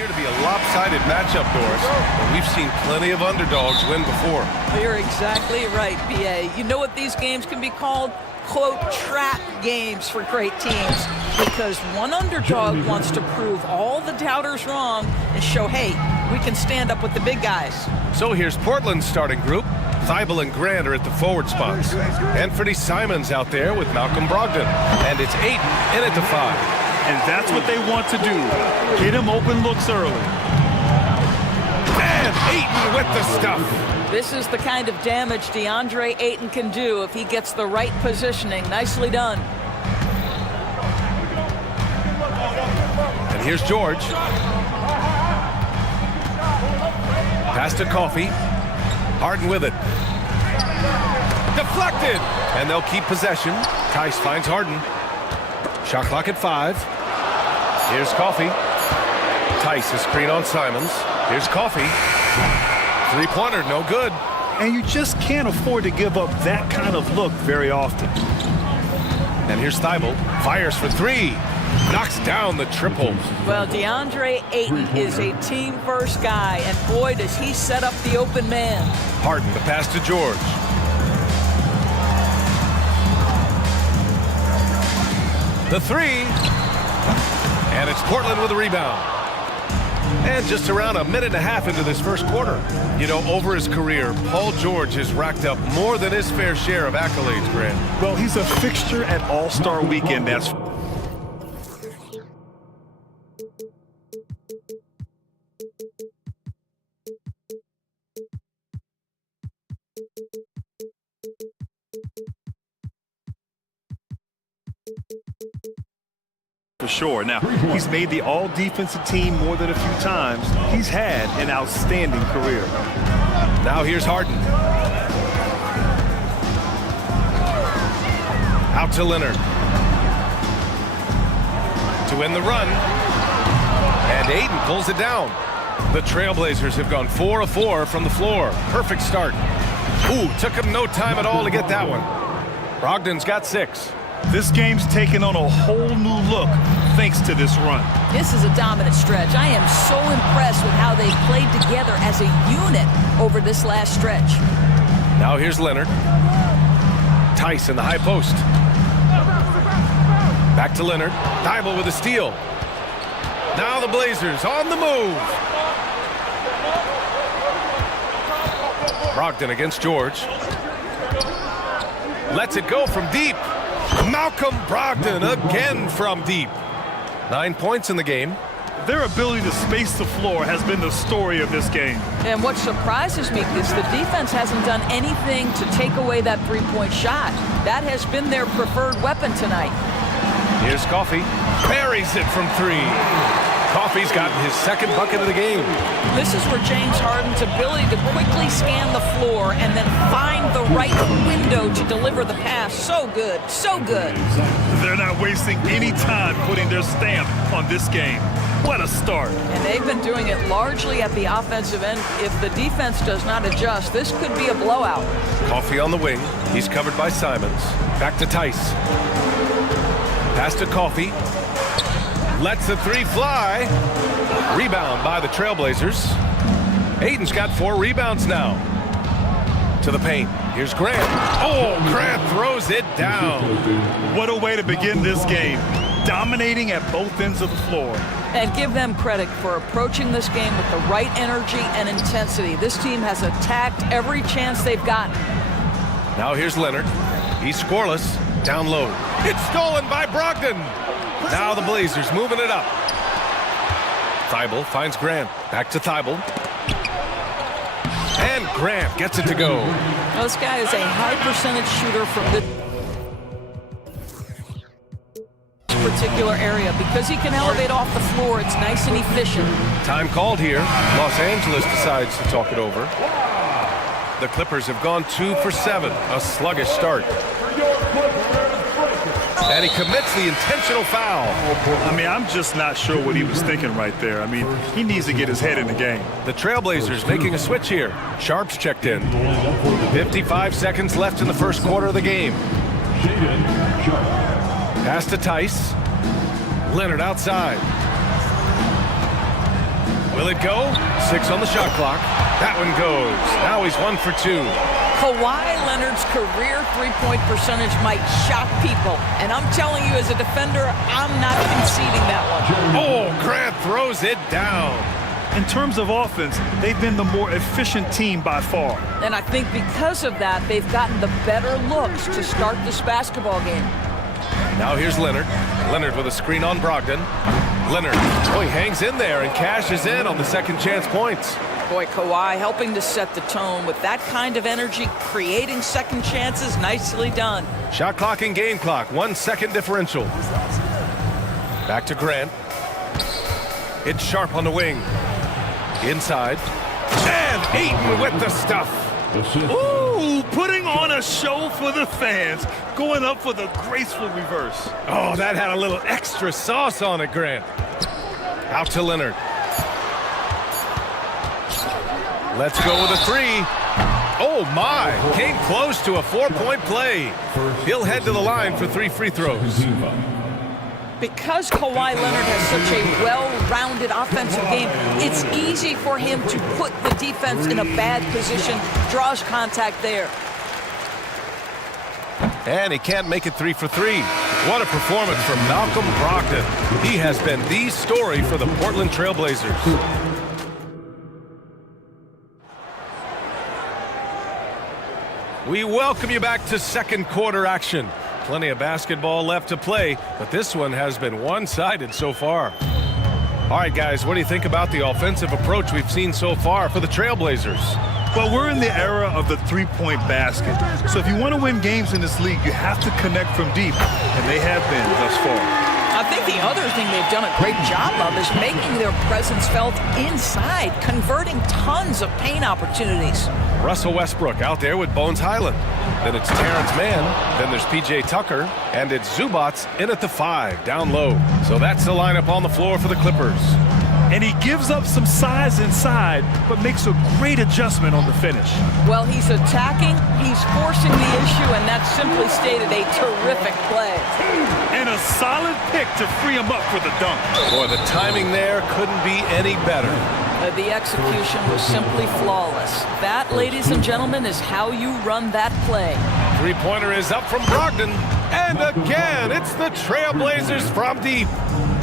appear to be a lopsided matchup, Doris, but we've seen plenty of underdogs win before. You're exactly right, BA. You know what these games can be called? Quote, trap games for great teams, because one underdog wants to prove all the doubters wrong and show, hey, we can stand up with the big guys. So here's Portland's starting group. Thibault and Grant are at the forward spots. Anthony Simons out there with Malcolm Brogdon. And it's Ayton in at the 5. And that's what they want to do. Get him open looks early. And Ayton with the stuff. This is the kind of damage DeAndre Ayton can do if he gets the right positioning. Nicely done. And here's George. Pass to Coffey. Harden with it. Deflected! And they'll keep possession. Tice finds Harden. Shot clock at 5. Here's Coffey. Tice, a screen on Simons. Here's Coffey. Three-pointer, no good. And you just can't afford to give up that kind of look very often. And here's Thibault. Fires for 3. Knocks down the triple. Well, DeAndre Ayton is a team-first guy, and boy, does he set up the open man. Harden, the pass to George. The 3. And it's Portland with a rebound. And just around a minute and a half into this first quarter. You know, over his career, Paul George has racked up more than his fair share of accolades, Grant. Well, he's a fixture at All-Star Weekend, that's for sure. Now, he's made the all-defensive team more than a few times. He's had an outstanding career. Now here's Harden. Out to Leonard. To win the run. And Ayton pulls it down. The Trailblazers have gone 4 of 4 from the floor. Perfect start. Ooh, took him no time at all to get that one. Brogdon's got 6. This game's taken on a whole new look thanks to this run. This is a dominant stretch. I am so impressed with how they played together as a unit over this last stretch. Now here's Leonard. Tice in the high post. Back to Leonard. Thibault with a steal. Now the Blazers on the move. Brogdon against George. Lets it go from deep. Malcolm Brogdon again from deep. 9 points in the game. Their ability to space the floor has been the story of this game. And what surprises me is the defense hasn't done anything to take away that three-point shot. That has been their preferred weapon tonight. Here's Coffey. Buries it from 3. Coffey's gotten his second bucket of the game. This is where James Harden's ability to quickly scan the floor and then find the right window to deliver the pass. So good, so good. They're not wasting any time putting their stamp on this game. What a start. And they've been doing it largely at the offensive end. If the defense does not adjust, this could be a blowout. Coffey on the wing. He's covered by Simons. Back to Tice. Pass to Coffey. Lets the 3 fly. Rebound by the Trailblazers. Ayton's got 4 rebounds now. To the paint. Here's Grant. Oh, Grant throws it down. What a way to begin this game. Dominating at both ends of the floor. And give them credit for approaching this game with the right energy and intensity. This team has attacked every chance they've gotten. Now here's Leonard. He's scoreless. Down low. It's stolen by Brogdon. Now the Blazers moving it up. Thibault finds Grant. Back to Thibault. And Grant gets it to go. Well, this guy is a high percentage shooter from this particular area. Because he can elevate off the floor, it's nice and efficient. Time called here. Los Angeles decides to talk it over. The Clippers have gone 2 for 7. A sluggish start. And he commits the intentional foul. I mean, I'm just not sure what he was thinking right there. I mean, he needs to get his head in the game. The Trailblazers making a switch here. Sharp's checked in. 55 seconds left in the first quarter of the game. Pass to Tice. Leonard outside. Will it go? 6 on the shot clock. That one goes. Now he's 1 for 2. Kawhi Leonard's career three-point percentage might shock people. And I'm telling you, as a defender, I'm not conceding that one. Oh, Grant throws it down. In terms of offense, they've been the more efficient team by far. And I think because of that, they've gotten the better looks to start this basketball game. Now here's Leonard. Leonard with a screen on Brogdon. Leonard, oh, he hangs in there and cashes in on the second chance points. Boy, Kawhi helping to set the tone with that kind of energy, creating second chances. Nicely done. Shot clock and game clock, 1 second differential. Back to Grant. It's Sharp on the wing. Inside. And Ayton with the stuff. Ooh, putting on a show for the fans. Going up for the graceful reverse. Oh, that had a little extra sauce on it, Grant. Out to Leonard. Let's go with a 3. Oh, my. Came close to a 4-point play. He'll head to the line for 3 free throws. Because Kawhi Leonard has such a well-rounded offensive game, it's easy for him to put the defense in a bad position, draws contact there. And he can't make it 3 for 3. What a performance from Malcolm Brogdon. He has been the story for the Portland Trail Blazers. We welcome you back to second quarter action. Plenty of basketball left to play, but this one has been one-sided so far. All right, guys, what do you think about the offensive approach we've seen so far for the Trailblazers? Well, we're in the era of the three-point basket. So if you want to win games in this league, you have to connect from deep, and they have been thus far. I think the other thing they've done a great job of is making their presence felt inside, converting tons of paint opportunities. Russell Westbrook out there with Bones Highland. Then it's Terrence Mann. Then there's P.J. Tucker. And it's Zubats in at the 5, down low. So that's the lineup on the floor for the Clippers. And he gives up some size inside, but makes a great adjustment on the finish. Well, he's attacking, he's forcing the issue, and that's simply stated a terrific play. And a solid pick to free him up for the dunk. Boy, the timing there couldn't be any better. The execution was simply flawless. That, ladies and gentlemen, is how you run that play. Three-pointer is up from Brogdon. And again, it's the Trailblazers from deep.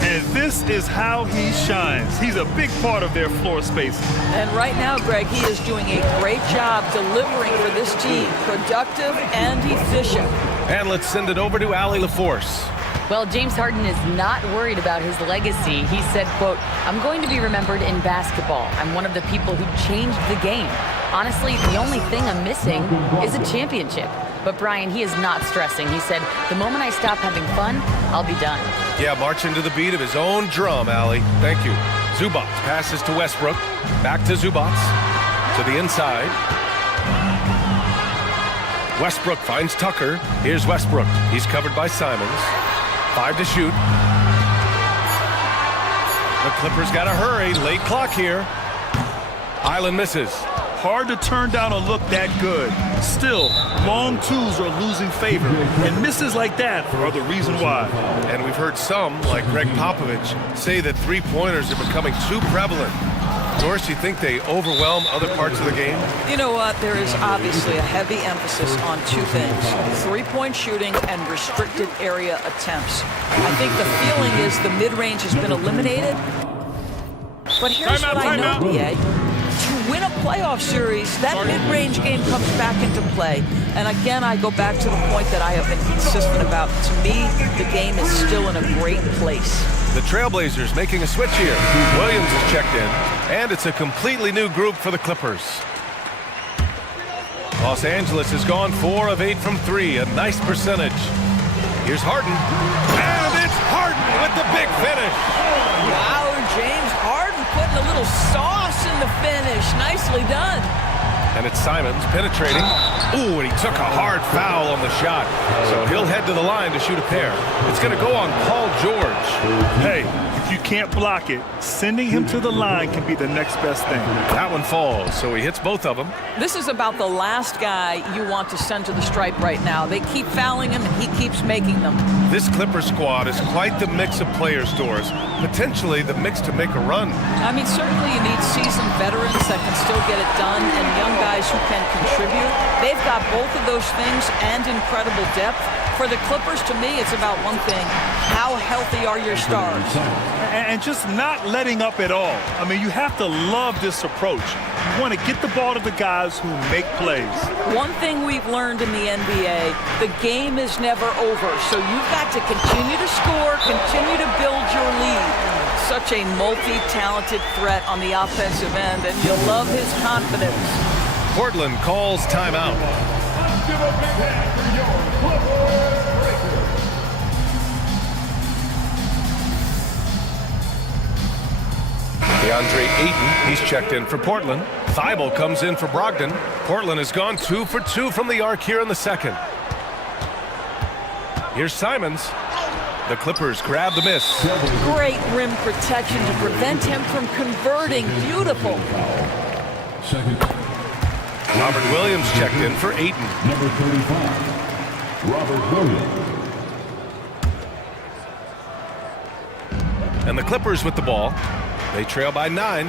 And this is how he shines. He's a big part of their floor space. And right now, Greg, he is doing a great job delivering for this team. Productive and efficient. And let's send it over to Allie LaForce. Well, James Harden is not worried about his legacy. He said, quote, "I'm going to be remembered in basketball. I'm one of the people who changed the game. Honestly, the only thing I'm missing is a championship." But Brian, he is not stressing. He said, "The moment I stop having fun, I'll be done." Yeah, marching to the beat of his own drum, Allie. Thank you. Zubats passes to Westbrook. Back to Zubats. To the inside. Westbrook finds Tucker. Here's Westbrook. He's covered by Simons. 5 to shoot. The Clippers got to hurry. Late clock here. Island misses. Hard to turn down a look that good. Still, long twos are losing favor, and misses like that are the reason why. And we've heard some, like Greg Popovich, say that three-pointers are becoming too prevalent. Doris, you think they overwhelm other parts of the game? You know what? There is obviously a heavy emphasis on two things: three-point shooting and restricted area attempts. I think the feeling is the mid-range has been eliminated. But here's what I know, BA. To win a playoff series, that mid-range game comes back into play. And again, I go back to the point that I have been consistent about. To me, the game is still in a great place. The Trailblazers making a switch here. Williams is checked in, and it's a completely new group for the Clippers. Los Angeles has gone 4 of 8 from 3, a nice percentage. Here's Harden, and it's Harden with the big finish. Wow, James Harden putting a little sauce in the finish. Nicely done. And it's Simons penetrating. Ooh, and he took a hard foul on the shot. So he'll head to the line to shoot a pair. It's going to go on Paul George. Hey, you If you can't block it, sending him to the line can be the next best thing. That one falls, so he hits both of them. This is about the last guy you want to send to the stripe right now. They keep fouling him, and he keeps making them. This Clipper squad is quite the mix of players, Doris. Potentially the mix to make a run. I mean, certainly you need seasoned veterans that can still get it done and young guys who can contribute. They've got both of those things and incredible depth. For the Clippers, to me, it's about one thing. How healthy are your stars? And just not letting up at all. I mean, you have to love this approach. You want to get the ball to the guys who make plays. One thing we've learned in the NBA, the game is never over. So you've got to continue to score, continue to build your lead. Such a multi-talented threat on the offensive end, and you'll love his confidence. Portland calls timeout. DeAndre Ayton, he's checked in for Portland. Thibault comes in for Brogdon. Portland has gone 2 for 2 from the arc here in the second. Here's Simons. The Clippers grab the miss. Great rim protection to prevent him from converting. Beautiful. Robert Williams checked in for Ayton. Number 35, Robert Williams. And the Clippers with the ball. They trail by 9.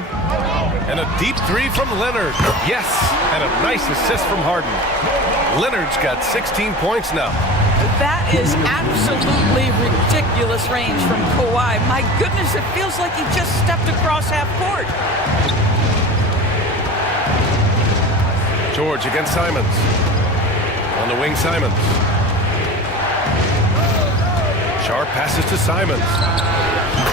And a deep three from Leonard. Yes, and a nice assist from Harden. Leonard's got 16 points now. That is absolutely ridiculous range from Kawhi. My goodness, it feels like he just stepped across half court. George against Simons. On the wing, Simons. Sharp passes to Simons.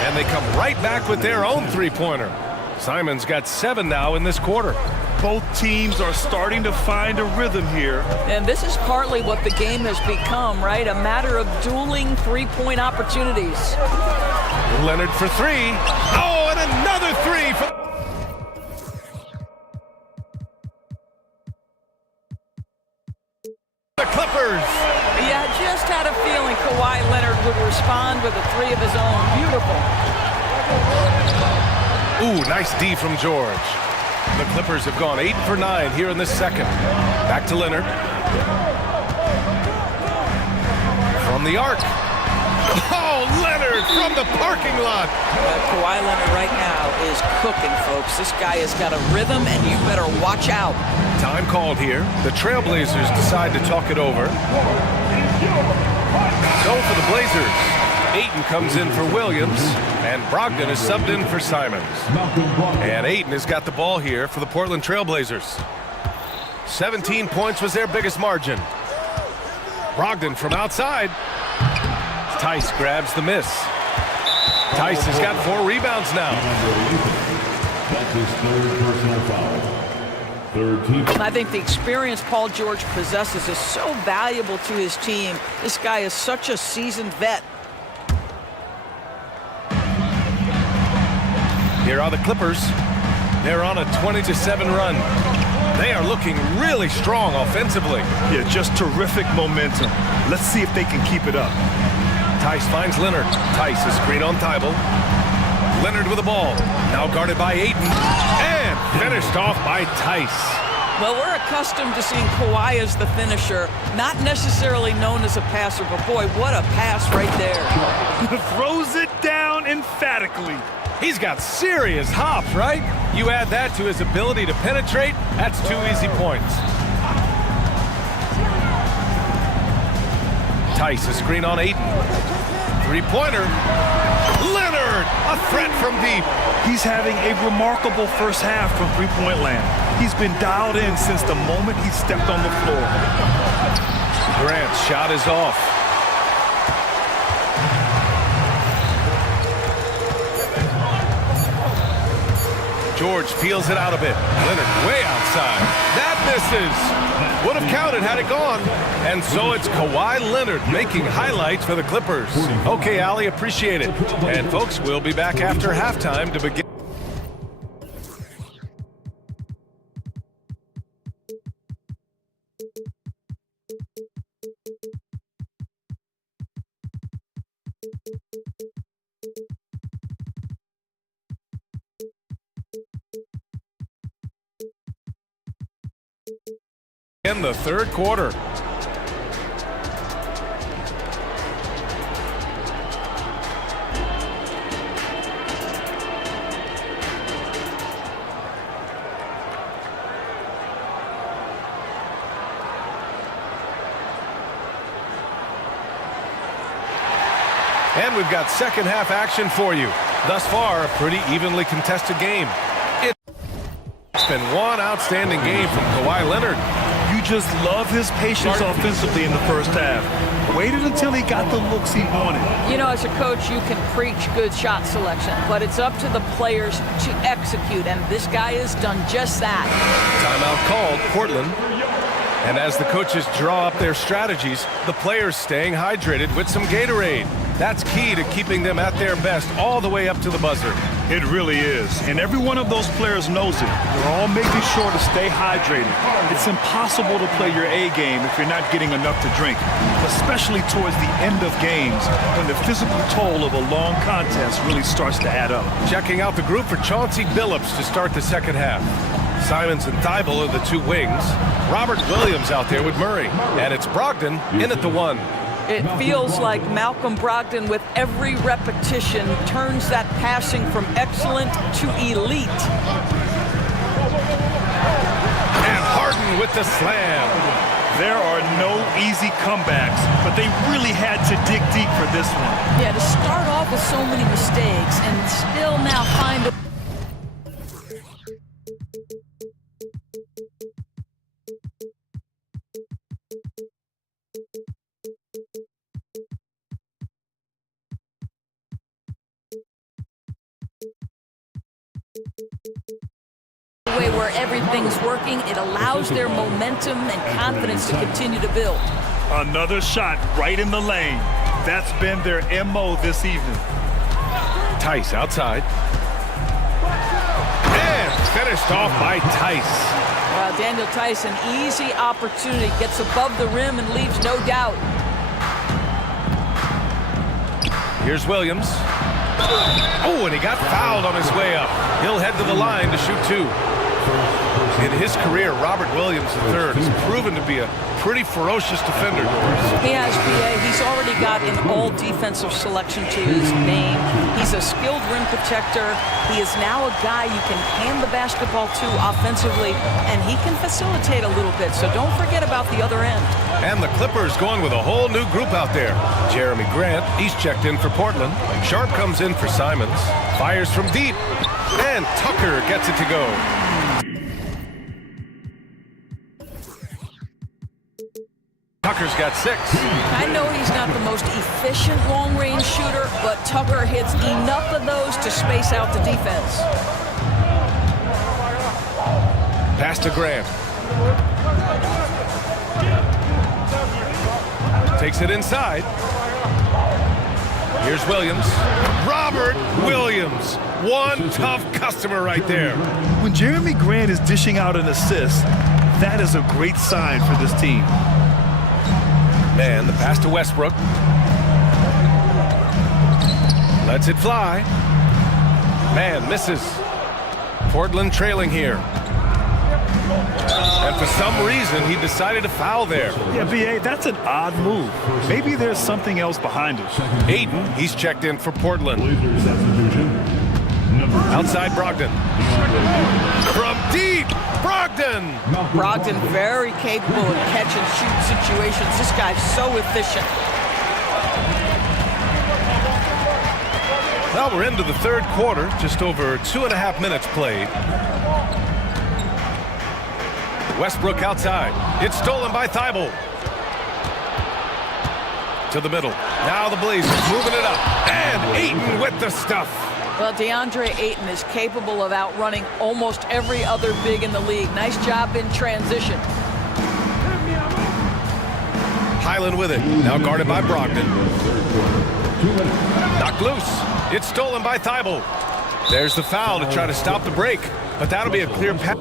And they come right back with their own three-pointer. Simons got 7 now in this quarter. Both teams are starting to find a rhythm here. And this is partly what the game has become, right? A matter of dueling three-point opportunities. Leonard for 3. Oh, and another 3 for the Clippers. Yeah, I just had a feeling Kawhi Leonard would respond with a 3 of his own. Beautiful. Ooh, nice D from George. The Clippers have gone 8 for 9 here in this second. Back to Leonard. From the arc. Oh, Leonard from the parking lot. Kawhi Leonard right now is cooking, folks. This guy has got a rhythm, and you better watch out. Time called here. The Trailblazers decide to talk it over. So for the Blazers, Ayton comes in for Williams, and Brogdon is subbed in for Simons. And Ayton has got the ball here for the Portland Trailblazers. 17 points was their biggest margin. Brogdon from outside. Tice grabs the miss. Tice has got 4 rebounds now. That's his 3rd personal foul. 3rd team. I think the experience Paul George possesses is so valuable to his team. This guy is such a seasoned vet. Here are the Clippers. They're on a 20-7 run. They are looking really strong offensively. Yeah, just terrific momentum. Let's see if they can keep it up. Tice finds Leonard. Tice is screen on Thibault. Leonard with the ball. Now guarded by Ayton. And finished off by Tice. Well, we're accustomed to seeing Kawhi as the finisher, not necessarily known as a passer, but boy, what a pass right there. Throws it down emphatically. He's got serious hops, right? You add that to his ability to penetrate, that's 2 easy points. Tice, a screen on Ayton. 3-pointer. Leonard, a threat from deep. He's having a remarkable first half from three-point land. He's been dialed in since the moment he stepped on the floor. Grant's shot is off. George peels it out a bit. Leonard way outside. That misses. Would have counted had it gone. And so it's Kawhi Leonard making highlights for the Clippers. Okay, Ali, appreciate it. And folks, we'll be back after halftime to begin. In the third quarter. And we've got second half action for you. Thus far, a pretty evenly contested game. It's been one outstanding game from Kawhi Leonard. You just love his patience offensively in the first half. Waited until he got the looks he wanted. You know, as a coach, you can preach good shot selection, but it's up to the players to execute, and this guy has done just that. Timeout called, Portland. And as the coaches draw up their strategies, the players staying hydrated with some Gatorade. That's key to keeping them at their best all the way up to the buzzer. It really is. And every one of those players knows it. They're all making sure to stay hydrated. It's impossible to play your A game if you're not getting enough to drink, especially towards the end of games when the physical toll of a long contest really starts to add up. Checking out the group for Chauncey Billups to start the second half. Simons and Thibault are the two wings. Robert Williams out there with Murray. And it's Brogdon in at the one. It feels like Malcolm Brogdon, with every repetition, turns that passing from excellent to elite. And Harden with the slam. There are no easy comebacks, but they really had to dig deep for this one. Yeah, to start off with so many mistakes and still now find a way where everything's working. It allows their momentum and confidence to continue to build. Another shot right in the lane. That's been their MO this evening. Tice outside. And finished off by Tice. Well, Daniel Tice, an easy opportunity, gets above the rim and leaves no doubt. Here's Williams. Oh, and he got fouled on his way up. He'll head to the line to shoot two. In his career, Robert Williams III has proven to be a pretty ferocious defender, Doris. He has, B.A. He's already got an all-defensive selection to his name. He's a skilled rim protector. He is now a guy you can hand the basketball to offensively, and he can facilitate a little bit, so don't forget about the other end. And the Clippers going with a whole new group out there. Jeremy Grant, he's checked in for Portland. Sharp comes in for Simons. Fires from deep. And Tucker gets it to go. Tucker's got 6. I know he's not the most efficient long-range shooter, but Tucker hits enough of those to space out the defense. Pass to Grant. Takes it inside. Here's Williams. Robert Williams. One tough customer right there. When Jeremy Grant is dishing out an assist, that is a great sign for this team. Man, the pass to Westbrook. Lets it fly. Man, misses. Portland trailing here. And for some reason, he decided to foul there. Yeah, B.A., that's an odd move. Maybe there's something else behind it. Aiden, he's checked in for Portland. Outside Brogdon. From deep, Brogdon! Brogdon very capable of catch-and-shoot situations. This guy's so efficient. Well, we're into the third quarter, just over 2.5 minutes played. Westbrook outside. It's stolen by Thibault. To the middle. Now the Blazers moving it up. And Ayton with the stuff. Well, DeAndre Ayton is capable of outrunning almost every other big in the league. Nice job in transition. Highland with it. Now guarded by Brogdon. Knocked loose. It's stolen by Thibault. There's the foul to try to stop the break. But that'll be a clear pass.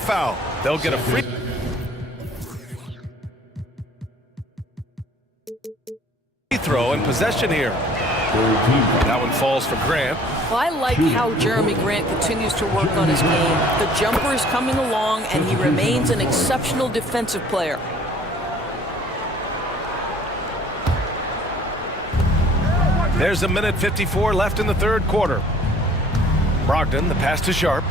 Foul. They'll get a free throw. throw and possession here. That one falls for Grant. Well, I like how Jeremy Grant continues to work on his game. The jumper is coming along, and he remains an exceptional defensive player. There's a minute 54 left in the third quarter. Brogdon, the pass to Sharp.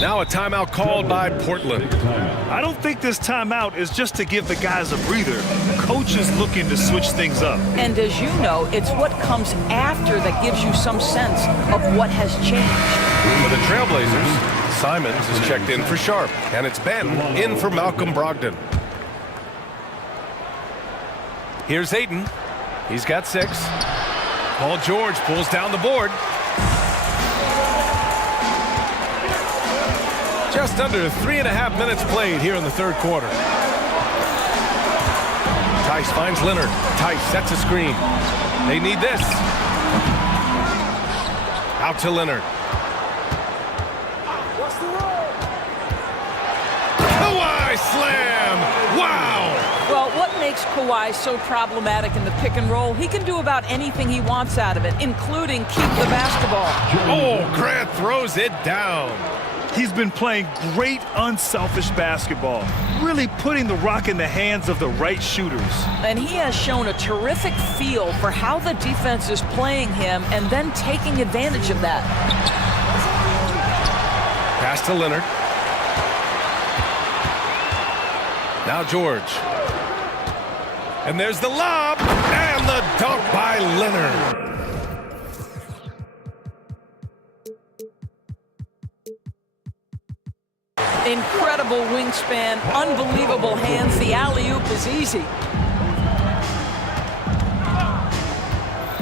Now a timeout called by Portland. I don't think this timeout is just to give the guys a breather. Coach is looking to switch things up. And as you know, it's what comes after that gives you some sense of what has changed. For the Trailblazers, Simons is checked in for Sharp, and it's Ben in for Malcolm Brogdon. Here's Ayton. He's got 6. Paul George pulls down the board. Just under 3.5 minutes played here in the third quarter. Tice finds Leonard. Tice sets a screen. They need this. Out to Leonard. Kawhi slam! Wow! Well, what makes Kawhi so problematic in the pick and roll? He can do about anything he wants out of it, including keep the basketball. Oh, Grant throws it down. He's been playing great unselfish basketball, really putting the rock in the hands of the right shooters. And he has shown a terrific feel for how the defense is playing him and then taking advantage of that. Pass to Leonard. Now George. And there's the lob and the dunk by Leonard. Incredible wingspan, unbelievable hands. The alley-oop is easy.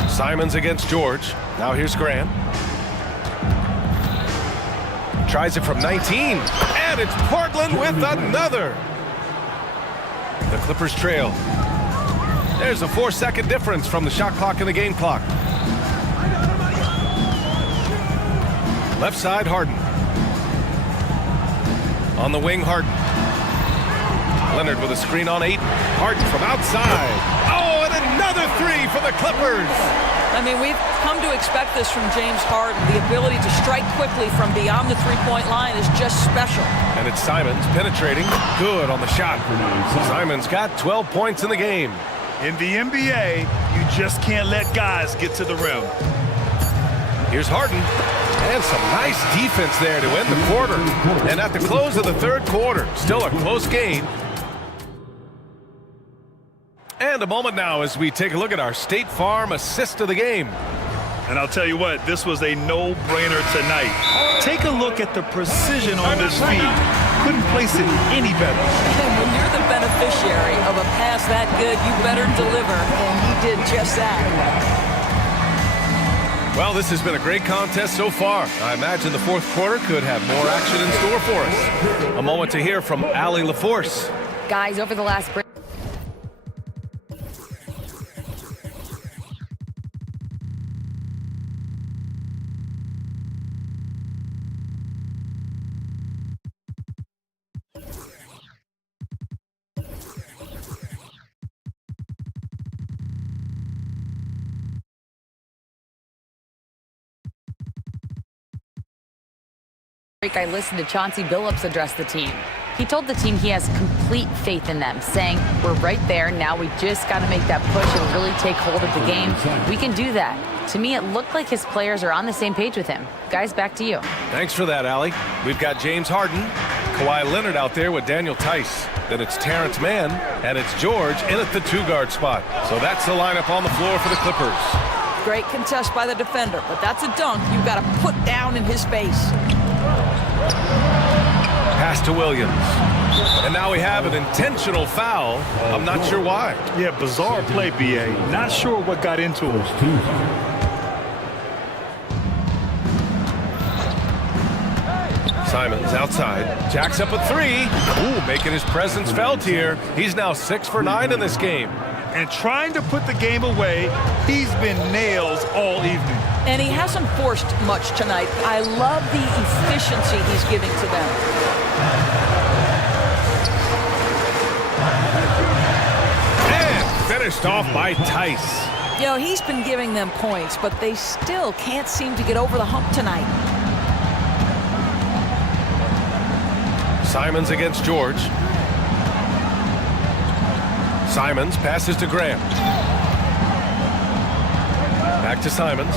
Simons against George. Now here's Grant. Tries it from 19. And it's Portland with another. The Clippers trail. There's a 4-second difference from the shot clock and the game clock. Left side, Harden. On the wing, Harden. Leonard with a screen on 8. Harden from outside. Oh, and another 3 for the Clippers. I mean, we've come to expect this from James Harden. The ability to strike quickly from beyond the three-point line is just special. And it's Simons penetrating. Good on the shot. Simons got 12 points in the game. In the NBA, you just can't let guys get to the rim. Here's Harden. And some nice defense there to end the quarter. And at the close of the third quarter, still a close game. And a moment now as we take a look at our State Farm assist of the game. And I'll tell you what, this was a no-brainer tonight. Take a look at the precision on this feed. Couldn't place it any better. And when you're the beneficiary of a pass that good, you better deliver. And he did just that. Well, this has been a great contest so far. I imagine the fourth quarter could have more action in store for us. A moment to hear from Allie LaForce. Guys, over the last break. I listened to Chauncey Billups address the team. He told the team he has complete faith in them, saying, we're right there, now we just got to make that push and really take hold of the game. We can do that. To me, it looked like his players are on the same page with him. Guys, back to you. Thanks for that, Allie. We've got James Harden, Kawhi Leonard out there with Daniel Tice. Then it's Terrence Mann, and it's George in at the 2-guard spot. So that's the lineup on the floor for the Clippers. Great contest by the defender, but that's a dunk you've got to put down in his face. Pass to Williams. And now we have an intentional foul. I'm not sure why. Yeah, bizarre play, B.A. Not sure what got into him. Simons outside. Jacks up a 3. Ooh, making his presence felt here. He's now 6 for 9 in this game. And trying to put the game away, he's been nails all evening. And he hasn't forced much tonight. I love the efficiency he's giving to them. Finished off by Tice. You know, he's been giving them points, but they still can't seem to get over the hump tonight. Simons against George. Simons passes to Grant. Back to Simons.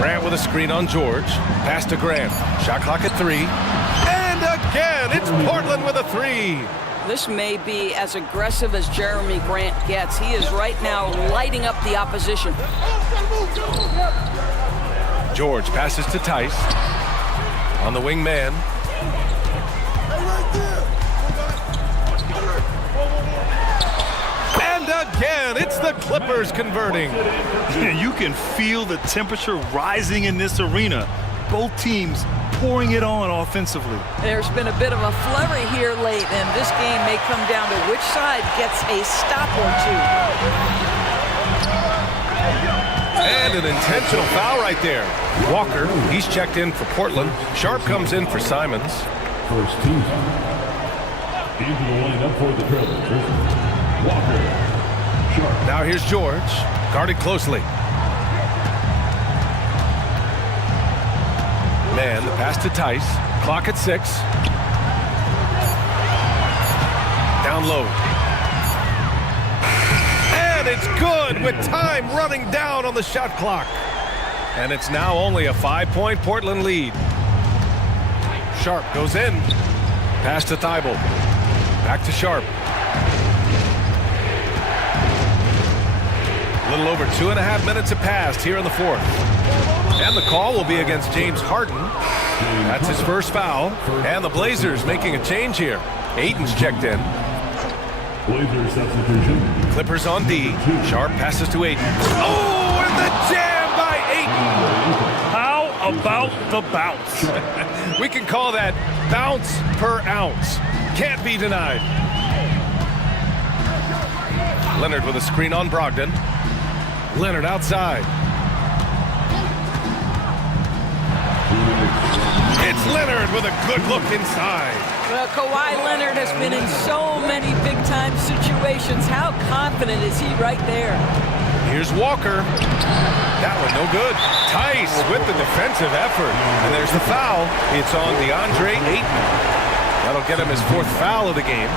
Grant with a screen on George. Pass to Grant. Shot clock at 3. And again, it's Portland with a 3. This may be as aggressive as Jeremy Grant gets. He is right now lighting up the opposition. George passes to Tice. On the wing man. And again, it's the Clippers converting. You can feel the temperature rising in this arena. Both teams pouring it on offensively. There's been a bit of a flurry here late, and this game may come down to which side gets a stop or two. And an intentional foul right there. Walker, he's checked in for Portland. Sharp comes in for Simons. First team into the lineup for the Trailblazers. Walker. Sharp. Now here's George, guarded closely. Man, the pass to Tice. Clock at 6. Down low. And it's good with time running down on the shot clock. And it's now only a 5-point Portland lead. Sharp goes in. Pass to Thibault. Back to Sharp. A little over 2.5 minutes have passed here in the fourth. And the call will be against James Harden. That's his first foul. And the Blazers making a change here. Aiton's checked in. Blazers substitution. Clippers on D. Sharp passes to Aiton. Oh, and the jam by Aiton. How about the bounce? We can call that bounce per ounce. Can't be denied. Leonard with a screen on Brogdon. Leonard outside. It's Leonard with a good look inside. Well, Kawhi Leonard has been in so many big-time situations. How confident is he right there? Here's Walker. That one no good. Tice with the defensive effort. And there's the foul. It's on DeAndre Ayton. That'll get him his 4th foul of the game.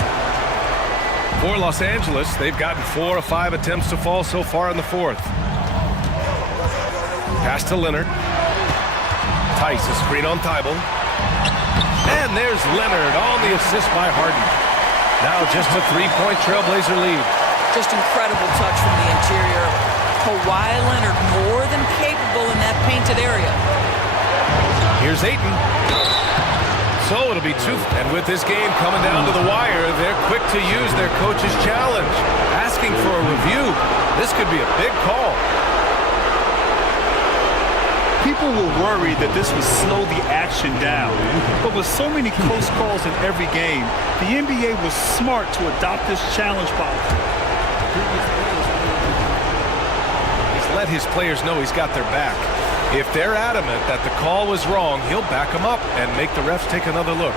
For Los Angeles, they've gotten 4 of 5 attempts to fall so far in the 4th. Pass to Leonard. Tice, a screen on Thibault. And there's Leonard on the assist by Harden. Now just a 3-point Trailblazer lead. Just incredible touch from the interior. Kawhi Leonard more than capable in that painted area. Here's Ayton. So it'll be 2. And with this game coming down to the wire, they're quick to use their coach's challenge. Asking for a review. This could be a big call. People were worried that this would slow the action down. But with so many close calls in every game, the NBA was smart to adopt this challenge policy. He's let his players know he's got their back. If they're adamant that the call was wrong, he'll back them up and make the refs take another look.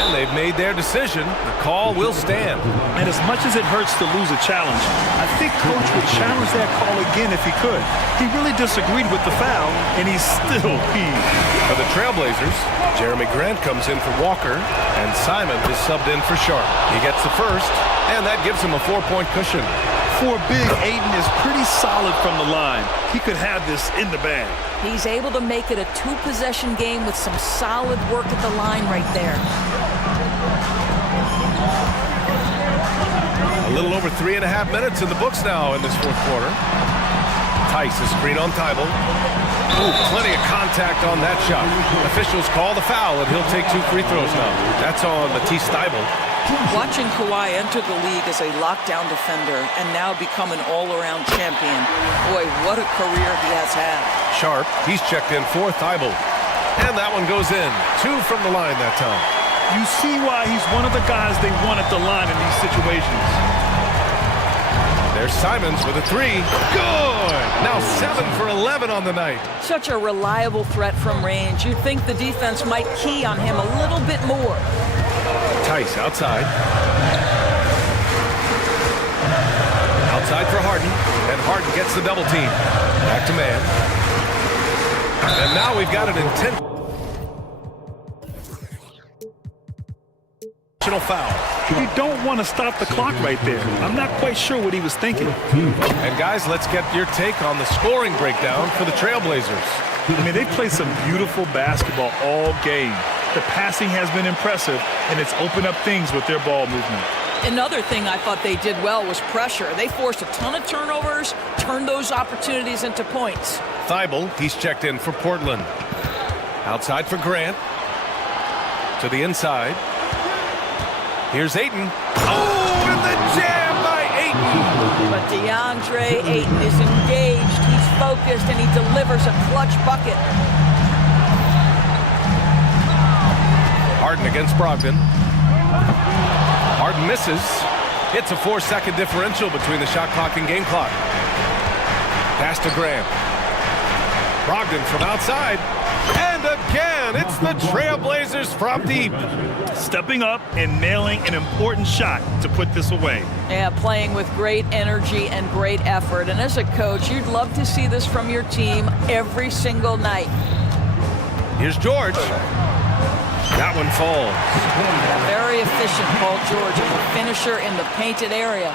And they've made their decision. The call will stand. And as much as it hurts to lose a challenge, I think Coach would challenge that call again if he could. He really disagreed with the foul, and he's still peeved. For the Trailblazers, Jeremy Grant comes in for Walker, and Simon is subbed in for Sharp. He gets the first, and that gives him a 4-point cushion. For big, Ayton is pretty solid from the line. He could have this in the bag. He's able to make it a 2-possession game with some solid work at the line right there. A little over 3.5 minutes in the books now in this fourth quarter. Tice, a screen on Thibault. Ooh, plenty of contact on that shot. Officials call the foul, and he'll take 2 free throws now. That's on Matisse Thibault. Watching Kawhi enter the league as a lockdown defender and now become an all-around champion. Boy, what a career he has had. Sharp, he's checked in for Thibault. And that one goes in. 2 from the line that time. You see why he's one of the guys they want at the line in these situations. There's Simons with a three. Good! Now 7 for 11 on the night. Such a reliable threat from range. You'd think the defense might key on him a little bit more. Tice outside. Outside for Harden. And Harden gets the double team. Back to man. And now we've got an intentional foul. You don't want to stop the clock right there. I'm not quite sure what he was thinking. And guys, let's get your take on the scoring breakdown for the Trailblazers. I mean, they played some beautiful basketball all game. The passing has been impressive, and it's opened up things with their ball movement. Another thing I thought they did well was pressure. They forced a ton of turnovers, turned those opportunities into points. Thibault, he's checked in for Portland. Outside for Grant. To the inside. Here's Ayton. Oh, and the jam by Ayton! But DeAndre Ayton is engaged, he's focused, and he delivers a clutch bucket. Harden against Brogdon. Harden misses. It's a 4-second differential between the shot clock and game clock. Pass to Grant. Brogdon from outside. And again, it's the Trailblazers from deep. Stepping up and nailing an important shot to put this away. Yeah, playing with great energy and great effort. And as a coach, you'd love to see this from your team every single night. Here's George. That one falls. Very efficient, Paul George, as a finisher in the painted area.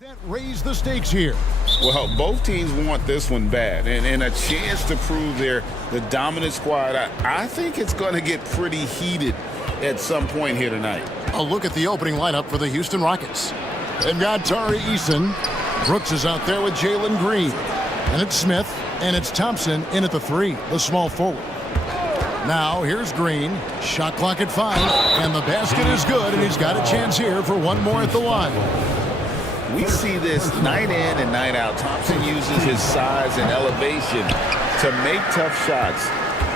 That raise the stakes here. Well, both teams want this one bad, and a chance to prove they're the dominant squad. I think it's going to get pretty heated at some point here tonight. A look at the opening lineup for the Houston Rockets. They've got Tari Eason. Brooks is out there with Jalen Green. And it's Smith, and it's Thompson in at the 3, the small forward. Now, here's Green. Shot clock at 5, and the basket is good, and he's got a chance here for one more at the line. We see this night in and night out. Thompson uses his size and elevation to make tough shots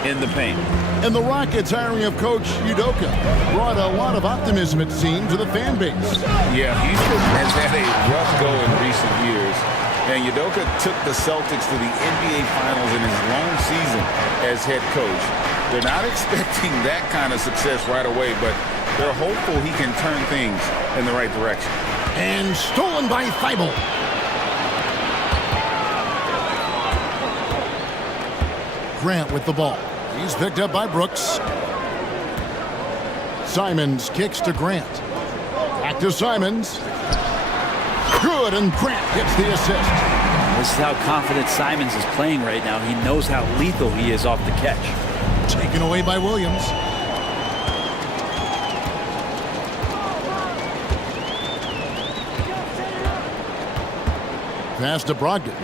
in the paint. And the Rockets' hiring of Coach Udoka brought a lot of optimism, it seemed, to the fan base. Yeah, Houston has had a rough go in recent years. And Udoka took the Celtics to the NBA Finals in his lone season as head coach. They're not expecting that kind of success right away, but they're hopeful he can turn things in the right direction. And stolen by Thibault. Grant with the ball. He's picked up by Brooks. Simons kicks to Grant. Back to Simons. Good, and Grant gets the assist. This is how confident Simons is playing right now. He knows how lethal he is off the catch. Taken away by Williams. Pass to Brogdon.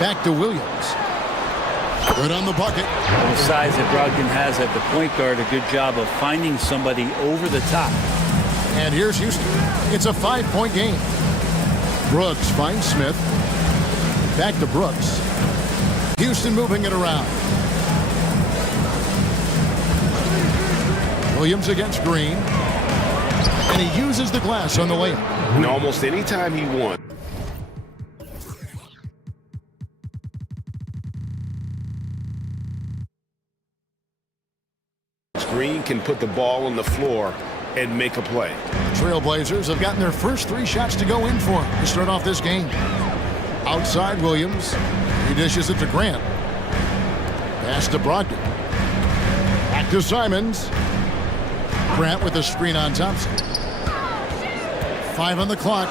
Back to Williams. Good on the bucket. The size that Brogdon has at the point guard, a good job of finding somebody over the top. And here's Houston. It's a 5-point game. Brooks finds Smith. Back to Brooks. Houston moving it around. Williams against Green. And he uses the glass on the layup. And almost any time he wants. Green can put the ball on the floor and make a play. Trailblazers have gotten their first 3 shots to go in for him to start off this game. Outside Williams. He dishes it to Grant. Pass to Brogdon. Back to Simons. Grant with a screen on Thompson. 5 on the clock.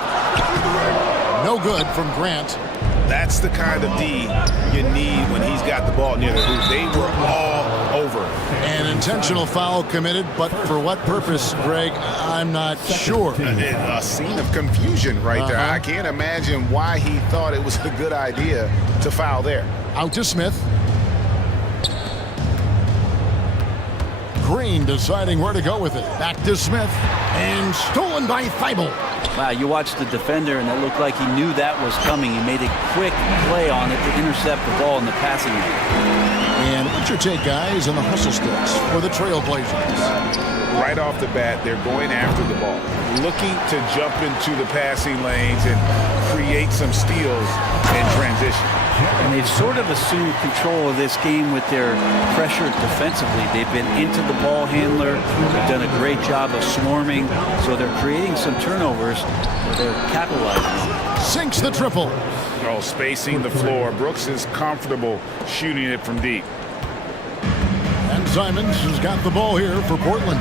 No good from Grant. That's the kind of D you need when he's got the ball near the hoop. They were all over. An intentional foul committed, but for what purpose, Greg, I'm not sure. A scene of confusion right there. I can't imagine why he thought it was a good idea to foul there. Out to Smith. Green deciding where to go with it. Back to Smith. And stolen by Thibault. Wow, you watched the defender, and it looked like he knew that was coming. He made a quick play on it to intercept the ball in the passing lane. And what's your take, guys, on the hustle sticks for the Trailblazers? Right off the bat, they're going after the ball, looking to jump into the passing lanes and create some steals in transition. And they've sort of assumed control of this game with their pressure defensively. They've been into the ball handler. They've done a great job of swarming. So they're creating some turnovers that they're capitalizing on. Sinks the triple. Oh, spacing the floor. Brooks is comfortable shooting it from deep. And Simons has got the ball here for Portland.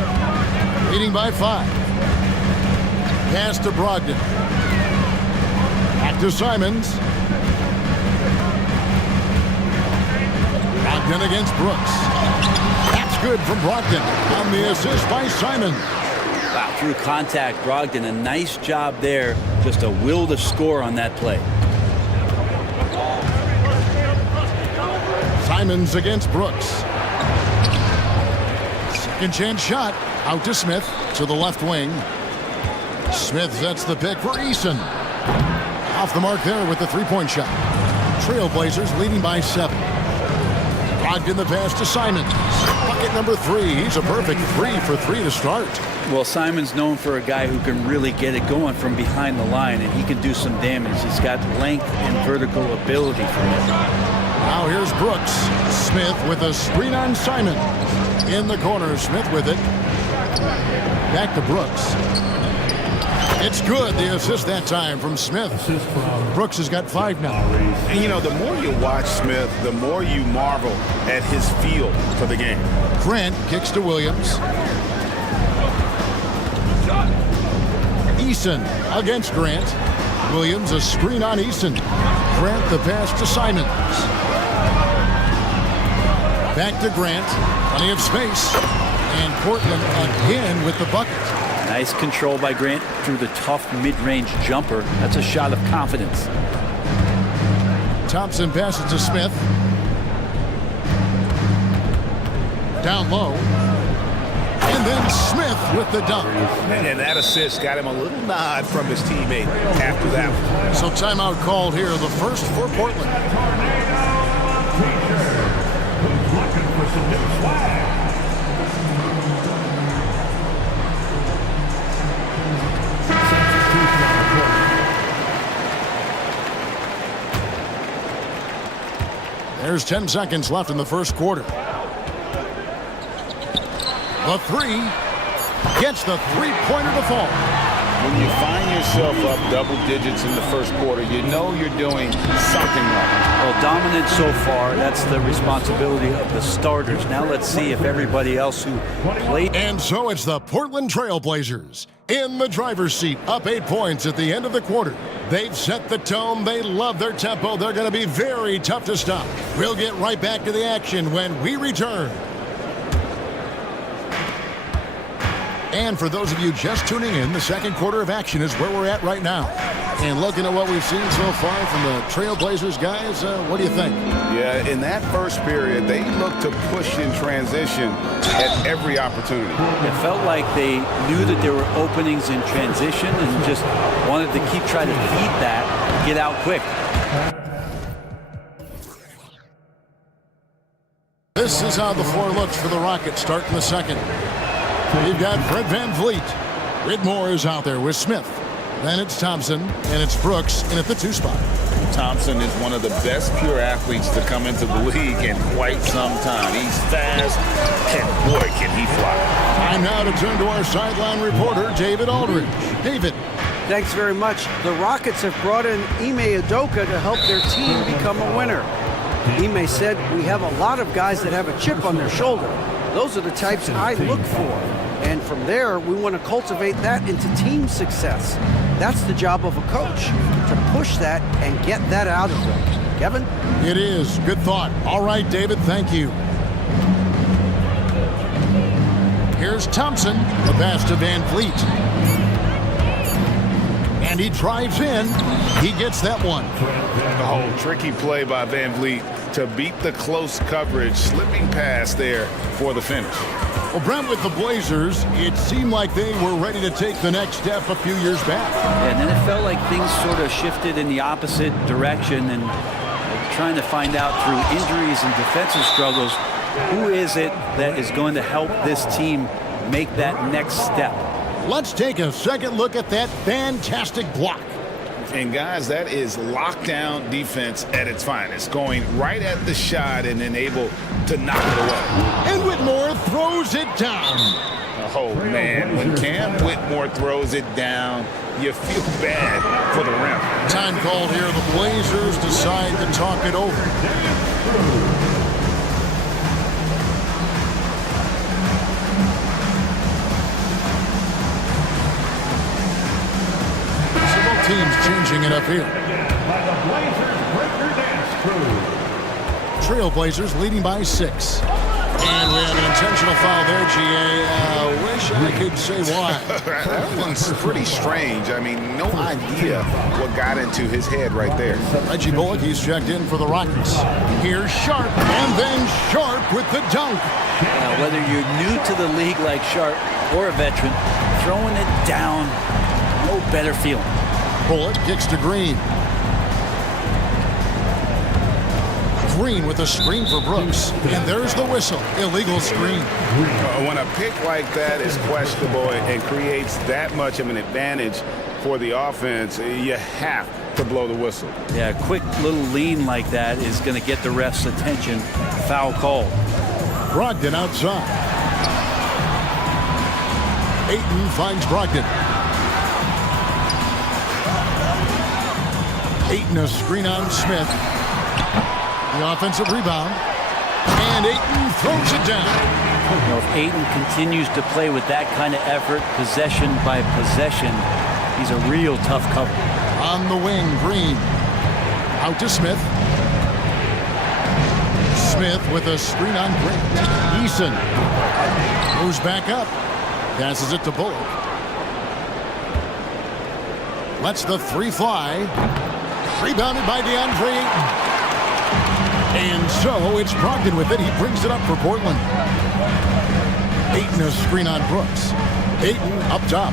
Leading by 5. Pass to Brogdon. Back to Simons. Brogdon against Brooks. That's good from Brogdon. On the assist by Simons. Wow, through contact, Brogdon, a nice job there. Just a will to score on that play. Simons against Brooks. Second chance shot. Out to Smith. To the left wing. Smith sets the pick for Eason. Off the mark there with the 3-point shot. Trailblazers leading by 7. Brogdon the pass to Simons. Bucket number 3. He's a perfect 3 for 3 to start. Well, Simon's known for a guy who can really get it going from behind the line, and he can do some damage. He's got length and vertical ability for him. Now here's Brooks. Smith with a screen on Simon. In the corner, Smith with it. Back to Brooks. It's good. The assist that time from Smith. Brooks has got 5 now. And, you know, the more you watch Smith, the more you marvel at his feel for the game. Grant kicks to Williams. Eason against Grant. Williams a screen on Eason. Grant the pass to Simons. Back to Grant. Plenty of space. And Portland again with the bucket. Nice control by Grant through the tough mid-range jumper. That's a shot of confidence. Thompson passes to Smith. Down low. And then Smith with the dunk. And that assist got him a little nod from his teammate after that one. So timeout called here, the first for Portland. Who's looking for some new swag? There's 10 seconds left in the first quarter. The three gets the three-pointer to fall. When you find yourself up double digits in the first quarter, you know you're doing something right. Well, dominant so far. That's the responsibility of the starters. Now let's see if everybody else who played. And so it's the Portland Trail Blazers in the driver's seat, up 8 points at the end of the quarter. They've set the tone. They love their tempo. They're going to be very tough to stop. We'll get right back to the action when we return. And for those of you just tuning in, the second quarter of action is where we're at right now. And looking at what we've seen so far from the Trailblazers guys, what do you think? Yeah, in that first period, they looked to push in transition at every opportunity. It felt like they knew that there were openings in transition and just wanted to keep trying to feed that, get out quick. This is how the floor looks for the Rockets starting the second. We've got Fred VanVleet. Whitmore is out there with Smith. Then it's Thompson, and it's Brooks in at the 2 spot. Thompson is one of the best pure athletes to come into the league in quite some time. He's fast, and boy, can he fly. Time now to turn to our sideline reporter, David Aldridge. David. Thanks very much. The Rockets have brought in Ime Udoka to help their team become a winner. Ime said, "We have a lot of guys that have a chip on their shoulder. Those are the types I look for. And from there, we want to cultivate that into team success. That's the job of a coach, to push that and get that out of them." Kevin? It is. Good thought. All right, David, thank you. Here's Thompson. The pass to VanVleet. And he drives in. He gets that one. Oh, tricky play by VanVleet to beat the close coverage, slipping past there for the finish. Well, Brent, with the Blazers, it seemed like they were ready to take the next step a few years back. And then it felt like things sort of shifted in the opposite direction, and trying to find out through injuries and defensive struggles, who is it that is going to help this team make that next step? Let's take a second look at that fantastic block. And guys, that is lockdown defense at its finest, going right at the shot and then able to knock it away. And Whitmore throws it down. Oh man, when Cam Whitmore throws it down, you feel bad for the rim. Time called here. The Blazers decide to talk it over. Teams changing it up here. Trailblazers leading by 6. And we have an intentional foul there, GA. Wish I could say why. That one's pretty strange. I mean, no idea what got into his head right there. Reggie Bullock, he's checked in for the Rockets. Here's Sharp, and then Sharp with the dunk. Now, whether you're new to the league like Sharp or a veteran, throwing it down, no better feeling. Bullock kicks to Green. Green with a screen for Brooks. And there's the whistle. Illegal screen. When a pick like that is questionable and creates that much of an advantage for the offense, you have to blow the whistle. Yeah, a quick little lean like that is going to get the ref's attention. Foul call. Brogdon outside. Ayton finds Brogdon. Ayton a screen on Smith. The offensive rebound. And Ayton throws it down. You know, if Ayton continues to play with that kind of effort, possession by possession, He's a real tough cover. On the wing, Green. Out to Smith. Smith with a screen on Grant. Eason moves back up. Passes it to Bullock. Lets the three fly. Rebounded by DeAndre Ayton. And so it's Brogdon with it. He brings it up for Portland. Ayton a screen on Brooks. Ayton up top.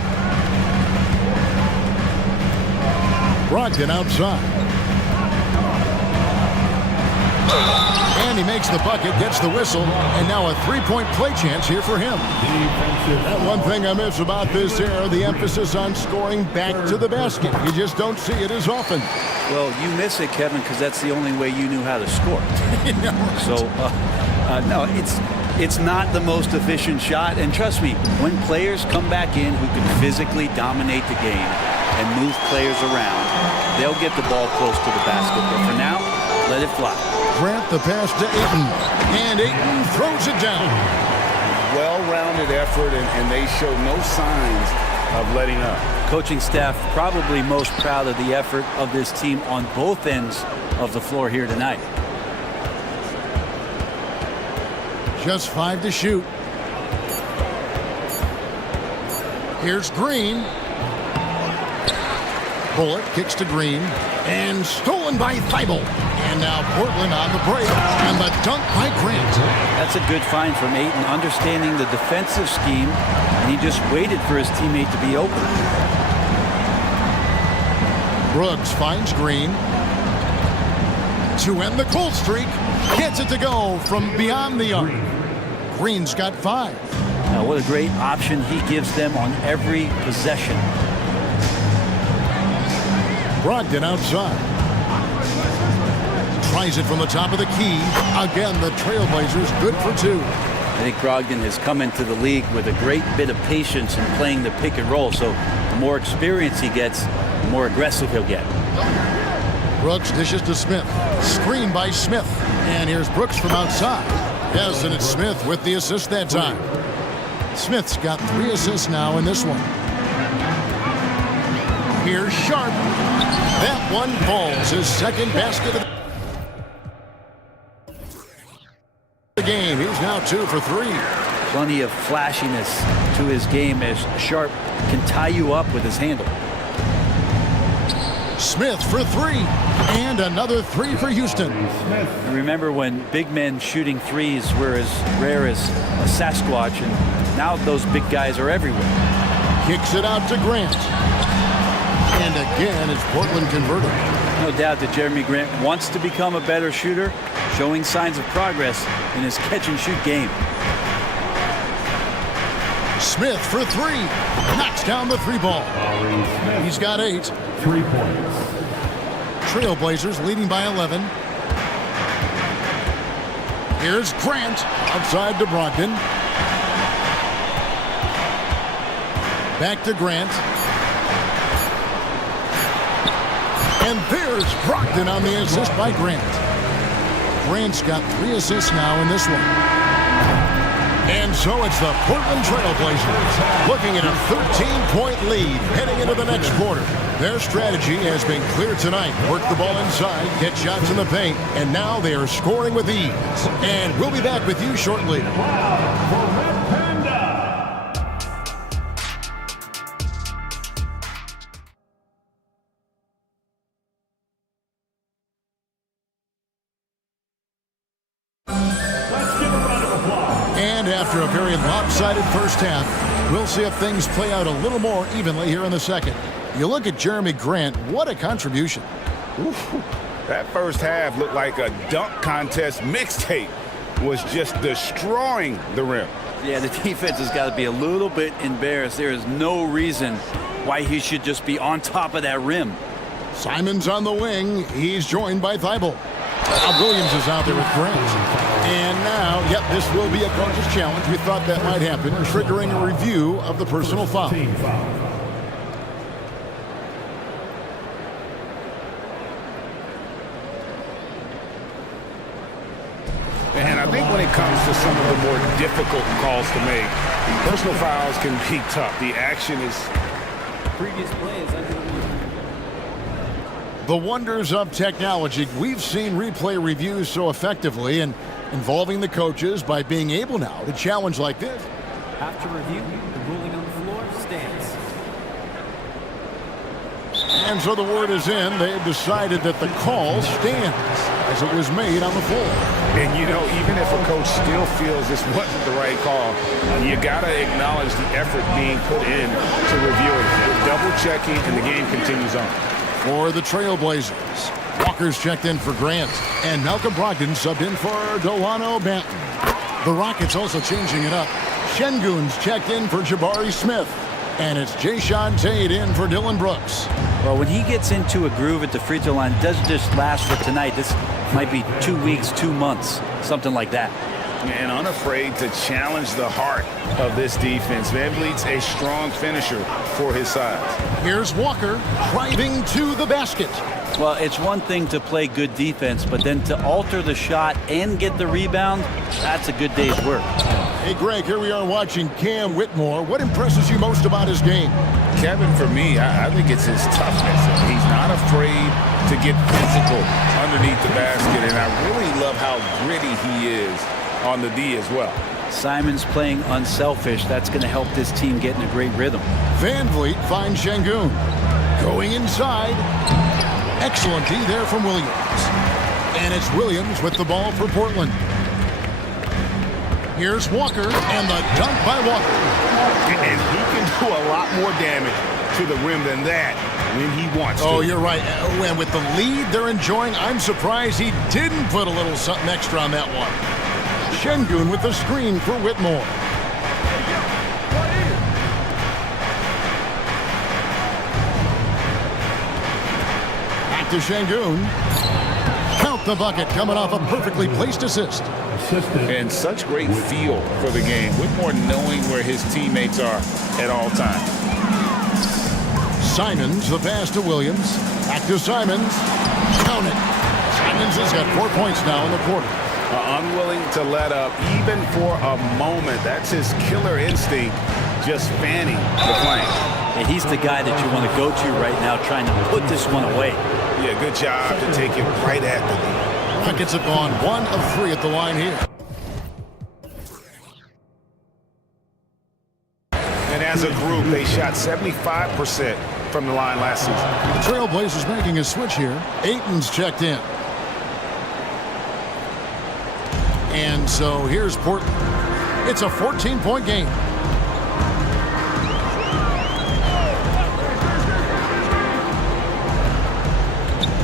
Brogdon outside. And he makes the bucket, gets the whistle, and now a three-point play chance here for him. That one thing I miss about this era, the emphasis on scoring back to the basket. You just don't see it as often. Well, you miss it, Kevin, because that's the only way you knew how to score. So, no, it's not the most efficient shot. And trust me, when players come back in who can physically dominate the game and move players around, they'll get the ball close to the basket. But for now, let it fly. Grant the pass to Ayton, and Ayton throws it down. Well-rounded effort, and they show no signs of letting up. Coaching staff probably most proud of the effort of this team on both ends of the floor here tonight. Just 5 to shoot. Here's Green. Bullock kicks to Green, and stolen by Thibault. And now Portland on the break, and the dunk by Grant. That's a good find from Ayton, understanding the defensive scheme, and he just waited for his teammate to be open. Brooks finds Green. To end the cold streak, gets it to go from beyond the arc. Green's got 5. Now, what a great option he gives them on every possession. Brogdon outside. Tries it from the top of the key. Again, the Trailblazers good for 2. I think Brogdon has come into the league with a great bit of patience in playing the pick and roll. So the more experience he gets, the more aggressive he'll get. Brooks dishes to Smith. Screen by Smith. And here's Brooks from outside. Yes, and it's Smith with the assist that time. Smith's got 3 assists now in this one. Here's Sharp. That one falls. His second basket of the game. He's now 2 for 3. Plenty of flashiness to his game as Sharp can tie you up with his handle. Smith for 3. And another 3 for Houston. And remember when big men shooting threes were as rare as a Sasquatch, and now those big guys are everywhere. Kicks it out to Grant. And again, it's Portland converted. No doubt that Jeremy Grant wants to become a better shooter, showing signs of progress in his catch-and-shoot game. Smith for 3. Knocks down the 3 ball. He's got 8. 3 points. Trailblazers leading by 11. Here's Grant outside to Brogdon. Back to Grant. And there's Brogdon on the assist by Grant. Grant's got 3 assists now in this one. And so it's the Portland Trailblazers looking at a 13-point lead heading into the next quarter. Their strategy has been clear tonight. Work the ball inside, get shots in the paint, and now they are scoring with ease. And we'll be back with you shortly. And after a very lopsided first half, we'll see if things play out a little more evenly here in the second. You look at Jeremy Grant, what a contribution. Oof. That first half looked like a dunk contest mixtape. Was just destroying the rim. Yeah, the defense has got to be a little bit embarrassed. There is no reason why he should just be on top of that rim. Simon's on the wing. He's joined by Thibault. Williams is out there with Grant. And now, yep, this will be a coach's challenge. We thought that might happen, triggering a review of the personal foul. And I think when it comes to some of the more difficult calls to make, personal fouls can be tough. The action is previous play is under review. The wonders of technology. We've seen replay reviews so effectively and involving the coaches by being able now to challenge like this. After review, the ruling on the floor stands. And so the word is in. They've decided that the call stands as it was made on the floor. And, you know, even if a coach still feels this wasn't the right call, you got to acknowledge the effort being put in to review it. Double-checking, and the game continues on. For the Trailblazers, Walker's checked in for Grant, and Malcolm Brogdon subbed in for Delano Banton. The Rockets also changing it up. Şengün's checked in for Jabari Smith, and it's Jayshawn Tate in for Dylan Brooks. Well, when he gets into a groove at the free throw line, it doesn't just last for tonight. This might be 2 weeks, 2 months, something like that. And unafraid to challenge the heart of this defense. VanVleet's a strong finisher for his size. Here's Walker driving to the basket. Well, it's one thing to play good defense, but then to alter the shot and get the rebound, that's a good day's work. Hey, Greg, here we are watching Cam Whitmore. What impresses you most about his game? Kevin, for me, I think it's his toughness. He's not afraid to get physical underneath the basket, and I really love how gritty he is on the D as well. Simon's playing unselfish. That's going to help this team get in a great rhythm. VanVleet finds Şengün. Going inside. Excellent D there from Williams. And it's Williams with the ball for Portland. Here's Walker, and the dunk by Walker. And he can do a lot more damage to the rim than that when he wants to. Oh, you're right. And with the lead they're enjoying, I'm surprised he didn't put a little something extra on that one. Şengün with the screen for Whitmore. Back to Şengün. Count the bucket coming off a perfectly placed assist. And such great feel for the game. Whitmore knowing where his teammates are at all times. Simons, the pass to Williams. Back to Simons. Count it. Simons has got 4 points now in the quarter. Unwilling to let up even for a moment. That's his killer instinct, just fanning the flame. And he's the guy that you want to go to right now, trying to put this one away. Yeah, good job to take it right at the lead. Rockets have gone 1 of 3 at the line here. And as a group, they shot 75% from the line last season. The Trailblazers making a switch here. Ayton's checked in. And so here's Portland. It's a 14-point game.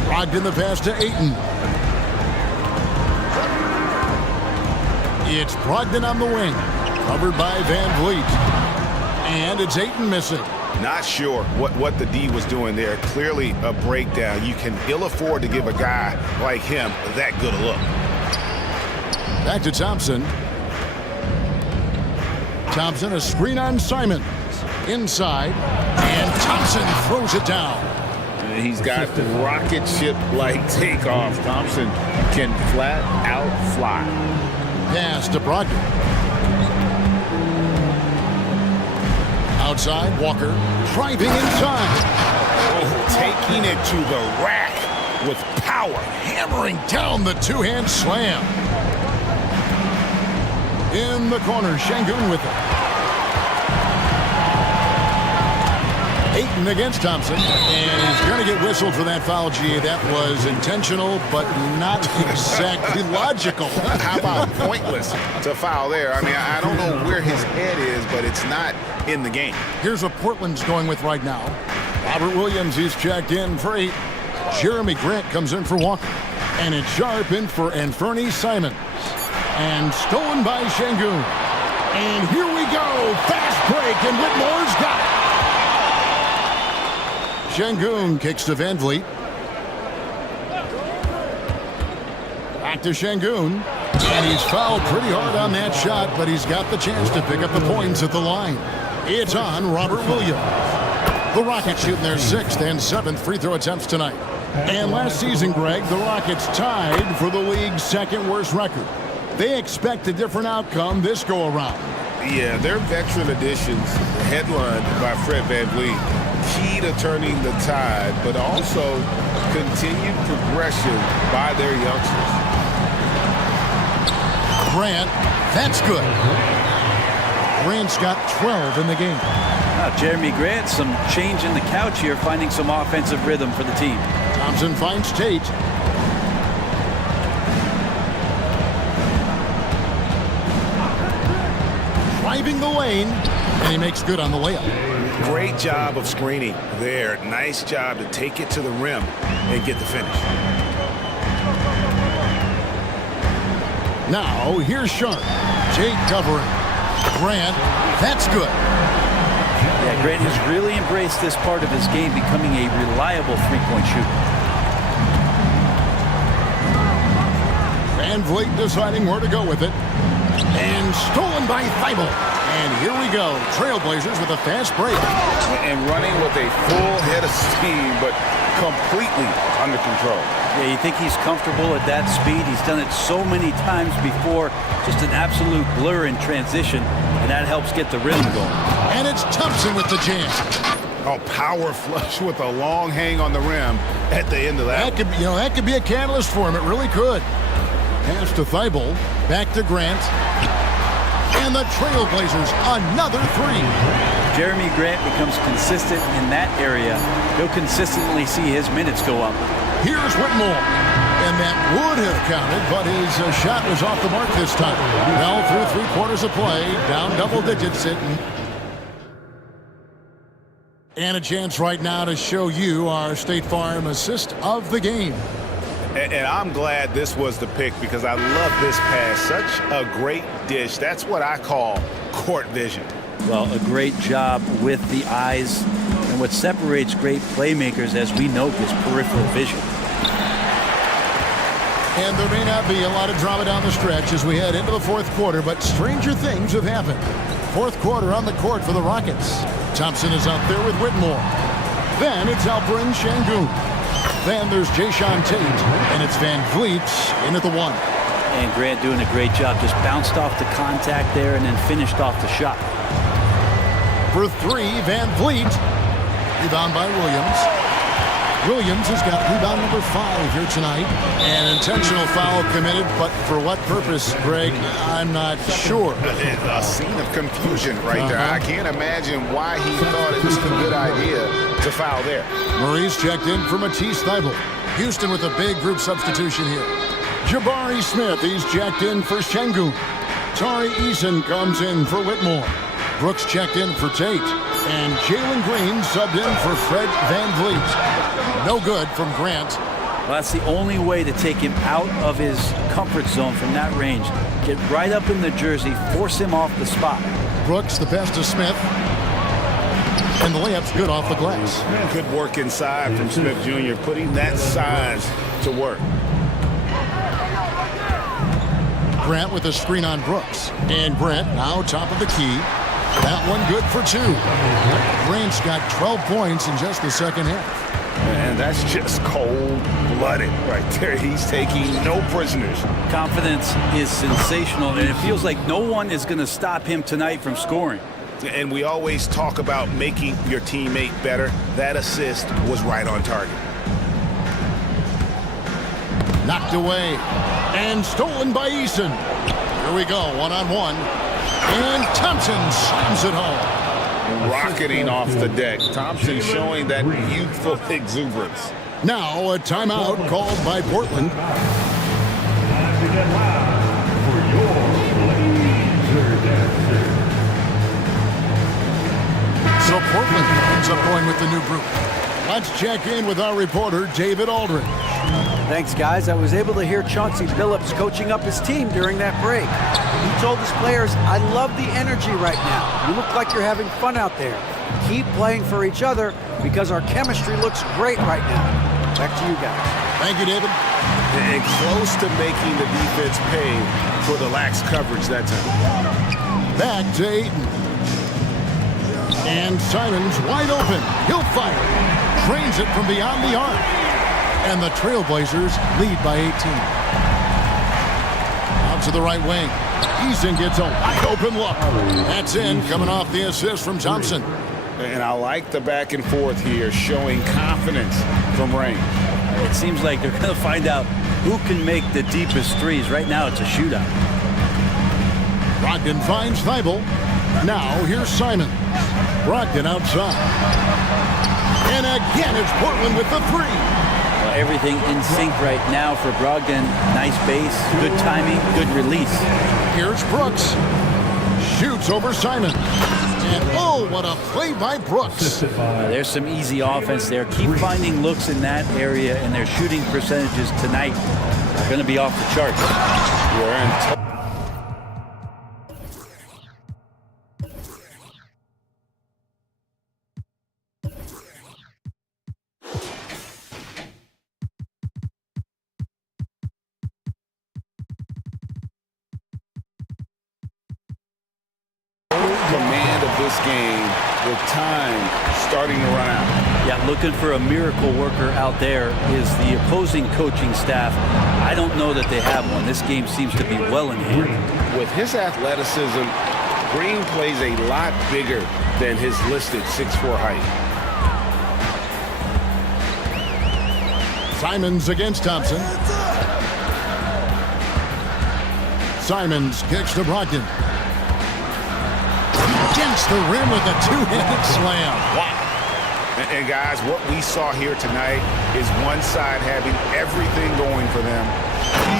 Brogdon the pass to Ayton. It's Brogdon on the wing. Covered by VanVleet. And it's Ayton missing. Not sure what the D was doing there. Clearly a breakdown. You can ill afford to give a guy like him that good a look. Back to Thompson. Thompson, a screen on Simons. Inside. And Thompson throws it down. And he's got the rocket ship-like takeoff. Thompson can flat out fly. Pass to Brogdon. Outside, Walker. Driving inside. Oh, taking it to the rack with power. Hammering down the two-hand slam. In the corner, Şengün with it. Ayton against Thompson, and he's going to get whistled for that foul, G. That was intentional, but not exactly logical. How about pointless to foul there? I mean, I don't know where his head is, but it's not in the game. Here's what Portland's going with right now. Robert Williams, he's checked in for 8. Jeremy Grant comes in for Walker. And it's Sharp in for Anthony Simons. And stolen by Şengün. And here we go. Fast break, and Whitmore's got it. Şengün kicks to VanVleet. Back to Şengün. And he's fouled pretty hard on that shot, but he's got the chance to pick up the points at the line. It's on Robert Williams. The Rockets shooting their 6th and 7th free throw attempts tonight. And last season, Greg, the Rockets tied for the league's 2nd worst record. They expect a different outcome this go-around. Yeah, their veteran additions, headlined by Fred VanVleet, key to turning the tide, but also continued progression by their youngsters. Grant, that's good. Grant's got 12 in the game. Now, Jeremy Grant, some change in the couch here, finding some offensive rhythm for the team. Thompson finds Tate. Driving the lane, and he makes good on the layup. Great job of screening there. Nice job to take it to the rim and get the finish. Now, here's Sharp. Tate covering. Grant, that's good. Yeah, Grant has really embraced this part of his game, becoming a reliable three-point shooter. Van Vliet deciding where to go with it. And stolen by Thibault. And here we go. Trailblazers with a fast break. And running with a full head of steam, but completely under control. Yeah, you think he's comfortable at that speed. He's done it so many times before. Just an absolute blur in transition, and that helps get the rhythm going. And it's Thompson with the jam. Oh, power flush with a long hang on the rim at the end of that. That could be a catalyst for him. It really could. Pass to Thibault. Back to Grant. And the Trailblazers, another three. Jeremy Grant becomes consistent in that area. He'll consistently see his minutes go up. Here's Whitmore. And that would have counted, but his shot was off the mark this time. Well, through 3/4 of play, down double digits sitting. And a chance right now to show you our State Farm assist of the game. And I'm glad this was the pick because I love this pass. Such a great dish. That's what I call court vision. Well, a great job with the eyes. And what separates great playmakers, as we note, is peripheral vision. And there may not be a lot of drama down the stretch as we head into the fourth quarter, but stranger things have happened. Fourth quarter on the court for the Rockets. Thompson is out there with Whitmore. Then it's Alperin Şengün. Then there's Jayshawn Tate, and it's Van Vliet in at the one. And Grant doing a great job. Just bounced off the contact there and then finished off the shot. For three, Van Vliet. Rebound by Williams. Williams has got rebound number 5 here tonight. An intentional foul committed, but for what purpose, Greg? I'm not sure. A scene of confusion right there. I can't imagine why he thought it was a good idea to foul there. Murray's checked in for Matisse Thybulle. Houston with a big group substitution here. Jabari Smith, he's checked in for Şengün. Tari Eason comes in for Whitmore. Brooks checked in for Tate. And Jalen Green subbed in for Fred Van Vliet. No good from Grant. Well, that's the only way to take him out of his comfort zone from that range. Get right up in the jersey, force him off the spot. Brooks, the pass to Smith. And the layup's good off the glass. Good work inside from Smith Jr., putting that size to work. Grant with a screen on Brooks. And Grant now top of the key. That one good for 2. Grant's got 12 points in just the second half. And that's just cold-blooded right there. He's taking no prisoners. Confidence is sensational, and it feels like no one is going to stop him tonight from scoring. And we always talk about making your teammate better. That assist was right on target. Knocked away. And stolen by Eason. Here we go, one-on-one. And Thompson slams it home. Rocketing off the deck. Thompson showing that youthful exuberance. Now a timeout called by Portland. So Portland ends up going with the new group. Let's check in with our reporter, David Aldridge. Thanks, guys. I was able to hear Chauncey Billups coaching up his team during that break. He told his players, I love the energy right now. You look like you're having fun out there. Keep playing for each other because our chemistry looks great right now. Back to you guys. Thank you, David. And close to making the defense pay for the lax coverage that time. Back to Ayton. And Simons wide open. He'll fire. Drains it from beyond the arc. And the Trailblazers lead by 18. Out to the right wing. Eason gets a wide open look. That's in, coming off the assist from Thompson. And I like the back and forth here, showing confidence from range. It seems like they're going to find out who can make the deepest threes. Right now, it's a shootout. Brogdon finds Thibault. Now here's Simon. Brogdon outside. And again, it's Portland with the three. Well, everything in sync right now for Brogdon. Nice base, good timing, good release. Here's Brooks. Shoots over Simon. And oh, what a play by Brooks. There's some easy offense there. Keep finding looks in that area, and their shooting percentages tonight are going to be off the charts. We're in command of this game with time starting to run out. Yeah, looking for a miracle worker out there is the opposing coaching staff. I don't know that they have one. This game seems to be well in hand. With his athleticism, Green plays a lot bigger than his listed 6'4" height. Simons against Thompson. Simons kicks to Brogdon. Against the rim with a two-handed slam. Wow. And guys, what we saw here tonight is one side having everything going for them.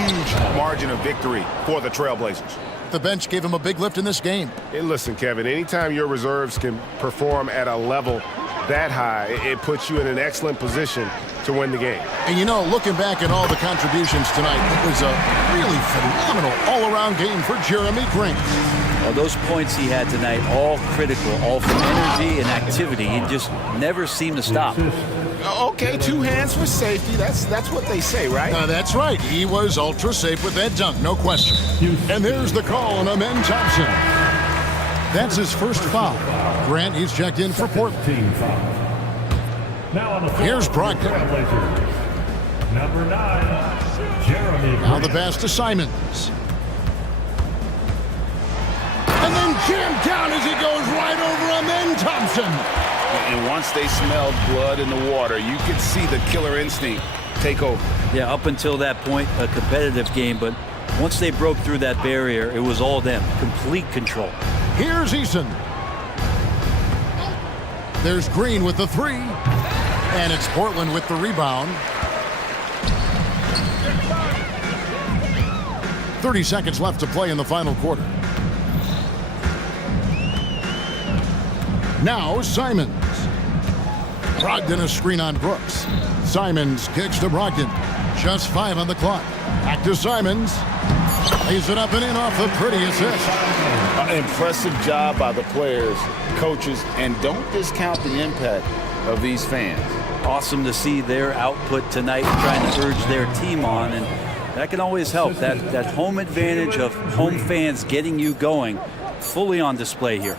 Huge margin of victory for the Trailblazers. The bench gave him a big lift in this game. Hey, listen, Kevin, anytime your reserves can perform at a level that high, it puts you in an excellent position to win the game. And you know, looking back at all the contributions tonight, it was a really phenomenal all-around game for Jeremy Green. Well, those points he had tonight, all critical, all from energy and activity. He just never seemed to stop. Okay, two hands for safety. That's what they say, right? That's right. He was ultra safe with that dunk, no question. And there's the call on Amen Thompson. That's his first foul. Grant, he's checked in for Portland. Now on the floor, Here's Brogdon. Number 9, Jeremy. Now the pass to Simons. And then jammed down as he goes right over Amen Thompson. And once they smelled blood in the water, you could see the killer instinct take over. Yeah, up until that point, a competitive game, but once they broke through that barrier, it was all them. Complete control. Here's Eason. There's Green with the three. And it's Portland with the rebound. 30 seconds left to play in the final quarter. Now Simons. Brogdon a screen on Brooks. Simons kicks to Brogdon. Just 5 on the clock. Back to Simons. Lays it up and in off the pretty assist. Impressive job by the players, coaches, and don't discount the impact of these fans. Awesome to see their output tonight, trying to urge their team on, and that can always help. That home advantage of home fans getting you going, fully on display here.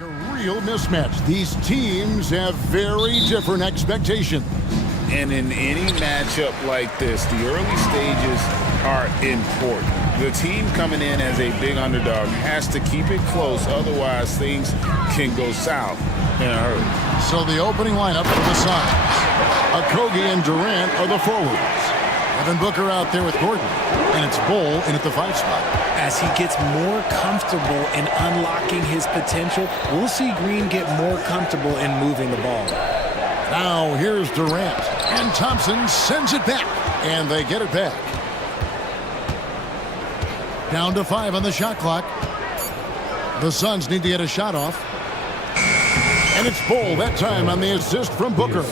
like a real mismatch. These teams have very different expectations. And in any matchup like this, the early stages are important. The team coming in as a big underdog has to keep it close, otherwise things can go south in a hurry. So the opening lineup for the Suns. Okogie and Durant are the forwards. Devin Booker out there with Gordon. And it's Bull in at the 5 spot. As he gets more comfortable in unlocking his potential, we'll see Green get more comfortable in moving the ball. Now here's Durant. And Thompson sends it back. And they get it back. Down to 5 on the shot clock. The Suns need to get a shot off. And it's Bull that time on the assist from Booker.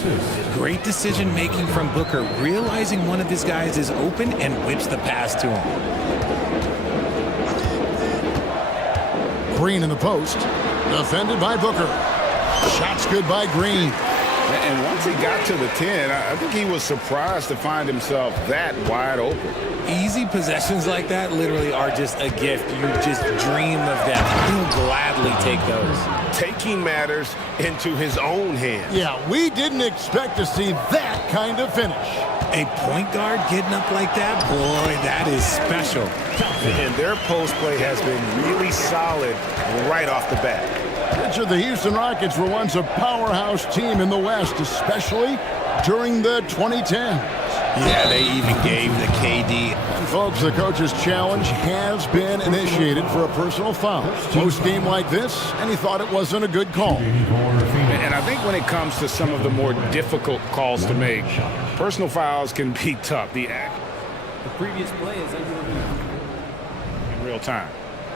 Great decision making from Booker, realizing one of his guys is open and whips the pass to him. Green in the post. Defended by Booker. Shots good by Green. And once he got to the 10, I think he was surprised to find himself that wide open. Easy possessions like that literally are just a gift. You just dream of them. He'll gladly take those. Taking matters into his own hands. Yeah, we didn't expect to see that kind of finish. A point guard getting up like that, boy, that is special. And their post play has been really solid right off the bat. Richard, the Houston Rockets were once a powerhouse team in the West, especially during the 2010s. Yeah, they even gave the KD. And folks, the coach's challenge has been initiated for a personal foul. Post-game like this, and he thought it wasn't a good call. And I think when it comes to some of the more difficult calls to make, personal fouls can be tough. The previous play is under review. In real time.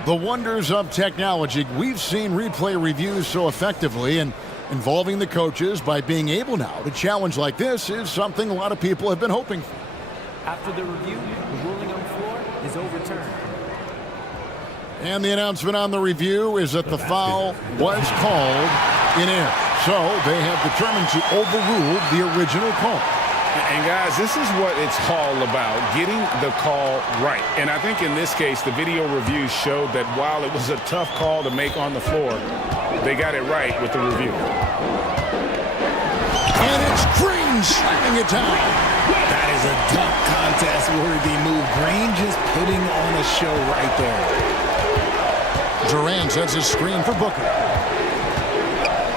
The wonders of technology. We've seen replay reviews so effectively, and involving the coaches by being able now to challenge like this is something a lot of people have been hoping for. After the review, the ruling on the floor is overturned. And the announcement on the review is that the foul was called in air. So they have determined to overrule the original call. And guys, this is what it's all about, getting the call right. And I think in this case, the video review showed that while it was a tough call to make on the floor, they got it right with the review. And it's Green slamming it down. That is a dunk contest-worthy move. Green just putting on a show right there. Durant sets his screen for Booker.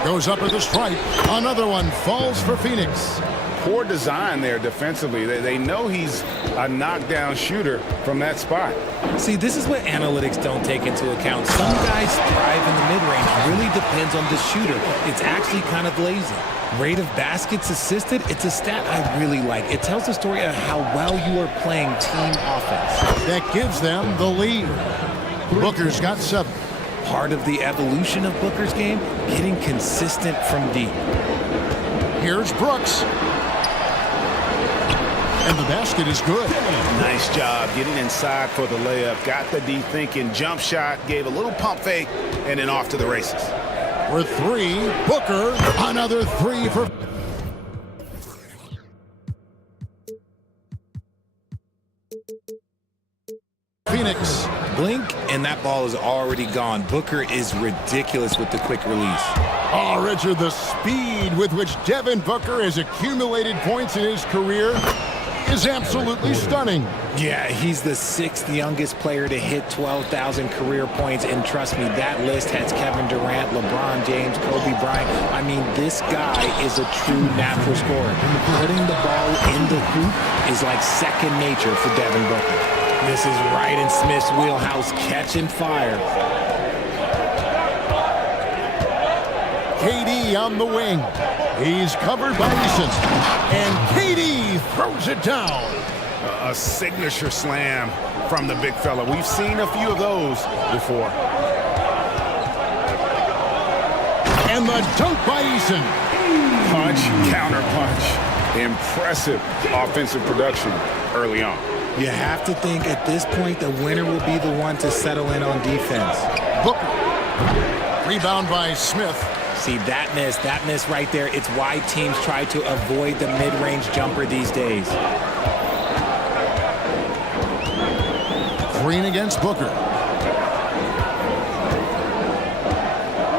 Goes up with a strike. Another one falls for Phoenix. Poor design there defensively. They know he's a knockdown shooter from that spot. See, this is what analytics don't take into account. Some guys thrive in the mid-range. It really depends on the shooter. It's actually kind of lazy. Rate of baskets assisted, it's a stat I really like. It tells the story of how well you are playing team offense. That gives them the lead. Booker's got 7. Part of the evolution of Booker's game, getting consistent from deep. Here's Brooks. And the basket is good. Nice job getting inside for the layup. Got the D thinking, jump shot, gave a little pump fake, and then off to the races. For 3, Booker, another 3 for... Phoenix. Blink, and that ball is already gone. Booker is ridiculous with the quick release. Oh, Richard, the speed with which Devin Booker has accumulated points in his career is absolutely stunning. Yeah, he's the 6th youngest player to hit 12,000 career points, and trust me, that list has Kevin Durant, LeBron James, Kobe Bryant. I mean, this guy is a true natural scorer. Putting the ball in the hoop is like second nature for Devin Booker. This is right in Smith's wheelhouse, catching fire. KD on the wing. He's covered by Eason. And KD throws it down. A signature slam from the big fella. We've seen a few of those before. And the dunk by Eason. Punch, counter punch. Impressive offensive production early on. You have to think at this point the winner will be the one to settle in on defense. Booker. Rebound by Smith. See, that miss right there, it's why teams try to avoid the mid-range jumper these days. Green against Booker.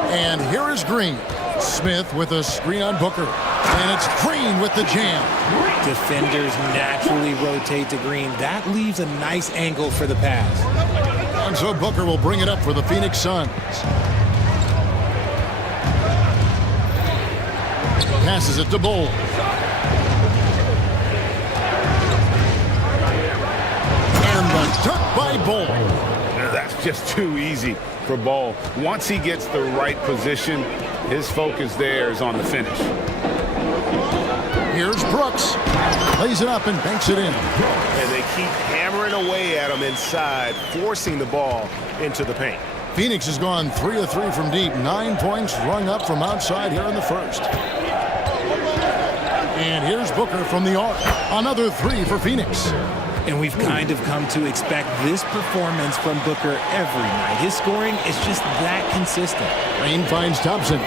And here is Green. Smith with a screen on Booker. And it's Green with the jam. Defenders naturally rotate to Green. That leaves a nice angle for the pass. And so Booker will bring it up for the Phoenix Suns. Passes it to Bull. And the dunk by Bull. That's just too easy for Ball. Once he gets the right position, his focus there is on the finish. Here's Brooks. Lays it up and banks it in. And they keep hammering away at him inside, forcing the ball into the paint. Phoenix has gone 3 of 3 from deep. 9 points rung up from outside here in the first. And here's Booker from the arc. Another 3 for Phoenix. And we've kind of come to expect this performance from Booker every night. His scoring is just that consistent. Green finds Thompson.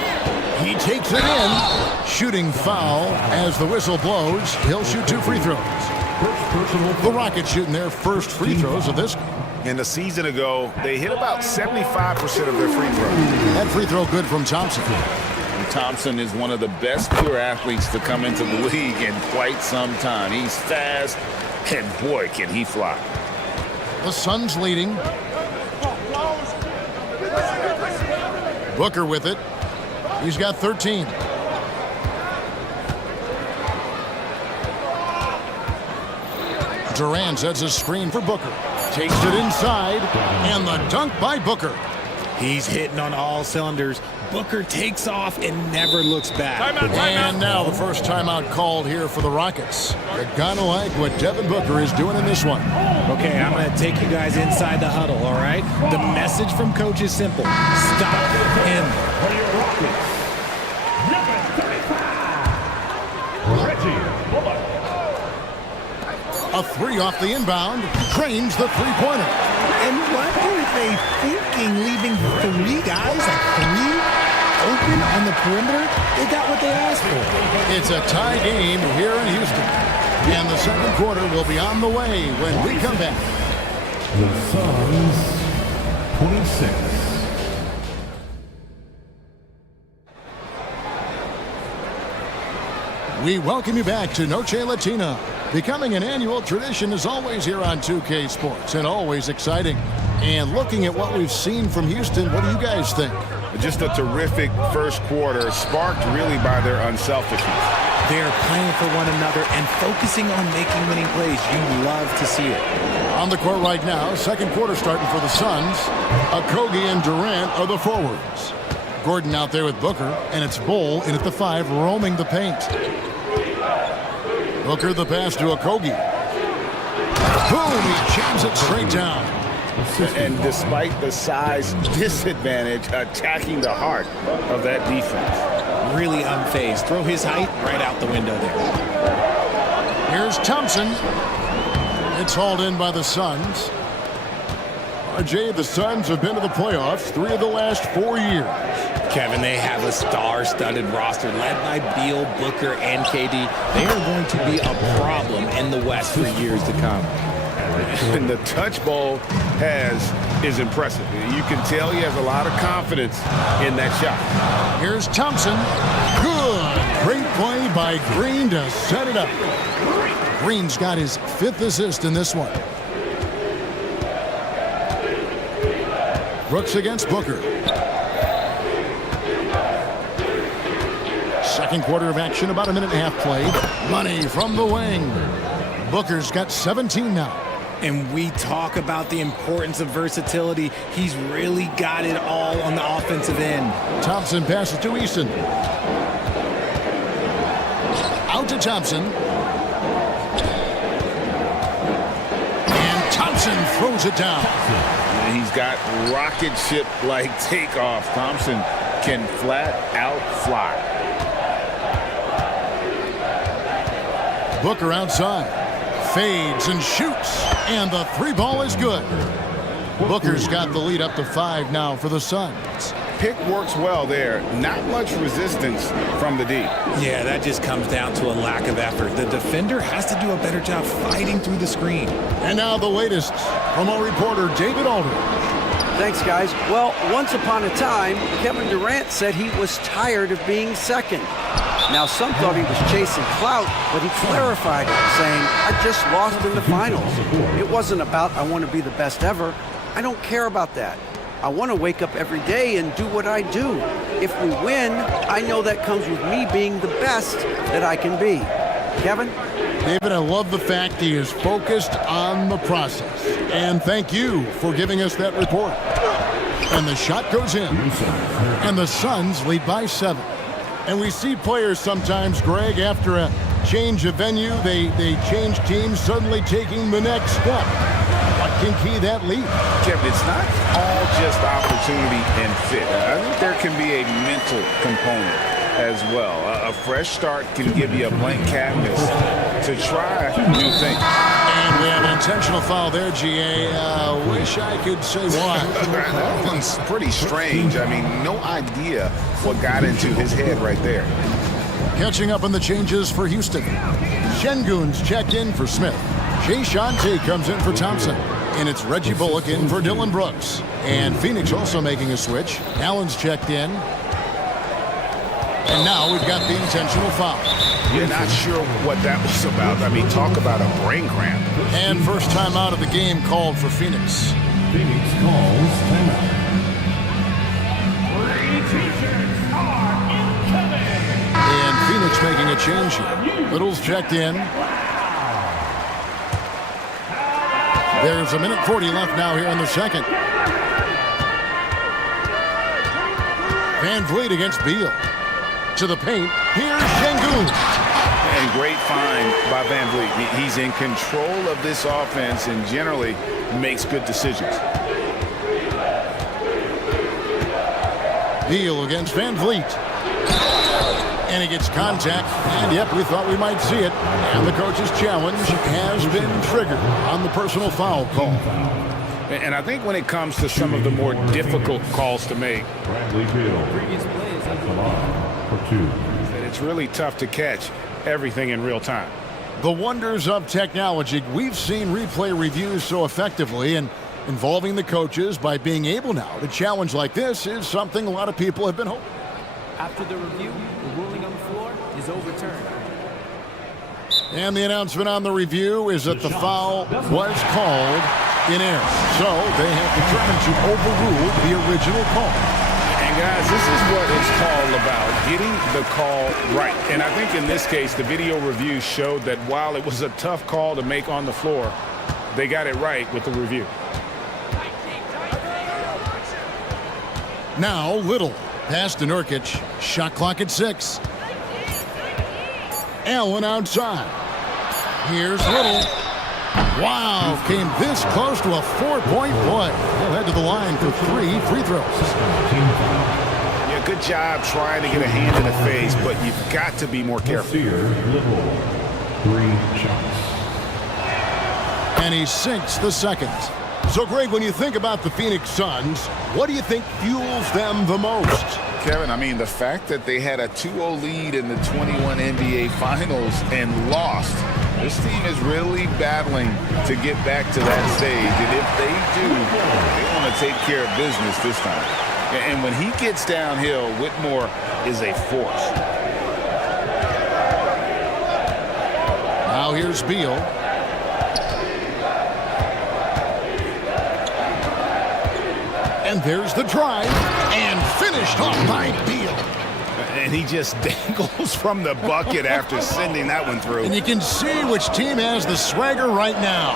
He takes it in. Shooting foul as the whistle blows. He'll shoot 2 free throws. The Rockets shooting their first free throws of this game. And a season ago, they hit about 75% of their free throws. That free throw good from Thompson. Thompson is one of the best pure athletes to come into the league in quite some time. He's fast, and boy, can he fly. The Suns leading. Booker with it. He's got 13. Durant sets a screen for Booker. Takes it inside, and the dunk by Booker. He's hitting on all cylinders. Booker takes off and never looks back. And now the first timeout called here for the Rockets. You're gonna like what Devin Booker is doing in this one. Okay, I'm going to take you guys inside the huddle, all right? The message from coach is simple. Stop him. A 3 off the inbound. Drains the three-pointer. And what were they thinking, leaving 3 guys, like 3 open on the perimeter? They got what they asked for. It's a tie game here in Houston. And the second quarter will be on the way when we come back. The Suns, 26. We welcome you back to Noche Latina. Becoming an annual tradition is always here on 2K Sports and always exciting. And looking at what we've seen from Houston, what do you guys think? Just a terrific first quarter, sparked really by their unselfishness. They're playing for one another and focusing on making winning plays. You love to see it. On the court right now, second quarter starting for the Suns. Okogie and Durant are the forwards. Gordon out there with Booker, and it's Bull in at the 5, roaming the paint. Booker the pass to Okogie. Boom, he jams it straight down. And despite the size disadvantage, attacking the heart of that defense. Really unfazed. Throw his height right out the window there. Here's Thompson. It's hauled in by the Suns. RJ, the Suns have been to the playoffs 3 of the last 4 years. Kevin, they have a star-studded roster led by Beal, Booker, and KD. They are going to be a problem in the West for years to come. And the touch ball is impressive. You can tell he has a lot of confidence in that shot. Here's Thompson. Good. Great play by Green to set it up. Green's got his 5th assist in this one. Brooks against Booker. Second quarter of action, about a minute and a half played. Money from the wing. Booker's got 17 now. And we talk about the importance of versatility. He's really got it all on the offensive end. Thompson passes to Easton. Out to Thompson. And Thompson throws it down. And he's got rocket ship-like takeoff. Thompson can flat out fly. Booker outside. Fades and shoots. And the 3 ball is good. Booker's got the lead up to 5 now for the Suns. Pick works well there. Not much resistance from the D. Yeah, that just comes down to a lack of effort. The defender has to do a better job fighting through the screen. And now the latest from our reporter, David Alder. Thanks, guys. Well, once upon a time, Kevin Durant said he was tired of being second. Now, some thought he was chasing clout, but he clarified it, saying, I just lost in the finals. It wasn't about, I want to be the best ever. I don't care about that. I want to wake up every day and do what I do. If we win, I know that comes with me being the best that I can be. Kevin? David, I love the fact he is focused on the process. And thank you for giving us that report. And the shot goes in. And the Suns lead by 7. And we see players sometimes, Greg, after a change of venue, they change teams, suddenly taking the next step. What can key that lead? Kevin, it's not all just opportunity and fit. I think there can be a mental component as well. A fresh start can give you a blank canvas to try new things. And we have an intentional foul there, GA. Wish I could say why. That one's pretty strange. I mean, no idea what got into his head right there. Catching up on the changes for Houston. Şengün's checked in for Smith. Jay Shante comes in for Thompson. And it's Reggie Bullock in for Dylan Brooks. And Phoenix also making a switch. Allen's checked in. And now we've got the intentional foul. You're not sure what that was about. I mean, talk about a brain cramp. And first time out of the game called for Phoenix. Phoenix calls timeout. And Phoenix making a change here. Little's checked in. There's 1:40 left now here in the second. Van Vliet against Beal. To the paint. Here's Şengün. And great find by Van Vliet. He's in control of this offense and generally makes good decisions. Beal against Van Vliet. And he gets contact. And yep, we thought we might see it. And the coach's challenge has been triggered on the personal foul call. And I think when it comes to some of the more difficult calls to make, Bradley Beal. For 2. It's really tough to catch everything in real time. The wonders of technology. We've seen replay reviews so effectively, and involving the coaches by being able now to challenge like this is something a lot of people have been hoping. After the review, the ruling on the floor is overturned. And the announcement on the review is that the foul was called in error. So they have determined to overrule the original call. and guys, this is what it's called about, getting the call right. And I think in this case, the video review showed that while it was a tough call to make on the floor, they got it right with the review. Now Little, pass to Nurkic, shot clock at 6. Allen outside. Here's Little. Wow, came this close to a 4-point play. He'll head to the line for 3 free throws. Yeah, good job trying to get a hand in the face, but you've got to be more careful. Little, 3 shots. And he sinks the second. So, Greg, when you think about the Phoenix Suns, what do you think fuels them the most? Kevin, I mean, the fact that they had a 2-0 lead in the 21 NBA Finals and lost. This team is really battling to get back to that stage. And if they do, they want to take care of business this time. And when he gets downhill, Whitmore is a force. Now here's Beal. And there's the drive, and finished off by Beal. And he just dangles from the bucket after sending that one through. And you can see which team has the swagger right now.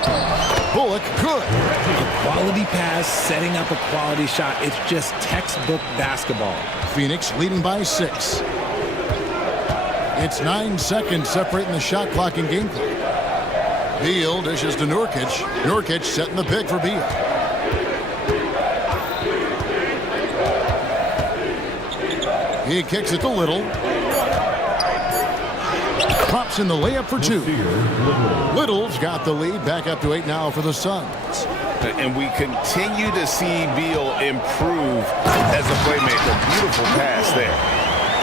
Bullock good. A quality pass, setting up a quality shot. It's just textbook basketball. Phoenix leading by 6. It's 9 seconds separating the shot clock and game clock. Beal dishes to Nurkic. Nurkic setting the pick for Beal. He kicks it to Little. Pops in the layup for 2. Little's got the lead, back up to 8 now for the Suns. And we continue to see Beal improve as a playmaker. Beautiful pass there.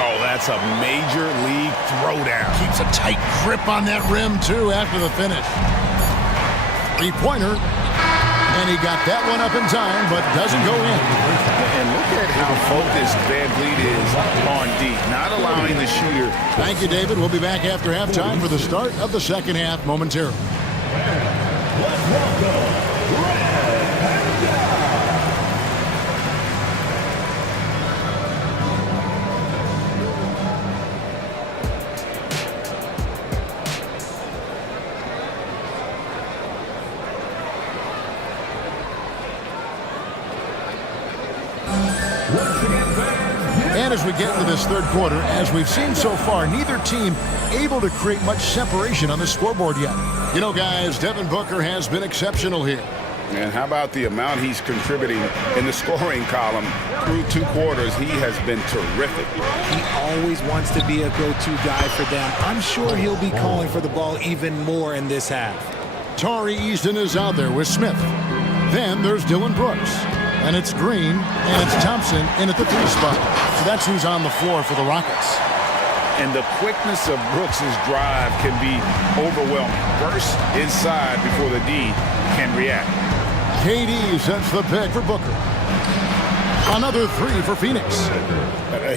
Oh, that's a major league throwdown. Keeps a tight grip on that rim, too, after the finish. 3-pointer. And he got that one up in time, but doesn't go in. And look at how focused Van Vliet is on D, not allowing the shooter. Thank you, David. We'll be back after halftime for the start of the second half momentarily. And as we get into this third quarter, as we've seen so far, neither team able to create much separation on the scoreboard yet. You know, guys, Devin Booker has been exceptional here. And how about the amount he's contributing in the scoring column through 2 quarters? He has been terrific. He always wants to be a go-to guy for them. I'm sure he'll be calling for the ball even more in this half. Tari Easton is out there with Smith. Then there's Dylan Brooks. And it's Green, and it's Thompson in at the 3 spot. So that's who's on the floor for the Rockets. And the quickness of Brooks' drive can be overwhelming. Burst inside before the D can react. KD sets the pick for Booker. Another 3 for Phoenix.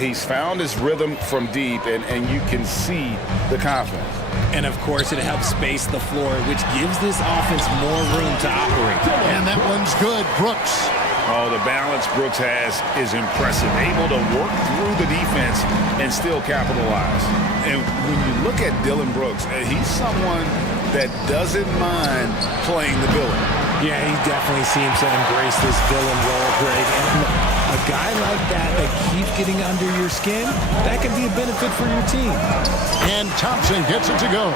He's found his rhythm from deep, and you can see the confidence. And, of course, it helps space the floor, which gives this offense more room to operate. And that one's good. Brooks. Oh, the balance Brooks has is impressive. Able to work through the defense and still capitalize. And when you look at Dylan Brooks, he's someone that doesn't mind playing the villain. Yeah, he definitely seems to embrace this villain role, Greg. And a guy like that keeps getting under your skin, that can be a benefit for your team. And Thompson gets it to go.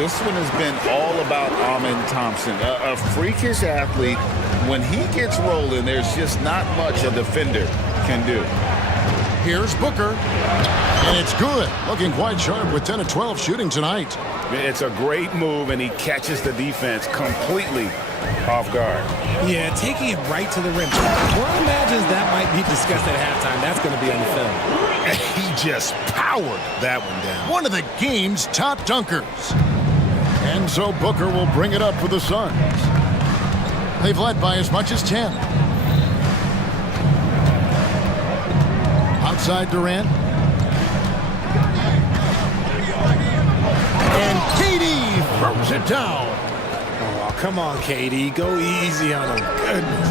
This one has been all about Amen Thompson, a freakish athlete. When he gets rolling, there's just not much a defender can do. Here's Booker, and it's good. Looking quite sharp with 10 of 12 shooting tonight. It's a great move, and he catches the defense completely off guard. Yeah, taking it right to the rim. Ron imagines that might be discussed at halftime. That's going to be on the film. He just powered that one down. One of the game's top dunkers. And so Booker will bring it up for the Suns. They've led by as much as 10. Outside Durant. And KD throws it down. Oh, come on, KD. Go easy on him. Goodness.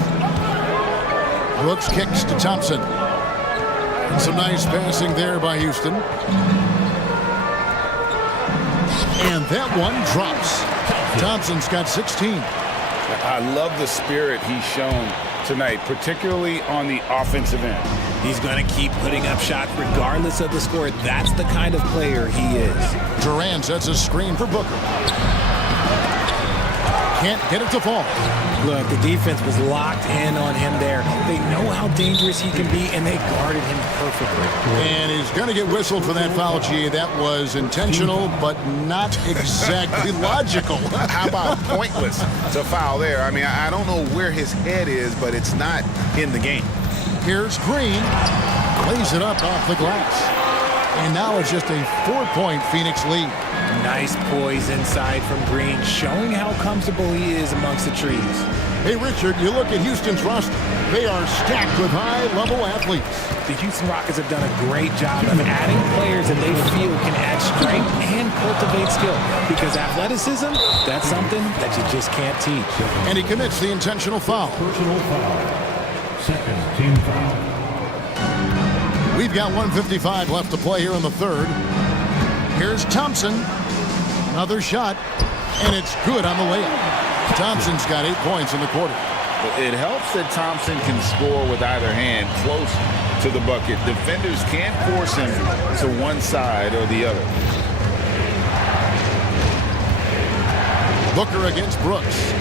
Brooks kicks to Thompson. And some nice passing there by Houston. And that one drops. Thompson's got 16. I love the spirit he's shown tonight, particularly on the offensive end. He's going to keep putting up shots regardless of the score. That's the kind of player he is. Durant sets a screen for Booker. Can't get it to fall. Look, the defense was locked in on him there. They know how dangerous he can be, and they guarded him perfectly. And he's going to get whistled for that foul, G. That was intentional, but not exactly logical. How about pointless to foul there? I mean, I don't know where his head is, but it's not in the game. Here's Green. Lays it up off the glass. And now it's just a 4-point Phoenix lead. Nice poise inside from Green, showing how comfortable he is amongst the trees. Hey, Richard, you look at Houston's roster. They are stacked with high-level athletes. The Houston Rockets have done a great job of adding players that they feel can add strength and cultivate skill. Because athleticism, that's something that you just can't teach. And he commits the intentional foul. Personal foul. Second team foul. We've got 1:55 left to play here in the third. Here's Thompson. Another shot, and it's good on the layup. Thompson's got 8 points in the quarter. It helps that Thompson can score with either hand close to the bucket. Defenders can't force him to one side or the other. Booker against Brooks.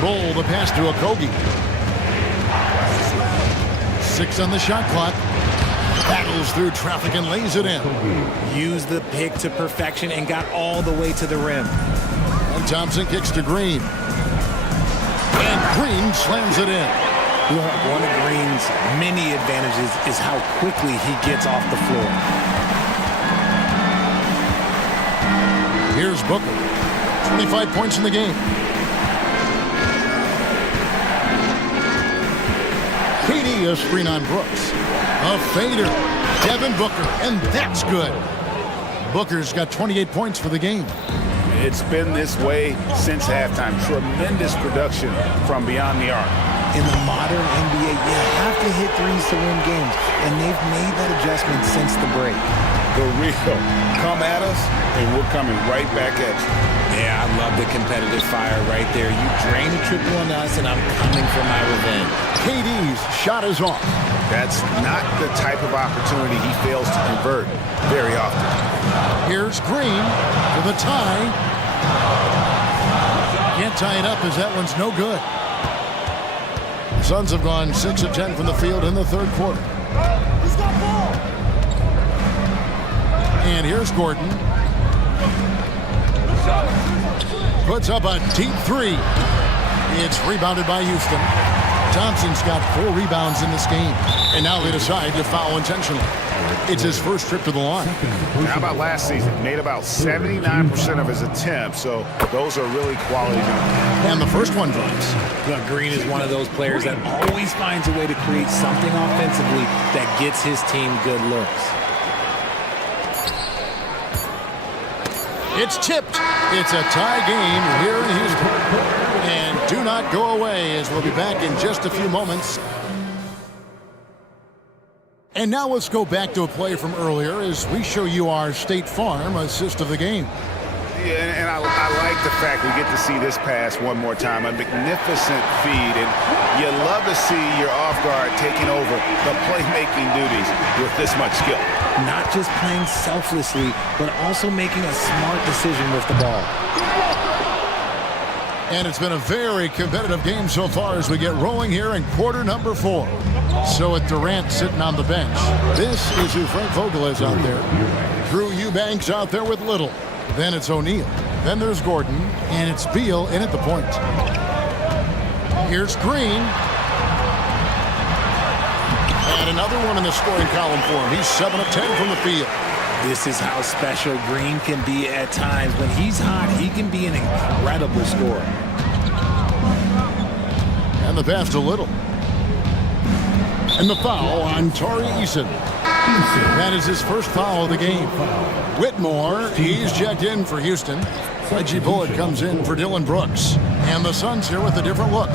Roll the pass to Okogie. 6 on the shot clock. Battles through traffic and lays it in. Used the pick to perfection and got all the way to the rim. And Thompson kicks to Green. And Green slams it in. Look, one of Green's many advantages is how quickly he gets off the floor. Here's Booker. 25 points in the game. KD a screen on Brooks. A fader. Devin Booker, and that's good. Booker's got 28 points for the game. It's been this way since halftime. Tremendous production from beyond the arc. In the modern NBA, you have to hit threes to win games, and they've made that adjustment since the break. The real come at us, and we're coming right back at you. Yeah, I love the competitive fire right there. You drain a triple on us, and I'm coming for my revenge. KD's shot is off. That's not the type of opportunity he fails to convert very often. Here's Green for the tie. Can't tie it up as that one's no good. The Suns have gone 6 of 10 from the field in the third quarter. And here's Gordon. Puts up a deep three. It's rebounded by Houston. Thompson's got 4 rebounds in this game. And now they decide to foul intentionally. It's his first trip to the line. How about last season? Made about 79% of his attempts, so those are really quality numbers. And the first one drops. Look, Green is one of those players that always finds a way to create something offensively that gets his team good looks. It's tipped. It's a tie game here in Houston. And do not go away, as we'll be back in just a few moments. And now let's go back to a play from earlier as we show you our State Farm assist of the game. Yeah, and I like the fact we get to see this pass one more time. A magnificent feed, and you love to see your off guard taking over the playmaking duties with this much skill. Not just playing selflessly, but also making a smart decision with the ball. And it's been a very competitive game so far as we get rolling here in quarter number 4. So with Durant sitting on the bench, this is who Frank Vogel is out there. Drew Eubanks out there with Little. Then it's O'Neal. Then there's Gordon, and it's Beal in at the point. Here's Green. And another one in the scoring column for him. He's 7 of 10 from the field. This is how special Green can be at times. When he's hot, he can be an incredible scorer. And the pass to Little. And the foul on Tari Eason. That is his first foul of the game. Whitmore, he's checked in for Houston. Reggie Bullock comes in for Dylan Brooks. And the Suns here with a different look.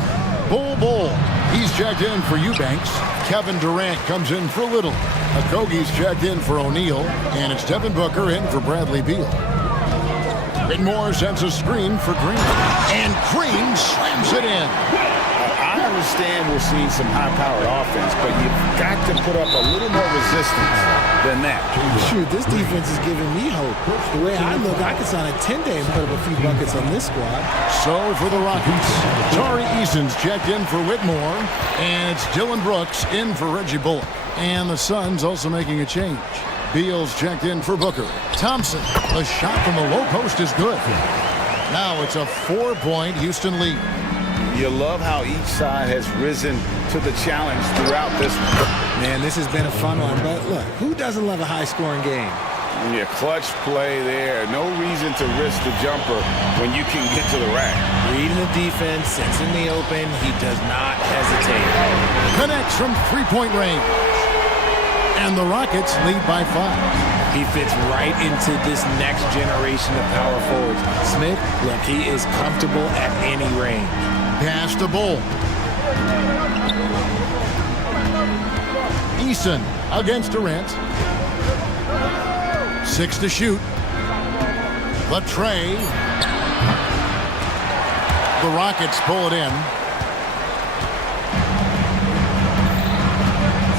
Bull, he's checked in for Eubanks. Kevin Durant comes in for Little. Okogie's checked in for O'Neal. And it's Devin Booker in for Bradley Beal. Whitmore sends a screen for Green. And Green slams it in. I understand we're seeing some high-powered offense, but you've got to put up a little more resistance than that. Shoot, this defense is giving me hope. The way I look, I could sign a 10-day and put up a few buckets on this squad. So for the Rockets, Tari Eason's checked in for Whitmore, and it's Dylan Brooks in for Reggie Bullock. And the Suns also making a change. Beal's checked in for Booker. Thompson, the shot from the low post is good. Now it's a 4-point Houston lead. You love how each side has risen to the challenge throughout this one. Man, this has been a fun one, but look, who doesn't love a high-scoring game? Yeah, clutch play there. No reason to risk the jumper when you can get to the rack. Reading the defense, sits in the open, he does not hesitate. Connects from 3-point range. And the Rockets lead by 5. He fits right into this next generation of power forwards. Smith, look, he is comfortable at any range. Pass to Bull. Eason against Durant. 6 to shoot. The tray. The Rockets pull it in.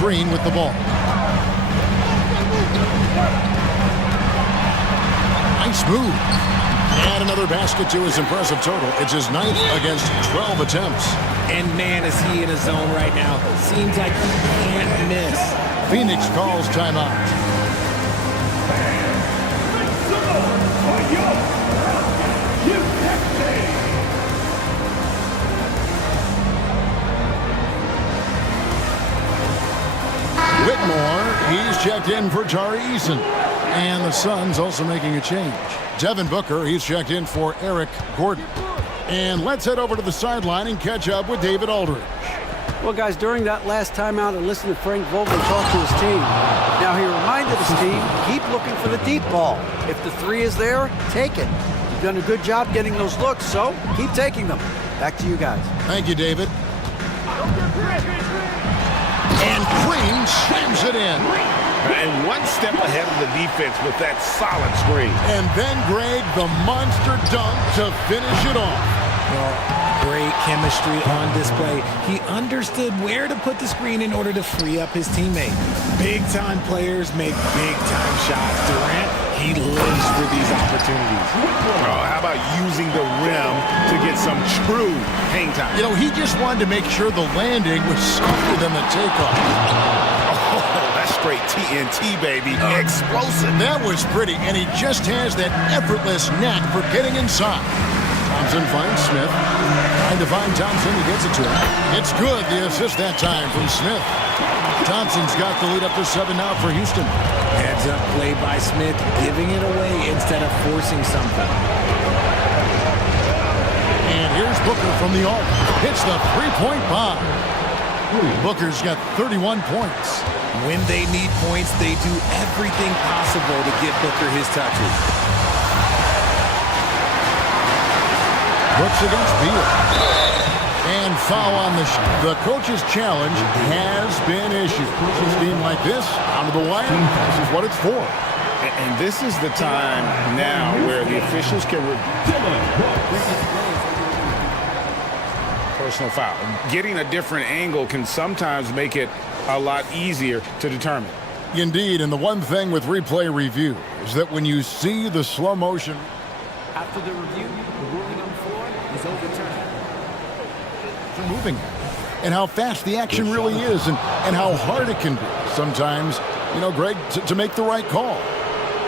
Green with the ball. Nice move. And another basket to his impressive total. It's his 9th against 12 attempts. And man, is he in a zone right now. Seems like he can't miss. Phoenix calls timeout. Whitmore, he's checked in for Tari Eason. And the Suns also making a change. Devin Booker, he's checked in for Eric Gordon. And let's head over to the sideline and catch up with David Aldridge. Well, guys, during that last timeout, I listened to Frank Vogel talk to his team. Now, he reminded his team, keep looking for the deep ball. If the three is there, take it. You've done a good job getting those looks, so keep taking them. Back to you guys. Thank you, David. And Green slams it in. And one step ahead of the defense with that solid screen. And then Greg, the monster dunk to finish it off. Well, great chemistry on display. He understood where to put the screen in order to free up his teammate. Big-time players make big-time shots. Durant, he lives for these opportunities. Oh, how about using the rim to get some true hang time? You know, he just wanted to make sure the landing was softer than the takeoff. Oh, that's straight TNT, baby. Explosive. That was pretty, and he just has that effortless knack for getting inside. Thompson finds Smith. Trying to find Thompson. He gets it to him. It's good, the assist that time from Smith. Thompson's got the lead up to 7 now for Houston. Heads up play by Smith, giving it away instead of forcing something. And here's Booker from the arc. Hits the three-point bomb. Booker's got 31 points. When they need points, they do everything possible to get Booker his touches. Brooks against Beal. And foul on the coach's challenge has been issued. A team like this, out of the wire, this is what it's for. And this is the time now where the officials can... Personal foul. Getting a different angle can sometimes make it a lot easier to determine. Indeed, and the one thing with replay review is that when you see the slow motion... After the review, the ruling on the floor is overturned. Moving and how fast the action really is and how hard it can be sometimes, you know, Greg, to make the right call.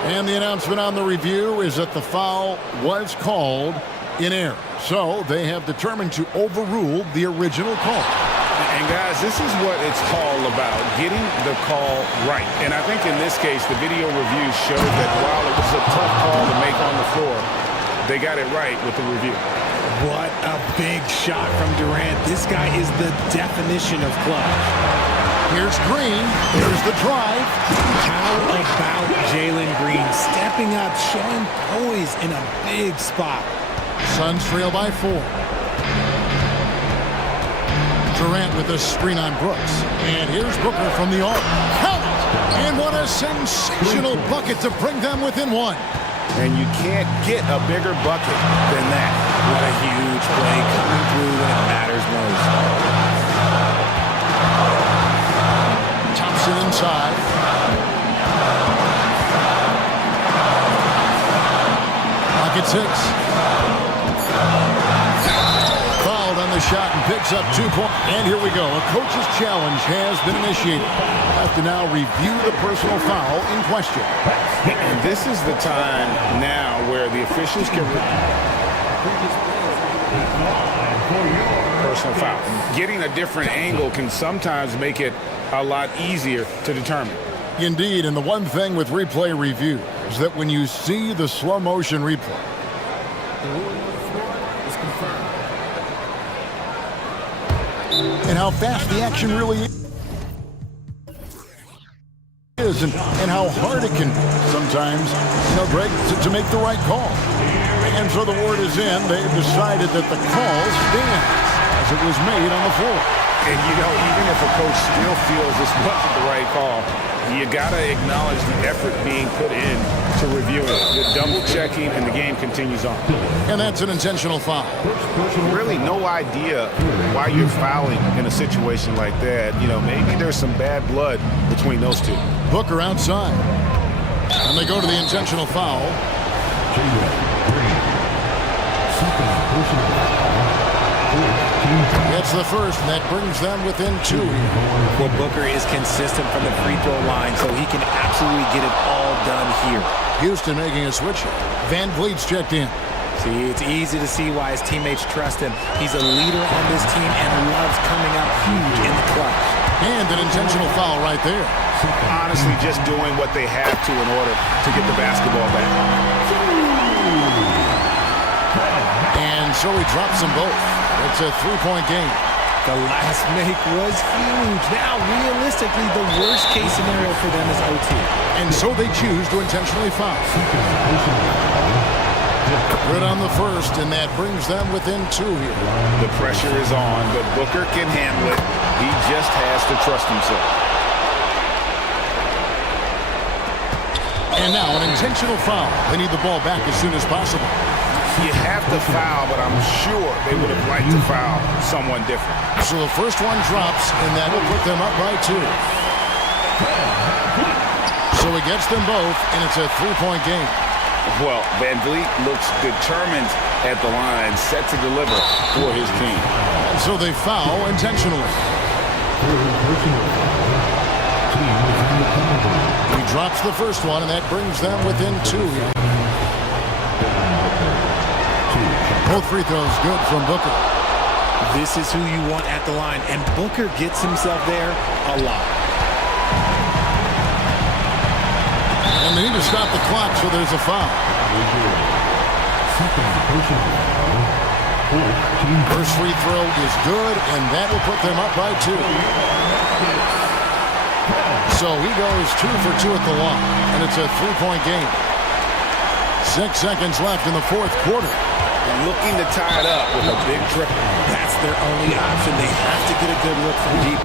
And the announcement on the review is that the foul was called in error. So they have determined to overrule the original call. And guys, this is what it's all about, getting the call right. And I think in this case, the video review showed that while it was a tough call to make on the floor, they got it right with the review. What a big shot from Durant. This guy is the definition of clutch. Here's Green. Here's the drive. How about Jalen Green stepping up, showing poise in a big spot. Suns trail by 4. Durant with a screen on Brooks. And here's Booker from the arc. Count it! And what a sensational bucket to bring them within 1. And you can't get a bigger bucket than that. What a huge play coming through when it matters most. Thompson inside. Pocket 6. Fouled on the shot and picks up 2 points. And here we go. A coach's challenge has been initiated. We'll have to now review the personal foul in question. And this is the time now where the officials can... Personal foul. Getting a different angle can sometimes make it a lot easier to determine. Indeed, and the one thing with replay review is that when you see the slow motion replay, The ruling on the floor is confirmed. and how fast the action really is and how hard it can be sometimes, you know, Greg, to make the right call. And so the word is in. They've decided that the call stands as it was made on the floor. And, you know, even if a coach still feels this wasn't the right call, you got to acknowledge the effort being put in to reviewing it. The double checking, and the game continues on. And that's an intentional foul. Really no idea why you're fouling in a situation like that. You know, maybe there's some bad blood between those two. Booker outside. And they go to the intentional foul. That's the first, and that brings them within 2. Well, Booker is consistent from the free throw line, so he can absolutely get it all done here. Houston making a switch. Van Vliet's checked in. See, it's easy to see why his teammates trust him. He's a leader on this team and loves coming up huge in the clutch. And an intentional foul right there. Honestly, just doing what they have to in order to get the basketball back. And so he drops them both. It's a 3-point game. The last make was huge. Now, realistically, the worst case scenario for them is OT. And so they choose to intentionally foul. Good on the first, and that brings them within 2 here. The pressure is on, but Booker can handle it. He just has to trust himself. And now an intentional foul. They need the ball back as soon as possible. You have to foul, but I'm sure they would have liked to foul someone different. So the first one drops, and that will put them up by 2. So he gets them both, and it's a 3-point game. Well, Van Vliet looks determined at the line, set to deliver for his team. So they foul intentionally. He drops the first one, and that brings them within 2 here. Both free throws good from Booker. This is who you want at the line, and Booker gets himself there a lot. And they need to stop the clock, so there's a foul. First free throw is good, and that will put them up by 2. So he goes 2 for 2 at the line, and it's a 3-point game. 6 seconds left in the 4th quarter. Looking to tie it up with a big triple. That's their only option. They have to get a good look from deep.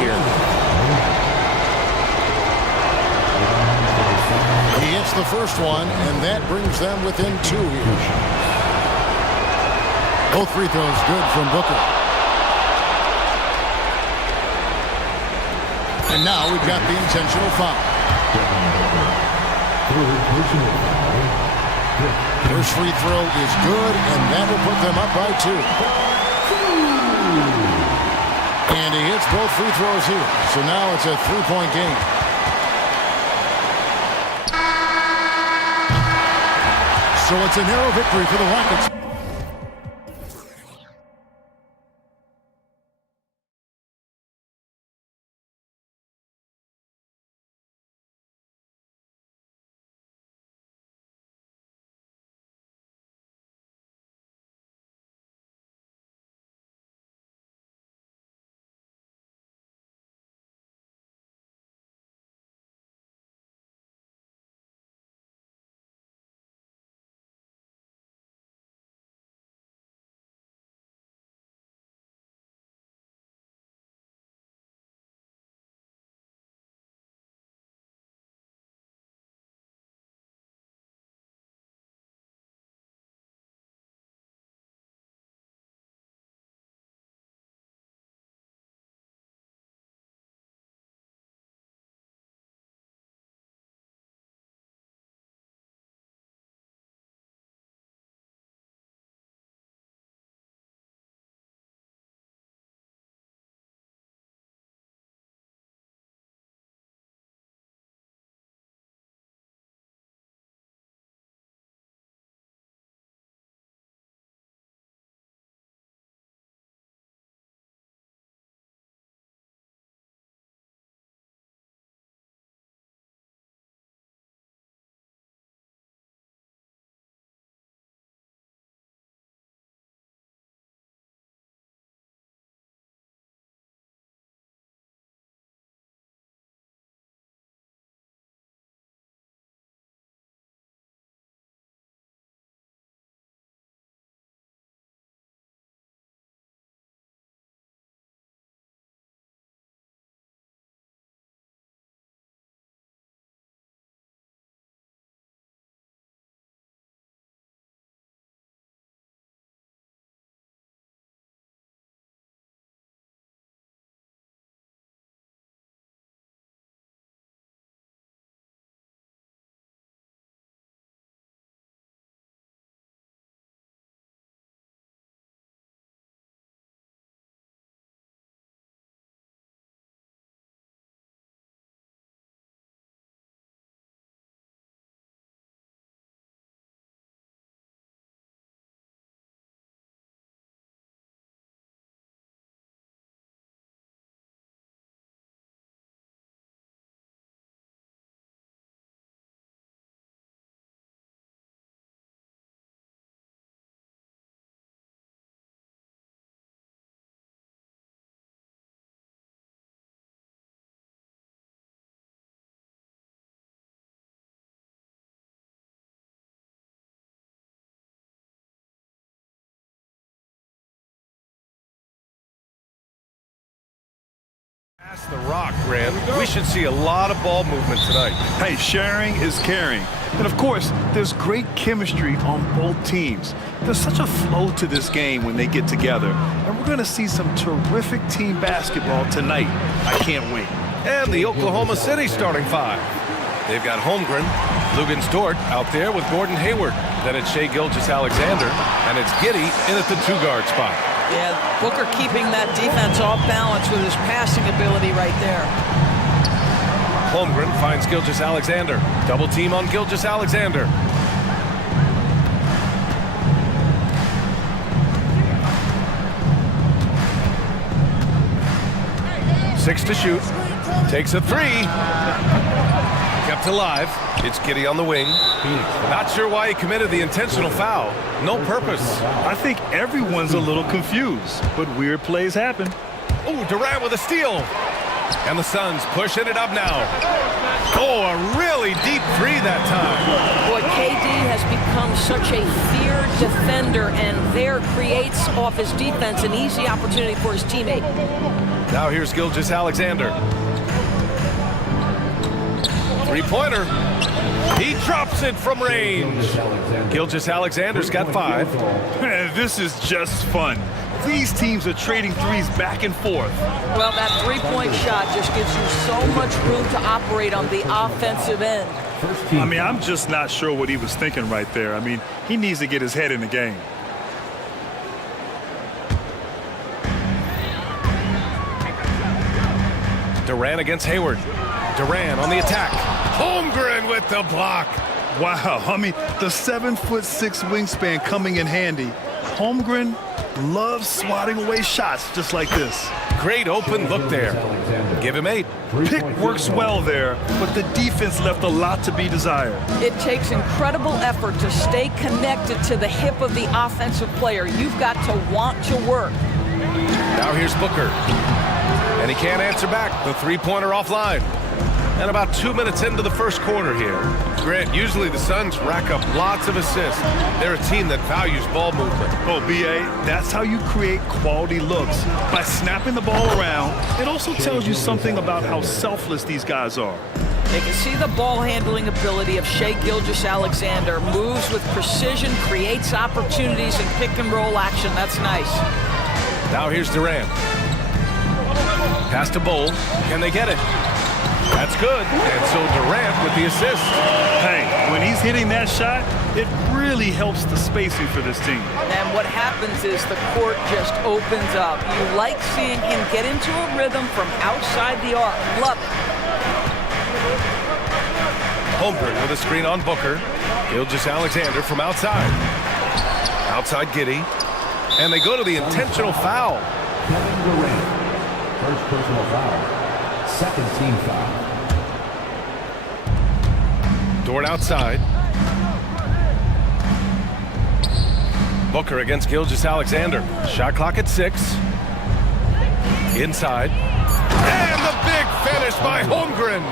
Here. He hits the first one, and that brings them within 2 here. Both free throws good from Booker. And now we've got the intentional foul. First free throw is good, and that will put them up by 2. And he hits both free throws here. So now it's a 3-point game. So it's a narrow victory for the Rockets. the rock, Grant. We should see a lot of ball movement tonight. Hey, sharing is caring. And of course, there's great chemistry on both teams. There's such a flow to this game when they get together. And we're going to see some terrific team basketball tonight. I can't wait. And the Oklahoma City starting five. They've got Holmgren, Lugans Dort out there with Gordon Hayward. Then it's Shai Gilgeous-Alexander, and it's Giddey in at the two-guard spot. Yeah, Booker keeping that defense off balance with his passing ability right there. Holmgren finds Gilgeous-Alexander. Double team on Gilgeous-Alexander. Six to shoot. Takes a three. Kept alive. It's Giddey on the wing. Not sure why he committed the intentional foul. No purpose. I think everyone's a little confused, but weird plays happen. Oh, Durant with a steal. And the Suns pushing it up now. Oh, a really deep three that time. Boy, KD has become such a feared defender, and there creates off his defense an easy opportunity for his teammate. Now here's Gilgeous-Alexander. Three-pointer. He drops it from range. Gilgeous-Alexander's got five. Man, this is just fun. These teams are trading threes back and forth. Well, that three-point shot just gives you so much room to operate on the offensive end. I mean, I'm just not sure what he was thinking right there. I mean, he needs to get his head in the game. Durant against Hayward. Durant on the attack. Holmgren with the block. Wow, I mean, the 7'6" wingspan coming in handy. Holmgren loves swatting away shots just like this. Great open look there. Give him 8. Pick works well there, but the defense left a lot to be desired. It takes incredible effort to stay connected to the hip of the offensive player. You've got to want to work. Now here's Booker. And he can't answer back. The three-pointer offline. And about 2 minutes into the first quarter here. Grant, usually the Suns rack up lots of assists. They're a team that values ball movement. Oh, B.A., that's how you create quality looks. By snapping the ball around, it also tells you something about how selfless these guys are. They can see the ball handling ability of Shai Gilgeous-Alexander. Moves with precision, creates opportunities in pick and roll action. That's nice. Now here's Durant. Pass to Bowl. Can they get it? That's good. And so Durant with the assist. Hey, when he's hitting that shot, it really helps the spacing for this team. And what happens is the court just opens up. You like seeing him get into a rhythm from outside the arc. Love it. Holmgren with a screen on Booker. Gilgeous-Alexander from outside. Outside Giddey. And they go to the intentional foul. Kevin Durant. First personal foul. Second team foul. Dort outside. Booker against Gilgeous-Alexander. Shot clock at 6. Inside. And the big finish by Holmgren.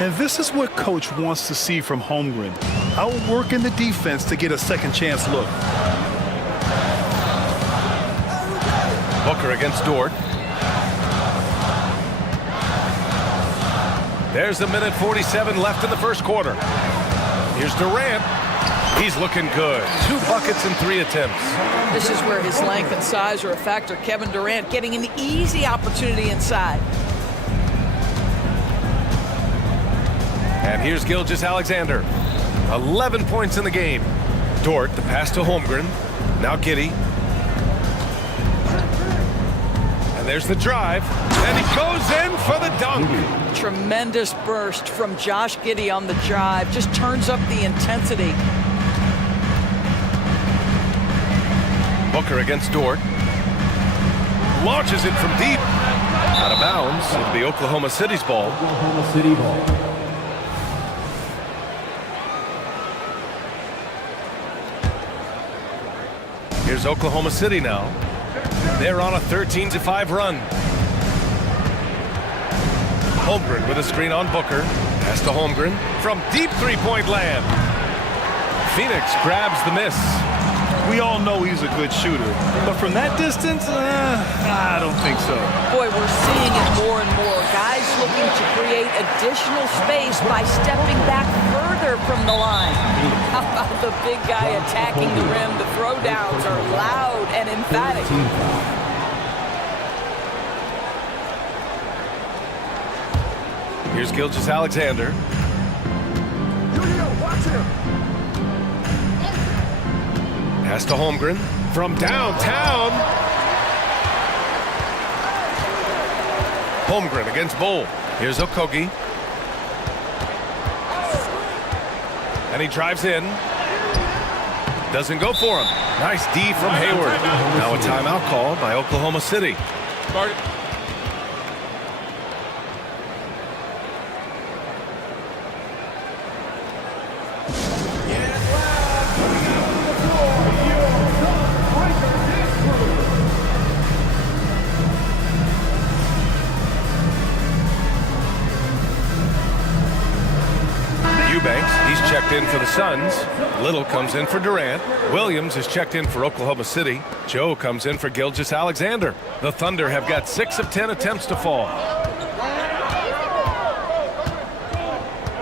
And this is what Coach wants to see from Holmgren. Outworking the defense to get a second chance look. Booker against Dort. There's a minute 47 left in the first quarter. Here's Durant. He's looking good. 2 buckets in 3 attempts. This is where his length and size are a factor. Kevin Durant getting an easy opportunity inside. And here's Gilgeous-Alexander. 11 points in the game. Dort, the pass to Holmgren. Now Giddey. And there's the drive. And he goes in for the dunk. Tremendous burst from Josh Giddey on the drive. Just turns up the intensity. Booker against Dort. Launches it from deep. Out of bounds. It'll be Oklahoma City's ball. Oklahoma City ball. Here's Oklahoma City now. They're on a 13-5 run. Holmgren with a screen on Booker. Pass to Holmgren from deep three-point land. Phoenix grabs the miss. We all know he's a good shooter. But from that distance, I don't think so. Boy, we're seeing it more and more. Guys looking to create additional space by stepping back further from the line. How about the big guy attacking the rim? The throwdowns are loud and emphatic. Here's Gilgeous-Alexander. Pass to Holmgren from downtown. Holmgren against Bowl. Here's Okogie. And he drives in. Doesn't go for him. Nice D from Hayward. Now a timeout called by Oklahoma City. He's checked in for the Suns. Little comes in for Durant. Williams is checked in for Oklahoma City. Joe comes in for Gilgeous-Alexander. The Thunder have got 6 of 10 attempts to fall.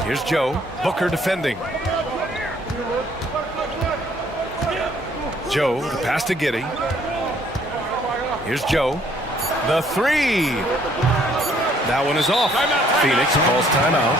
Here's Joe. Booker defending. Joe, the pass to Giddey. Here's Joe. The three. That one is off. Phoenix calls timeout.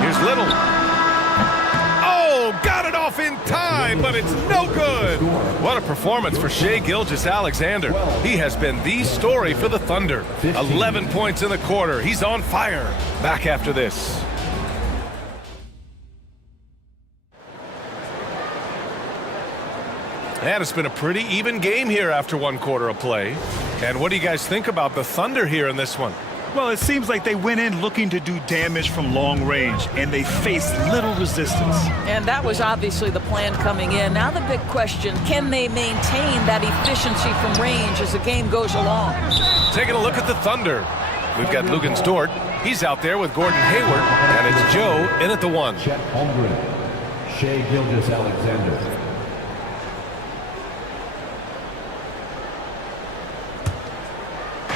Here's Little. Oh, got it off in time, but it's no good. What a performance for Shai Gilgeous-Alexander. He has been the story for the Thunder. 11 points in the quarter. He's on fire. Back after this. And it's been a pretty even game here after one quarter of play. And what do you guys think about the Thunder here in this one? Well, it seems like they went in looking to do damage from long range, and they faced little resistance. And that was obviously the plan coming in. Now the big question, can they maintain that efficiency from range as the game goes along? Taking a look at the Thunder. We've got Luguentz Dort. He's out there with Gordon Hayward, and it's Joe in at the one. Chet Holmgren, Shai Gilgeous-Alexander.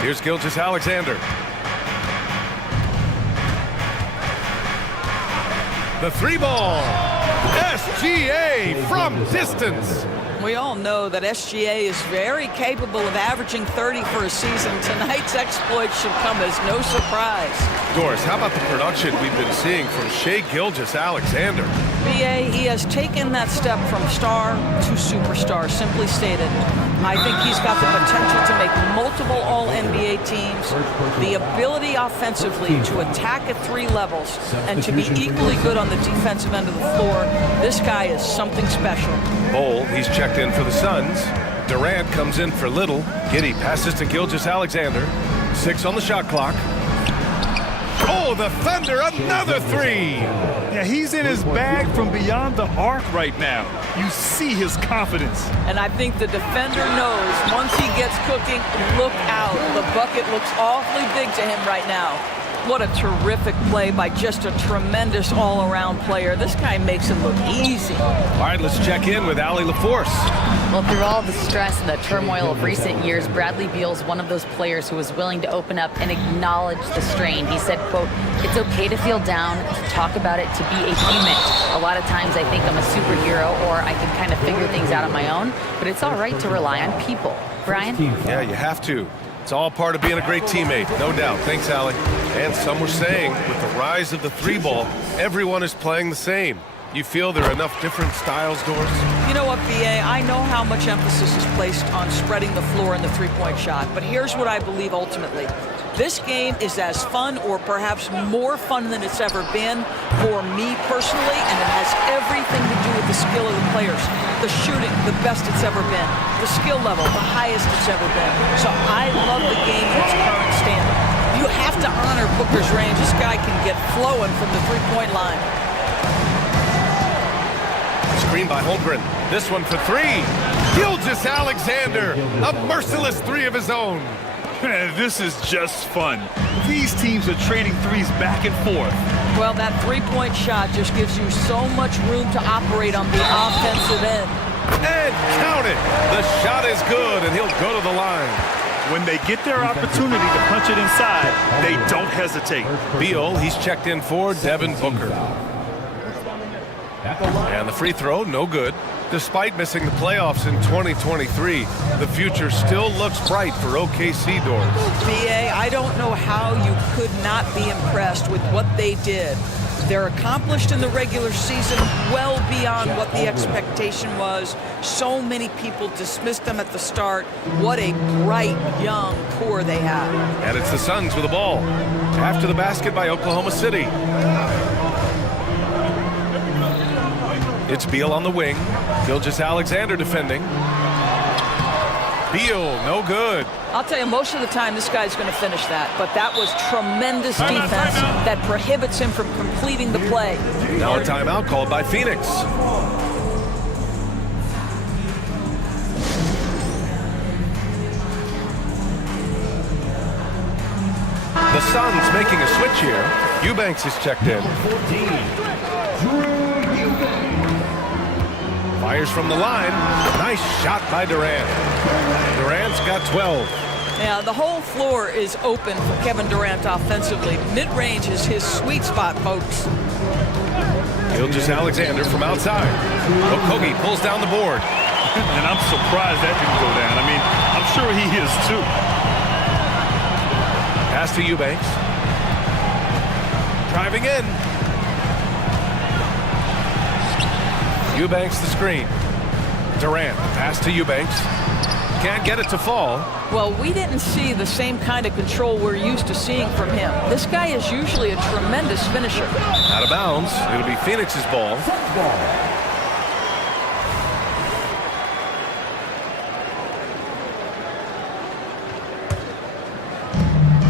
Here's Gilgeous-Alexander. The three ball. SGA from distance. We all know that SGA is very capable of averaging 30 for a season. Tonight's exploit should come as no surprise. Doris, how about the production we've been seeing from Shai Gilgeous-Alexander? BA, he has taken that step from star to superstar, simply stated. I think he's got the potential to make multiple All-NBA teams, the ability offensively to attack at 3 levels, and to be equally good on the defensive end of the floor. This guy is something special. Bowl, he's checked in for the Suns. Durant comes in for Little. Giddey passes to Gilgeous-Alexander. 6 on the shot clock. Oh, the Thunder, another three! Yeah, he's in his bag from beyond the arc right now. You see his confidence. And I think the defender knows once he gets cooking, look out. The bucket looks awfully big to him right now. What a terrific play by just a tremendous all-around player. This guy makes it look easy. All right, let's check in with Allie LaForce. Well, through all the stress and the turmoil of recent years, Bradley Beal's one of those players who was willing to open up and acknowledge the strain. He said, quote, "It's okay to feel down, to talk about it, to be a human. A lot of times I think I'm a superhero or I can kind of figure things out on my own, but it's all right to rely on people." Brian? Yeah, you have to. It's all part of being a great teammate, no doubt. Thanks, Allie. And some were saying, with the rise of the three ball, everyone is playing the same. You feel there are enough different styles, Doris? You know what, BA? I know how much emphasis is placed on spreading the floor in the three-point shot, but here's what I believe ultimately. This game is as fun or perhaps more fun than it's ever been for me personally, and it has everything to do with the skill of the players. The shooting, the best it's ever been. The skill level, the highest it's ever been. So I love the game in its current standing. You have to honor Booker's range. This guy can get flowing from the three-point line. screen by Holmgren. This one for three. Gilgeous Alexander, a merciless three of his own. Man, this is just fun. These teams are trading threes back and forth. Well, that three-point shot just gives you so much room to operate on the offensive end. And count it. The shot is good, and he'll go to the line. When they get their opportunity to punch it inside, they don't hesitate. Beal, he's checked in for Devin Booker. And the free throw, no good. Despite missing the playoffs in 2023, the future still looks bright for OKC doors. BA, I don't know how you could not be impressed with what they did. They're accomplished in the regular season well beyond what the expectation was. So many people dismissed them at the start. What a bright, young core they have. And it's the Suns with the ball. After the basket by Oklahoma City. It's Beal on the wing. Gilgeous Alexander defending. Beal, no good. I'll tell you, most of the time this guy's going to finish that, but that was tremendous defense that prohibits him from completing the play. Now a timeout called by Phoenix. The Suns making a switch here. Eubanks is checked in. Fires from the line. Nice shot by Durant. Durant's got 12. Yeah, the whole floor is open for Kevin Durant offensively. Mid-range is his sweet spot, folks. Gilgeous Alexander from outside. Okogie pulls down the board. And I'm surprised that didn't go down. I mean, I'm sure he is too. Pass to Eubanks. Driving in. Eubanks the screen. Durant, pass to Eubanks. Can't get it to fall. Well, we didn't see the same kind of control we're used to seeing from him. This guy is usually a tremendous finisher. Out of bounds. It'll be Phoenix's ball.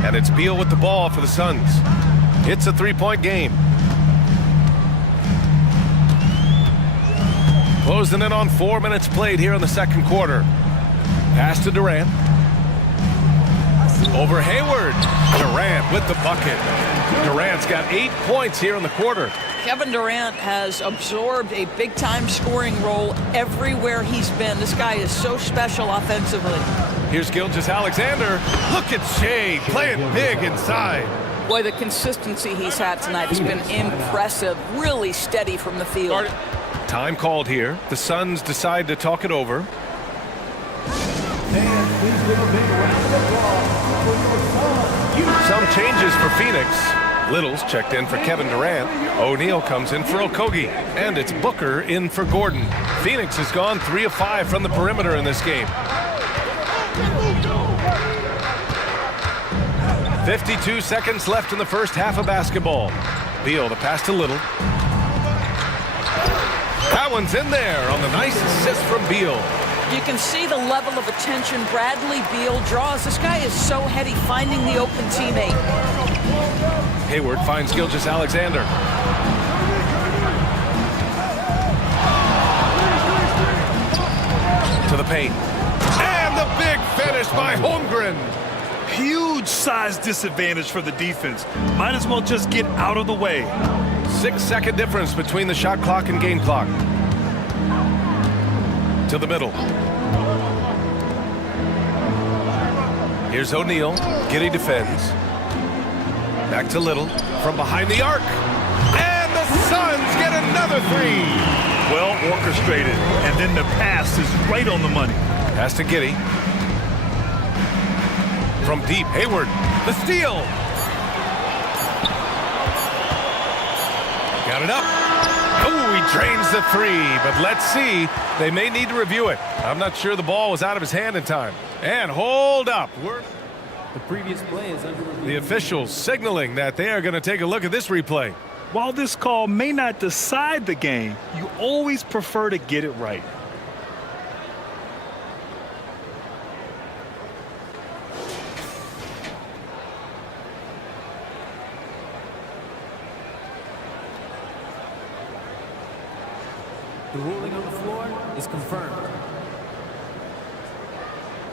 And it's Beal with the ball for the Suns. It's a three-point game. Closing in on 4 minutes played here in the second quarter. Pass to Durant. Over Hayward. Durant with the bucket. Durant's got 8 points here in the quarter. Kevin Durant has absorbed a big-time scoring role everywhere he's been. This guy is so special offensively. Here's Gilgeous Alexander. Look at Shea playing big inside. Boy, the consistency he's had tonight has been impressive. Really steady from the field. Time called here. The Suns decide to talk it over. Some changes for Phoenix. Little's checked in for Kevin Durant. O'Neal comes in for Okogie. And it's Booker in for Gordon. Phoenix has gone 3 of 5 from the perimeter in this game. 52 seconds left in the first half of basketball. Beal, the pass to Little. That one's in there on the nice assist from Beal. You can see the level of attention Bradley Beal draws. This guy is so heady finding the open teammate. Hayward finds Gilgeous Alexander. To the paint. And the big finish by Holmgren. Huge size disadvantage for the defense. Might as well just get out of the way. 6-second difference between the shot clock and game clock. To the middle. Here's O'Neal. Giddey defends. Back to Little. From behind the arc. And the Suns get another three. Well orchestrated. And then the pass is right on the money. Pass to Giddey. From deep, Hayward. The steal. Got it up. Oh, he drains the three, but let's see. They may need to review it. I'm not sure the ball was out of his hand in time. And hold up. The previous play is under review. The officials signaling that they are going to take a look at this replay. While this call may not decide the game, you always prefer to get it right. The ruling on on the floor is confirmed.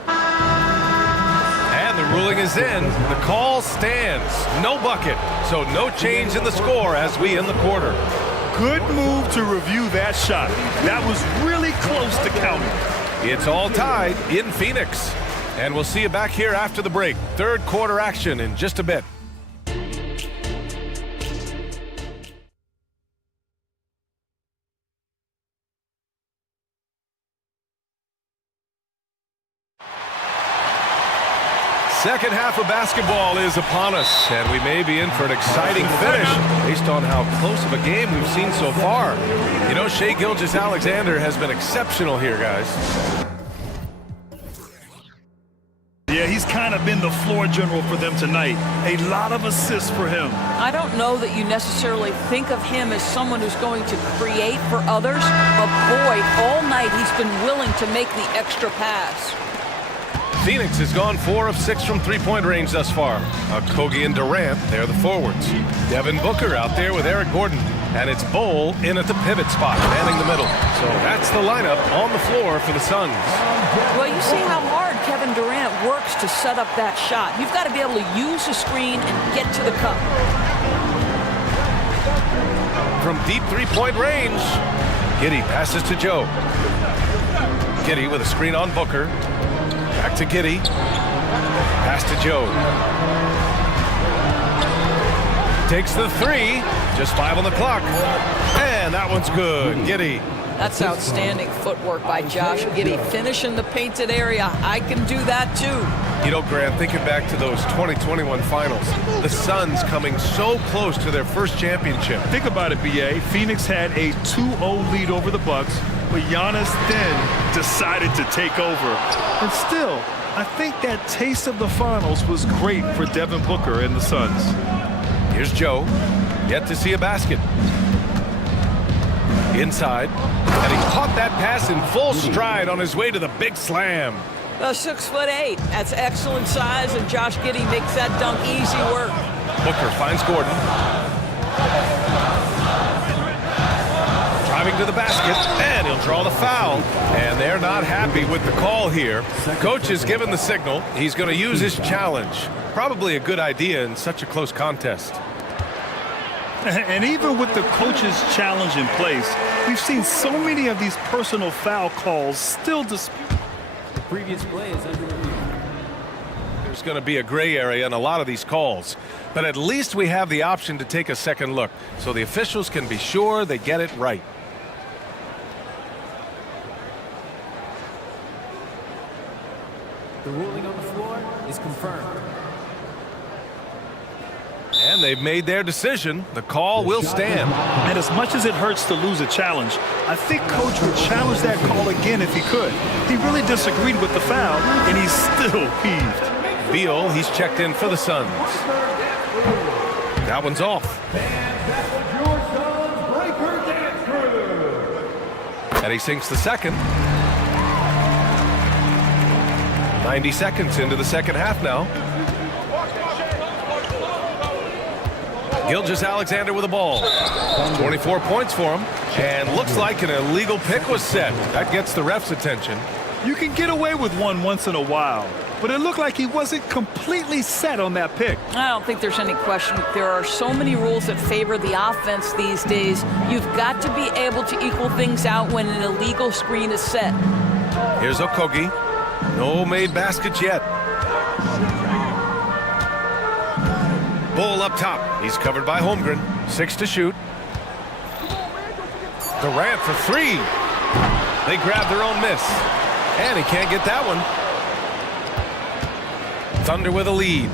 And the ruling is in. The call stands. No bucket. So no change in the score as we end the quarter. Good move to review that shot. That was really close to counting. It's all tied in Phoenix. And we'll see you back here after the break. Third quarter action in just a bit. Second half of basketball is upon us, and we may be in for an exciting finish based on how close of a game we've seen so far. You know, Shai Gilgeous-Alexander has been exceptional here, guys. Yeah, he's kind of been the floor general for them tonight. A lot of assists for him. I don't know that you necessarily think of him as someone who's going to create for others, but boy, all night he's been willing to make the extra pass. Phoenix has gone 4 of 6 from three-point range thus far. Kogi and Durant, they're the forwards. Devin Booker out there with Eric Gordon. And it's Bol in at the pivot spot, manning the middle. So that's the lineup on the floor for the Suns. Well, you see how hard Kevin Durant works to set up that shot. You've got to be able to use the screen and get to the cup. From deep three-point range, Giddey passes to Joe. Giddey with a screen on Booker. Back to Giddey. Pass to Joe. Takes the three. Just 5 on the clock. And that one's good. Giddey. That's outstanding footwork by Josh Giddey. Finishing the painted area. I can do that too. You know, Grant, thinking back to those 2021 finals, the Suns coming so close to their first championship. Think about it, BA. Phoenix had a 2-0 lead over the Bucks, but Giannis then decided to take over. And still, I think that taste of the finals was great for Devin Booker and the Suns. Here's Joe, yet to see a basket. Inside, and he caught that pass in full stride on his way to the big slam. 6'8". That's excellent size, and Josh Giddey makes that dunk easy work. Booker finds Gordon. Driving to the basket, and he'll draw the foul. And they're not happy with the call here. Coach has given the signal. He's going to use his challenge. Probably a good idea in such a close contest. And even with the coach's challenge in place, we've seen so many of these personal foul calls still disputed. The previous play is under review. There's going to be a gray area in a lot of these calls. But at least we have the option to take a second look, so the officials can be sure they get it right. The ruling on the floor is confirmed. And they've made their decision. The call will stand. And as much as it hurts to lose a challenge, I think Coach would challenge that call again if he could. He really disagreed with the foul, and he's still peeved. Beal, he's checked in for the Suns. That one's off. And he sinks the second. 90 seconds into the second half now. Gilgeous-Alexander with the ball. 24 points for him. And looks like an illegal pick was set. That gets the ref's attention. You can get away with one once in a while, but it looked like he wasn't completely set on that pick. I don't think there's any question. There are so many rules that favor the offense these days. You've got to be able to equal things out when an illegal screen is set. Here's Okogie. No made baskets yet. Ball up top. He's covered by Holmgren. 6 to shoot. Durant for 3. They grab their own miss. And he can't get that one. Thunder with a lead.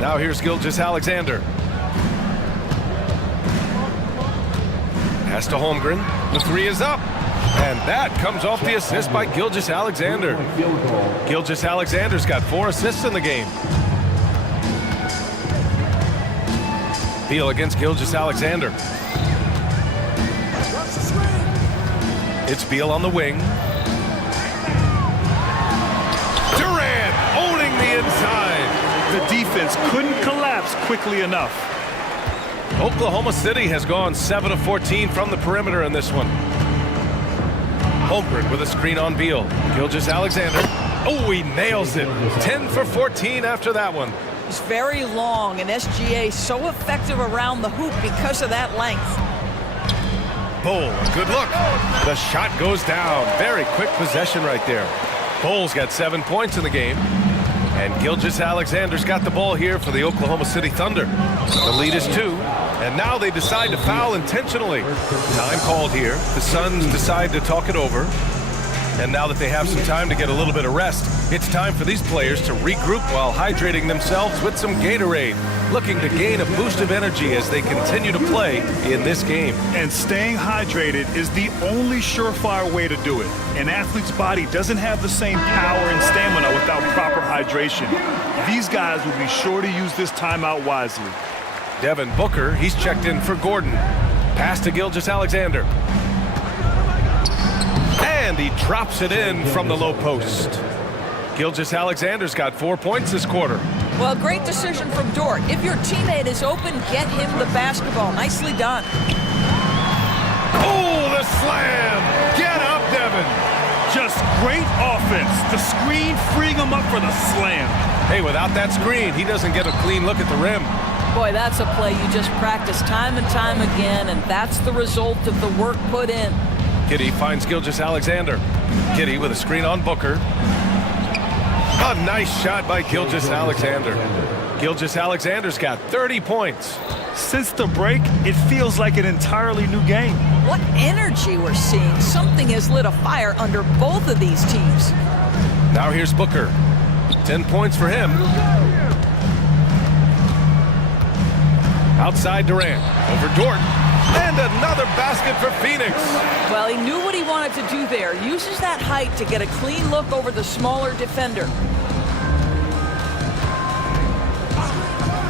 Now here's Gilgeous-Alexander. Pass to Holmgren. The 3 is up. And that comes off the assist by Gilgeous-Alexander. Gilgeous-Alexander's got 4 assists in the game. Beal against Gilgeous-Alexander. It's Beal on the wing. Durant owning the inside. The defense couldn't collapse quickly enough. Oklahoma City has gone 7 of 14 from the perimeter in this one. Holmgren with a screen on Beal. Gilgeous-Alexander. Oh, he nails it. 10 for 14 after that one. He's very long, and SGA so effective around the hoop because of that length. Bull, good look. The shot goes down. Very quick possession right there. Bull's got 7 points in the game. And Gilgeous-Alexander's got the ball here for the Oklahoma City Thunder. The lead is 2. And now they decide to foul intentionally. Time called here. The Suns decide to talk it over. And now that they have some time to get a little bit of rest, it's time for these players to regroup while hydrating themselves with some Gatorade, looking to gain a boost of energy as they continue to play in this game. And staying hydrated is the only surefire way to do it. An athlete's body doesn't have the same power and stamina without proper hydration. These guys will be sure to use this timeout wisely. Devin Booker, he's checked in for Gordon. Pass to Gilgeous-Alexander. And he drops it in from the low post. Gilgeous-Alexander's got 4 points this quarter. Well, great decision from Dort. If your teammate is open, get him the basketball. Nicely done. Oh, the slam! Get up, Devin! Just great offense. The screen freeing him up for the slam. Hey, without that screen, he doesn't get a clean look at the rim. Boy, that's a play you just practice time and time again, and that's the result of the work put in. Giddey finds Gilgeous-Alexander. Giddey with a screen on Booker. A nice shot by Gilgeous-Alexander. Gilgeous-Alexander's got 30 points. Since the break, it feels like an entirely new game. What energy we're seeing. Something has lit a fire under both of these teams. Now here's Booker. 10 points for him. Outside Durant. Over Dort. And another basket for Phoenix. Well, he knew what he wanted to do there. Uses that height to get a clean look over the smaller defender.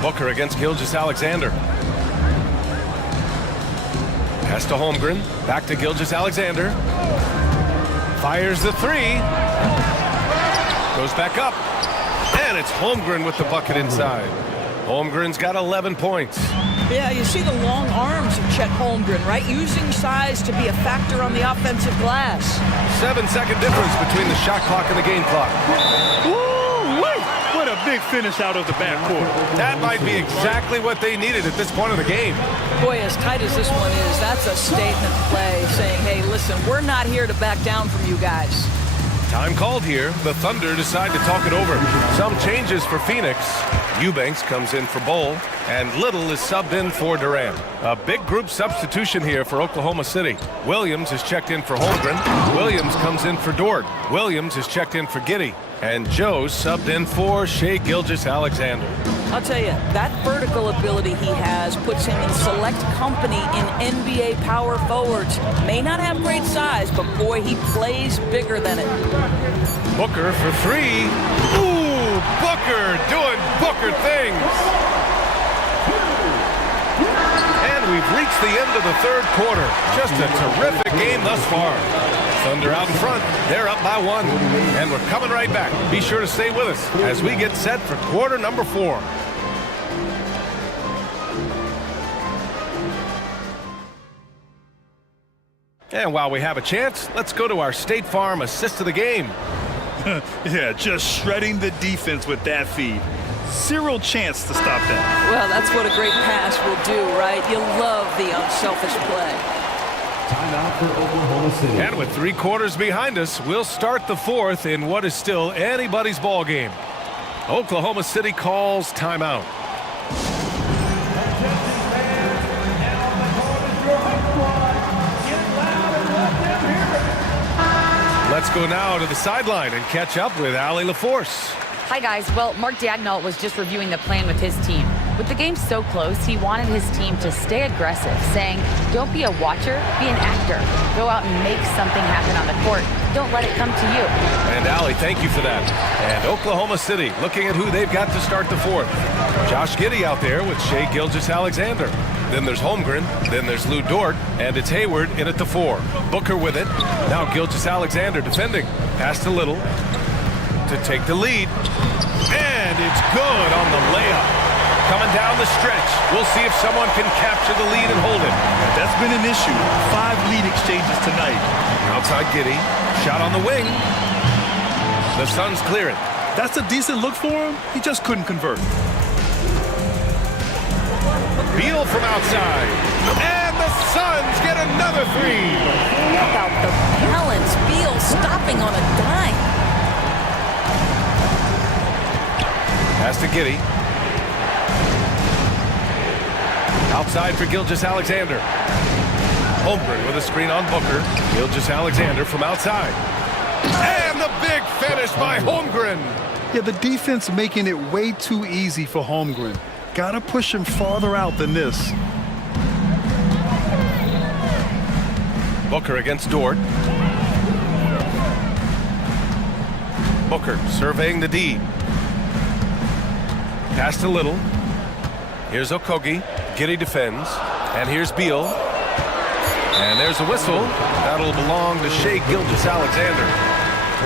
Booker against Gilgeous-Alexander. Pass to Holmgren. Back to Gilgeous-Alexander. Fires the 3. Goes back up. And it's Holmgren with the bucket inside. Holmgren's got 11 points. Yeah, you see the long arms of Chet Holmgren, right? Using size to be a factor on the offensive glass. 7-second difference between the shot clock and the game clock. Woo-wee! What a big finish out of the backcourt. That might be exactly what they needed at this point of the game. Boy, as tight as this one is, that's a statement play saying, hey, listen, we're not here to back down from you guys. Time called here. The Thunder decide to talk it over. Some changes for Phoenix. Eubanks comes in for Bull, and Little is subbed in for Durant. A big group substitution here for Oklahoma City. Williams is checked in for Holmgren. Williams comes in for Dort. Williams is checked in for Giddey. And Joe's subbed in for Shai Gilgeous-Alexander. I'll tell you, that vertical ability he has puts him in select company in NBA power forwards. May not have great size, but boy, he plays bigger than it. Booker for 3. Ooh, Booker doing Booker things. And we've reached the end of the third quarter. Just a terrific game thus far. Thunder out in front. They're up by 1. And we're coming right back. Be sure to stay with us as we get set for quarter number 4. And while we have a chance, let's go to our State Farm assist of the game. Yeah, just shredding the defense with that feed. Zero chance to stop that. Well, that's what a great pass will do, right? You love the unselfish play. Timeout for Oklahoma City. And with 3 quarters behind us, we'll start the 4th in what is still anybody's ball game. Oklahoma City calls timeout. Let's go now to the sideline and catch up with Allie LaForce. Hi, guys. Well, Mark Dagnall was just reviewing the plan with his team. With the game so close, he wanted his team to stay aggressive, saying, don't be a watcher, be an actor. Go out and make something happen on the court. Don't let it come to you. And Allie, thank you for that. And Oklahoma City looking at who they've got to start the 4th. Josh Giddey out there with Shai Gilgeous-Alexander. Then there's Holmgren. Then there's Lou Dort. And it's Hayward in at the 4. Booker with it. Now Gilgeous-Alexander defending. Pass to Little to take the lead. And it's good on the layup. Coming down the stretch. We'll see if someone can capture the lead and hold it. That's been an issue. 5 lead exchanges tonight. Outside Giddy. Shot on the wing. The Suns clear it. That's a decent look for him. He just couldn't convert. Beal from outside. And the Suns get another 3. How about the balance? Beal stopping on a dime. Pass to Giddy. Outside for Gilgeous-Alexander. Holmgren with a screen on Booker. Gilgeous-Alexander from outside. And the big finish by Holmgren. Yeah, the defense making it way too easy for Holmgren. Gotta push him farther out than this. Booker against Dort. Booker surveying the D. Pass to Little. Here's Okogie. Giddy defends. And here's Beal. And there's a whistle. That'll belong to Shai Gilgeous-Alexander.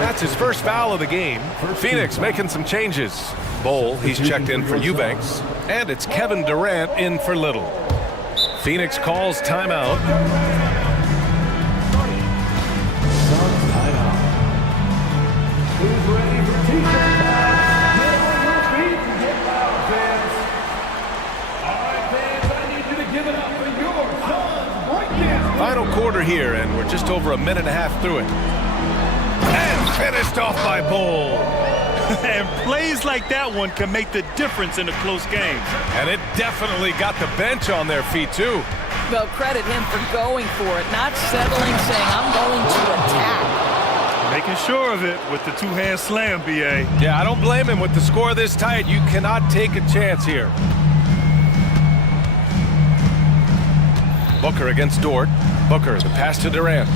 That's his first foul of the game. Phoenix making some changes. Bowl, he's checked in for Eubanks. And it's Kevin Durant in for Little. Phoenix calls timeout. Who's ready for t-shirt time? Get on your feet and get loud, fans. All right, fans, I need you to give it up for your Suns breakdance. Final quarter here, and we're just over a minute and a half through it. And finished off by Bowl. And plays like that one can make the difference in a close game. And it definitely got the bench on their feet, too. Well, credit him for going for it, not settling, saying, I'm going to attack. Making sure of it with the two-hand slam, B.A. Yeah, I don't blame him. With the score this tight, you cannot take a chance here. Booker against Dort. Booker, the pass to Durant.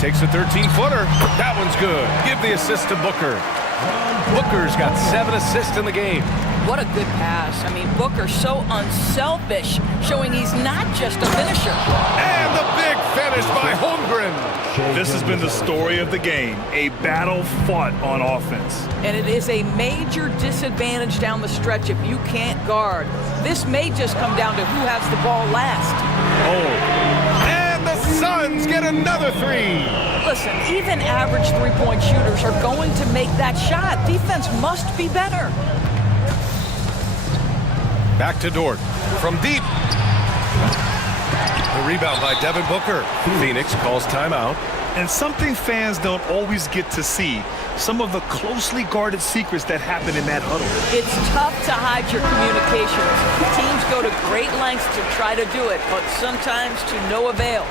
Takes a 13-footer. That one's good. Give the assist to Booker. Booker's got 7 assists in the game. What a good pass. I mean, Booker so unselfish, showing he's not just a finisher. And the big finish by Holmgren. This has been the story of the game, a battle fought on offense. And it is a major disadvantage down the stretch if you can't guard. This may just come down to who has the ball last. And the Suns get another 3. Listen, even average three-point shooters are going to make that shot. Defense must be better. Back to Dort from deep. The rebound by Devin Booker. Phoenix calls timeout. And something fans don't always get to see, some of the closely guarded secrets that happen in that huddle. It's tough to hide your communications. Teams go to great lengths to try to do it, but sometimes to no avail.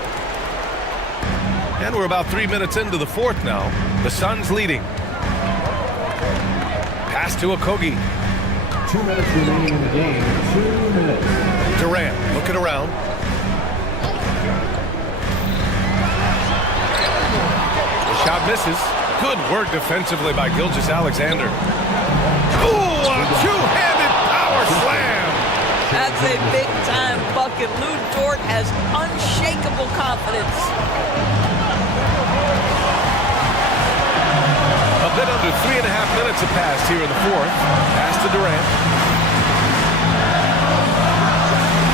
And we're about 3 minutes into the fourth now. The Suns leading. Pass to Okogie. 2 minutes remaining in the game. 2 minutes. Durant looking around. The shot misses. Good work defensively by Gilgeous-Alexander. Ooh, a two-handed power slam. That's a big-time bucket. Lou Dort has unshakable confidence. A bit under 3.5 minutes have passed here in the fourth. Pass to Durant.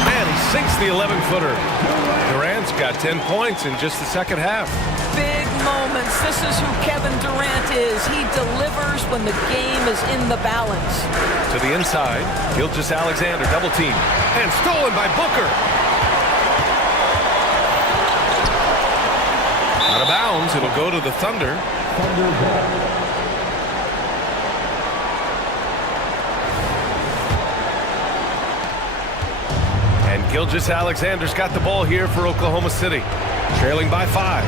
And he sinks the 11-footer. Durant's got 10 points in just the second half. Big moments. This is who Kevin Durant is. He delivers when the game is in the balance. To the inside, Gilgeous-Alexander double team. And stolen by Booker. Out of bounds, it'll go to the Thunder. And Gilgeous-Alexander's got the ball here for Oklahoma City. Trailing by 5.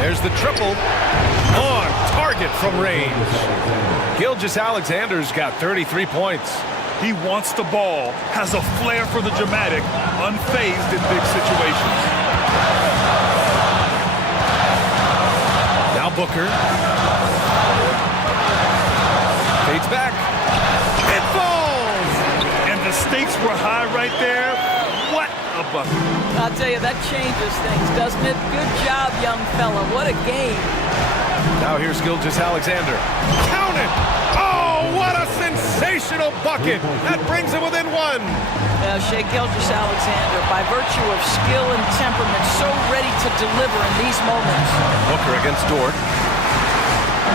There's the triple. On target from range. Gilgeous-Alexander's got 33 points. He wants the ball, has a flair for the dramatic, unfazed in big situations. Now Booker. Fades back. It falls! And the stakes were high right there. What a bucket. I'll tell you, that changes things, doesn't it? Good job, young fella. What a game. Now here's Gilgeous-Alexander. Counter! opponent. Oh, what a sensational bucket. That brings him within one. Shai Gilgeous-Alexander, by virtue of skill and temperament, so ready to deliver in these moments. Booker against Dort.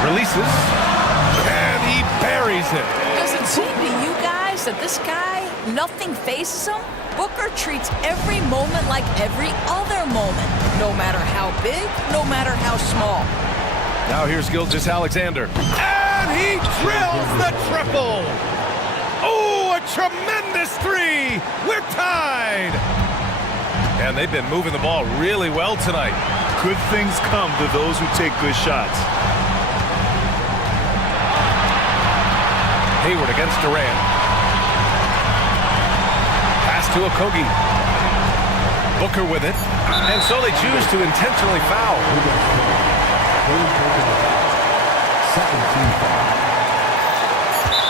Releases. And he buries it. Does it seem to you guys that this guy, nothing phases him? Booker treats every moment like every other moment, no matter how big, no matter how small. Now here's Gilgeous-Alexander. And he drills the triple. Oh, a tremendous three. We're tied. And they've been moving the ball really well tonight. Good things come to those who take good shots. Hayward against Durant. Pass to Okogie. Booker with it. And so they choose to intentionally foul.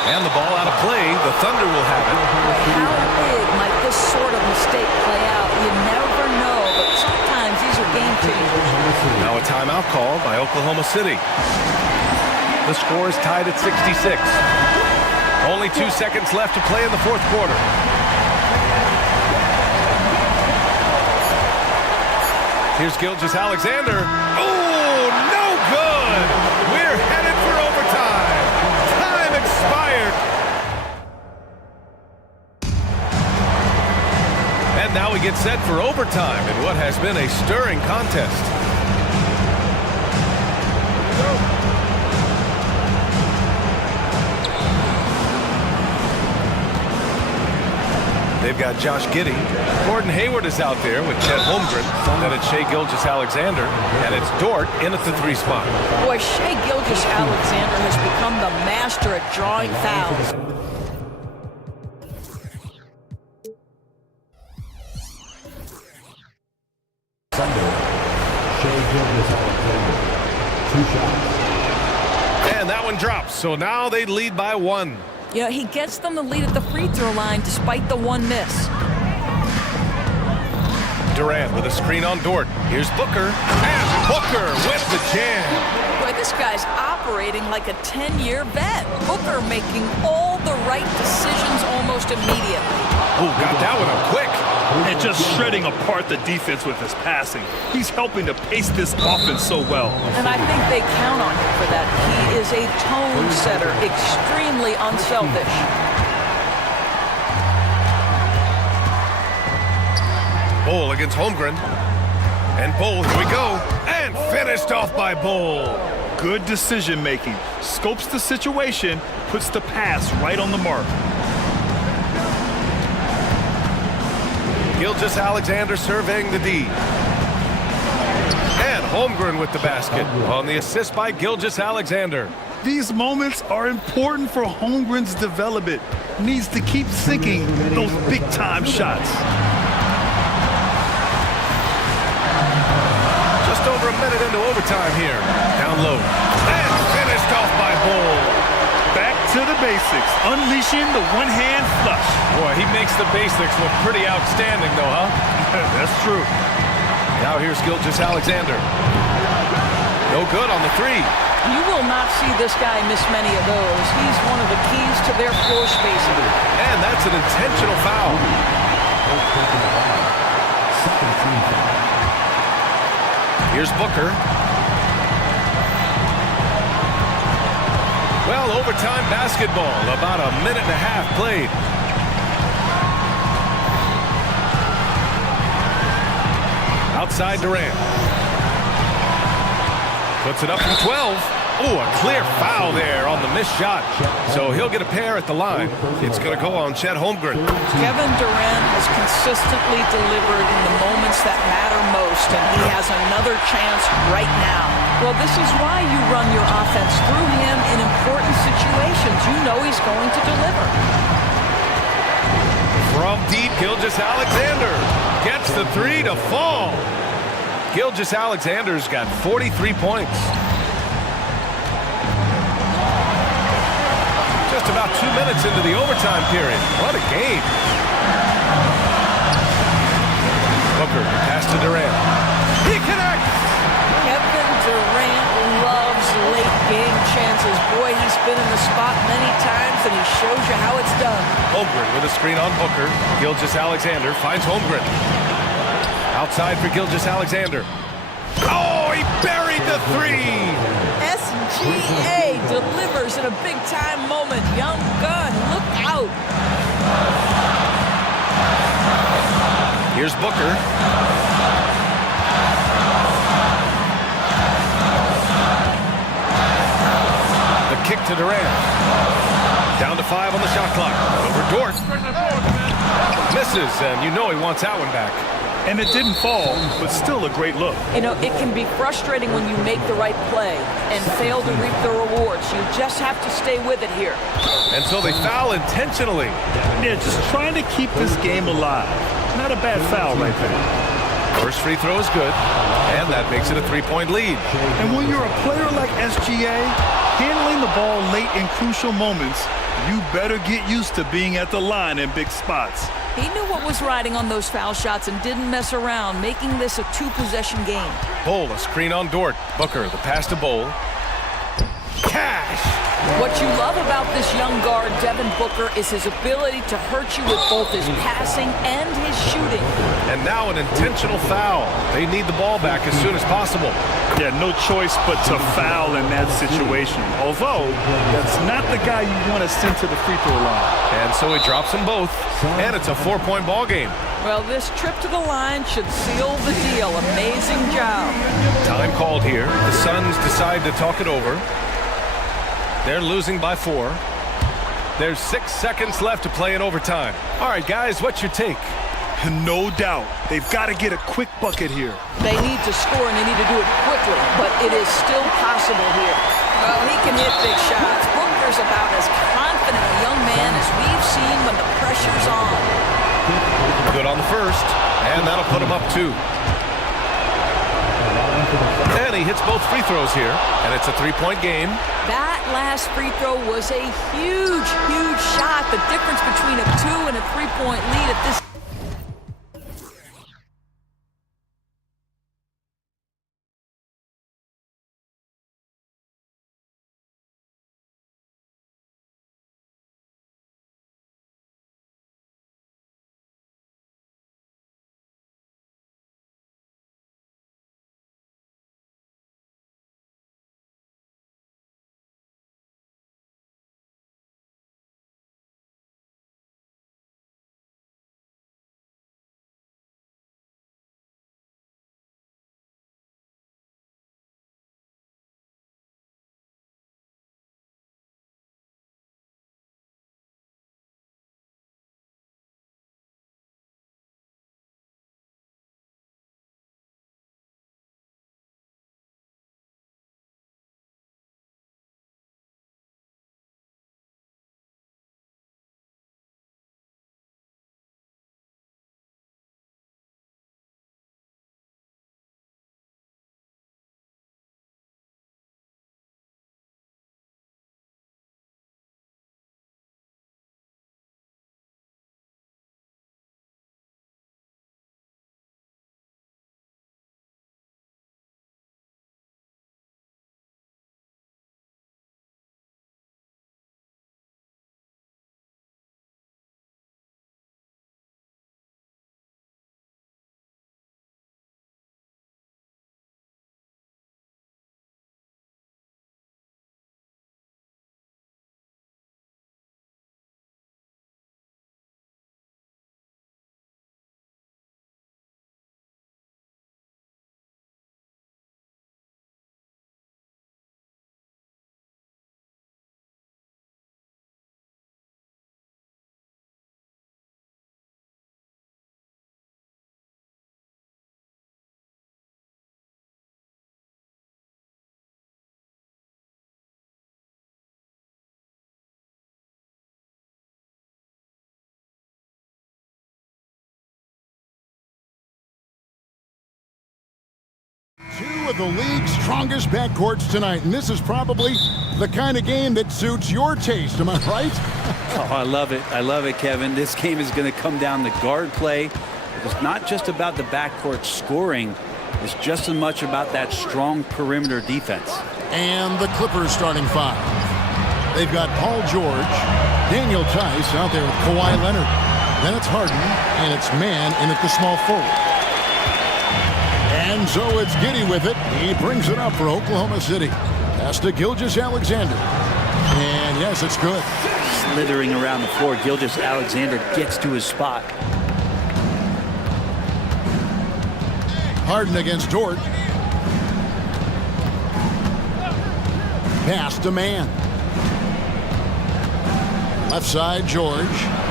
And the ball out of play. The Thunder will have it. How big might this sort of mistake play out? You never know, but sometimes these are game changers. Now a timeout called by Oklahoma City. The score is tied at 66. Only 2 seconds left to play in the fourth quarter. Here's Gilgeous-Alexander. Oh, no good! We're headed for overtime. Time expired. And now we get set for overtime in what has been a stirring contest. They've got Josh Giddey. Gordon Hayward is out there with Chet Holmgren. Then it's Shai Gilgeous-Alexander. And it's Dort in at the 3 spot. Boy, Shai Gilgeous-Alexander has become the master at drawing fouls. Shai Gilgeous-Alexander, 2 shots. And that one drops. So now they lead by 1. Yeah, he gets them the lead at the free throw line despite the 1 miss. Durant with a screen on Dort. Here's Booker. And Booker with the jam. Boy, this guy's operating like a 10-year vet. Booker making all the right decisions almost immediately. Oh, got that one up quick. And just shredding apart the defense with his passing. He's helping to pace this offense so well. And I think they count on him for that. He is a tone setter, extremely unselfish. Bol against Holmgren. And Bol, here we go. And finished off by Bol. Good decision making. Scopes the situation, puts the pass right on the mark. Gilgeous-Alexander surveying the D. And Holmgren with the basket on the assist by Gilgeous-Alexander. These moments are important for Holmgren's development. Needs to keep sinking those big-time shots. Just over a minute into overtime here. Down low. And finished off by Bol. Back to the basics, unleashing the one-hand flush. Boy, he makes the basics look pretty outstanding, though, huh? That's true. Now here's Gilgeous-Alexander. No good on the 3. You will not see this guy miss many of those. He's one of the keys to their floor spacing. And that's an intentional foul. Here's Booker. Well, overtime basketball, about a minute and a half played. Outside Durant. Puts it up from 12. Oh, a clear foul there on the missed shot. So he'll get a pair at the line. It's going to go on Chet Holmgren. Kevin Durant has consistently delivered in the moments that matter most, and he has another chance right now. Well, this is why you run your offense through him in important situations. You know he's going to deliver. From deep, Gilgeous-Alexander gets the 3 to fall. Gilgeous-Alexander's got 43 points. Just about 2 minutes into the overtime period. What a game. Booker, pass to Durant. He connects! Kevin Durant loves late game chances. Boy, he's been an and he shows you how it's done. Holmgren with a screen on Booker. Gilgeous-Alexander finds Holmgren. Outside for Gilgeous-Alexander. Oh, he buried the three! SGA delivers in a big-time moment. Young gun, look out. Here's Booker. The kick to Durant. Down to 5 on the shot clock. Over Dort. Misses, and you know he wants that one back. And it didn't fall, but still a great look. You know, it can be frustrating when you make the right play and fail to reap the rewards. You just have to stay with it here. And so they foul intentionally. Yeah, just trying to keep this game alive. Not a bad foul right there. First free throw is good, and that makes it a 3-point lead. And when you're a player like SGA, handling the ball late in crucial moments, you better get used to being at the line in big spots. He knew what was riding on those foul shots and didn't mess around, making this a 2-possession game. Bowl, a screen on Dort. Booker, the pass to Bowl. Cash! What you love about this young guard, Devin Booker, is his ability to hurt you with both his passing and his shooting. And now an intentional foul. They need the ball back as soon as possible. Yeah, no choice but to foul in that situation. Although, that's not the guy you want to send to the free throw line. And so he drops them both, and it's a 4-point ball game. Well, this trip to the line should seal the deal. Amazing job. Time called here. The Suns decide to talk it over. They're losing by 4. There's 6 seconds left to play in overtime. All right, guys, what's your take? No doubt. They've got to get a quick bucket here. They need to score, and they need to do it quickly, but it is still possible here. Well, he can hit big shots. Booker's about as confident a young man as we've seen when the pressure's on. Good on the first, and that'll put him up 2. And he hits both free throws here, and it's a 3-point game. That last free throw was a huge, huge shot. The difference between a 2 and a 3-point lead at this. Two of the league's strongest backcourts tonight, and this is probably the kind of game that suits your taste. Am I right? Oh, I love it. I love it, Kevin. This game is going to come down to guard play. It's not just about the backcourt scoring. It's just as much about that strong perimeter defense. And the Clippers starting 5. They've got Paul George, Daniel Tice out there with Kawhi Leonard. Then it's Harden, and it's man in at the small forward. And so it's Giddey with it. He brings it up for Oklahoma City. Pass to Gilgeous-Alexander. And yes, it's good. Slithering around the floor, Gilgeous-Alexander gets to his spot. Harden against Dort. Pass to man. Left side, George.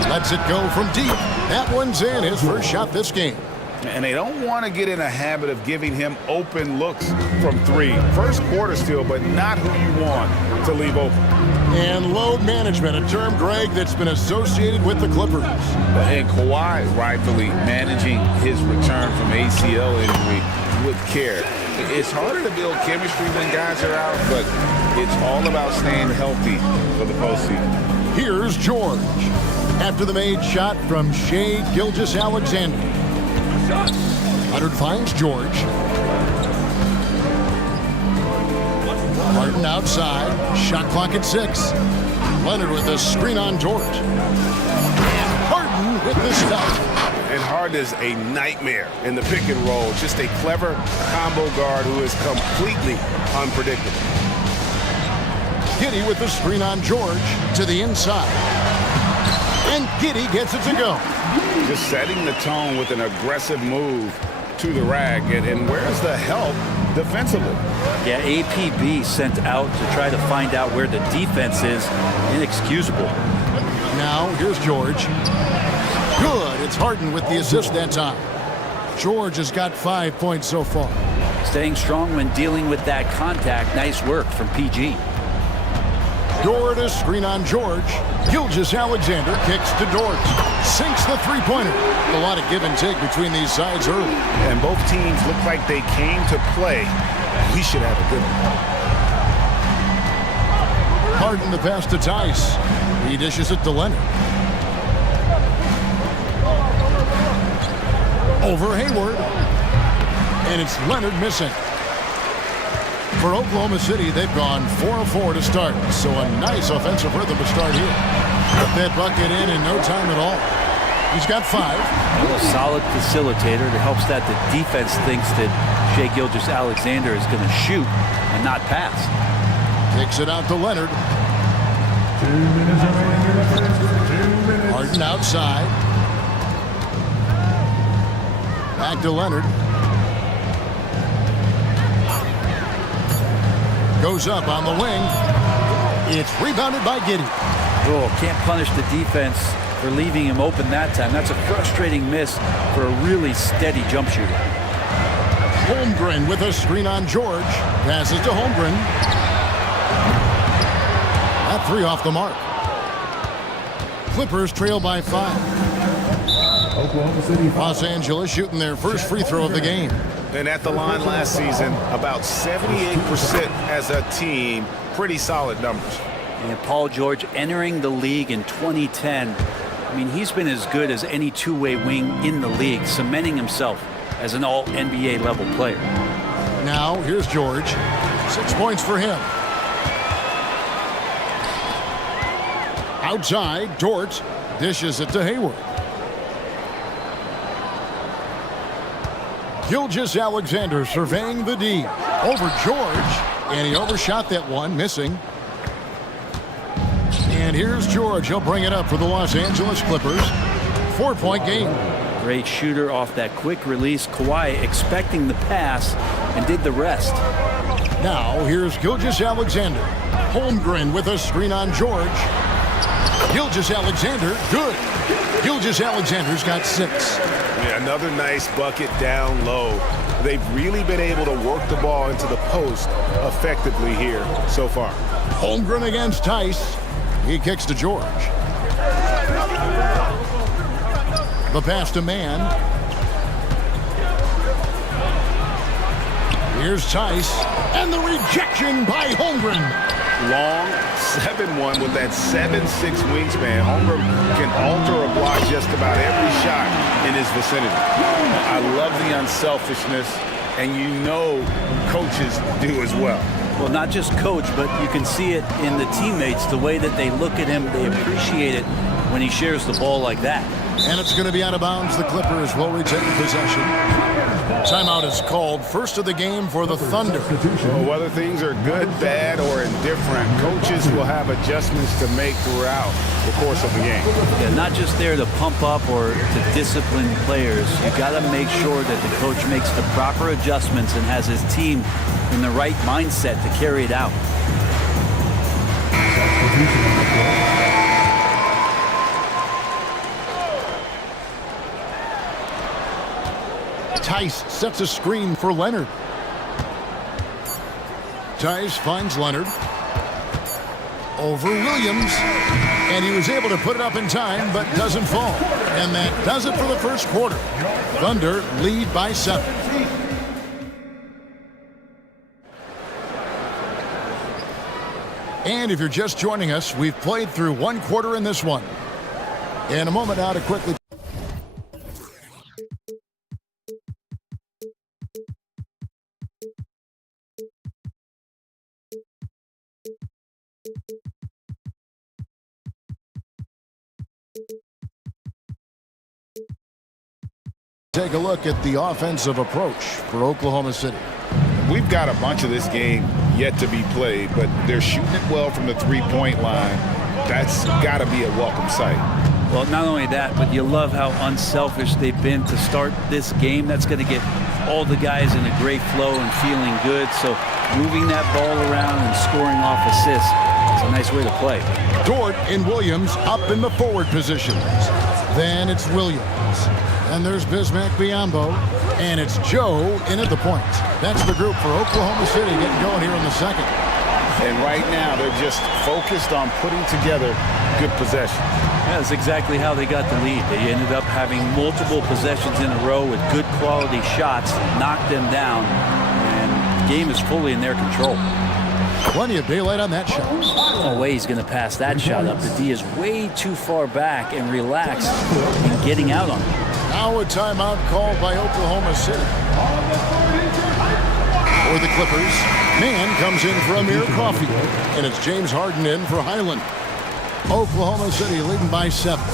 Lets it go from deep. That one's in. His first shot this game. And they don't want to get in a habit of giving him open looks from three. First quarter still, but not who you want to leave open. And load management, a term, Greg, that's been associated with the Clippers. And Kawhi rightfully managing his return from ACL injury with care. It's harder to build chemistry when guys are out, but it's all about staying healthy for the postseason. Here's George. After the made shot from Shai Gilgeous-Alexander. Leonard finds George. Martin outside. Shot clock at 6. Leonard with a screen on Dort. And Harden with the stop. And Harden is a nightmare in the pick and roll. Just a clever combo guard who is completely unpredictable. Giddey with the screen on George to the inside. And Giddey gets it to go. Just setting the tone with an aggressive move to the rack. And where's the help defensively? Yeah, APB sent out to try to find out where the defense is. Inexcusable. Now, here's George. Good. It's Harden with the assist that time. George has got 5 points so far. Staying strong when dealing with that contact. Nice work from PG. Dort a screen on George. Gilgeous-Alexander kicks to Dort. Sinks the three-pointer. A lot of give and take between these sides early. And both teams look like they came to play. We should have a good one. Harden the pass to Tice. He dishes it to Leonard. Over Hayward. And it's Leonard missing. For Oklahoma City, they've gone 4 of 4 to start, so a nice offensive rhythm to start here. Put that bucket in no time at all. He's got 5. A solid facilitator that helps that the defense thinks that Shai Gilgeous-Alexander is going to shoot and not pass. Kicks it out to Leonard. 2 minutes remaining. 2 minutes. Harden outside. Back to Leonard. Goes up on the wing. It's rebounded by Giddey. Oh, can't punish the defense for leaving him open that time. That's a frustrating miss for a really steady jump shooter. Holmgren with a screen on George. Passes to Holmgren. That 3 off the mark. Clippers trail by 5. Oklahoma City. Los Angeles shooting their first free throw of the game. And at the line last season, about 78% as a team. Pretty solid numbers. And Paul George entering the league in 2010. I mean, he's been as good as any two-way wing in the league, cementing himself as an all-NBA level player. Now, here's George. 6 points for him. Outside, Dort dishes it to Hayward. Gilgeous-Alexander surveying the D. Over George. And he overshot that one, missing. And here's George. He'll bring it up for the Los Angeles Clippers. 4-point game. Great shooter off that quick release. Kawhi expecting the pass and did the rest. Now, here's Gilgeous-Alexander. Holmgren with a screen on George. Gilgeous-Alexander, good. Gilgeous-Alexander's got 6. Yeah, another nice bucket down low. They've really been able to work the ball into the post effectively here so far. Holmgren against Tice. He kicks to George. The pass to man. Here's Tice. And the rejection by Holmgren. Long 7-1 with that 7'6" wingspan. Holmgren can alter a block just about every shot in his vicinity. I love the unselfishness, and you know coaches do as well. Well, not just coach, but you can see it in the teammates, the way that they look at him, they appreciate it when he shares the ball like that. And it's going to be out of bounds. The Clippers will retain possession. Timeout is called. First of the game for the Thunder. Well, whether things are good, bad, or indifferent, coaches will have adjustments to make throughout the course of the game. Yeah, not just there to pump up or to discipline players. You got to make sure that the coach makes the proper adjustments and has his team in the right mindset to carry it out. Tice sets a screen for Leonard. Tice finds Leonard. Over Williams. And he was able to put it up in time, but doesn't fall. And that does it for the first quarter. Thunder lead by 7. And if you're just joining us, we've played through one quarter in this one. In a moment now to quickly... Take a look at the offensive approach for Oklahoma City. We've got a bunch of this game yet to be played, but they're shooting it well from the three-point line. That's got to be a welcome sight. Well, not only that, but you love how unselfish they've been to start this game. That's going to get all the guys in a great flow and feeling good. So moving that ball around and scoring off assists is a nice way to play. Dort and Williams up in the forward positions. Then it's Williams. And there's Bismack Biyombo. And it's Joe in at the point. That's the group for Oklahoma City getting going here in the second. And right now they're just focused on putting together good possession. Yeah, that's exactly how they got the lead. They ended up having multiple possessions in a row with good quality shots, knocked them down, and the game is fully in their control. Plenty of daylight on that shot. No way he's going to pass that shot up. The D is way too far back and relaxed in getting out on it. Now a timeout called by Oklahoma City. For the Clippers, man comes in for Amir Coffey, and it's James Harden in for Highland. Oklahoma City leading by 7.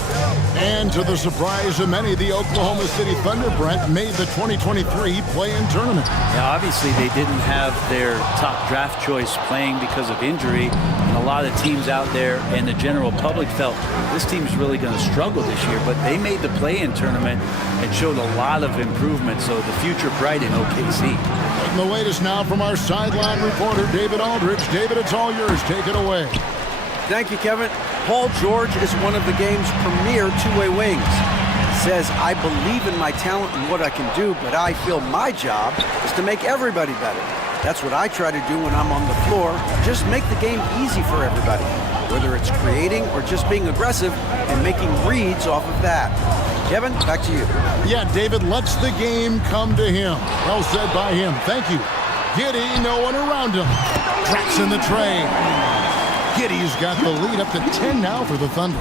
And to the surprise of many, the Oklahoma City Thunder, Brent, made the 2023 play-in tournament. Yeah, obviously they didn't have their top draft choice playing because of injury, and a lot of teams out there and the general public felt this team's really going to struggle this year, but they made the play-in tournament and showed a lot of improvement, so the future bright in OKC. And the latest now from our sideline reporter, David Aldridge. David, it's all yours. Take it away. Thank you, Kevin. Paul George is one of the game's premier two-way wings. He says, I believe in my talent and what I can do, but I feel my job is to make everybody better. That's what I try to do when I'm on the floor. Just make the game easy for everybody, whether it's creating or just being aggressive and making reads off of that. Kevin, back to you. Yeah, David lets the game come to him. Well said by him. Thank you. Giddey, no one around him. Tracks in the tray. Giddey's got the lead up to 10 now for the Thunder.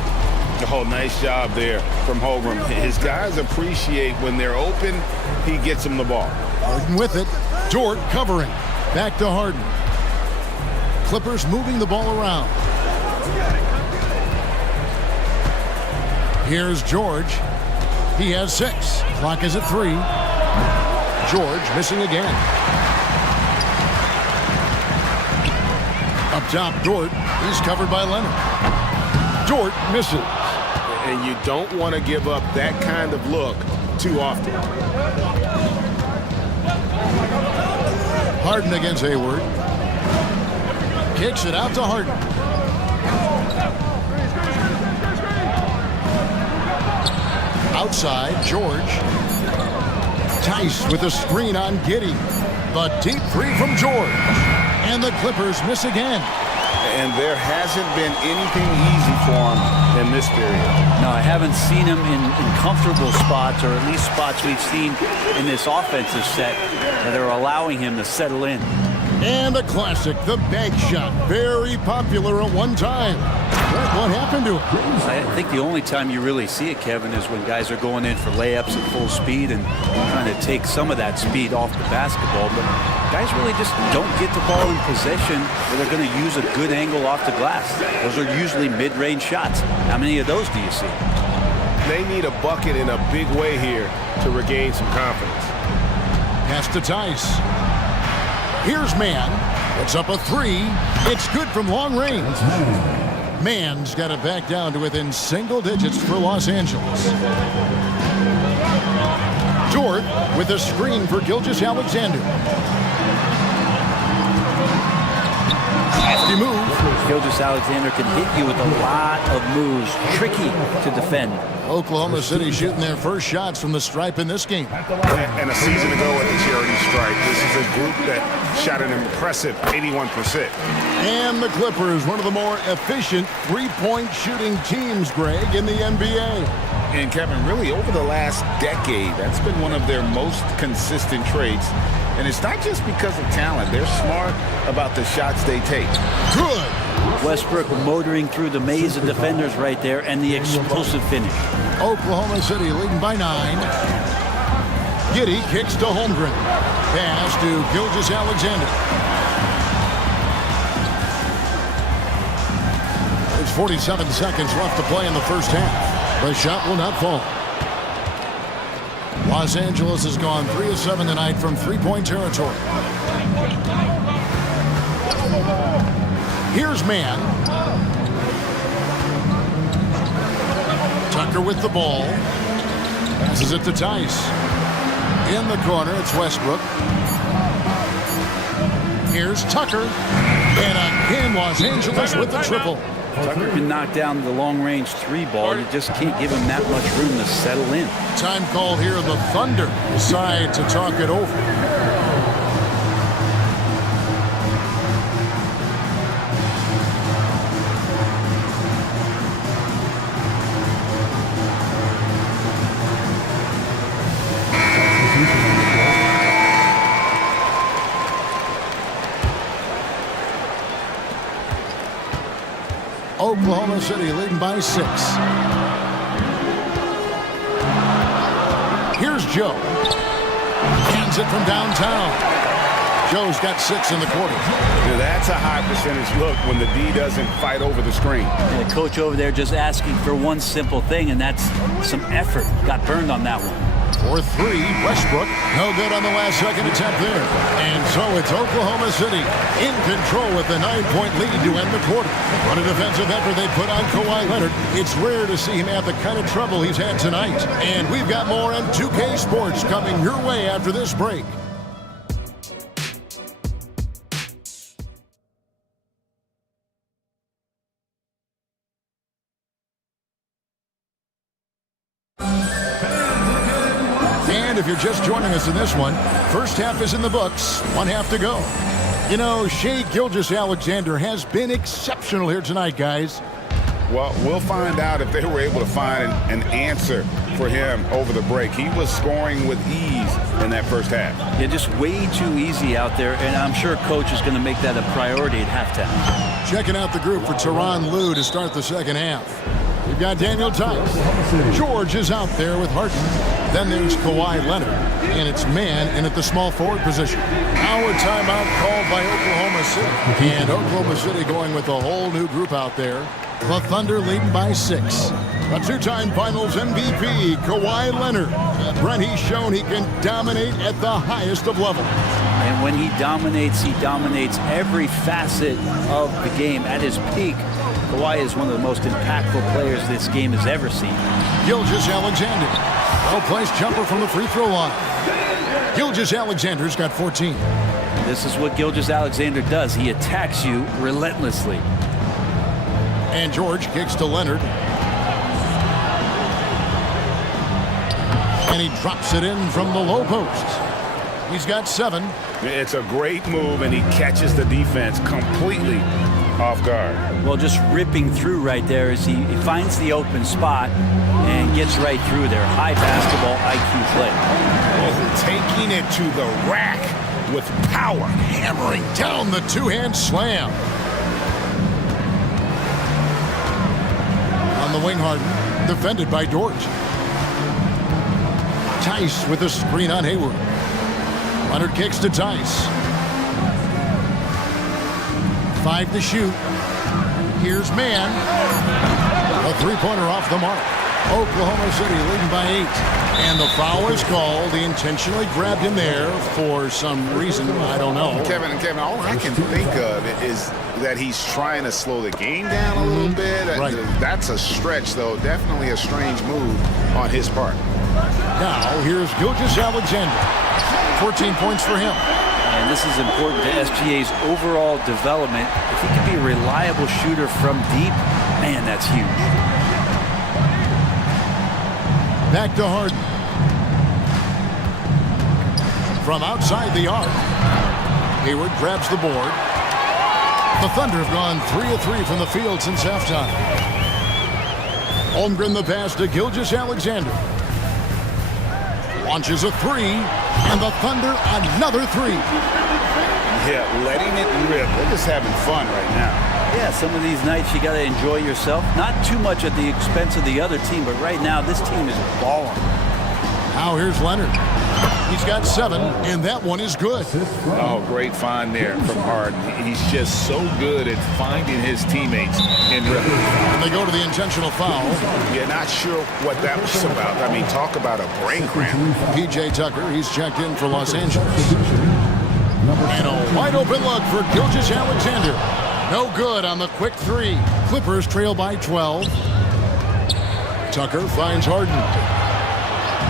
Oh, nice job there from Holmgren. His guys appreciate when they're open, he gets them the ball. Harden with it. Dort covering. Back to Harden. Clippers moving the ball around. Here's George. He has 6. Clock is at 3. George missing again. Up top, Dort. He's covered by Leonard. Dort misses. And you don't want to give up that kind of look too often. Harden against Hayward. Kicks it out to Harden. Outside, George. Tice with a screen on Giddey. The deep 3 from George. And the Clippers miss again. And there hasn't been anything easy for him in this period. No, I haven't seen him in comfortable spots, or at least spots we've seen in this offensive set that are allowing him to settle in. And the classic, the bank shot. Very popular at one time. What happened to it? I think the only time you really see it, Kevin, is when guys are going in for layups at full speed and trying to take some of that speed off the basketball. But guys really just don't get the ball in possession where they're going to use a good angle off the glass. Those are usually mid-range shots. How many of those do you see? They need a bucket in a big way here to regain some confidence. Pass to Tice. Here's Mann. Puts up a three. It's good from long range. Mann's got it back down to within single digits for Los Angeles. Dort with a screen for Gilgeous-Alexander. Hefty move. Gilgeous-Alexander can hit you with a lot of moves. Tricky to defend. Oklahoma City shooting their first shots from the stripe in this game. And a season ago at the charity stripe, this is a group that shot an impressive 81%. And the Clippers, one of the more efficient three-point shooting teams, Greg, in the NBA. And Kevin, really over the last decade, that's been one of their most consistent traits. And it's not just because of talent. They're smart about the shots they take. Good. Westbrook motoring through the maze of defenders right there, and the explosive finish. Oklahoma City leading by 9. Giddey kicks to Holmgren. Pass to Gilgeous-Alexander. There's 47 seconds left to play in the first half. The shot will not fall. Los Angeles has gone 3 of 7 tonight from three-point territory. Here's Mann. Tucker with the ball. Passes it to Tice. In the corner, it's Westbrook. Here's Tucker. And again, Los Angeles with the triple. Tucker can knock down the long-range three ball. You just can't give him that much room to settle in. Time called here. The Thunder decide to talk it over. Oklahoma City leading by 6. Here's Joe. Hands it from downtown. Joe's got 6 in the quarter. Now that's a high percentage look when the D doesn't fight over the screen. And the coach over there just asking for one simple thing, and that's some effort. Got burned on that one. For 3, Westbrook. No good on the last second attempt there. And so it's Oklahoma City in control with the 9-point lead to end the quarter. What a defensive effort they put on Kawhi Leonard. It's rare to see him have the kind of trouble he's had tonight. And we've got more on 2K Sports coming your way after this break. And if you're just joining us in this one, first half is in the books, 1 half to go. You know, Shai Gilgeous-Alexander has been exceptional here tonight, guys. Well, we'll find out if they were able to find an answer for him over the break. He was scoring with ease in that first half. Yeah, just way too easy out there, and I'm sure coach is going to make that a priority at halftime. Checking out the group for Tyronn Lue to start the second half. We've got Daniel Tice. George is out there with Harden. Then there's Kawhi Leonard. And it's Mann in at the small forward position. Our timeout called by Oklahoma City. And Oklahoma City going with a whole new group out there. The Thunder leading by 6. A two-time Finals MVP, Kawhi Leonard. Brent, he's shown he can dominate at the highest of levels. And when he dominates every facet of the game at his peak. Kawhi is one of the most impactful players this game has ever seen. Gilgeous-Alexander. Well-placed jumper from the free throw line. Gilgeous-Alexander's got 14. This is what Gilgeous-Alexander does. He attacks you relentlessly. And George kicks to Leonard. And he drops it in from the low post. He's got 7. It's a great move, and he catches the defense completely off guard. Well, just ripping through right there as he finds the open spot and gets right through there. High basketball IQ play. Oh, taking it to the rack with power. Hammering down the two-hand slam. On the wing, Harden, defended by Dort. Tice with a screen on Hayward. Leonard kicks to Tice. 5 to shoot. Here's Mann. A three-pointer off the mark. Oklahoma City leading by 8. And the foul is called. He intentionally grabbed him there for some reason. I don't know. Kevin, all I can think of is that he's trying to slow the game down a little bit. Right. That's a stretch, though. Definitely a strange move on his part. Now, here's Gilgeous-Alexander. 14 points for him. And this is important to SGA's overall development. If he can be a reliable shooter from deep, man, that's huge. Back to Harden. From outside the arc, Hayward grabs the board. The Thunder have gone 3 of 3 from the field since halftime. Holmgren the pass to Gilgeous-Alexander. Launches a three, and the Thunder another three. Yeah, letting it rip. They're just having fun right now. Yeah, some of these nights you got to enjoy yourself. Not too much at the expense of the other team, but right now this team is balling. Now here's Leonard. He's got 7, and that one is good. Oh, great find there from Harden. He's just so good at finding his teammates in rhythm. And they go to the intentional foul. You're not sure what that was about. I mean, talk about a brain cramp. P.J. Tucker, he's checked in for Los Angeles. And a wide open look for Gilgeous-Alexander. No good on the quick three. Clippers trail by 12. Tucker finds Harden.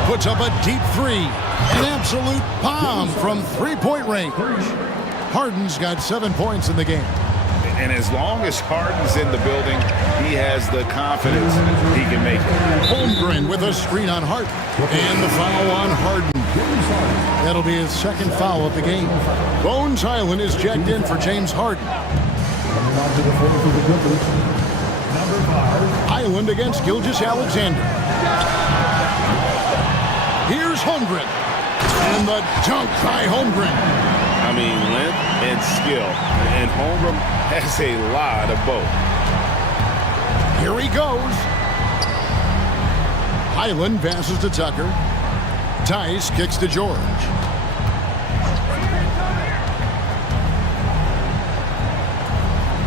Puts up a deep three. An absolute bomb from three-point range. Harden's got 7 points in the game. And as long as Harden's in the building, he has the confidence he can make it. Holmgren with a screen on Harden. And the foul on Harden. That'll be his second foul of the game. Bones Highland is checked in for James Harden. Highland against Gilgeous-Alexander. Here's Holmgren. And the dunk by Holmgren. I mean, length and skill. And Holmgren has a lot of both. Here he goes. Highland passes to Tucker. Tice kicks to George.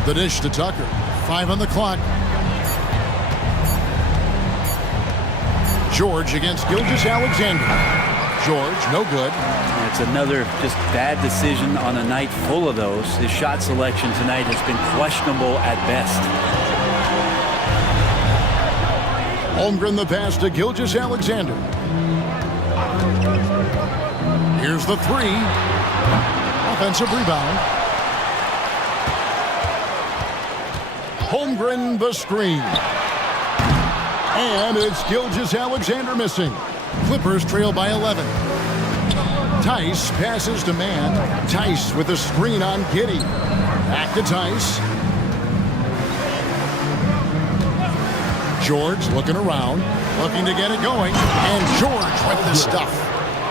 The dish to Tucker. 5 on the clock. George against Gilgeous-Alexander. George, no good. It's another just bad decision on a night full of those. His shot selection tonight has been questionable at best. Holmgren the pass to Gilgeous-Alexander. Here's the three. Offensive rebound. Holmgren the screen. And it's Gilgeous-Alexander missing. Clippers trail by 11. Tice passes to Mann. Tice with a screen on Giddey. Back to Tice. George looking around, looking to get it going. And George with the stuff.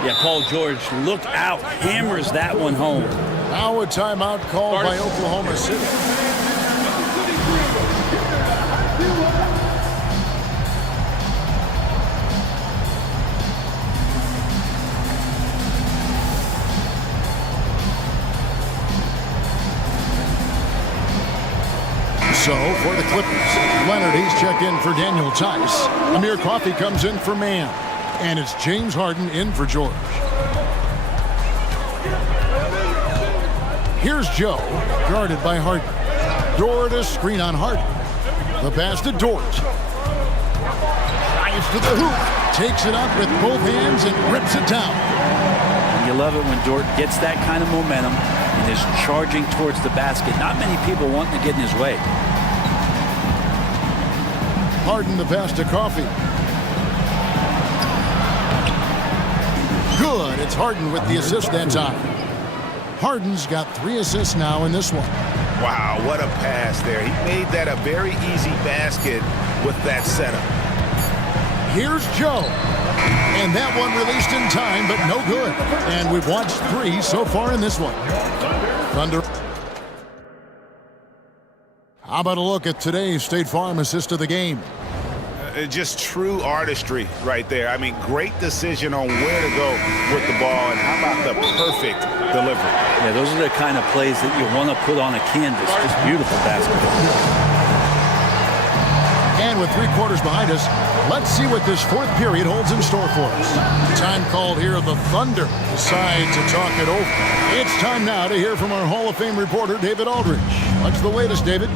Yeah, Paul George, look out. Hammers that one home. Now a timeout called by Oklahoma City. So, for the Clippers, Leonard, he's checked in for Daniel Tice. Amir Coffey comes in for Mann. And it's James Harden in for George. Here's Joe, guarded by Harden. Dort a screen on Harden. The pass to Dort. Drives to the hoop. Takes it up with both hands and rips it down. And you love it when Dort gets that kind of momentum and is charging towards the basket. Not many people wanting to get in his way. Harden the pass to Coffey. Good. It's Harden with the assist that time. Harden's got 3 assists now in this one. Wow, what a pass there. He made that a very easy basket with that setup. Here's Joe. And that one released in time, but no good. And we've watched 3 so far in this one. Thunder. How about a look at today's State Farm assist of the game? Just true artistry right there. I mean, great decision on where to go with the ball, and how about the perfect delivery? Yeah, those are the kind of plays that you want to put on a canvas. Just beautiful basketball. And with 3 quarters behind us, let's see what this 4th period holds in store for us. Time called here. The Thunder decide to talk it over. It's time now to hear from our Hall of Fame reporter, David Aldridge. What's the latest, David?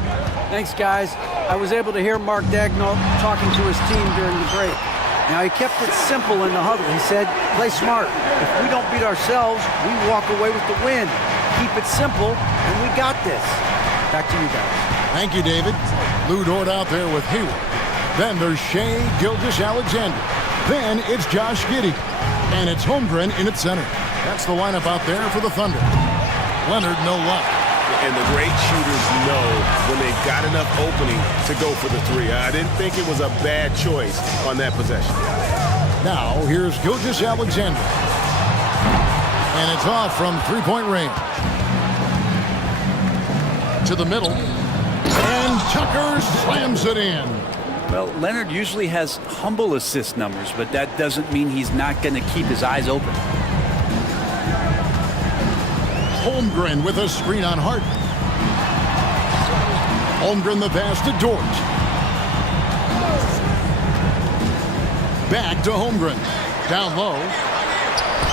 Thanks, guys. I was able to hear Mark Dagnall talking to his team during the break. Now, he kept it simple in the huddle. He said, play smart. If we don't beat ourselves, we walk away with the win. Keep it simple, and we got this. Back to you guys. Thank you, David. Lou Dort out there with Hayward. Then there's Shea Gilgeous-Alexander. Then it's Josh Giddey. And it's Holmgren in at center. That's the lineup out there for the Thunder. Leonard, no luck. And the great shooters know when they've got enough opening to go for the 3. I didn't think it was a bad choice on that possession. Now, here's Gilgeous-Alexander. And it's off from 3-point range. To the middle. And Tucker slams it in. Well, Leonard usually has humble assist numbers, but that doesn't mean he's not going to keep his eyes open. Holmgren with a screen on Harden. Holmgren the pass to Dort. Back to Holmgren. Down low.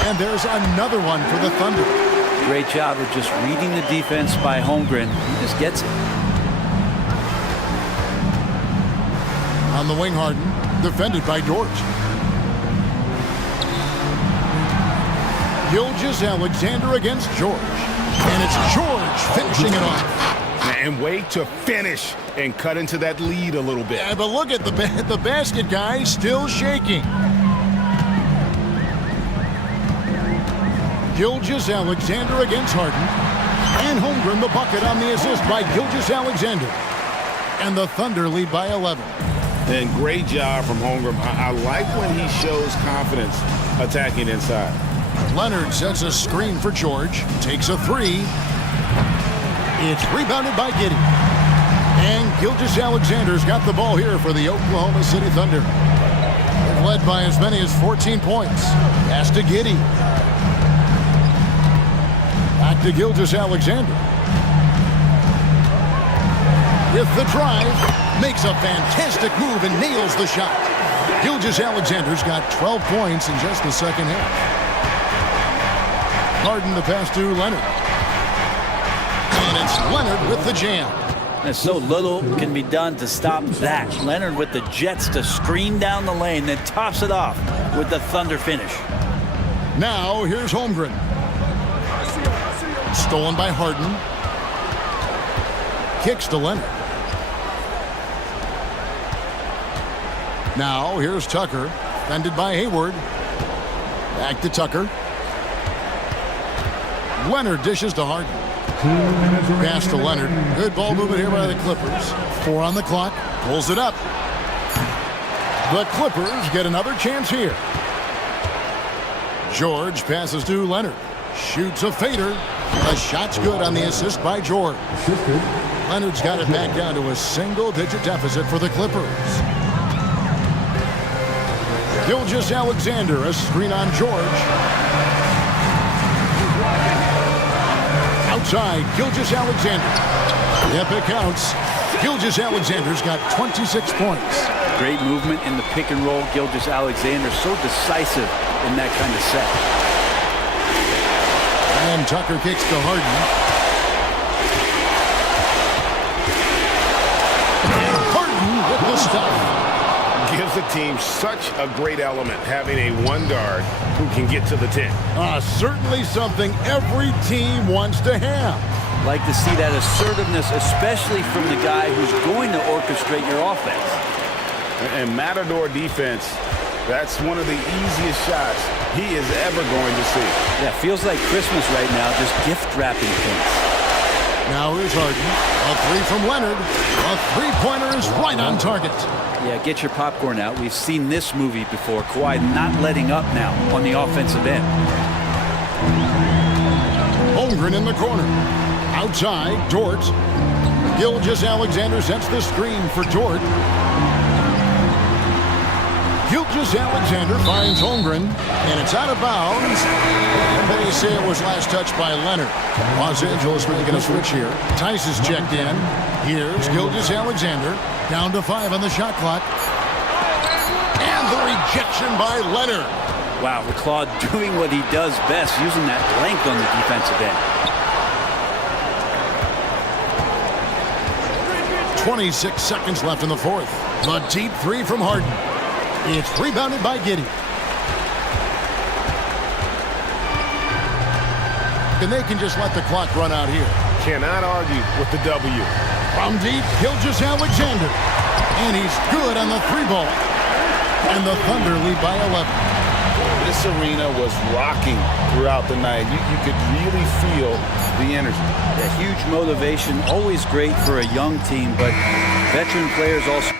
And there's another one for the Thunder. Great job of just reading the defense by Holmgren. He just gets it. On the wing, Harden, defended by Dort. Gilgeous-Alexander against George. And it's George finishing it off. And way to finish and cut into that lead a little bit. Yeah, but look at the basket guy still shaking. Gilgeous-Alexander against Harden. And Holmgren the bucket on the assist by Gilgeous-Alexander. And the Thunder lead by 11. And great job from Holmgren. I like when he shows confidence attacking inside. Leonard sets a screen for George. Takes a 3. It's rebounded by Giddey. And Gilgeous-Alexander's got the ball here for the Oklahoma City Thunder. They've led by as many as 14 points. Pass to Giddey. Back to Gilgeous-Alexander. With the drive. Makes a fantastic move and nails the shot. Gilgeous-Alexander's got 12 points in just the second half. Harden the pass to Leonard. And it's Leonard with the jam. And so little can be done to stop that. Leonard with the jets to screen down the lane, then tops it off with the Thunder finish. Now here's Holmgren. Stolen by Harden. Kicks to Leonard. Now, here's Tucker, defended by Hayward. Back to Tucker. Leonard dishes to Harden. Pass to Leonard. Good ball movement here by the Clippers. 4 on the clock. Pulls it up. The Clippers get another chance here. George passes to Leonard. Shoots a fader. The shot's good on the assist by George. Leonard's got it back down to a single-digit deficit for the Clippers. Gilgeous-Alexander, a screen on George. Outside, Gilgeous-Alexander. Yep, it counts. Gilgeous-Alexander's got 26 points. Great movement in the pick and roll. Gilgeous-Alexander so decisive in that kind of set. And Tucker kicks to Harden. And Harden with the stop. Gives the team such a great element having a one guard who can get to the 10. Certainly something every team wants to have. Like to see that assertiveness, especially from the guy who's going to orchestrate your offense. And Matador defense, that's one of the easiest shots he is ever going to see. Yeah, feels like Christmas right now, just gift wrapping things. Now here's Harden. A three from Leonard. A three-pointer is right on target. Yeah, get your popcorn out. We've seen this movie before. Kawhi not letting up now on the offensive end. Holmgren in the corner. Outside, Dort. Gilgeous-Alexander sets the screen for Dort. Gilgeous-Alexander finds Holmgren, and it's out of bounds. And they say it was last touched by Leonard. Los Angeles making a switch here. Tice is checked in. Here's Gilgeous-Alexander. Down to 5 on the shot clock. And the rejection by Leonard. Wow, Claude doing what he does best, using that length on the defensive end. 26 seconds left in the fourth. The deep three from Harden. It's rebounded by Giddey. And they can just let the clock run out here. Cannot argue with the W. From deep, Gilgeous-Alexander. And he's good on the three ball. And the Thunder lead by 11. This arena was rocking throughout the night. You could really feel the energy. A huge motivation, always great for a young team, but veteran players also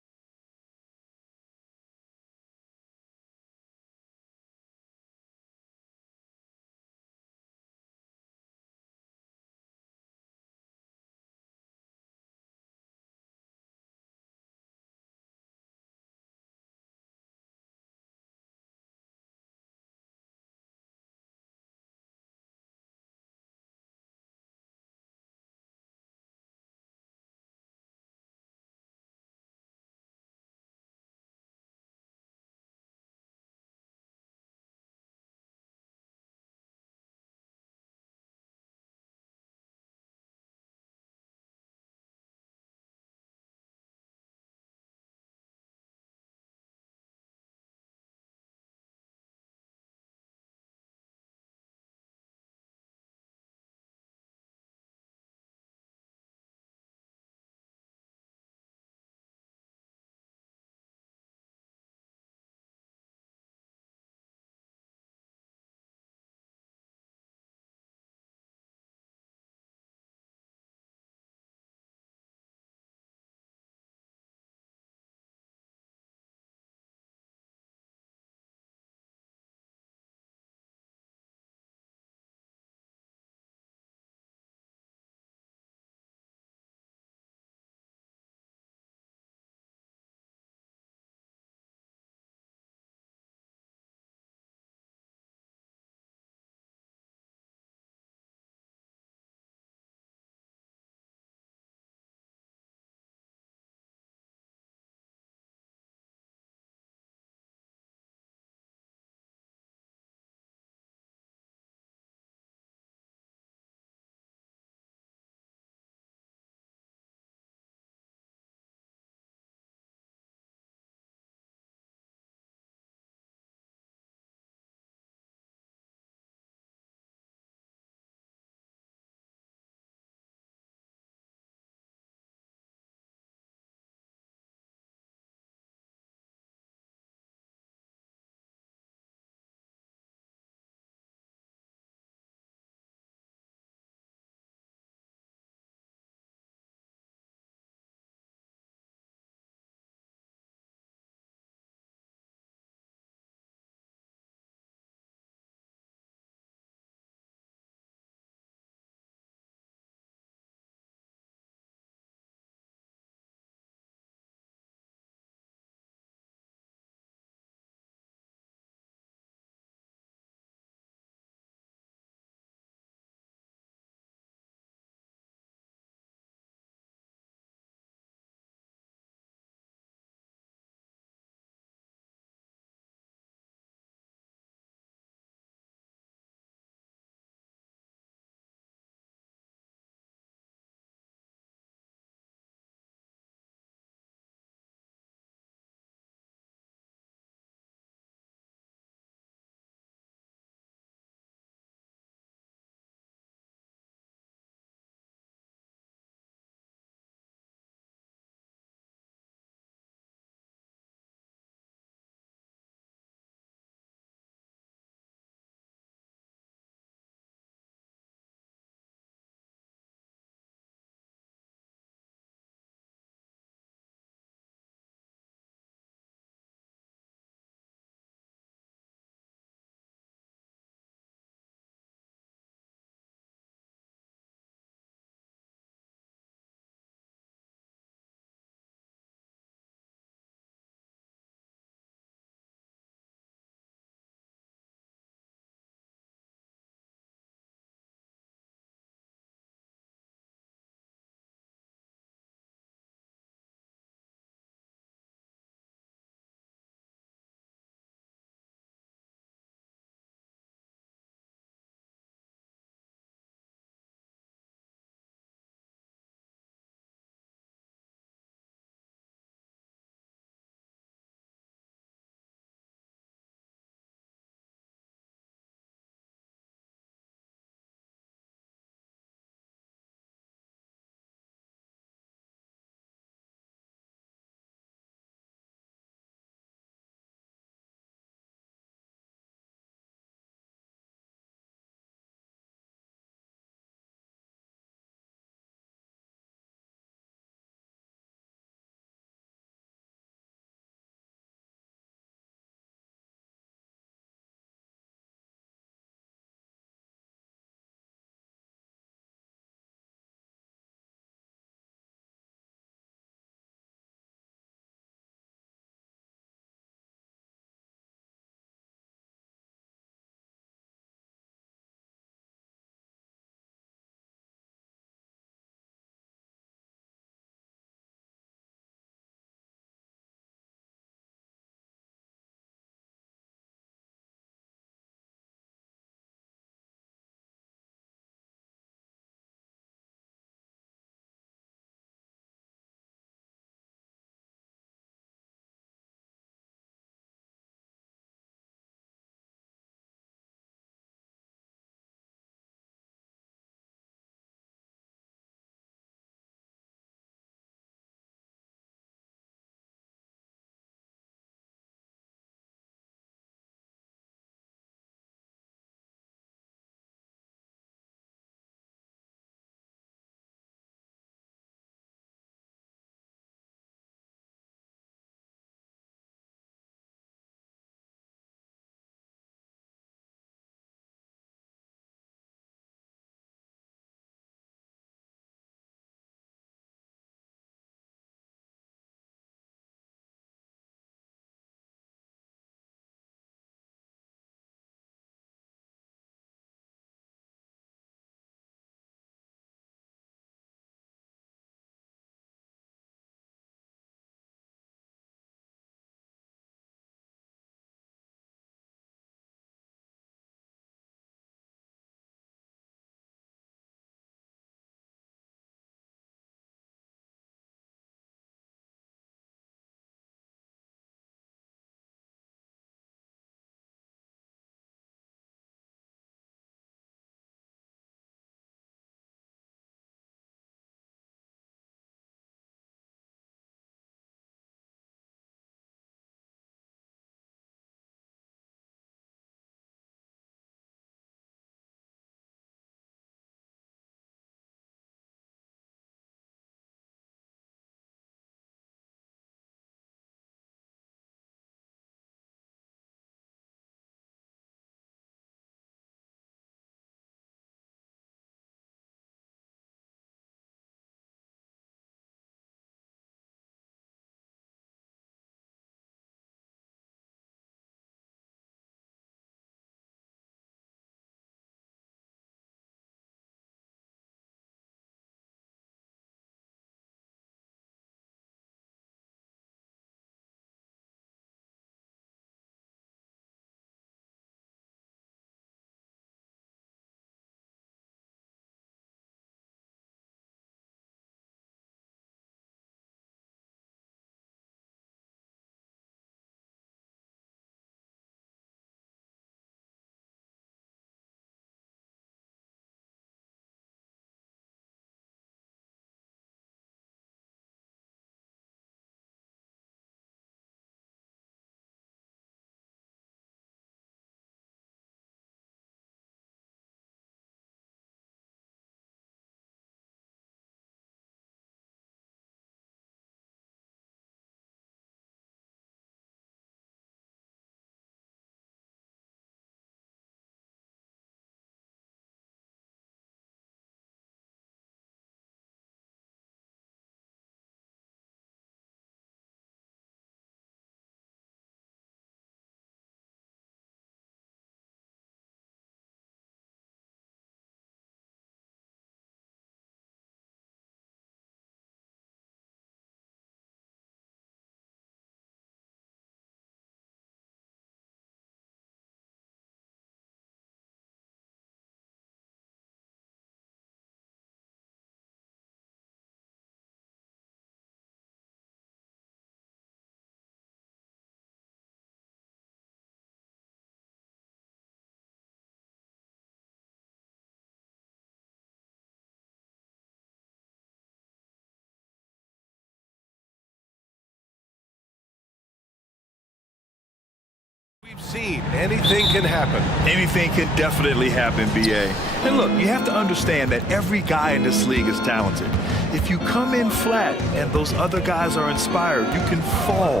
We've seen anything can happen. Anything can definitely happen, BA. And look, you have to understand that every guy in this league is talented. If you come in flat and those other guys are inspired, you can fall.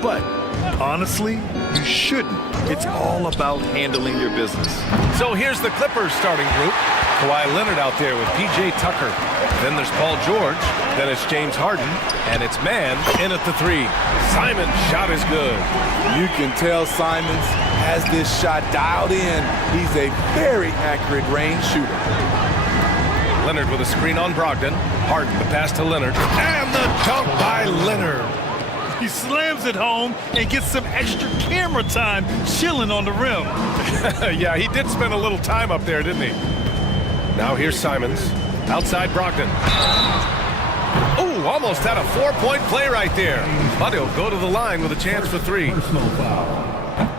But honestly, you shouldn't. It's all about handling your business. So here's the Clippers starting group. Kawhi Leonard out there with P.J. Tucker. Then there's Paul George. Then it's James Harden. And it's man in at the three. Simon's shot is good. You can tell Simons has this shot dialed in. He's a very accurate range shooter. Leonard with a screen on Brogdon. Harden the pass to Leonard. And the dunk by Leonard. He slams it home and gets some extra camera time chilling on the rim. Yeah, he did spend a little time up there, didn't he? Now here's Simons. Outside Brogdon. Oh, almost had a 4-point play right there. But he'll go to the line with a chance for three.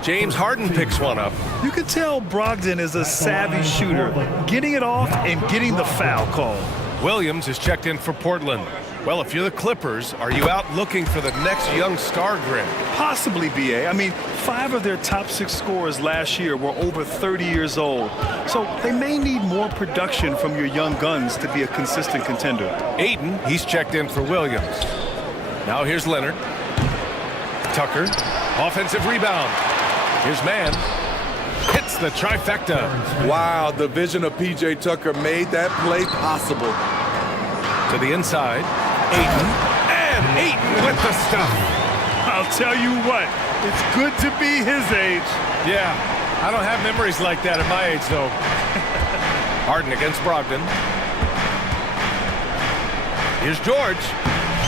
James Harden picks one up. You can tell Brogdon is a savvy shooter, getting it off and getting the foul call. Williams is checked in for Portland. Well, if you're the Clippers, are you out looking for the next young star grid? Possibly, BA. I mean, 5 of their top 6 scorers last year were over 30 years old. So they may need more production from your young guns to be a consistent contender. Aiden, he's checked in for Williams. Now here's Leonard. Tucker, offensive rebound. Here's man. Hits the trifecta. Wow, the vision of P.J. Tucker made that play possible. To the inside. Aiden. And Aiden with the stuff. I'll tell you what, it's good to be his age. Yeah, I don't have memories like that at my age, though. Harden against Brogdon. Here's George.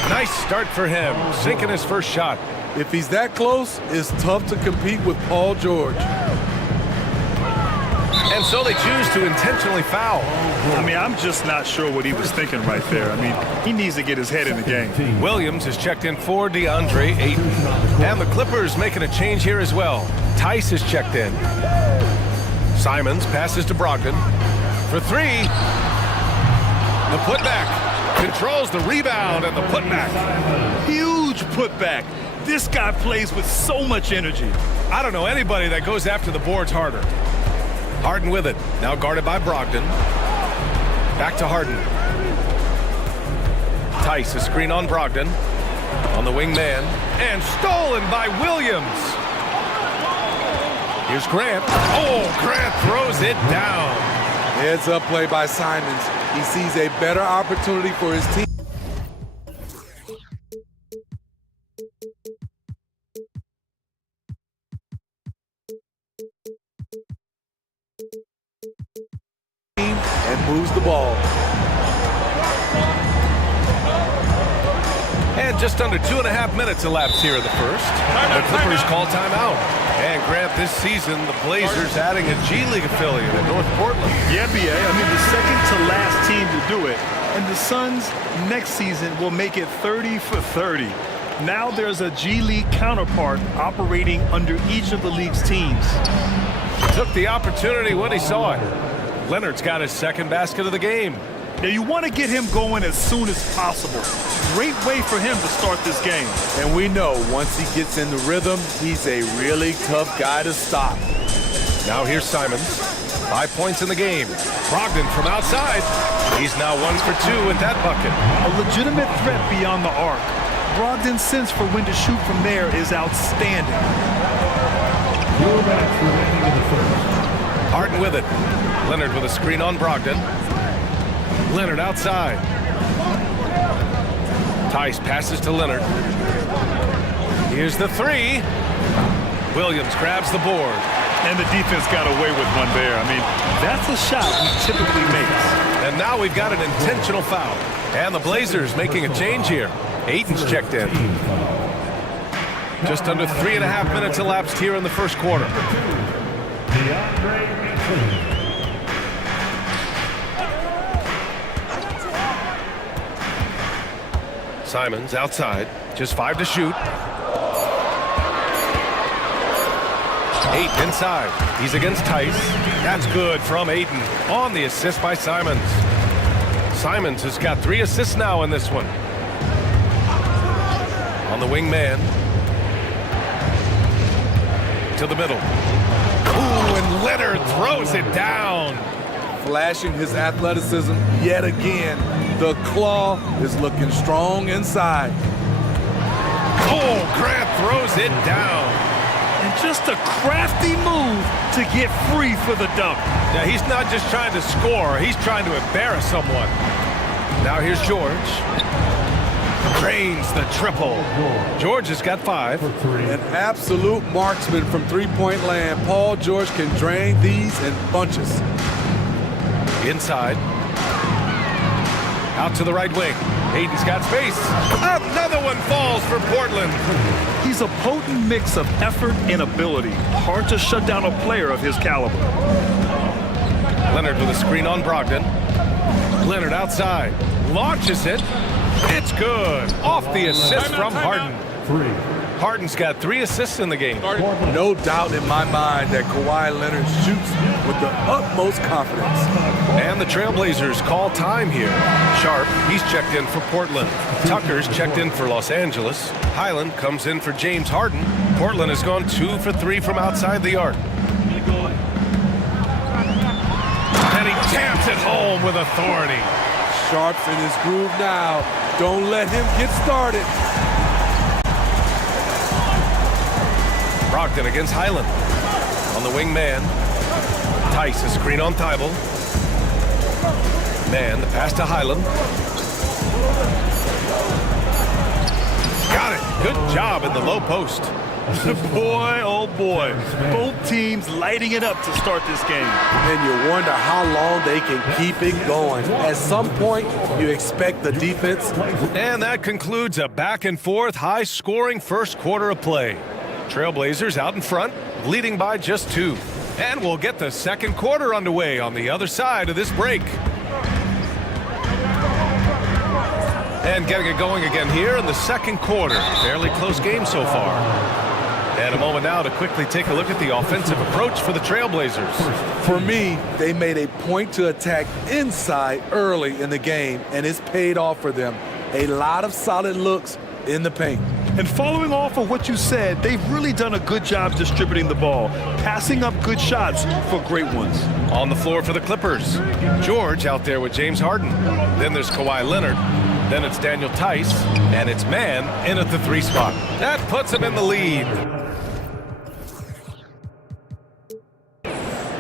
Nice start for him, sinking his first shot. If he's that close, it's tough to compete with Paul George. And so they choose to intentionally foul. I mean, I'm just not sure what he was thinking right there. I mean, he needs to get his head in the game. Williams is checked in for DeAndre Ayton. And the Clippers making a change here as well. Tice is checked in. Simons passes to Brogdon. For three. The putback. Controls the rebound and the putback. Huge putback. This guy plays with so much energy. I don't know anybody that goes after the boards harder. Harden with it. Now guarded by Brogdon. Back to Harden. Tice, a screen on Brogdon. On the wing man. And stolen by Williams. Here's Grant. Oh, Grant throws it down. Heads up play by Simons. He sees a better opportunity for his team. And moves the ball. And just under 2.5 minutes elapsed here in the first. The Clippers call timeout. And Grant, this season, the Blazers adding a G League affiliate in North Portland. Yeah, BA. I mean, the second to last team to do it. And the Suns next season will make it 30 for 30. Now there's a G League counterpart operating under each of the league's teams. Took the opportunity when he saw it. Leonard's got his second basket of the game. Now you want to get him going as soon as possible. Great way for him to start this game. And we know once he gets in the rhythm, he's a really tough guy to stop. Now here's Simons. 5 points in the game. Brogdon from outside. He's now 1 for 2 with that bucket. A legitimate threat beyond the arc. Brogdon's sense for when to shoot from there is outstanding. Harden with it. Leonard with a screen on Brogdon. Leonard outside. Tice passes to Leonard. Here's the three. Williams grabs the board. And the defense got away with one there. I mean, that's a shot he typically makes. And now we've got an intentional foul. And the Blazers making a change here. Aiton's checked in. Just under 3.5 minutes elapsed here in the first quarter. Simons outside, just 5 to shoot. 8 inside, he's against Tice. That's good from Ayton on the assist by Simons. Simons has got 3 assists now in this one. On the wing man. to the middle. Ooh, and Leonard throws it down. Flashing his athleticism yet again. The claw is looking strong inside. Oh, Grant throws it down. And just a crafty move to get free for the dunk. Now, he's not just trying to score. He's trying to embarrass someone. Now here's George. Drains the triple. George has got 5. An absolute marksman from three-point land. Paul George can drain these in bunches. Inside. Out to the right wing. Hayden's got space. Another one falls for Portland. He's a potent mix of effort and ability. Hard to shut down a player of his caliber. Leonard with a screen on Brogdon. Leonard outside. Launches it. It's good. Off the assist from Harden. Harden's got 3 assists in the game. No doubt in my mind that Kawhi Leonard shoots with the utmost confidence. And the Trailblazers call time here. Sharp, he's checked in for Portland. Tucker's checked in for Los Angeles. Highland comes in for James Harden. Portland has gone 2 for 3 from outside the arc. And he tamps it home with authority. Sharp's in his groove now. Don't let him get started. Brogdon against Highland. On the wing man. Tice, a screen on Thibault. Man, the pass to Highland. Got it. Good job in the low post. Boy, oh boy. Both teams lighting it up to start this game. And you wonder how long they can keep it going. At some point, you expect the defense. And that concludes a back-and-forth, high-scoring first quarter of play. Trailblazers out in front, leading by just 2. And we'll get the second quarter underway on the other side of this break. And getting it going again here in the second quarter. Fairly close game so far. And a moment now to quickly take a look at the offensive approach for the Trailblazers. For me, they made a point to attack inside early in the game, and it's paid off for them. A lot of solid looks in the paint. And following off of what you said, they've really done a good job distributing the ball, passing up good shots for great ones. On the floor for the Clippers, George out there with James Harden. Then there's Kawhi Leonard. Then it's Daniel Tice, and it's Man in at the 3 spot. That puts him in the lead.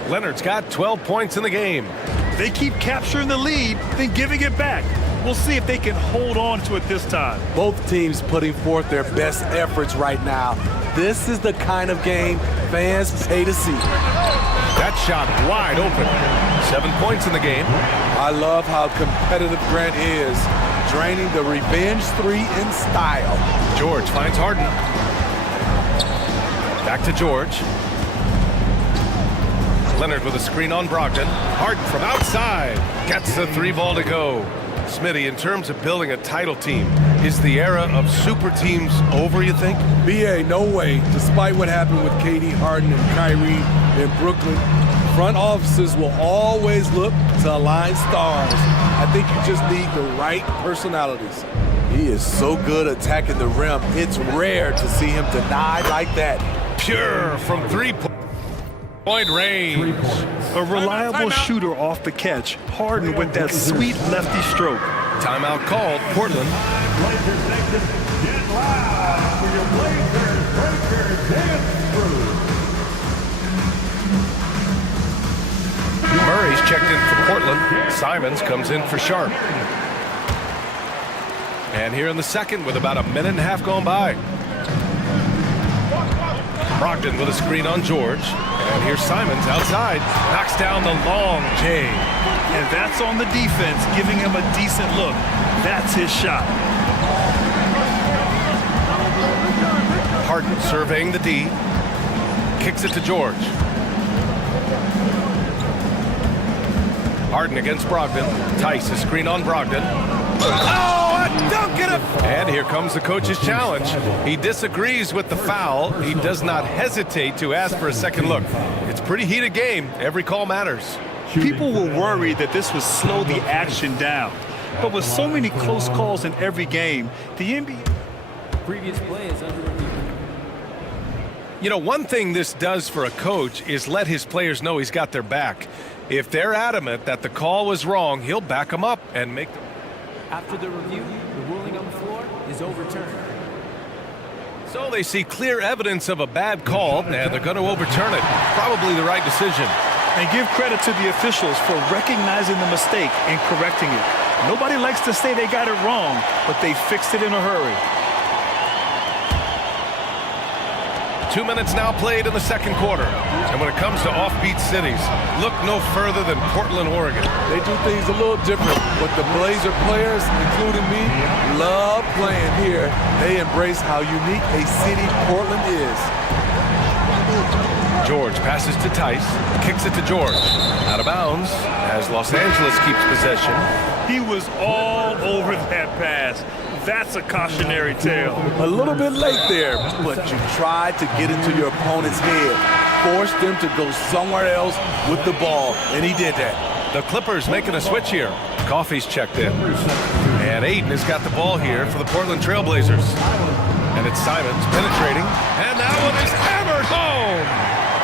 Leonard's got 12 points in the game. They keep capturing the lead, then giving it back. We'll see if they can hold on to it this time. Both teams putting forth their best efforts right now. This is the kind of game fans pay to see. That shot wide open. 7 points in the game. I love how competitive Grant is, draining the revenge 3 in style. George finds Harden. Back to George. Leonard with a screen on Brogdon. Harden from outside. Gets the 3 ball to go. Smitty, in terms of building a title team, is the era of super teams over, you think? BA, no way. Despite what happened with KD, Harden, and Kyrie in Brooklyn, front offices will always look to align stars. I think you just need the right personalities. He is so good attacking the rim. It's rare to see him deny like that. Pure from 3-point range. A reliable shooter off the catch. Harden with that sweet lefty stroke. Timeout called. Portland. Blazers Nation, get loud for your Blazers Breakers Dance Crew. Murray's checked in for Portland. Simons comes in for Sharp. And here in the second with about a minute and a half gone by. Brogdon with a screen on George. And here's Simons outside. Knocks down the long J. And that's on the defense, giving him a decent look. That's his shot. Harden surveying the D. Kicks it to George. Harden against Brogdon. Tice, a screen on Brogdon. Oh, a dunk and here comes the coach's challenge. He disagrees with the foul. He does not hesitate to ask for a second look. It's a pretty heated game. Every call matters. People were worried that this would slow the action down. But with so many close calls in every game, the NBA... Previous play is under review. You know, one thing this does for a coach is let his players know he's got their back. If they're adamant that the call was wrong, he'll back them up and make them. After the review, the ruling on the floor is overturned. So they see clear evidence of a bad call, and they're going to overturn it. Probably the right decision. And give credit to the officials for recognizing the mistake and correcting it. Nobody likes to say they got it wrong, but they fixed it in a hurry. 2 minutes now played in the second quarter. And when it comes to offbeat cities, look no further than Portland, Oregon. They do things a little different, but the Blazer players, including me, love playing here. They embrace how unique a city Portland is. George passes to Tice, kicks it to George. Out of bounds as Los Angeles keeps possession. He was all over that pass. That's a cautionary tale. A little bit late there, but you tried to get into your opponent's head. Forced them to go somewhere else with the ball, and he did that. The Clippers making a switch here. Coffey's checked in. And Aiden has got the ball here for the Portland Trailblazers. And it's Simons penetrating. And that one is hammered home.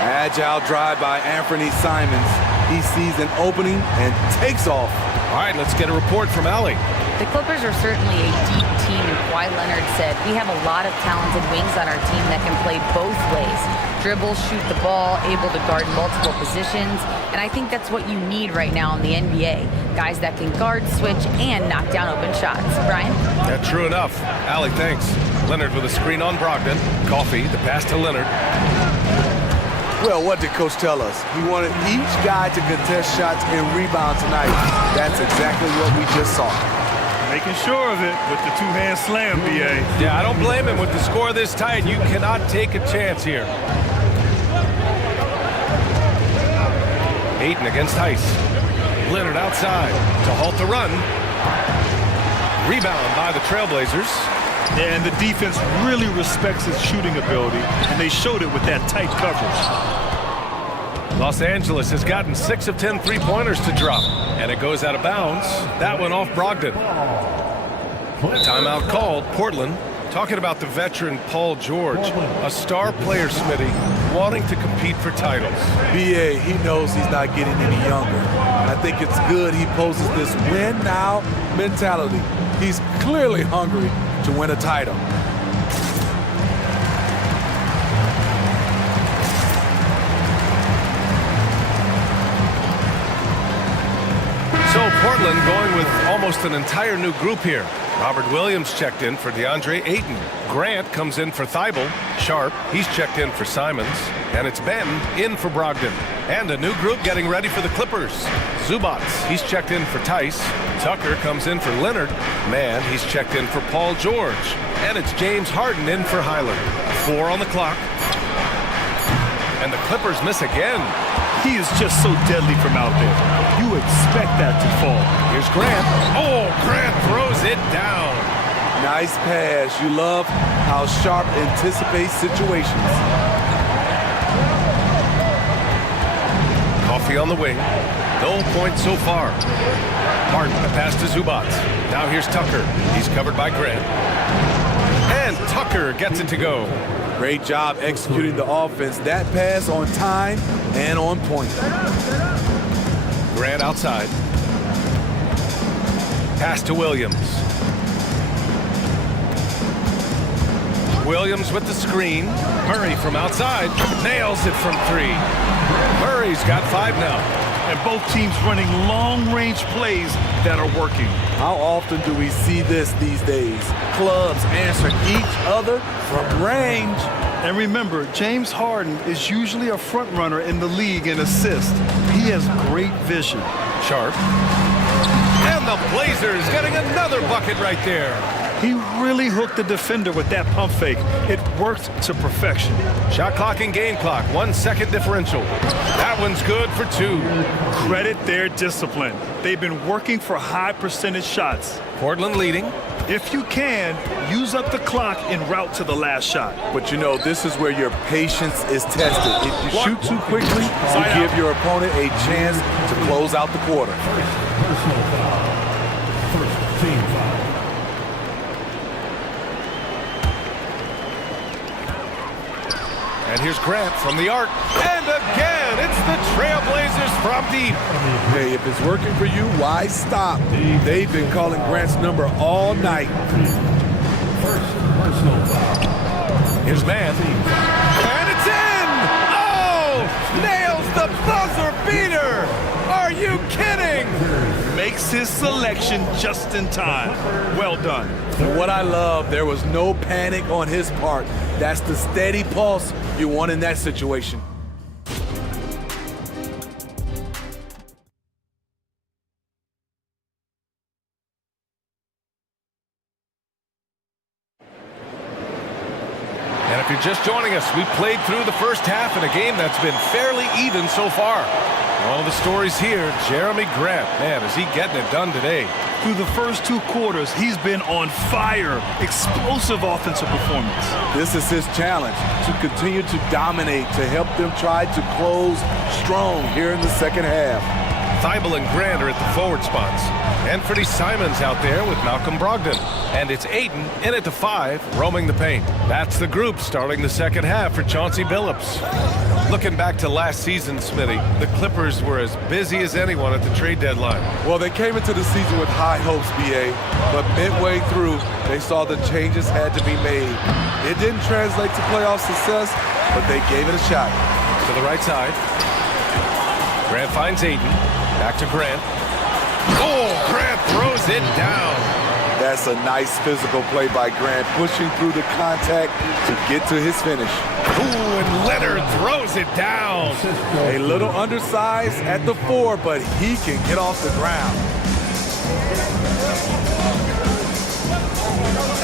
Agile drive by Anthony Simons. He sees an opening and takes off. All right, let's get a report from Allie. The Clippers are certainly a deep team, and Kawhi Leonard said, we have a lot of talented wings on our team that can play both ways. Dribble, shoot the ball, able to guard multiple positions, and I think that's what you need right now in the NBA. Guys that can guard, switch, and knock down open shots. Brian? Yeah, true enough. Allie, thanks. Leonard with a screen on Brogdon. Coffey, the pass to Leonard. Well, what did Coach tell us? He wanted each guy to contest shots and rebound tonight. That's exactly what we just saw. Making sure of it with the two-hand slam, B.A. Yeah, I don't blame him. With the score this tight, you cannot take a chance here. Aiden against Heiss. Leonard outside to halt the run. Rebound by the Trailblazers. And the defense really respects his shooting ability, and they showed it with that tight coverage. Los Angeles has gotten 6 of 10 three-pointers to drop, and it goes out of bounds. That one off Brogdon. Timeout called. Portland talking about the veteran Paul George, a star player, Smitty, wanting to compete for titles. B.A., he knows he's not getting any younger. I think it's good he poses this win-now mentality. He's clearly hungry to win a title. So Portland going with almost an entire new group here. Robert Williams checked in for DeAndre Ayton. Grant comes in for Thibault. Sharp, he's checked in for Simons. And it's Ben in for Brogdon. And a new group getting ready for the Clippers. Zubats, he's checked in for Tice. Tucker comes in for Leonard. Mann, he's checked in for Paul George. And it's James Harden in for Hyland. 4 on the clock. And the Clippers miss again. He is just so deadly from out there. You expect that to fall. Here's Grant. Oh, Grant throws it down. Nice pass. You love how Sharp anticipates situations. Coffey on the wing. No points so far. Harden, the pass to Zubats. Now here's Tucker. He's covered by Grant. And Tucker gets it to go. Great job executing the offense. That pass on time and on point. Grant outside. Pass to Williams. Williams with the screen. Murray from outside. Nails it from 3. Murray's got 5 now. And both teams running long-range plays that are working. How often do we see this these days? Clubs answering each other from range. And remember, James Harden is usually a front runner in the league in assists. He has great vision. Sharp. And the Blazers getting another bucket right there. He really hooked the defender with that pump fake. It worked to perfection. Shot clock and game clock, 1 second differential. That one's good for 2. Credit their discipline. They've been working for high percentage shots. Portland leading. If you can, use up the clock en route to the last shot. But you know, this is where your patience is tested. If you shoot too quickly, you give your opponent a chance to close out the quarter. First team foul. And And here's Grant from the arc. And again, it's the Trailblazers from deep. Hey, if it's working for you, why stop? They've been calling Grant's number all night. Here's man. And it's in! Oh! Nails the buzzer beater! Are you kidding? Makes his selection just in time. Well done. And what I love, there was no panic on his part. That's the steady pulse you want in that situation. And if you're just joining us, we played through the first half in a game that's been fairly even so far. One of the stories here, Jeremy Grant. Man, is he getting it done today. Through the first 2 quarters, he's been on fire. Explosive offensive performance. This is his challenge, to continue to dominate, to help them try to close strong here in the second half. Thibault and Grant are at the forward spots. Anthony Simons out there with Malcolm Brogdon. And it's Ayton in at the 5, roaming the paint. That's the group starting the second half for Chauncey Billups. Looking back to last season, Smitty, the Clippers were as busy as anyone at the trade deadline. Well, they came into the season with high hopes, BA, but midway through, they saw the changes had to be made. It didn't translate to playoff success, but they gave it a shot. To the right side. Grant finds Ayton. Back to Grant. Oh, Grant throws it down. That's a nice physical play by Grant, pushing through the contact to get to his finish. Ooh, and Leonard throws it down. A little undersized at the 4, but he can get off the ground.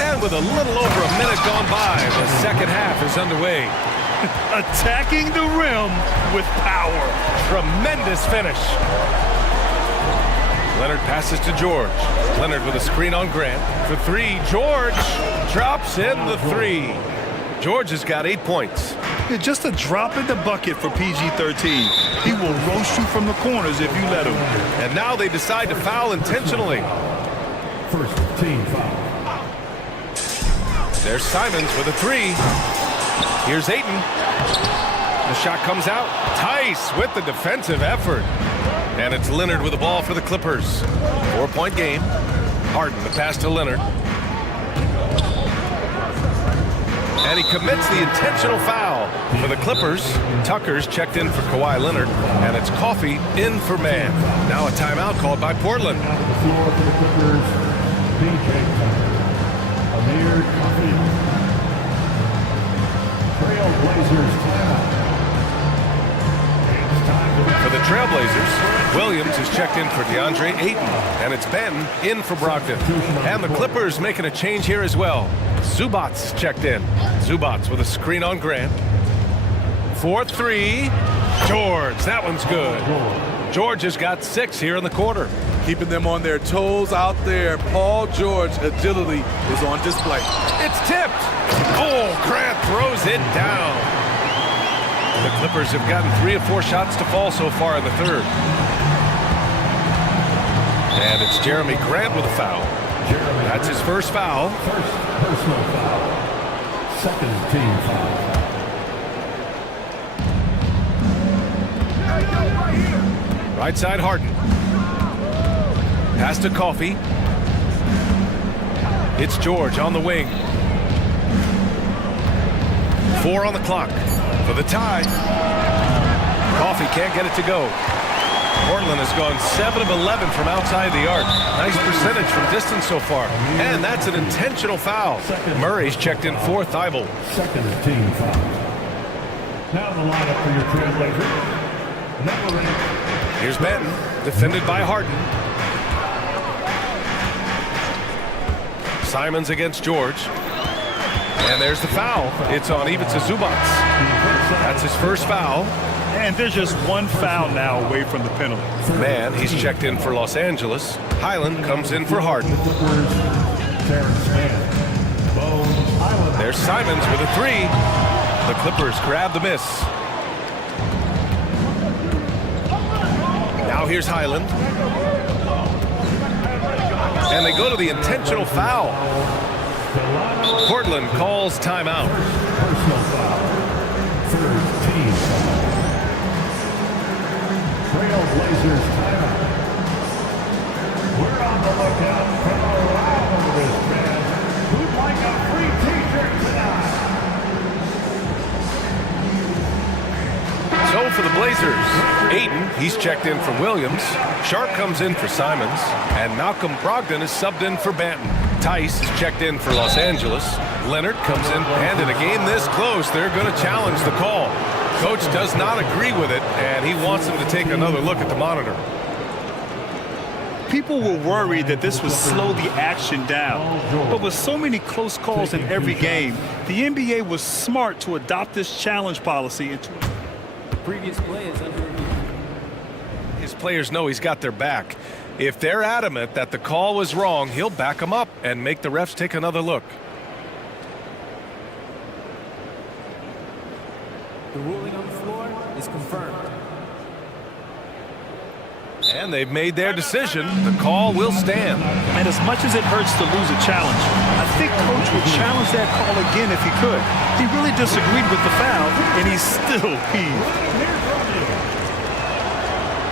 And with a little over a minute gone by, the second half is underway. Attacking the rim with power. Tremendous finish. Leonard passes to George. Leonard with a screen on Grant. For 3, George drops in the 3. George has got 8 points. Yeah, just a drop in the bucket for PG-13. He will roast you from the corners if you let him. And now they decide to foul intentionally. First team foul. There's Simons with a 3. Here's Ayton. The shot comes out. Tice with the defensive effort. And it's Leonard with the ball for the Clippers. 4-point game. Harden the pass to Leonard. And he commits the intentional foul for the Clippers. Tucker's checked in for Kawhi Leonard. And it's Coffey in for man. Now a timeout called by Portland. The floor for the Clippers. Amir Coffey. Trailblazers timeout. For the Trailblazers, Williams is checked in for DeAndre Ayton, and it's Ben in for Brogdon. And the Clippers making a change here as well. Zubats checked in. Zubats with a screen on Grant. 4-3. George, that one's good. George has got 6 here in the quarter. Keeping them on their toes out there. Paul George agility is on display. It's tipped. Oh, Grant throws it down. The Clippers have gotten 3 of 4 shots to fall so far in the third. And it's Jeremy Grant with a foul. That's his first foul. First personal foul. Second team foul. Right side Harden. Pass to Coffey. It's George on the wing. 4 on the clock for the tie. Coffey can't get it to go. Portland has gone 7 of 11 from outside the arc. Nice percentage from distance so far. And that's an intentional foul. Murray's checked in for Thibault. Second team foul. Now the lineup for your Trailblazers. Number 8. Here's Benton, defended by Harden. Simons against George. And there's the foul. It's on Ivica Zubats. That's his first foul. And there's just one foul now away from the penalty. Man, he's checked in for Los Angeles. Highland comes in for Harden. There's Simons with a 3. The Clippers grab the miss. Now here's Highland. And they go to the intentional foul. Portland calls timeout. Blazers team. Trailblazers timeout. We're on the lookout from around this man who'd like a free t-shirt tonight. So for the Blazers, Ayton, he's checked in for Williams. Sharp comes in for Simons. And Malcolm Brogdon is subbed in for Banton. Tice is checked in for Los Angeles. Leonard comes in, and in a game this close, they're going to challenge the call. Coach does not agree with it, and he wants them to take another look at the monitor. People were worried that this would slow the action down. But with so many close calls in every game, the NBA was smart to adopt this challenge policy. Previous play is under review. His players know he's got their back. If they're adamant that the call was wrong, he'll back them up and make the refs take another look. The ruling on the floor is confirmed. And they've made their decision. The call will stand. And as much as it hurts to lose a challenge, I think Coach would challenge that call again if he could. He really disagreed with the foul, and he's still peeved.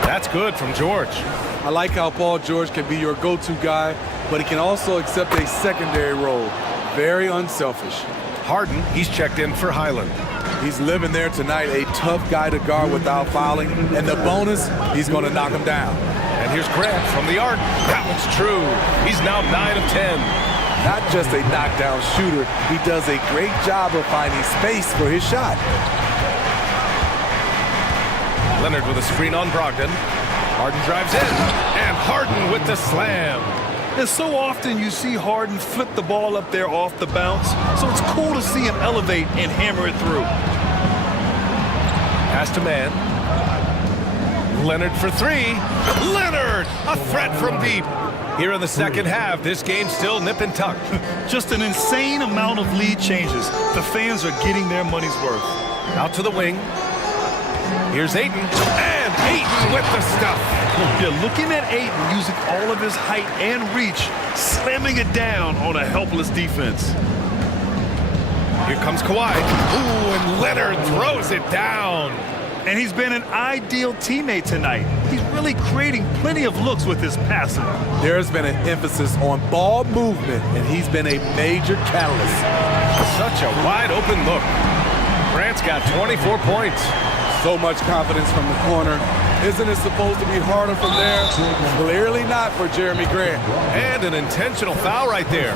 That's good from George. I like how Paul George can be your go-to guy, but he can also accept a secondary role. Very unselfish. Harden, he's checked in for Highland. He's living there tonight, a tough guy to guard without fouling, and the bonus, he's going to knock him down. And here's Grant from the arc. That one's true. He's now 9 of 10. Not just a knockdown shooter, he does a great job of finding space for his shot. Leonard with a screen on Brogdon. Harden drives in, and Harden with the slam. And so often you see Harden flip the ball up there off the bounce, so it's cool to see him elevate and hammer it through. Pass to man. Leonard for three. Leonard, a threat from deep. Here in the second half, this game's still nip and tuck. Just an insane amount of lead changes. The fans are getting their money's worth. Out to the wing. Here's Ayton, and Ayton with the stuff. Yeah, looking at Ayton using all of his height and reach, slamming it down on a helpless defense. Here comes Kawhi. Ooh, and Leonard throws it down. And he's been an ideal teammate tonight. He's really creating plenty of looks with his passing. There's been an emphasis on ball movement, and he's been a major catalyst. Such a wide open look. Grant's got 24 points. So much confidence from the corner. Isn't it supposed to be harder from there? Clearly not for Jeremy Grant. And an intentional foul right there.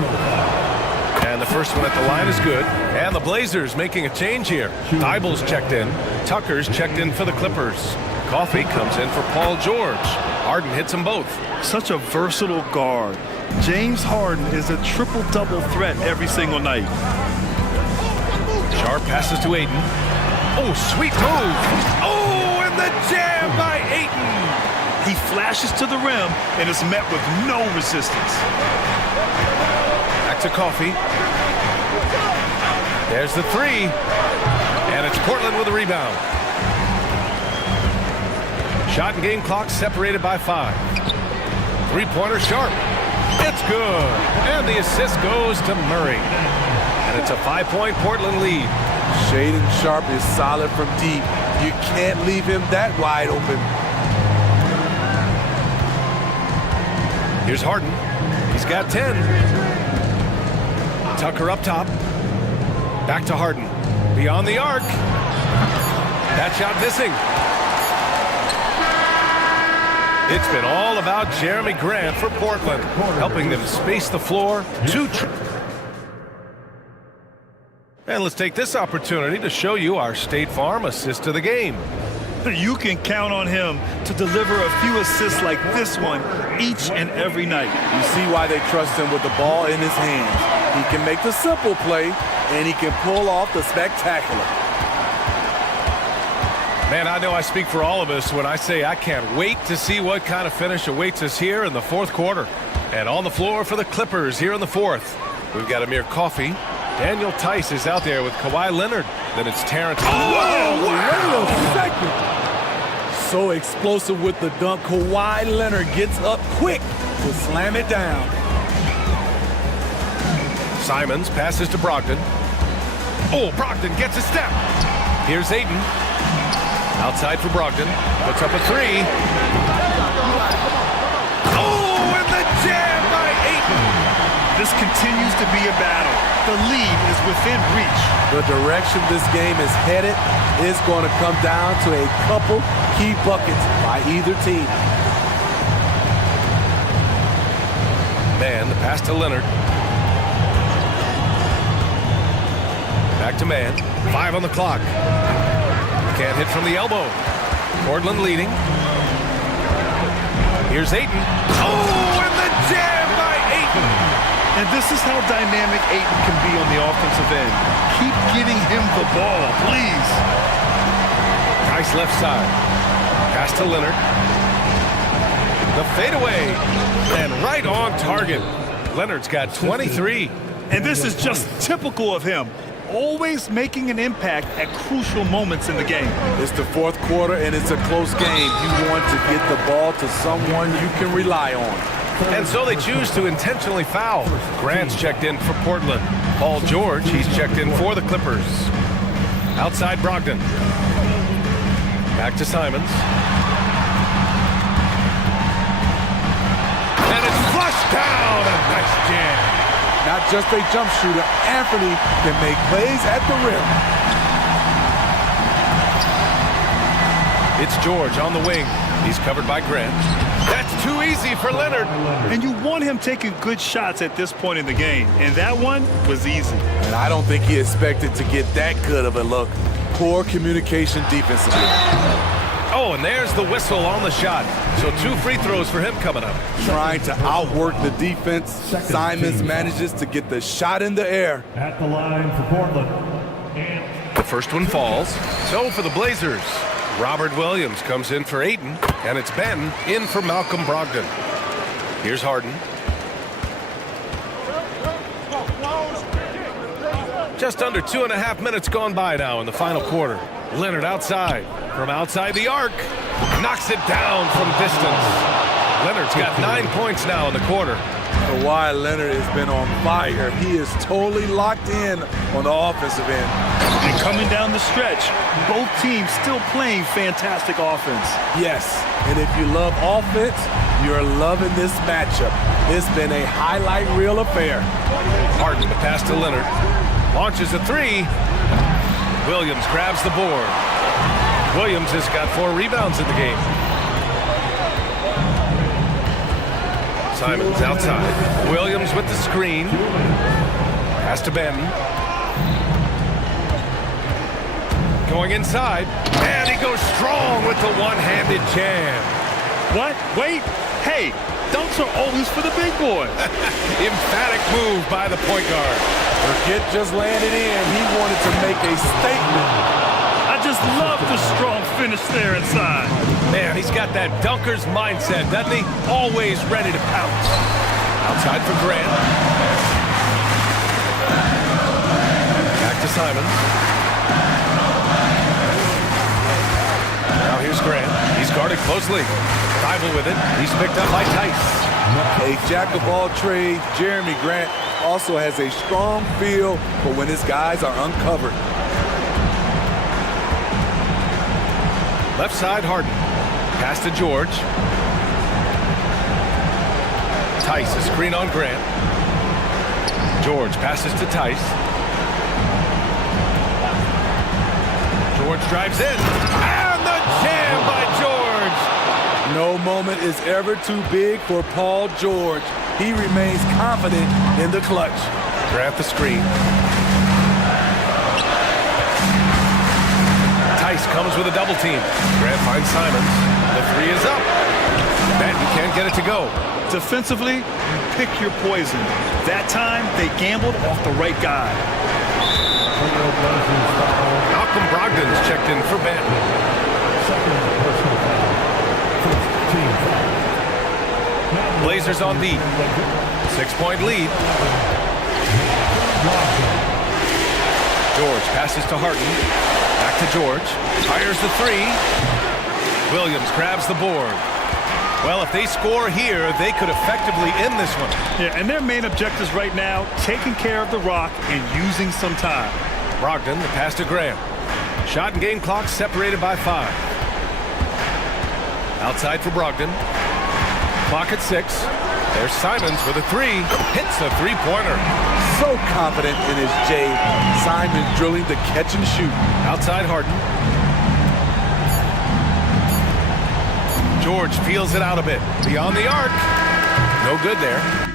And the first one at the line is good. And the Blazers making a change here. Thybulle's checked in. Tucker's checked in for the Clippers. Coffey comes in for Paul George. Harden hits them both. Such a versatile guard. James Harden is a triple-double threat every single night. Sharp passes to Ayton. Oh, sweet move. Oh, and the jam by Ayton. He flashes to the rim and is met with no resistance. Back to Coffey. There's the three. And it's Portland with a rebound. Shot and game clock separated by 5. Three-pointer Sharp. It's good. And the assist goes to Murray. And it's a 5-point Portland lead. Shaden Sharp is solid from deep. You can't leave him that wide open. Here's Harden. He's got 10. Tucker up top. Back to Harden. Beyond the arc. That shot missing. It's been all about Jeremy Grant for Portland, helping them space the floor. And let's take this opportunity to show you our State Farm assist to the game. You can count on him to deliver a few assists like this one each and every night. You see why they trust him with the ball in his hands. He can make the simple play, and he can pull off the spectacular. Man, I know I speak for all of us when I say I can't wait to see what kind of finish awaits us here in the fourth quarter. And on the floor for the Clippers here in the fourth, we've got Amir Coffey. Daniel Tice is out there with Kawhi Leonard. Then it's Terrence. Whoa, wait a second. So explosive with the dunk. Kawhi Leonard gets up quick to slam it down. Simons passes to Brogdon. Oh, Brogdon gets a step. Here's Ayton. Outside for Brogdon. Puts up a three. Oh, and the jam by Ayton. This continues to be a battle. The lead is within reach. The direction this game is headed is going to come down to a couple key buckets by either team. Man, the pass to Leonard. Back to man. 5 on the clock. Can't hit from the elbow. Portland leading. Here's Ayton. Oh, and the jam by Ayton. And this is how dynamic Ayton can be on the offensive end. Keep getting him the ball, please. Nice left side. Pass to Leonard. The fadeaway. And right on target. Leonard's got 23. And this is just typical of him. Always making an impact at crucial moments in the game. It's the fourth quarter and it's a close game. You want to get the ball to someone you can rely on. And so they choose to intentionally foul. Grant's checked in for Portland. Paul George, he's checked in for the Clippers. Outside Brogdon. Back to Simons. And it's flushed down. A nice jam. Not just a jump shooter, Anthony can make plays at the rim. It's George on the wing. He's covered by Grant. That's too easy for Leonard. And you want him taking good shots at this point in the game. And that one was easy. And I don't think he expected to get that good of a look. Poor communication defensively. Oh, and there's the whistle on the shot. So 2 free throws for him coming up. Trying to outwork the defense, Simons manages to get the shot in the air. At the line for Portland. The first one falls. So for the Blazers, Robert Williams comes in for Ayton, and it's Ben in for Malcolm Brogdon. Here's Harden. Just under 2.5 minutes gone by now in the final quarter. Leonard outside. From outside the arc. Knocks it down from distance. Leonard's got 9 points now in the quarter. Kawhi Leonard has been on fire. He is totally locked in on the offensive end. And coming down the stretch, both teams still playing fantastic offense. Yes, and if you love offense, you're loving this matchup. It's been a highlight reel affair. Harden the pass to Leonard. Launches a three. Williams grabs the board. Williams has got 4 rebounds in the game. Simons outside. Williams with the screen. Pass to Ben. Going inside. And he goes strong with the one-handed jam. What? Wait. Hey, dunks are always for the big boy. Emphatic move by the point guard. Burkett just landed in. He wanted to make a statement. I just love the strong finish there inside. Man, he's got that dunker's mindset, doesn't he? Always ready to pounce. Outside for Grant. Back to Simons. Now here's Grant. He's guarded closely. Thibault with it. He's picked up by Tice. A jack-of-all trades, Jeremy Grant also has a strong feel for when his guys are uncovered. Left side, Harden. Pass to George. Tice, a screen on Grant. George passes to Tice. George drives in. And the jam by George. No moment is ever too big for Paul George. He remains confident in the clutch. Grant the screen. Tice comes with a double team. Grant finds Simons. The three is up. Benton can't get it to go. Defensively, you pick your poison. That time, they gambled off the right guy. Malcolm Brogdon's checked in for Ben. Blazers on deep. 6-point lead. George passes to Harden. Back to George. Fires the three. Williams grabs the board. Well, if they score here, they could effectively end this one. Yeah, and their main objectives right now, taking care of the rock and using some time. Brogdon, the pass to Graham. Shot and game clock separated by 5. Outside for Brogdon. Clock at 6. There's Simons with a 3. Hits a three-pointer. So confident in his J. Simons drilling the catch and shoot. Outside Harden. George feels it out a bit. Beyond the arc. No good there.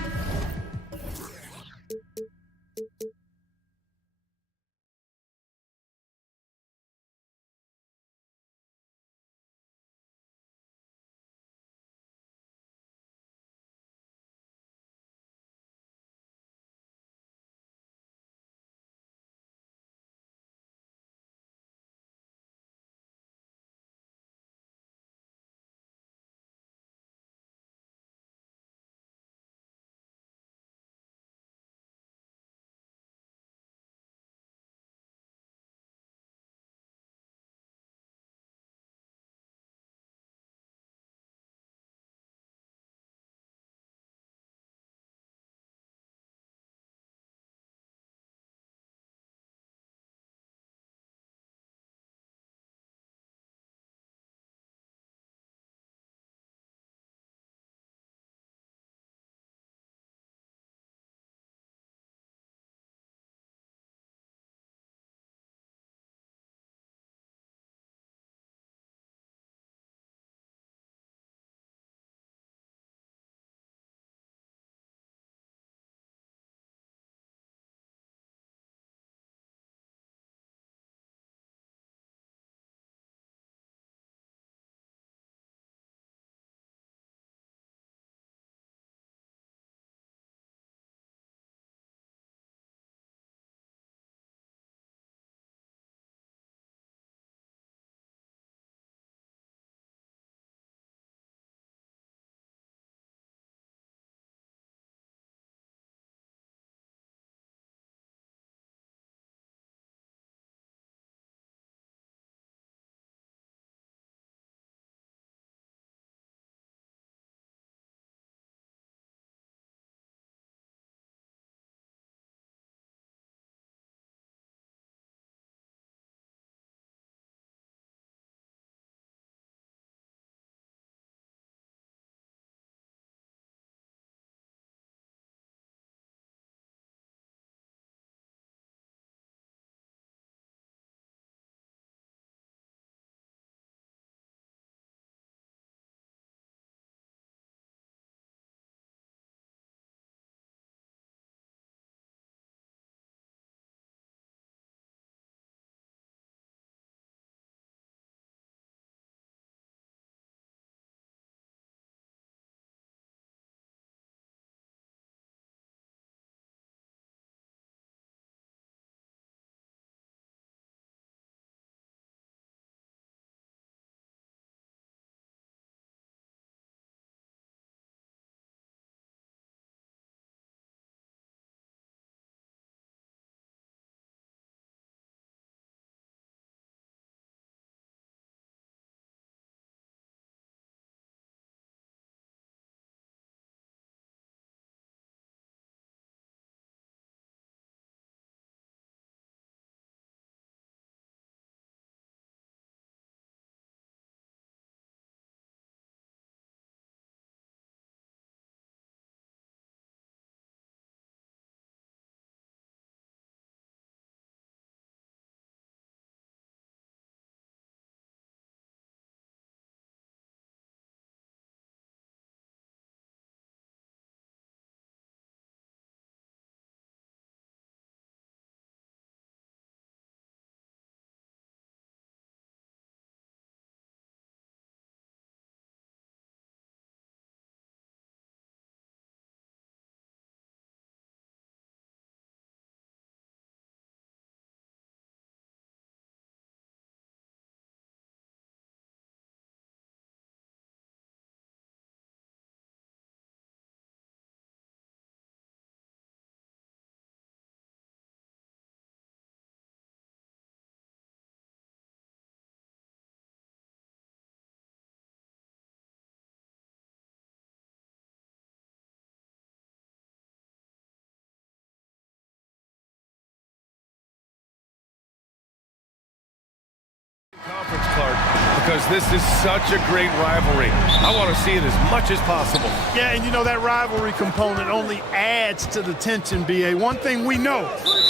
because this is such a great rivalry. I want to see it as much as possible. Yeah, and you know, that rivalry component only adds to the tension, B.A. One thing we know,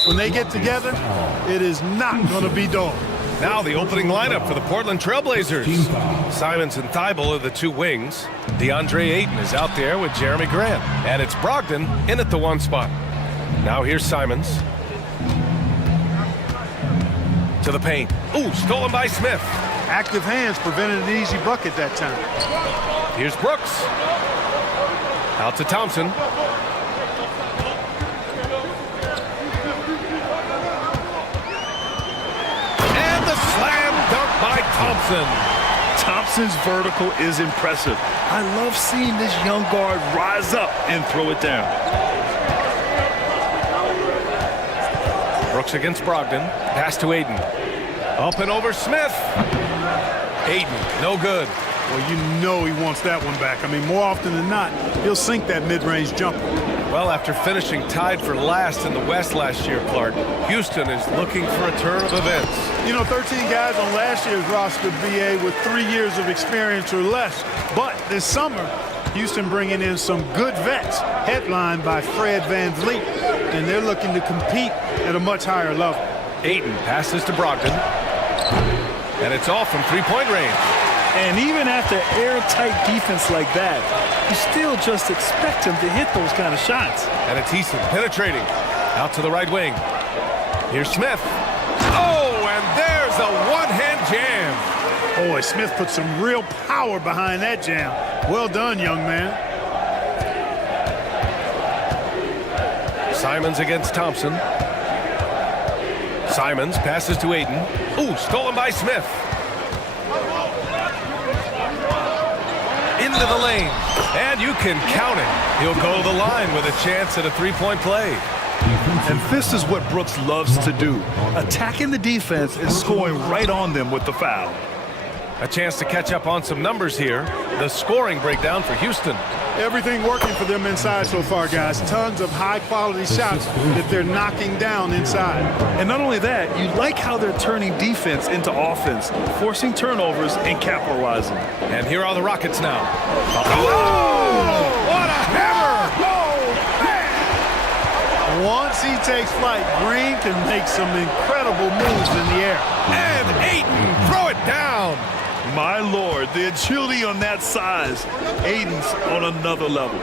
when they get together, it is not going to be dull. Now the opening lineup for the Portland Trailblazers. Simons and Thibault are the two wings. DeAndre Ayton is out there with Jeremy Grant. And it's Brogdon in at the one spot. Now here's Simons. To the paint. Ooh, stolen by Smith. Active hands prevented an easy bucket that time. Here's Brooks. Out to Thompson. And the slam dunk by Thompson. Thompson's vertical is impressive. I love seeing this young guard rise up and throw it down. Brooks against Brogdon. Pass to Ayton. Up and over Smith. Ayton, no good. Well, you know he wants that one back. I mean, more often than not, he'll sink that mid-range jumper. Well, after finishing tied for last in the West last year, Clark, Houston is looking for a turn of events. You know, 13 guys on last year's roster, BA, with 3 years of experience or less. But this summer, Houston bringing in some good vets, headlined by Fred VanVleet, and they're looking to compete at a much higher level. Ayton passes to Brogdon, and it's off from three-point range. And even after airtight defense like that, you still just expect him to hit those kind of shots. And it's Easton penetrating out to the right wing. Here's Smith. Oh, and there's a one-hand jam. Boy, Smith put some real power behind that jam. Well done, young man. Simons against Thompson. Simons passes to Ayton. Ooh, stolen by Smith. Into the lane, and you can count it. He'll go to the line with a chance at a three-point play. And this is what Brooks loves to do. Attacking the defense and scoring right on them with the foul. A chance to catch up on some numbers here. The scoring breakdown for Houston. Everything working for them inside so far, guys. Tons of high-quality shots that they're knocking down inside. And not only that, you like how they're turning defense into offense, forcing turnovers and capitalizing. And here are the Rockets now. Oh! What a hammer! Oh, man! Once he takes flight, Green can make some incredible moves in the air. And Ayton, throw it down! My Lord, the agility on that size. Ayton's on another level.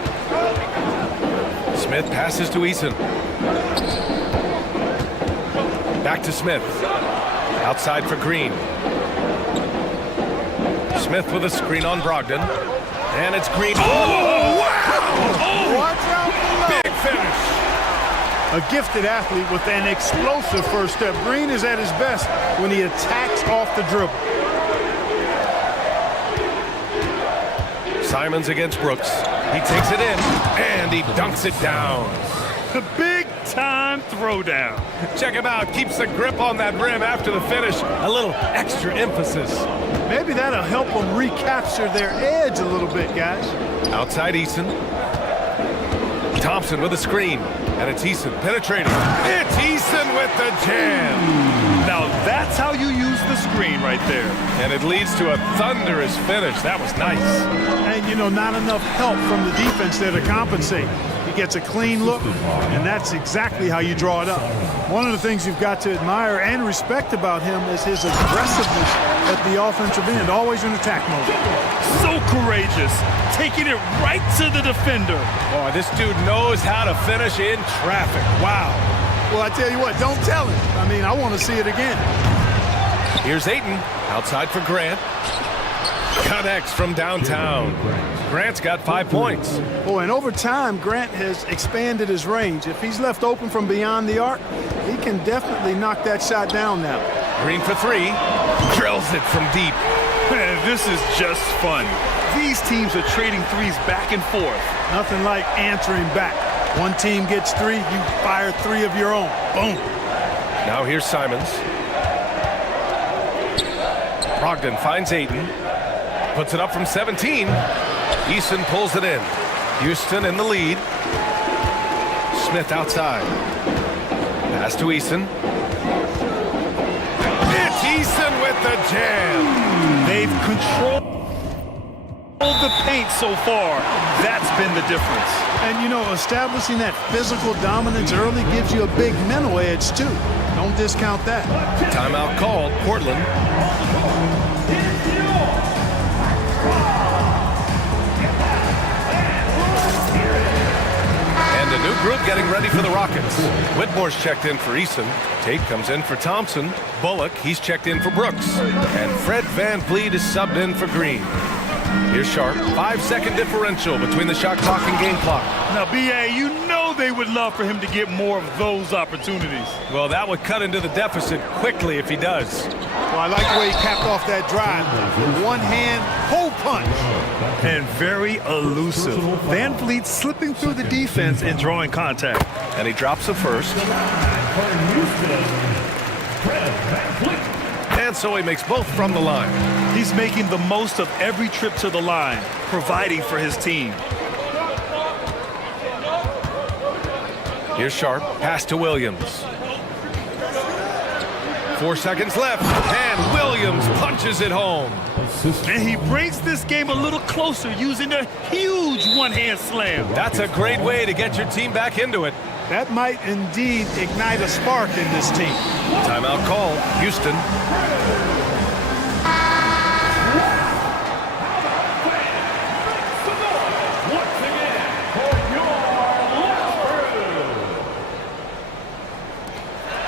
Smith passes to Eason. Back to Smith. Outside for Green. Smith with a screen on Brogdon. And it's Green. Oh, wow! Oh, watch out below. Big finish. A gifted athlete with an explosive first step. Green is at his best when he attacks off the dribble. Simons against Brooks. He takes it in, and he dunks it down. The big-time throwdown. Check him out. Keeps the grip on that rim after the finish. A little extra emphasis. Maybe that'll help them recapture their edge a little bit, guys. Outside Eason. Thompson with a screen. And it's Eason penetrating. It's Eason with the jam. Now that's how you use the screen right there. And it leads to a thunderous finish. That was nice. And, you know, not enough help from the defense there to compensate. He gets a clean look, and that's exactly how you draw it up. One of the things you've got to admire and respect about him is his aggressiveness at the offensive end, always in attack mode. So courageous, taking it right to the defender. Boy, this dude knows how to finish in traffic. Wow. Well, I tell you what, don't tell him. I mean, I want to see it again. Here's Ayton, outside for Grant. Connects from downtown. Grant's got 5 points. Oh, and over time, Grant has expanded his range. If he's left open from beyond the arc, he can definitely knock that shot down now. Green for three. Drills it from deep. Man, this is just fun. These teams are trading threes back and forth. Nothing like answering back. One team gets three, you fire three of your own. Boom. Now here's Simons. Brogdon finds Ayton. Puts it up from 17. Eason pulls it in. Houston in the lead. Smith outside. Pass to Eason. It's Eason with the jam. They They've controlled the paint so far. That's been the difference. And, you know, establishing that physical dominance early gives you a big mental edge, too. Don't discount that. Timeout called, Portland. And a new group getting ready for the Rockets. Whitmore's checked in for Eason. Tate comes in for Thompson. Bullock, he's checked in for Brooks. And Fred Van Vliet is subbed in for Green. Here's Sharp. 5-second differential between the shot clock and game clock. Now, B.A., you know they would love for him to get more of those opportunities. Well, that would cut into the deficit quickly if he does. Well, I like the way he capped off that drive. One hand, hole punch. And very elusive. Van Vliet slipping through the defense and drawing contact. And he drops the first. And so he makes both from the line. He's making the most of every trip to the line, providing for his team. Here's Sharp. Pass to Williams. 4 seconds left. And Williams punches it home. And he brings this game a little closer using a huge one-hand slam. That's a great way to get your team back into it. That might indeed ignite a spark in this team. Timeout called. Houston.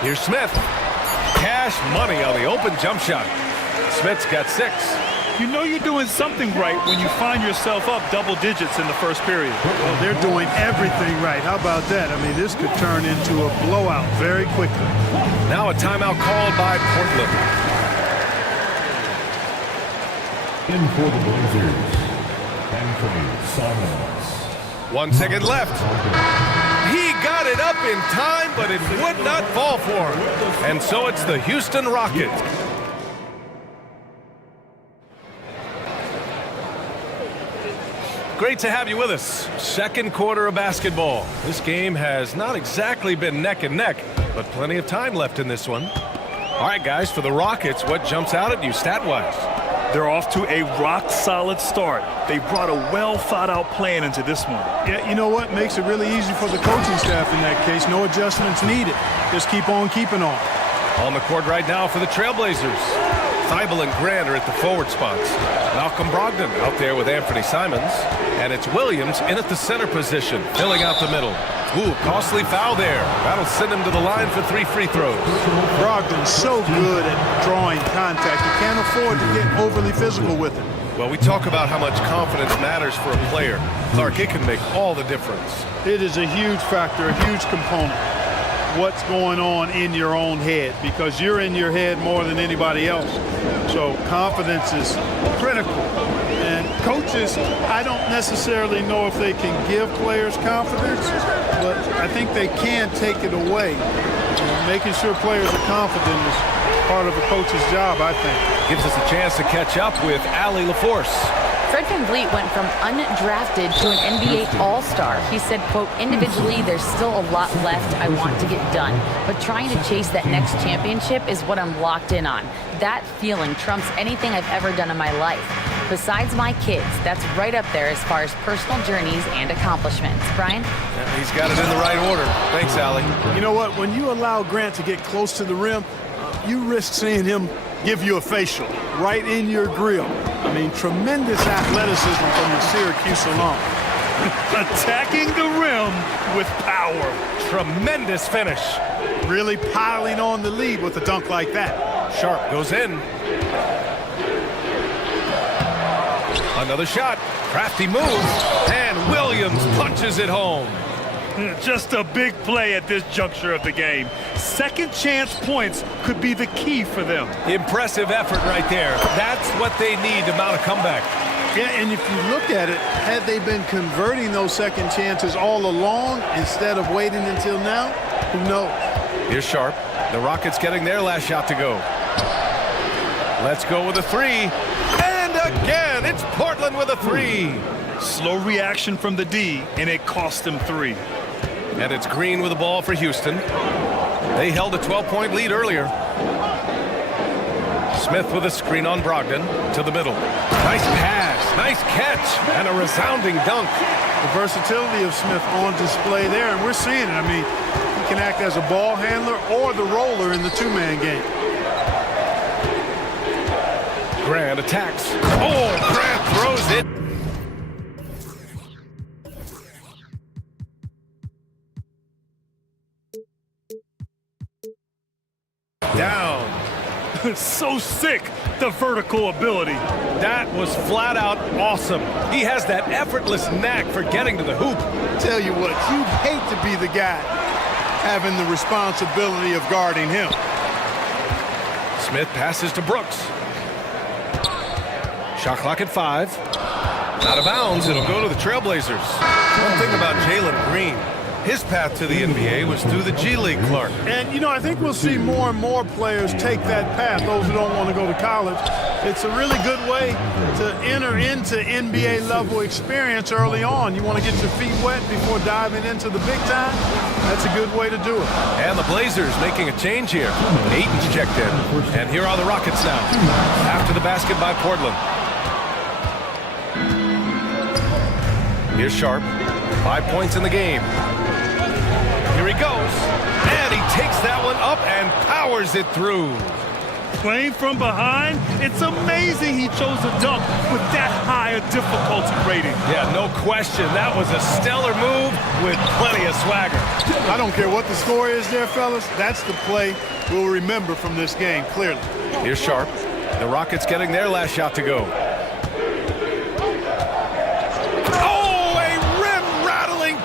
Here's Smith. Cash money on the open jump shot. Smith's got 6. You know you're doing something right when you find yourself up double digits in the first period. Well, they're doing everything right. How about that? I mean, this could turn into a blowout very quickly. Now a timeout called by Portland. In for the Blazers, Anthony Simons. 1 second left. He got it up in time, but it would not fall for him. And so it's the Houston Rockets. Great to have you with us. Second quarter of basketball. This game has not exactly been neck and neck, but plenty of time left in this one. All right, guys, for the Rockets, what jumps out at you stat-wise? They're off to a rock-solid start. They brought a well-thought-out plan into this one. Yeah, you know what? Makes it really easy for the coaching staff in that case. No adjustments needed. Just keep on keeping on. On the court right now for the Trailblazers. Thibault and Grant are at the forward spots. Malcolm Brogdon out there with Anthony Simons. And it's Williams in at the center position, filling out the middle. Ooh, costly foul there. That'll send him to the line for 3 free throws. Brogdon's so good at drawing contact. You can't afford to get overly physical with it. Well, we talk about how much confidence matters for a player. Clark, it can make all the difference. It is a huge factor, a huge component. What's going on in your own head, because you're in your head more than anybody else. So confidence is critical. And coaches, I don't necessarily know if they can give players confidence, but I think they can take it away. Making sure players are confident is part of a coach's job, I think. Gives us a chance to catch up with Allie LaForce. Fred Van Vliet went from undrafted to an NBA All-Star. He said, quote, individually, there's still a lot left I want to get done, but trying to chase that next championship is what I'm locked in on. That feeling trumps anything I've ever done in my life. Besides my kids, that's right up there as far as personal journeys and accomplishments. Brian? Yeah, he's got it in the right order. Thanks, Allie. You know what? When you allow Grant to get close to the rim, you risk seeing him give you a facial right in your grill. I mean, tremendous athleticism from the Syracuse alum. Attacking the rim with power. Tremendous finish. Really piling on the lead with a dunk like that. Sharp goes in. Another shot. Crafty move. And Williams punches it home. Just a big play at this juncture of the game. Second chance points could be the key for them. Impressive effort right there. That's what they need to mount a comeback. Yeah, and if you look at it, had they been converting those second chances all along instead of waiting until now, who knows? Here's Sharp. The Rockets getting their last shot to go. Let's go with a 3. And again, it's Portland with a 3. Slow reaction from the D, and it cost them 3. And it's Green with the ball for Houston. They held a 12-point lead earlier. Smith with a screen on Brogdon to the middle. Nice pass, nice catch, and a resounding dunk. The versatility of Smith on display there, and we're seeing it. I mean, he can act as a ball handler or the roller in the two-man game. Grant attacks. Oh, Grant throws it. Down. So sick, the vertical ability. That was flat out awesome. He has that effortless knack for getting to the hoop. Tell you what, you'd hate to be the guy having the responsibility of guarding him. Smith passes to Brooks. Shot clock at 5. Out of bounds, it'll go to the Trailblazers. One thing about Jalen Green, his path to the NBA was through the G League, Clark. And, you know, I think we'll see more and more players take that path, those who don't want to go to college. It's a really good way to enter into NBA-level experience early on. You want to get your feet wet before diving into the big time? That's a good way to do it. And the Blazers making a change here. Ayton's checked in. And here are the Rockets now, after the basket by Portland. Here's Sharp. 5 points in the game. Here he goes. And he takes that one up and powers it through. Playing from behind, it's amazing he chose a dunk with that high a difficulty rating. Yeah, no question. That was a stellar move with plenty of swagger. I don't care what the score is there, fellas. That's the play we'll remember from this game, clearly. Here's Sharp. The Rockets getting their last shot to go.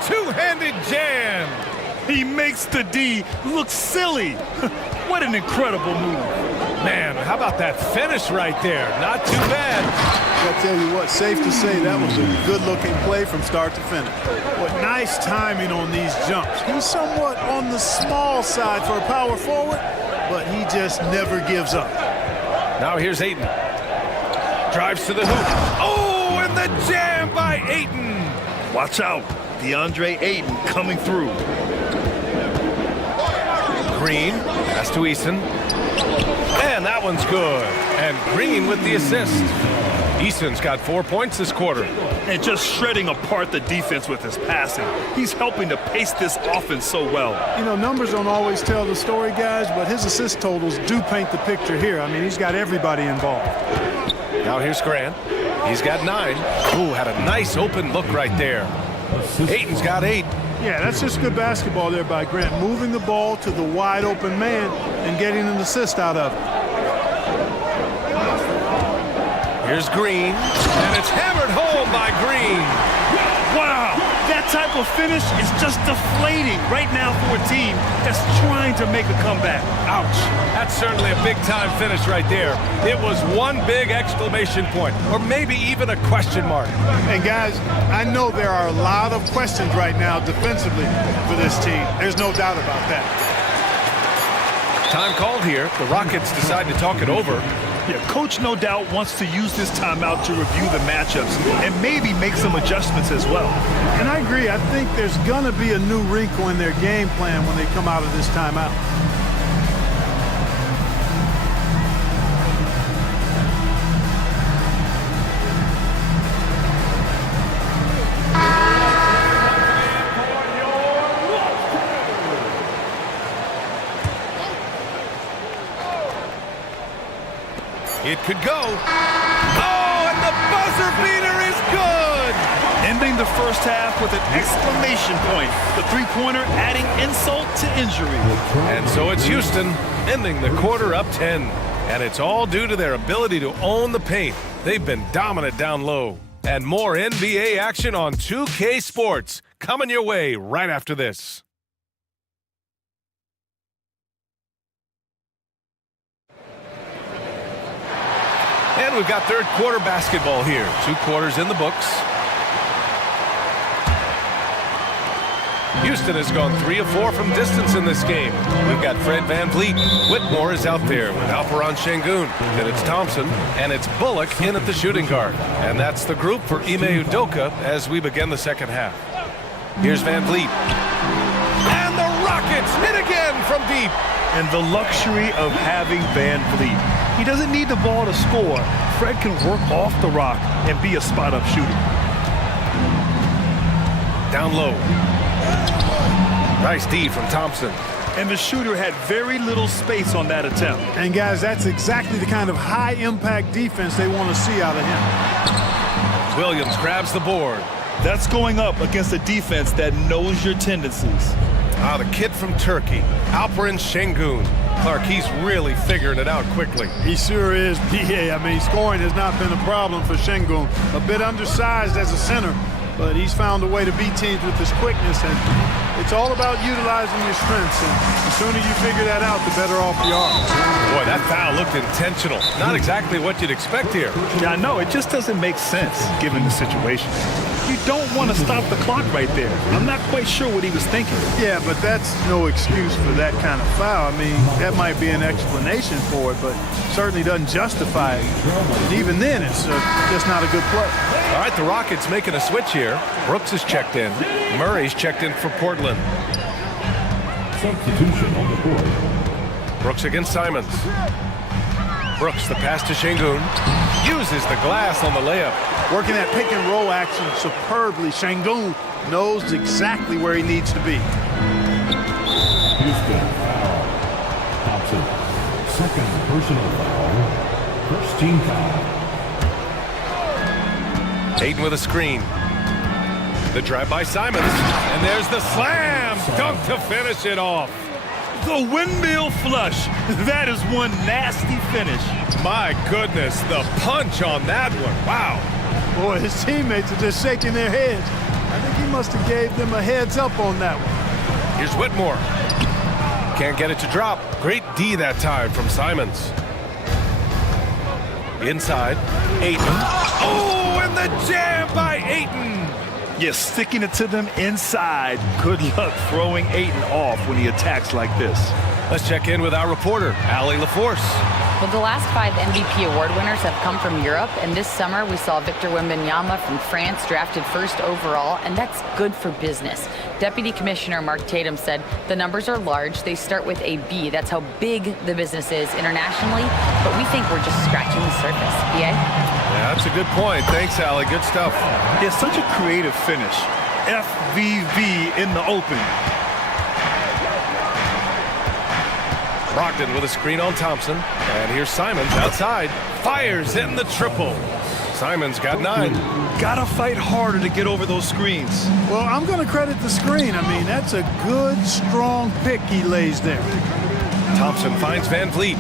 Two-handed jam. He makes the D look silly. What an incredible move. Man, how about that finish right there? Not too bad. I'll tell you what, safe to say that was a good-looking play from start to finish. What nice timing on these jumps. He's somewhat on the small side for a power forward, but he just never gives up. Now here's Ayton. Drives to the hoop. Oh, and the jam by Ayton. Watch out. DeAndre Ayton coming through. Green, pass to Eason. And that one's good. And Green with the assist. Eason's got 4 points this quarter. And just shredding apart the defense with his passing. He's helping to pace this offense so well. You know, numbers don't always tell the story, guys, but his assist totals do paint the picture here. I mean, he's got everybody involved. Now here's Grant. He's got 9. Ooh, had a nice open look right there. Ayton's got 8. Yeah, that's just good basketball there by Grant, moving the ball to the wide open man and getting an assist out of it. Here's Green, and it's hammered home by Green. Wow, that type of finish is just deflating right now for a team that's trying to make a comeback. Ouch, that's certainly a big-time finish right there. It was one big exclamation point, or maybe even a question mark. And guys, I know there are a lot of questions right now defensively for this team. There's no doubt about that. Time called here. The Rockets decide to talk it over. Yeah, coach no doubt wants to use this timeout to review the matchups and maybe make some adjustments as well. And I agree. I think there's going to be a new wrinkle in their game plan when they come out of this timeout. It could go. Oh, and the buzzer beater is good! Ending the first half with an exclamation point. The three-pointer adding insult to injury. And so it's Houston ending the quarter up 10. And it's all due to their ability to own the paint. They've been dominant down low. And more NBA action on 2K Sports coming your way right after this. And we've got third quarter basketball here. 2 quarters in the books. Houston has gone 3 of 4 from distance in this game. We've got Fred VanVleet. Whitmore is out there with Alperon Şengün. Then it's Thompson, and it's Bullock in at the shooting guard. And that's the group for Ime Udoka as we begin the second half. Here's VanVleet. And the Rockets hit again from deep. And the luxury of having Van Vliet. He doesn't need the ball to score. Fred can work off the rock and be a spot-up shooter. Down low. Nice D from Thompson. And the shooter had very little space on that attempt. And guys, that's exactly the kind of high-impact defense they want to see out of him. Williams grabs the board. That's going up against a defense that knows your tendencies. The kid from Turkey, Alperen Şengün. Clark, he's really figuring it out quickly. He sure is, BA. I mean, scoring has not been a problem for Şengün. A bit undersized as a center, but he's found a way to beat teams with his quickness, and it's all about utilizing your strengths, and the sooner you figure that out, the better off you are. Boy, that foul looked intentional. Not exactly what you'd expect here. Yeah, I know. It just doesn't make sense, given the situation. You don't want to stop the clock right there. I'm not quite sure what he was thinking. Yeah, but that's no excuse for that kind of foul. I mean, that might be an explanation for it, but certainly doesn't justify it. And even then, it's just not a good play. All right, the Rockets making a switch here. Brooks is checked in. Murray's checked in for Portland. Substitution on the court. Brooks against Simons. Brooks, the pass to Şengün. Uses the glass on the layup. Working that pick and roll action superbly. Şengün knows exactly where he needs to be. Houston foul. Thompson. Second personal foul. First team foul. Ayton with a screen. The drive by Simons. And there's the slam dunk to finish it off. The windmill flush. That is one nasty finish. My goodness, the punch on that one. Wow. Boy, his teammates are just shaking their heads. I think he must have gave them a heads up on that one. Here's Whitmore. Can't get it to drop. Great D that time from Simons. Inside, Ayton. Oh, and the jam by Ayton. Yeah, sticking it to them inside. Good luck throwing Ayton off when he attacks like this. Let's check in with our reporter, Allie LaForce. Well, the last 5 MVP award winners have come from Europe, and this summer we saw Victor Wembanyama from France drafted first overall, and that's good for business. Deputy Commissioner Mark Tatum said the numbers are large. They start with a B. That's how big the business is internationally, but we think we're just scratching the surface. BA? Yeah, that's a good point. Thanks, Allie. Good stuff. It's such a creative finish. FVV in the open. Brogdon with a screen on Thompson. And here's Simons outside. Fires in the triple. Simons got 9. Gotta fight harder to get over those screens. Well, I'm going to credit the screen. I mean, that's a good, strong pick he lays there. Thompson finds Van Vliet.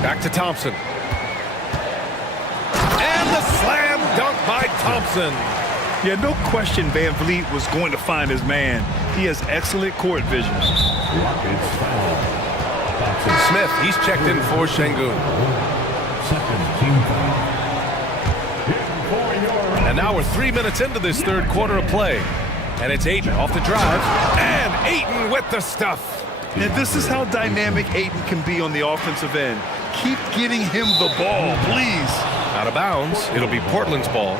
Back to Thompson. And the slam dunk by Thompson. Yeah, no question Van Vliet was going to find his man. He has excellent court vision. Rockets foul. Thompson. Smith, he's checked in for Şengün. Second team foul. And now we're 3 minutes into this third quarter of play. And it's Ayton off the drive. And Ayton with the stuff. And this is how dynamic Ayton can be on the offensive end. Keep getting him the ball, please. Out of bounds. It'll be Portland's ball.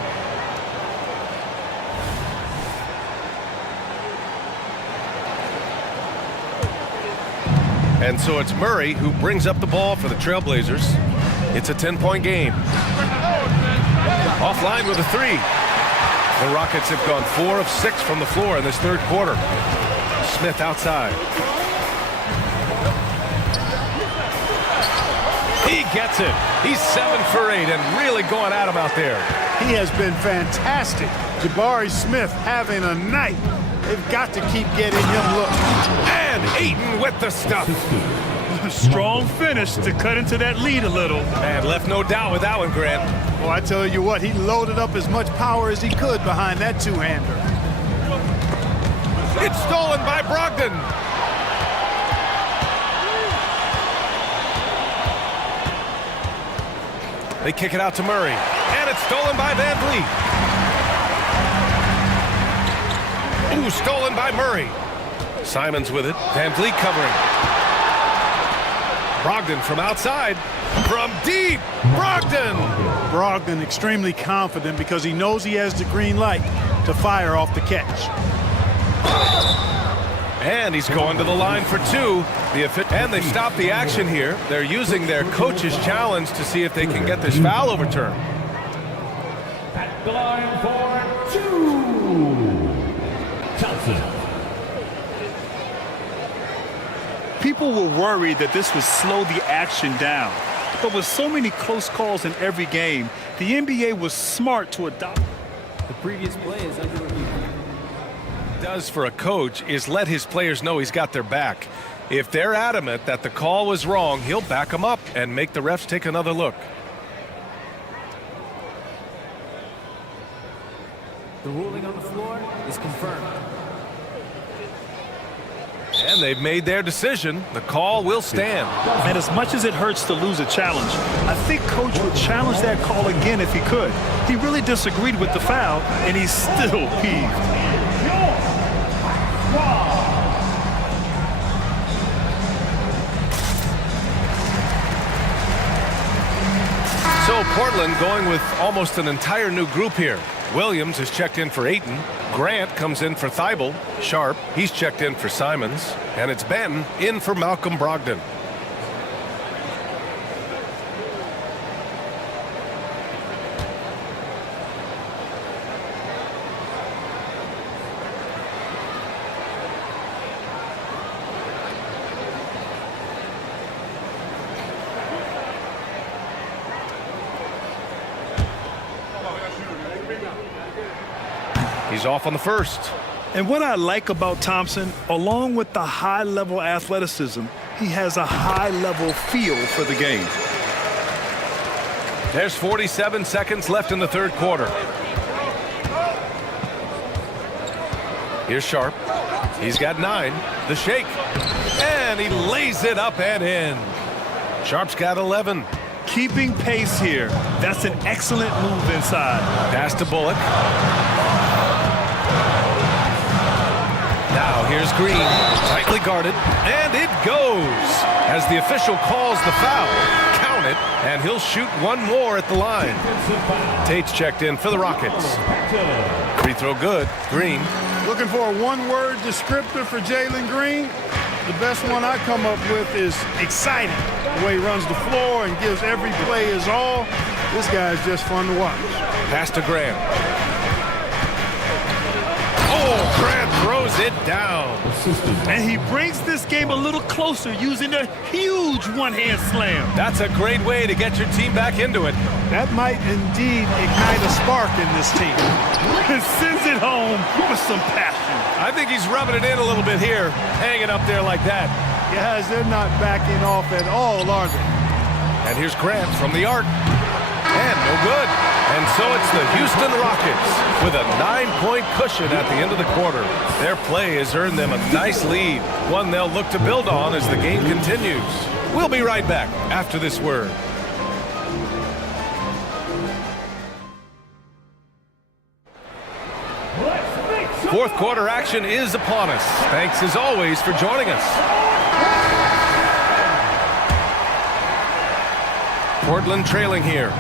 And so it's Murray who brings up the ball for the Trailblazers. It's a 10-point game. Offline with a 3. The Rockets have gone 4 of 6 from the floor in this third quarter. Smith outside. He gets it. He's 7 for 8 and really going at him out there. He has been fantastic. Jabari Smith having a night. They've got to keep getting him looks. And Ayton with the stuff. Strong finish to cut into that lead a little. And left no doubt with that one, Grant. Well, I tell you what, he loaded up as much power as he could behind that two-hander. It's stolen by Brogdon. They kick it out to Murray. And it's stolen by Van Vliet. Ooh, stolen by Murray. Simons with it. Van Vliet covering. Brogdon from outside. From deep. Brogdon. And he's going to the line for two. And they stop the action here. They're using their coach's challenge to see if they can get this foul overturned. At the line for two, Thompson. People were worried that this would slow the action down. But with so many close calls in every game, the NBA was smart to adopt. The previous play is under review. Does for a coach is let his players know he's got their back. If they're adamant that the call was wrong, he'll back them up and make the refs take another look. The ruling on the floor is confirmed. And they've made their decision. The call will stand. And as much as it hurts to lose a challenge, I think Coach would challenge that call again if he could. He really disagreed with the foul, and he's still peeved. So Portland going with almost an entire new group here. Williams has checked in for Ayton. Grant comes in for Thibault. Sharp, he's checked in for Simons. And it's Ben in for Malcolm Brogdon. He's off on the first. And what I like about Thompson, along with the high-level athleticism, he has a high-level feel for the game. There's 47 seconds left in the third quarter. Here's Sharp. He's got 9. The shake. And he lays it up and in. Sharp's got 11. Keeping pace here. That's an excellent move inside. Pass to Bullock. Now here's Green, tightly guarded, and it goes. As the official calls the foul, count it, and he'll shoot one more at the line. Tate's checked in for the Rockets. Free throw good. Green. Looking for a one-word descriptor for Jalen Green? The best one I come up with is exciting. The way he runs the floor and gives every play his all. This guy is just fun to watch. Pass to Grant. Oh, Grant throws it down. And he brings this game a little closer using a huge one-hand slam. That's a great way to get your team back into it. That might indeed ignite a spark in this team. And sends it home with some passion. I think he's rubbing it in a little bit here, hanging up there like that. Guys, they're not backing off at all, are they? And here's Grant from the arc. And no good. And so it's the Houston Rockets with a 9-point cushion at the end of the quarter. Their play has earned them a nice lead, one they'll look to build on as the game continues. We'll be right back after this word. Fourth quarter action is upon us. Thanks as always for joining us. Portland trailing here.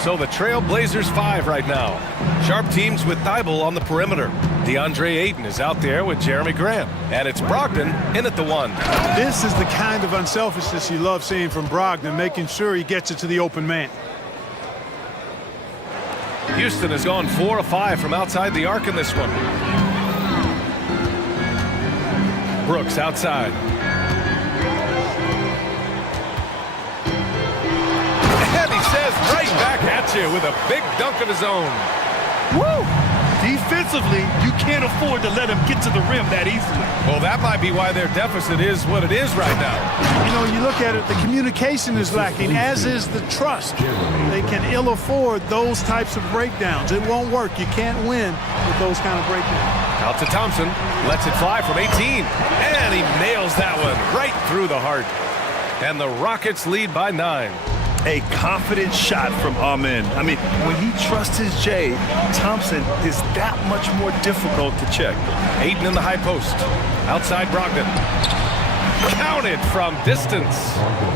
So the Trail Blazers 5 right now. Sharp teams with Thibault on the perimeter. DeAndre Ayton is out there with Jeremy Grant. And it's Brogdon in at the 1. This is the kind of unselfishness you love seeing from Brogdon, making sure he gets it to the open man. Houston has gone 4 of 5 from outside the arc in this one. Brooks outside. And he says right back at you with a big dunk of his own. Woo! Defensively, you can't afford to let him get to the rim that easily. Well, that might be why their deficit is what it is right now. You know, you look at it, the communication is lacking, as is the trust. They can ill afford those types of breakdowns. It won't work. You can't win with those kind of breakdowns. Out to Thompson. Lets it fly from 18. And he nails that one right through the heart. And the Rockets lead by 9. A confident shot from Amen. I mean, when he trusts his J, Thompson is that much more difficult to check. Ayton in the high post. Outside Brogdon. Counted from distance.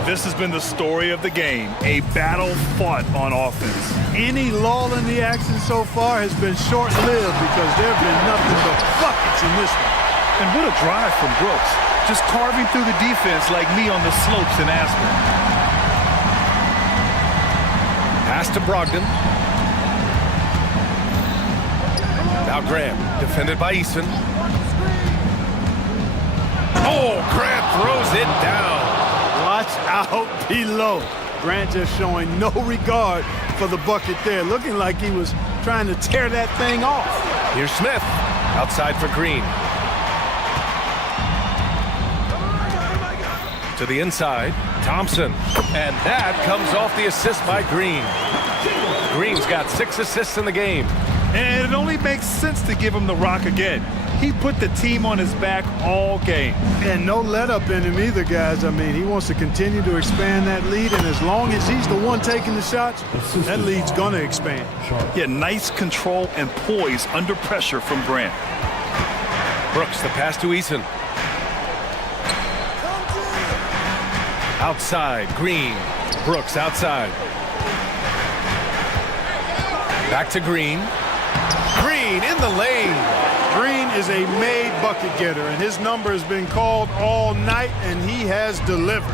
This has been the story of the game. A battle fought on offense. Any lull in the action so far has been short-lived because there have been nothing but buckets in this one. And what a drive from Brooks. Just carving through the defense like me on the slopes in Aspen. Pass to Brogdon. Now Graham, defended by Eason. Oh, Grant throws it down. Watch out below. Grant just showing no regard for the bucket there, looking like he was trying to tear that thing off. Here's Smith, outside for Green. To the inside, Thompson. And that comes off the assist by Green. Green's got 6 assists in the game. And it only makes sense to give him the rock again. He put the team on his back all game. And no let up in him either, guys. I mean, he wants to continue to expand that lead, and as long as he's the one taking the shots, that lead's going to expand. Yeah, nice control and poise under pressure from Grant. Brooks, the pass to Eason. Outside, Green. Brooks outside. Back to Green. Green in the lane. Green is a made bucket getter, and his number has been called all night, and he has delivered.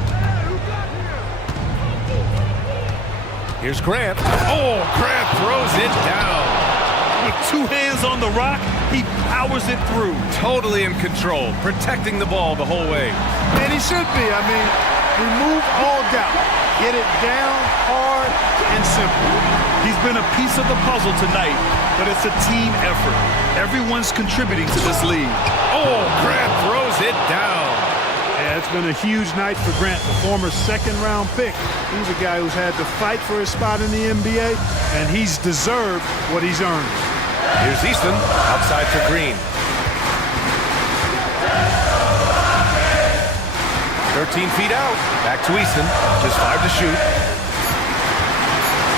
Here's Grant. Oh, Grant throws it down. With 2 hands on the rock, he powers it through. Totally in control, protecting the ball the whole way. And he should be. I mean, remove all doubt. Get it down hard and simple. He's been a piece of the puzzle tonight, but it's a team effort. Everyone's contributing to this lead. Oh, Grant throws it down. Yeah, it's been a huge night for Grant, the former second-round pick. He's a guy who's had to fight for his spot in the NBA, and he's deserved what he's earned. Here's Easton, outside for Green. 13 feet out. Back to Easton. Just 5 to shoot.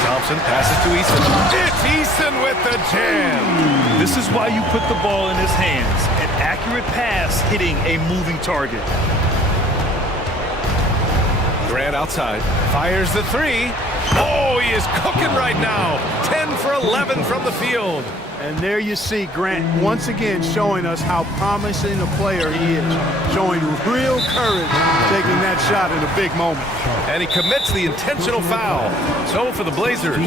Thompson passes to Easton. It's Easton with the jam. This is why you put the ball in his hands. An accurate pass hitting a moving target. Grant outside. Fires the 3. Oh, he is cooking right now. 10 for 11 from the field. And there you see Grant once again showing us how promising a player he is. Showing real courage taking that shot in a big moment. And he commits the intentional foul. So for the Blazers,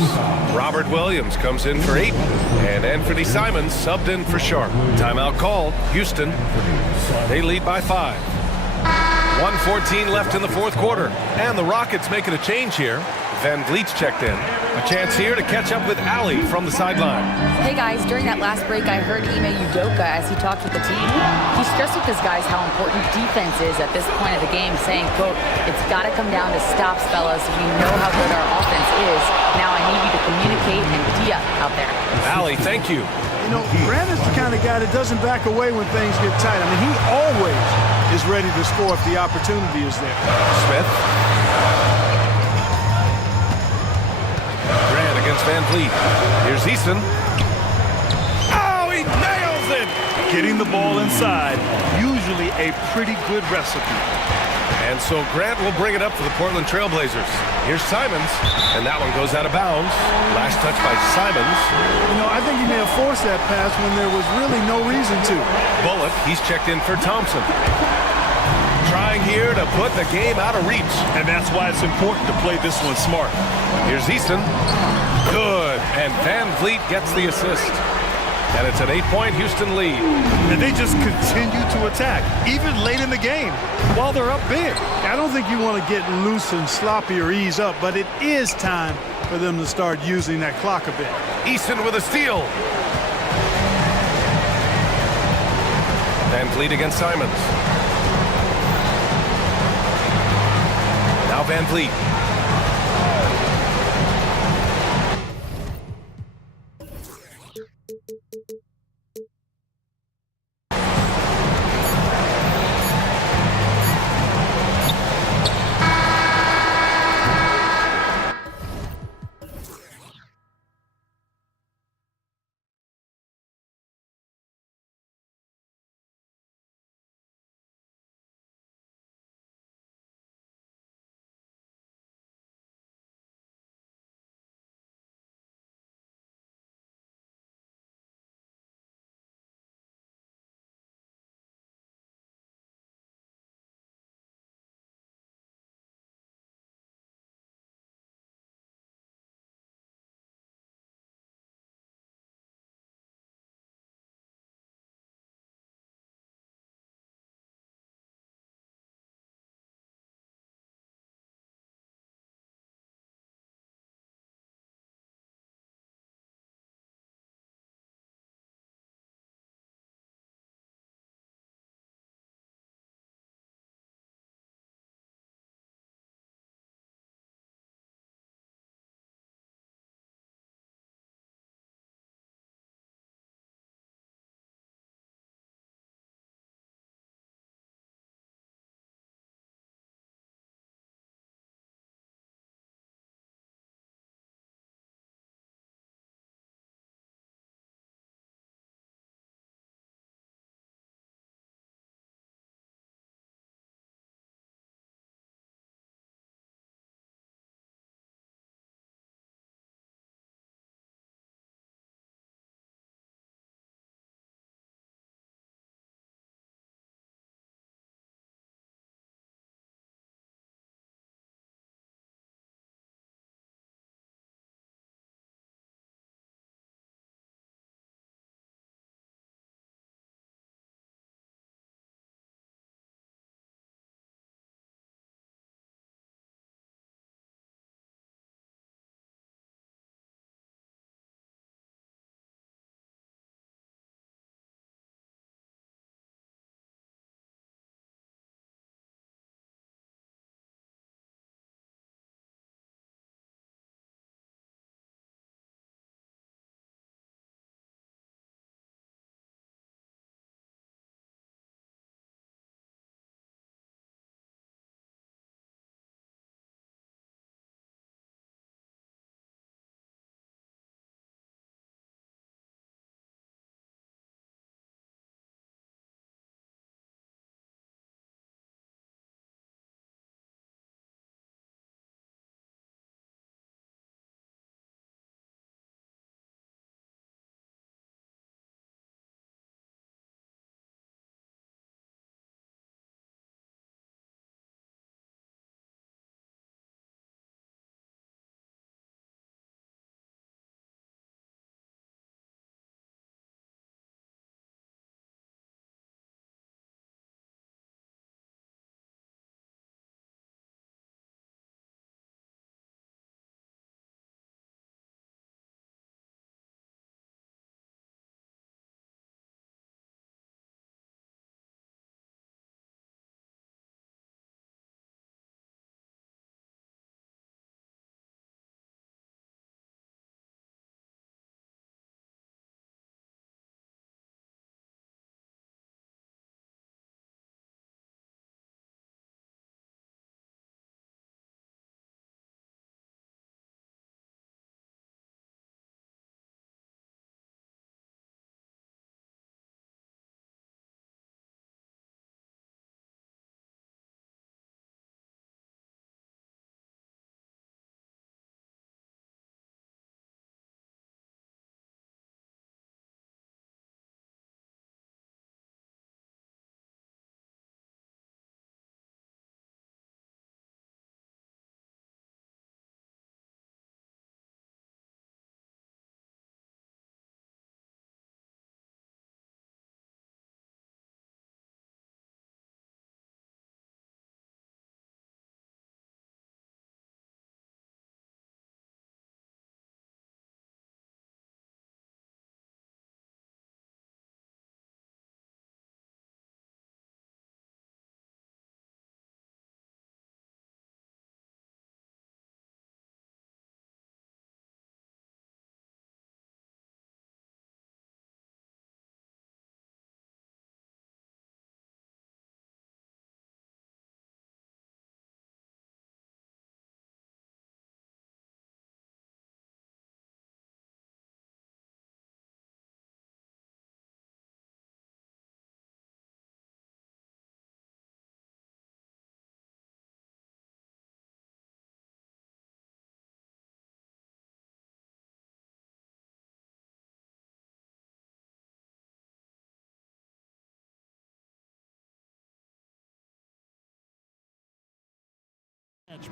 Robert Williams comes in for 8. And Anthony Simons subbed in for Sharp. Timeout called. Houston. They lead by 5. 1:14 left in the fourth quarter. And the Rockets making a change here. Van Vliet's checked in. A chance here to catch up with Ali from the sideline. Hey guys, during that last break, I heard Ime Udoka as he talked with the team. He stressed with his guys how important defense is at this point of the game, saying, quote, "It's got to come down to stops, fellas. We know how good our offense is. Now I need you to communicate and dia out there." Ali, thank you. You know, Grant is the kind of guy that doesn't back away when things get tight. I mean, he always is ready to score if the opportunity is there. Smith. Grant against Van Vliet. Here's Easton. Oh, he nails it! Getting the ball inside, usually a pretty good recipe. And so Grant will bring it up for the Portland Trailblazers. Here's Simons, and that one goes out of bounds. Last touch by Simons. You know, I think he may have forced that pass when there was really no reason to. Bullock, he's checked in for Thompson. Trying here to put the game out of reach. And that's why it's important to play this one smart. Here's Easton. Good. And Van Vliet gets the assist. And it's an 8-point Houston lead. And they just continue to attack, even late in the game, while they're up big. I don't think you want to get loose and sloppy or ease up, but it is time for them to start using that clock a bit. Easton with a steal. Van Vliet against Simons. Now Van Vliet.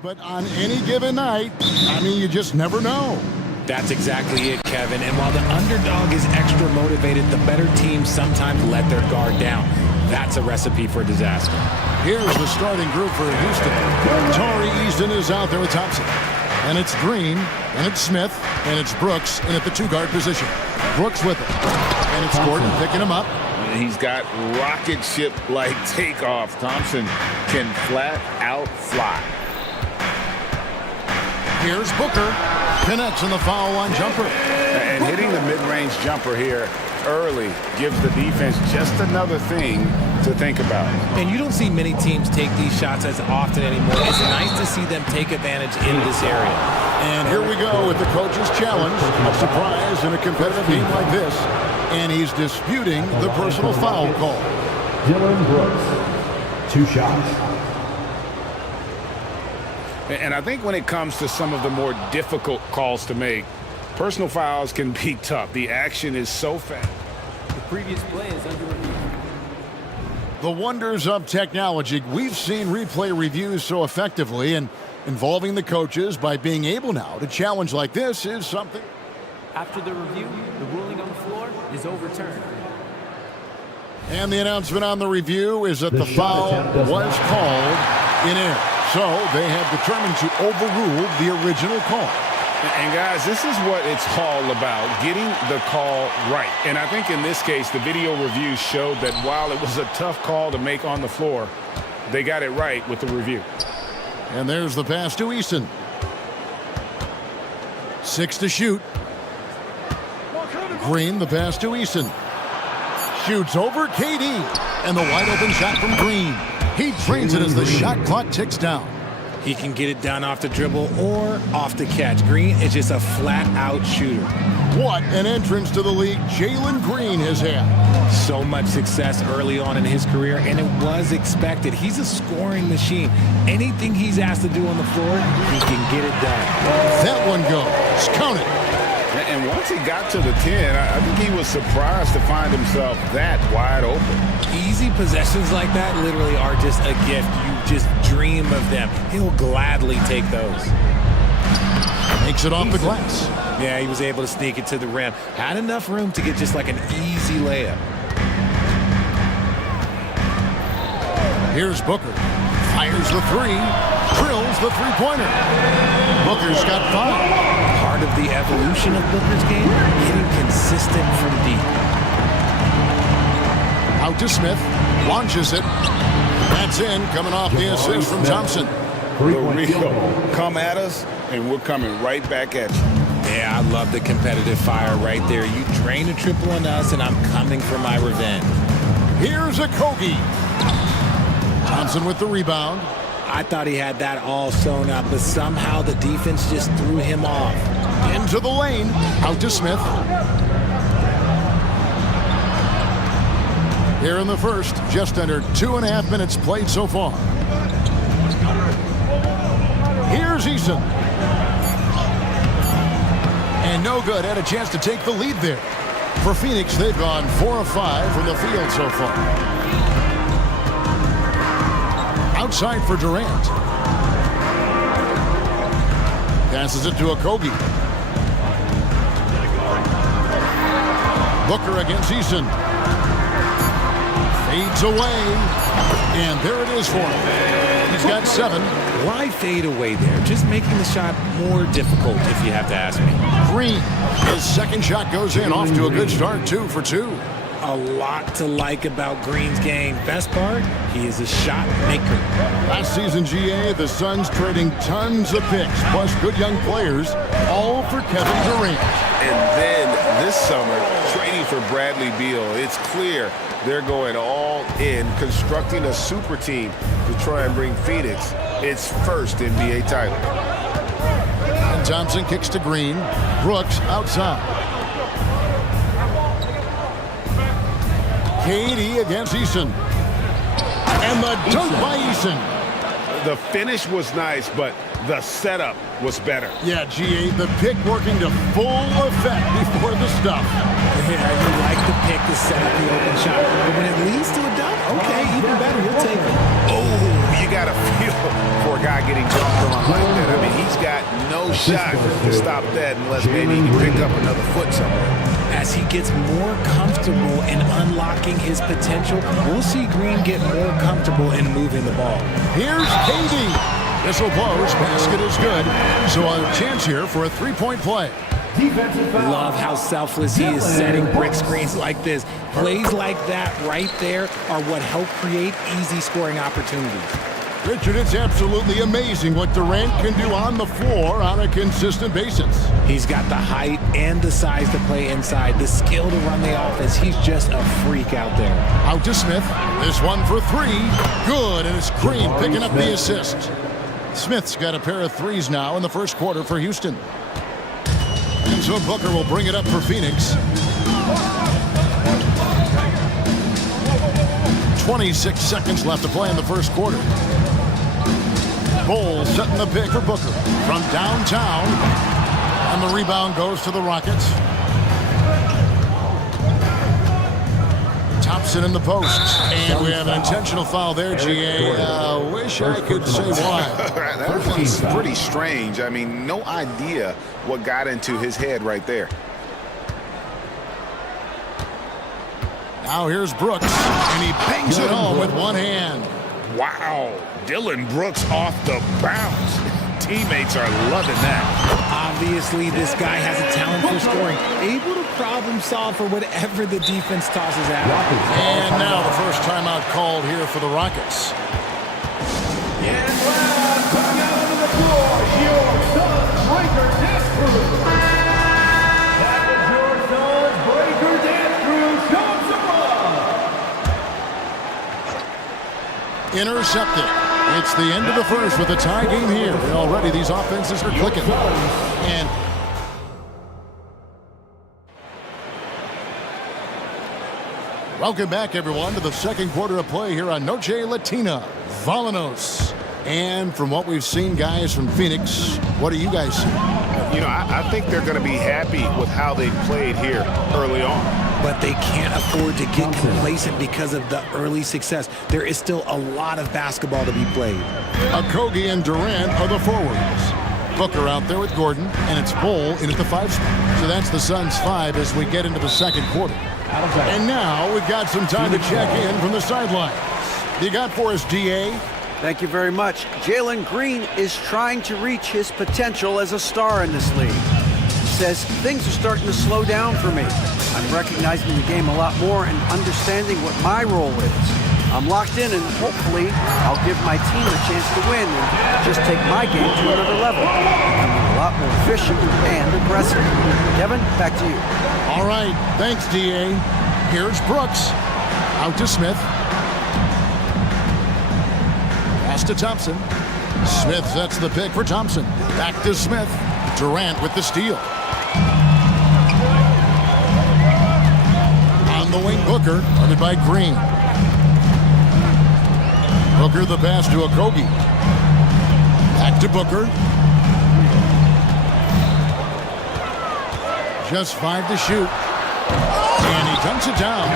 But on any given night, I mean, you just never know. That's exactly it, Kevin. And while the underdog is extra motivated, the better teams sometimes let their guard down. That's a recipe for disaster. Here's the starting group for Houston. Torrey Easton is out there with Thompson. And it's Green, and it's Smith, and it's Brooks, and at the two-guard position. Brooks with it. And it's Gordon picking him up. He's got rocket ship-like takeoff. Thompson can flat out fly. Here's Booker. Connects in the foul line jumper. And hitting the mid-range jumper here early gives the defense just another thing to think about. And you don't see many teams take these shots as often anymore. It's nice to see them take advantage in this area. And here we go with the coach's challenge. A surprise in a competitive game like this. And he's disputing the personal foul call. Dylan Brooks, 2 shots. And I think when it comes to some of the more difficult calls to make, personal fouls can be tough. The action is so fast. The previous play is under review. The wonders of technology. We've seen replay reviews so effectively, and involving the coaches by being able now to challenge like this is something. After the review, the ruling on the floor is overturned. And the announcement on the review is that the foul was called in air. So they have determined to overrule the original call. And guys, this is what it's all about, getting the call right. And I think in this case, the video review showed that while it was a tough call to make on the floor, they got it right with the review. And there's the pass to Easton. 6 to shoot. Green, the pass to Easton. Shoots over KD. And the wide open shot from Green. He drains it as the shot clock ticks down. He can get it done off the dribble or off the catch. Green is just a flat-out shooter. What an entrance to the league Jalen Green has had. So much success early on in his career, and it was expected. He's a scoring machine. Anything he's asked to do on the floor, he can get it done. That one goes. Count it. And once he got to the 10, I think he was surprised to find himself that wide open. Easy possessions like that literally are just a gift. You just dream of them. He'll gladly take those. Makes it off the glass. Yeah, he was able to sneak it to the rim. Had enough room to get just like an easy layup. Here's Booker. Fires the 3. Drills the three-pointer. Booker's got 5. Part of the evolution of Booker's game, getting consistent from deep. Out to Smith. Launches it. That's in. Coming off the assist from Thompson. The real come at us, and we're coming right back at you. Yeah, I love the competitive fire right there. You drain a triple on us, and I'm coming for my revenge. Here's a Kogi. Thompson with the rebound. I thought he had that all sewn up, but somehow the defense just threw him off. Into the lane. Out to Smith. Here in the first, just under 2.5 minutes played so far. Here's Eason. And no good. Had a chance to take the lead there. For Phoenix, they've gone 4 of 5 from the field so far. Outside for Durant. Passes it to Okogie. Booker against Eason. Fades away. And there it is for him. He's got 7. Why fade away there? Just making the shot more difficult, if you have to ask me. Green. His second shot goes in. Off to a good start. 2 for 2. A lot to like about Green's game. Best part, he is a shot maker. Last season, GA, the Suns trading tons of picks, plus good young players, all for Kevin Durant. And then this summer, trading for Bradley Beal. It's clear they're going all in, constructing a super team to try and bring Phoenix its first NBA title. And Thompson kicks to Green. Brooks outside. KD against Eason. And the dunk by Eason. The finish was nice, but the setup was better. Yeah, GA, the pick working to full effect before the stuff. Yeah, you like the pick to set up the open shot. But when it leads to a dunk, okay, even better, you'll take it. Oh, you got to feel for a guy getting jumped on no shot to stop that unless maybe he can pick up another foot somewhere. As he gets more comfortable in unlocking his potential, we'll see Green get more comfortable in moving the ball. Here's KD. Whistle blows, basket is good. So a chance here for a three-point play. Love how selfless he is setting brick screens like this. Plays like that right there are what help create easy scoring opportunities. Richard, it's absolutely amazing what Durant can do on the floor on a consistent basis. He's got the height and the size to play inside, the skill to run the offense. He's just a freak out there. Out to Smith. This one for three. Good, and it's Green picking up the assist. Smith's got a pair of threes now in the first quarter for Houston. And so Booker will bring it up for Phoenix. 26 seconds left to play in the first quarter. Bol setting the pick for Booker from downtown. And the rebound goes to the Rockets. Thompson in the post. And we have an intentional foul there, GA. Wish I could say why. That one's pretty strange. I mean, no idea what got into his head right there. Now here's Brooks, and he bangs it home with one hand. Wow, Dylan Brooks off the bounce. Teammates are loving that. Obviously, this guy has a talent for scoring, able to problem solve for whatever the defense tosses at him. And now the first timeout called here for the Rockets. And last, coming out onto the floor, your Suns breaker dance crew. That was your Suns breaker dance crew. Show them some love. Intercepted. It's the end of the first with a tie game here. And already these offenses are clicking. And welcome back, everyone, to the second quarter of play here on Noche Latina. Volanos. And from what we've seen, guys, from Phoenix, what do you guys see? You know, I think they're going to be happy with how they played here early on. But they can't afford to get complacent because of the early success. There is still a lot of basketball to be played. Okogie and Durant are the forwards. Booker out there with Gordon, and it's Bol in at the 5 spot. So that's the Suns' 5 as we get into the second quarter. And now we've got some time to check in from the sidelines. You got for us, DA? Thank you very much. Jalen Green is trying to reach his potential as a star in this league. He says things are starting to slow down for me. I'm recognizing the game a lot more and understanding what my role is. I'm locked in, and hopefully I'll give my team a chance to win and just take my game to another level. Becoming a lot more efficient and aggressive. Kevin, back to you. All right, thanks, DA. Here's Brooks. Out to Smith. Pass to Thompson. Smith sets the pick for Thompson. Back to Smith. Durant with the steal. On the wing, Booker, guarded by Green. Booker the pass to Okogie. Back to Booker. Just 5 to shoot. And he dunks it down.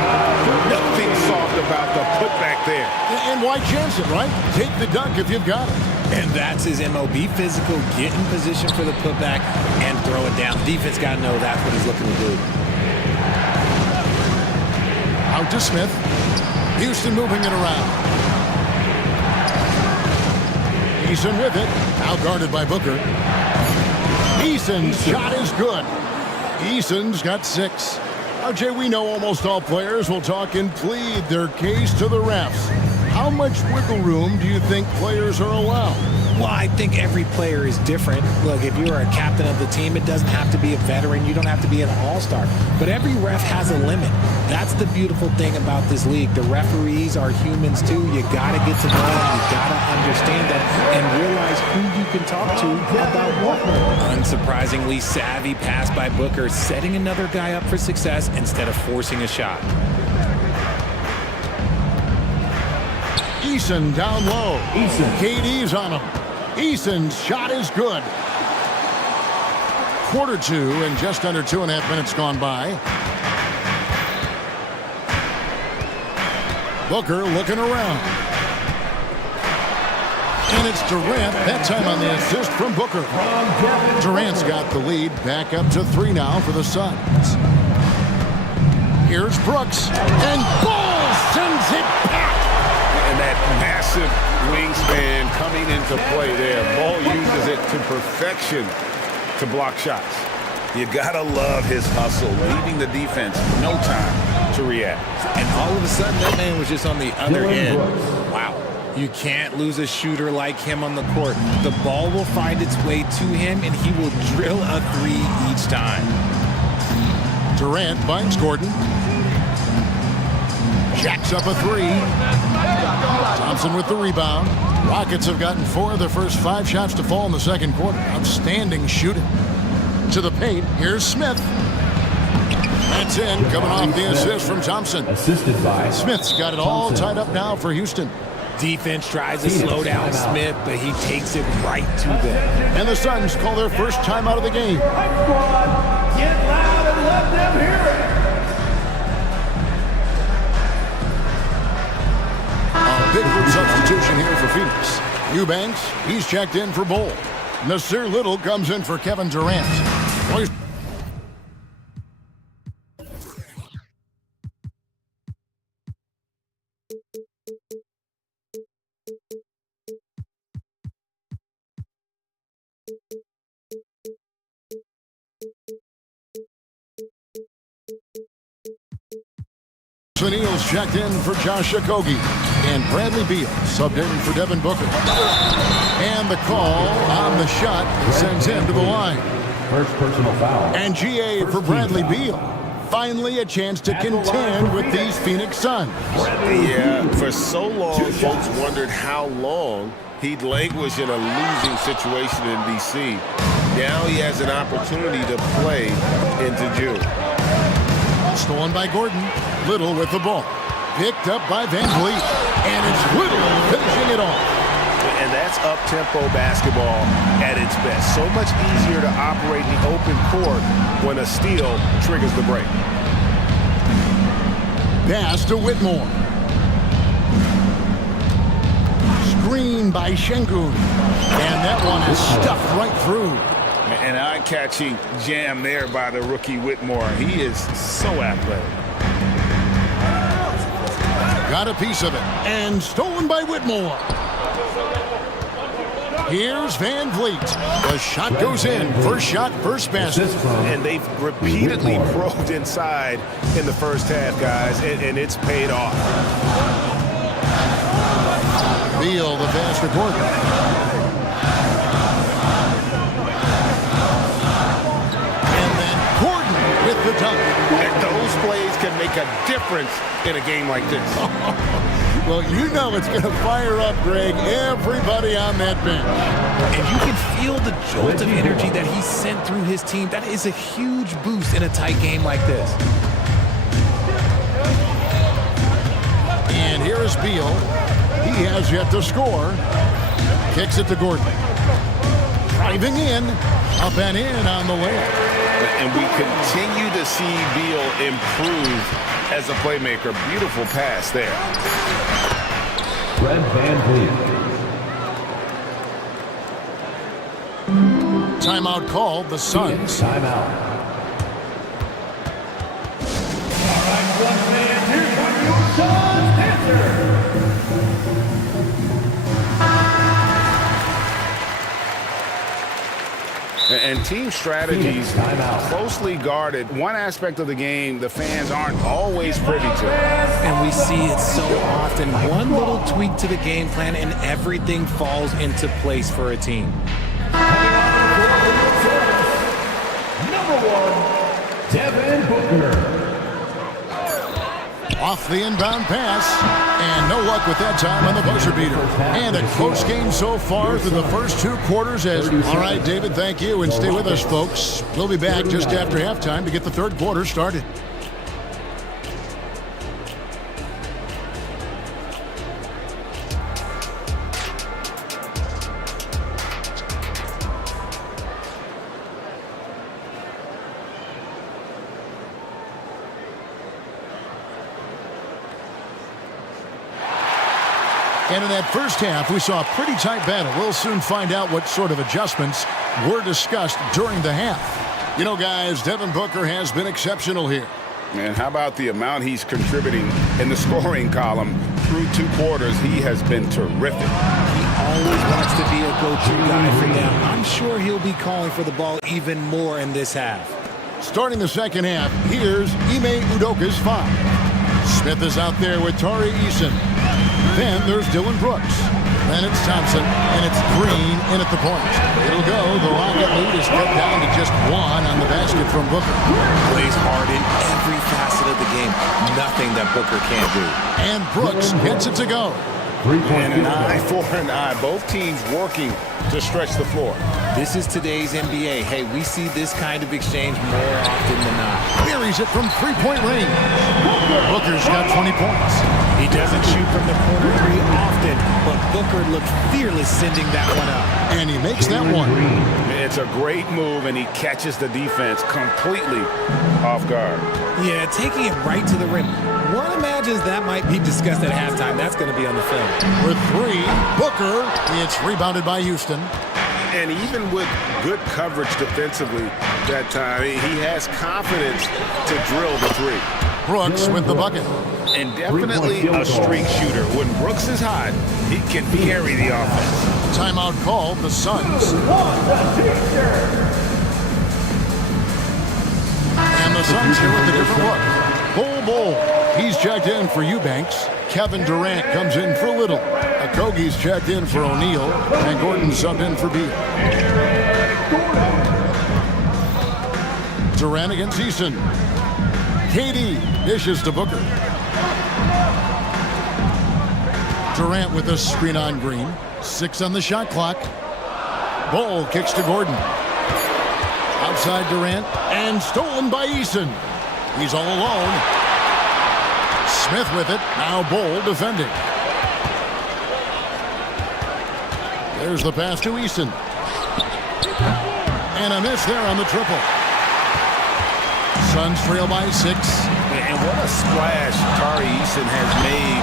Nothing soft about the putback there. And why chance it, right? Take the dunk if you've got it. And that's his MO. Be physical, get in position for the putback, and throw it down. Defense got to know that's what he's looking to do. Out to Smith. Houston moving it around. Eason with it. Now guarded by Booker. Eason's shot is good. Eason's got 6. Jay, we know almost all players will talk and plead their case to the refs. How much wiggle room do you think players are allowed? Well, I think every player is different. Look, if you're a captain of the team, it doesn't have to be a veteran. You don't have to be an all-star. But every ref has a limit. That's the beautiful thing about this league. The referees are humans, too. You got to get to know them. You got to understand them and realize who you can talk to about what. Unsurprisingly savvy pass by Booker, setting another guy up for success instead of forcing a shot. Eason down low. KD's on him. Eason's shot is good. Quarter 2 and just under 2.5 minutes gone by. Booker looking around. And it's Durant, that time on the assist from Booker. Durant's got the lead, back up to 3 now for the Suns. Here's Brooks, and Ball sends it back. And that massive wingspan coming into play there. Ball uses it to perfection to block shots. You gotta love his hustle, leaving the defense no time to react. And all of a sudden, that man was just on the other end. Wow. You can't lose a shooter like him on the court. The ball will find its way to him, and he will drill a 3 each time. Durant finds Gordon. Jacks up a 3. Thompson with the rebound. Rockets have gotten 4 of their first 5 shots to fall in the second quarter. Outstanding shooting. To the paint, here's Smith. That's in, coming off the assist from Thompson. Assisted by Smith's got it all tied up now for Houston. Defense tries to slow down Smith, but he takes it right to them. And the Suns call their first time out of the game. Get loud and let them hear it. A big substitution here for Phoenix. Eubanks, he's checked in for Bull. Nasir Little comes in for Kevin Durant. Neal's checked in for Josh Okogie, and Bradley Beal subbed in for Devin Booker. And the call on the shot sends him to the line. First personal foul. And GA for Bradley Beal. Finally a chance to contend with these Phoenix Suns. Yeah, for so long, folks wondered how long he'd languish in a losing situation in D.C. Now he has an opportunity to play into June. Stolen by Gordon. Little with the ball. Picked up by Van Vliet. And it's Little finishing it off. And that's up-tempo basketball at its best. So much easier to operate in the open court when a steal triggers the break. Pass to Whitmore. Screen by Şengün. And that one is stuffed right through. An eye-catching jam there by the rookie Whitmore. He is so athletic. Got a piece of it. And stolen by Whitmore. Here's Van Vliet. The shot goes in. First shot, first basket. And they've repeatedly probed inside in the first half, guys, and it's paid off. Beal, the pass to Gordon. The dunk. And those plays can make a difference in a game like this. Well, you know it's going to fire up, Greg, everybody on that bench. And you can feel the jolt of energy that he sent through his team. That is a huge boost in a tight game like this. And here is Beal. He has yet to score. Kicks it to Gordon. Driving in. Up and in on the layup. And we continue to see Beal improve as a playmaker. Beautiful pass there. Fred Van Vliet. Timeout called, the Suns. Timeout. All right, one man, here comes your Suns answer. And team strategies closely guarded. One aspect of the game the fans aren't always privy to. And we see it so often. One little tweak to the game plan and everything falls into place for a team. Number 1, Devin Booker. Off the inbound pass, and no luck with that time on the buzzer beater. And a close game so far through the first 2 quarters. All right, David, thank you, and stay with us, folks. We'll be back just after halftime to get the third quarter started. And in that first half, we saw a pretty tight battle. We'll soon find out what sort of adjustments were discussed during the half. You know, guys, Devin Booker has been exceptional here. And how about the amount he's contributing in the scoring column through 2 quarters? He has been terrific. He always wants to be a go-to guy for them. I'm sure he'll be calling for the ball even more in this half. Starting the second half, here's Ime Udoka's 5. Smith is out there with Tari Eason. Then there's Dylan Brooks. Then it's Thompson, and it's Green in at the point. It'll go. The Rocket lead is cut down to just 1 on the basket from Booker. Plays hard in every facet of the game. Nothing that Booker can't do. And Brooks gets it to go. And an eye for an eye. Both teams working to stretch the floor. This is today's NBA. Hey, we see this kind of exchange more often than not. Buries it from three-point range. Booker's got 20 points. He doesn't shoot from the corner 3 often, but Booker looked fearless sending that one up. And he makes that one. It's a great move, and he catches the defense completely off guard. Yeah, taking it right to the rim. One imagines that might be discussed at halftime. That's going to be on the film. With 3, Booker. It's rebounded by Houston. And even with good coverage defensively that time, he has confidence to drill the 3. Brooks with the bucket. And definitely a streak shooter. When Brooks is hot, he can carry the offense. Timeout called, the Suns. And the Suns here with a different look. Bull. He's checked in for Eubanks. Kevin Durant comes in for Little. Okogie's checked in for O'Neal. And Gordon subbed in for Beal. Durant against Eason. KD dishes to Booker. Durant with a screen on Green. 6 on the shot clock. Bull kicks to Gordon. Outside Durant. And stolen by Eason. He's all alone. Smith with it. Now Bull defending. There's the pass to Eason. And a miss there on the triple. Suns trail by 6. And what a splash Tari Eason has made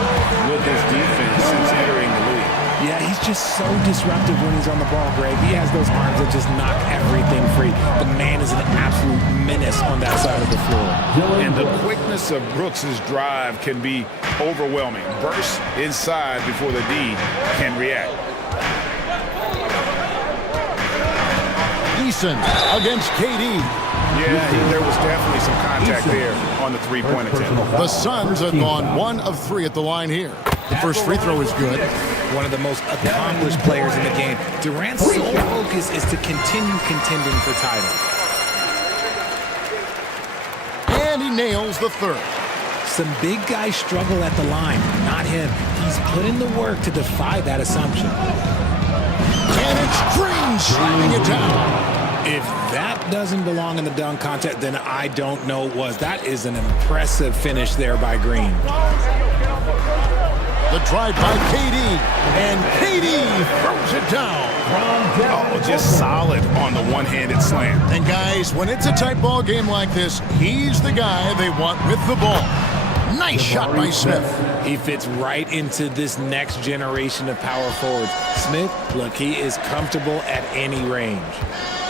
with his defense since entering the league. Yeah, he's just so disruptive when he's on the ball, Greg. He has those arms that just knock everything free. The man is an absolute menace on that side of the floor. And the quickness of Brooks's drive can be overwhelming. Burst inside before the D can react. Eason against KD. Yeah, there was definitely some contact there on the 3-point attempt. The Suns have gone 1 of 3 at the line here. The first free throw is good. One of the most accomplished players in the game. Durant's sole focus is to continue contending for titles. And he nails the 3rd. Some big guys struggle at the line, not him. He's put in the work to defy that assumption. And it's Green slamming it down. If that doesn't belong in the dunk contest, then I don't know what was. That is an impressive finish there by Green. The drive by KD, and KD throws it down. Oh, just solid on the one-handed slam. And guys, when it's a tight ball game like this, he's the guy they want with the ball. Nice shot by Smith. He fits right into this next generation of power forwards. Smith, look, he is comfortable at any range.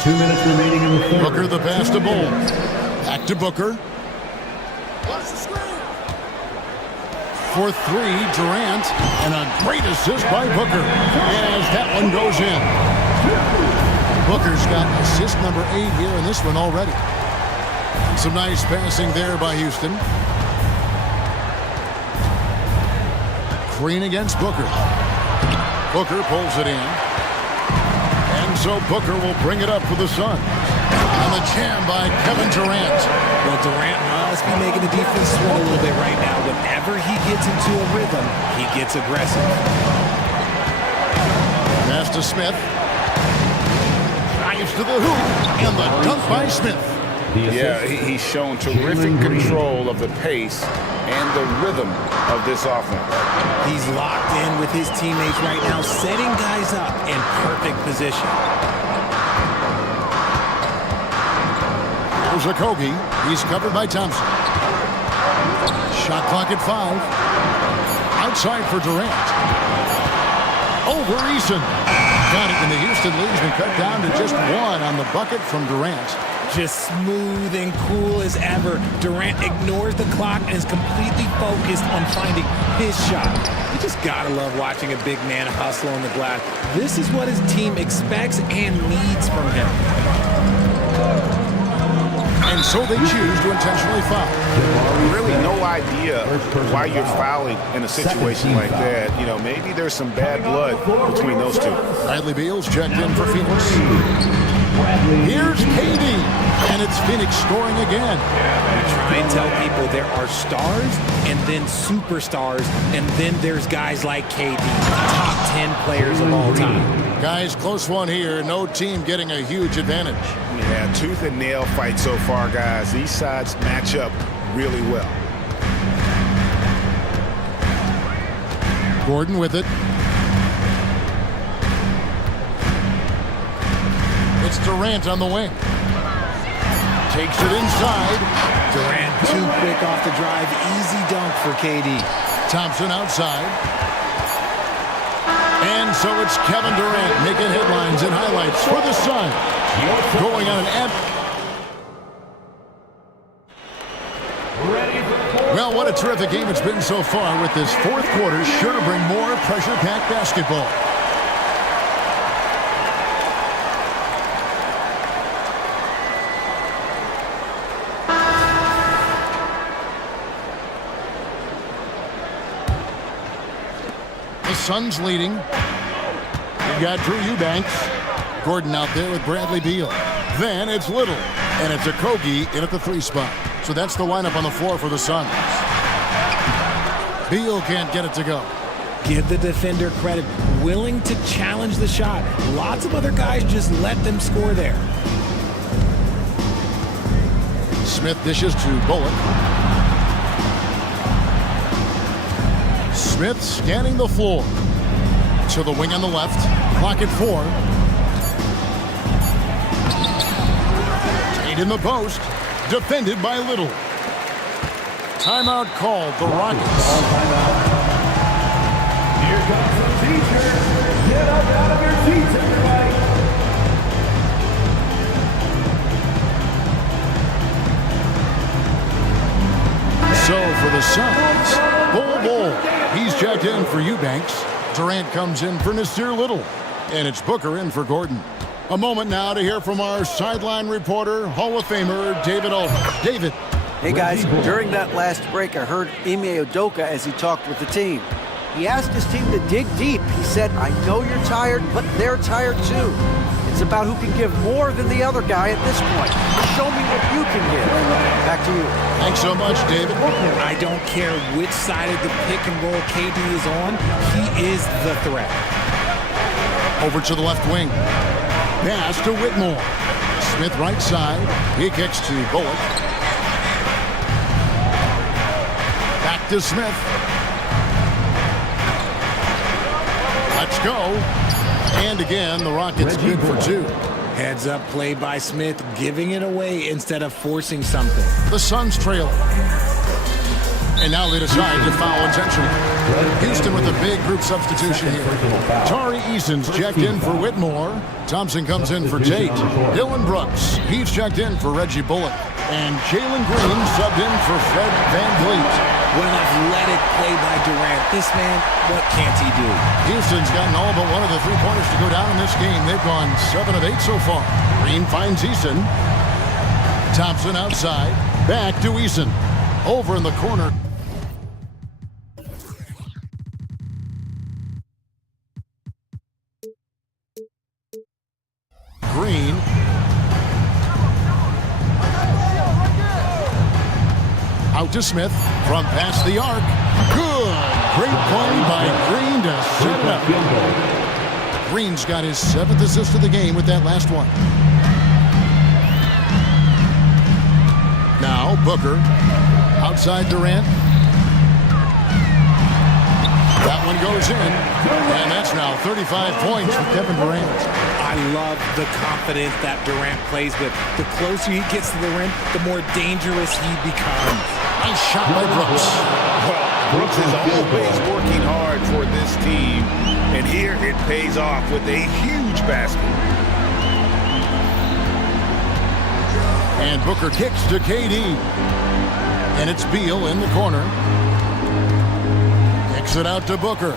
2 minutes remaining in the third. Booker the pass to Bull. Back to Booker. For 3, Durant, and a great assist by Booker as that one goes in. Booker's got assist number 8 here in this one already. Some nice passing there by Houston. Green against Booker. Booker pulls it in. And so Booker will bring it up for the Suns. And the jam by Kevin Durant. Well, Durant must be making the defense sweat a little bit right now. Whenever he gets into a rhythm, he gets aggressive. Pass to Smith. Drives to the hoop. And the dunk by Smith. Yeah, he's shown terrific control of the pace and the rhythm of this offense. He's locked in with his teammates right now, setting guys up in perfect position. There's Okogie. He's covered by Thompson. Shot clock at 5. outside for Durant. Over Eason. Got it, and the Houston lead's been cut down to just one on the bucket from Durant. Just smooth and cool as ever. Durant ignores the clock and is completely focused on finding his shot. You just gotta love watching a big man hustle on the glass. This is what his team expects and needs from him. And so they choose to intentionally foul. Really no idea why you're fouling in a situation like that. You know, maybe there's some bad blood between those two. Bradley Beal's checked in for Phoenix. Here's KD, and it's Phoenix scoring again. We try and tell people there are stars and then superstars, and then there's guys like KD, top 10 players of all time. Guys, close one here. No team getting a huge advantage. Yeah, tooth and nail fight so far, guys. These sides match up really well. Gordon with it. It's Durant on the wing. Takes it inside. Durant too quick off the drive. Easy dunk for KD. Thompson outside. And so it's Kevin Durant making headlines and highlights for the Suns. Going on an Well, what a terrific game it's been so far, with this fourth quarter sure to bring more pressure-packed basketball. The Suns leading. You've got Drew Eubanks. Gordon out there with Bradley Beal. Then it's Little. And it's Okogie in at the 3 spot. So that's the lineup on the floor for the Suns. Beal can't get it to go. Give the defender credit. Willing to challenge the shot. Lots of other guys just let them score there. Smith dishes to Bullock. Smith scanning the floor. To the wing on the left. Clock at 4. Tate in the post. Defended by Little. Timeout called, the Rockets. Here comes some teachers. Get up out of your seats, everybody. So for the Suns, Bull. He's checked in for Eubanks. Durant comes in for Nasir Little. And it's Booker in for Gordon. A moment now to hear from our sideline reporter, Hall of Famer David Aldridge. David. Hey guys, during that last break, I heard Ime Udoka as he talked with the team. He asked his team to dig deep. He said, I know you're tired, but they're tired too. It's about who can give more than the other guy at this point. Show me what you can give. Back to you. Thanks so much, David. I don't care which side of the pick and roll KD is on. He is the threat. Over to the left wing. Pass to Whitmore. Smith right side. He kicks to Bullock. Back to Smith. Let's go. And again, the Rockets good for 2. Heads up play by Smith, giving it away instead of forcing something. The Suns trail. And now they decide to foul intentionally. Houston with a big group substitution here. Tari Eason's checked in for Whitmore. Thompson comes in for Tate. Dylan Brooks, he's checked in for Reggie Bullock. And Jalen Green subbed in for Fred VanVleet. Well, athletic play by Durant. This man, what can't he do? Houston's gotten all but one of the 3-pointers to go down in this game. They've gone 7 of 8 so far. Green finds Eason. Thompson outside. Back to Eason. Over in the corner. Green. Out to Smith from past the arc. Good. Great play by Green to set it up. Green's got his 7th assist of the game with that last one. Now Booker. Outside Durant. That one goes in. And that's now 35 points for Kevin Durant. I love the confidence that Durant plays with. The closer he gets to the rim, the more dangerous he becomes. Nice shot by Brooks. Well, Brooks is always working hard for this team, and here it pays off with a huge basket. And Booker kicks to KD. And it's Beal in the corner. Kicks it out to Booker.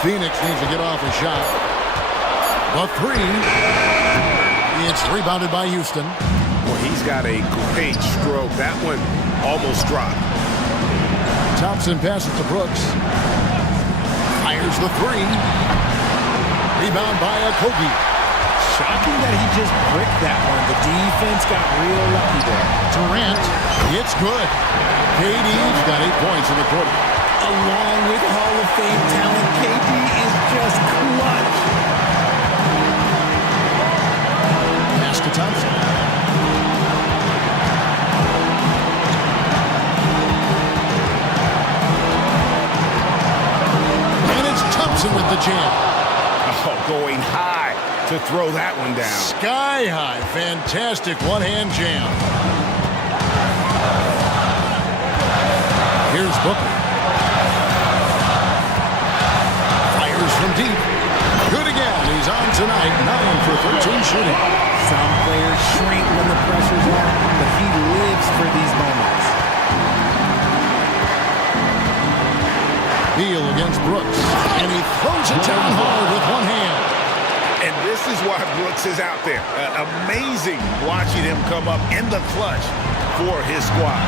Phoenix needs to get off a shot. The three. It's rebounded by Houston. Well, he's got a great stroke. That one almost dropped. Thompson passes to Brooks. Fires the three. Rebound by Kobe. Shocking that he just bricked that one. The defense got real lucky there. Durant, it's good. KD's got 8 points in the quarter. Along with Hall of Fame talent, KD is just clutch. Pass to Thompson. And it's Thompson with the jam. Oh, going high to throw that one down. Sky high. Fantastic one-hand jam. Here's Booker. Fires from deep. Good again. He's on tonight. 9 for 13 shooting. Some players shrink when the pressure's on, but he lives for these moments. Beal against Brooks. And he throws it down hard with one hand. And this is why Brooks is out there. Amazing watching him come up in the clutch for his squad.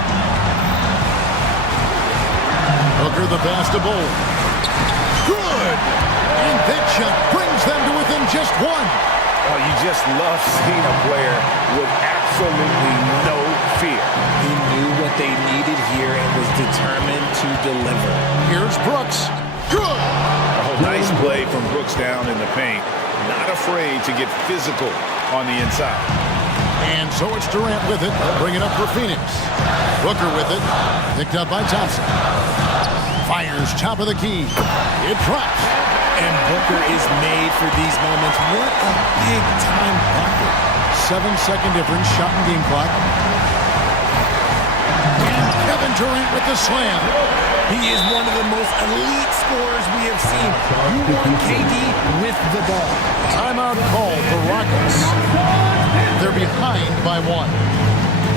Booker the pass to Bull. Good! And that shot brings them to within just one. Oh, you just love seeing a player with absolutely no fear. He knew what they needed here and was determined to deliver. Here's Brooks. Good! Oh, nice play from Brooks down in the paint. Not afraid to get physical on the inside. And so it's Durant with it. They'll bring it up for Phoenix. Booker with it. Picked up by Thompson. Fires top of the key. It drops. And Booker is made for these moments. What a big-time bucket. 7-second difference, shot and game clock. And Kevin Durant with the slam. He is one of the most elite scorers we have seen. You want KD with the ball. Timeout called for Rockets. They're behind by 1.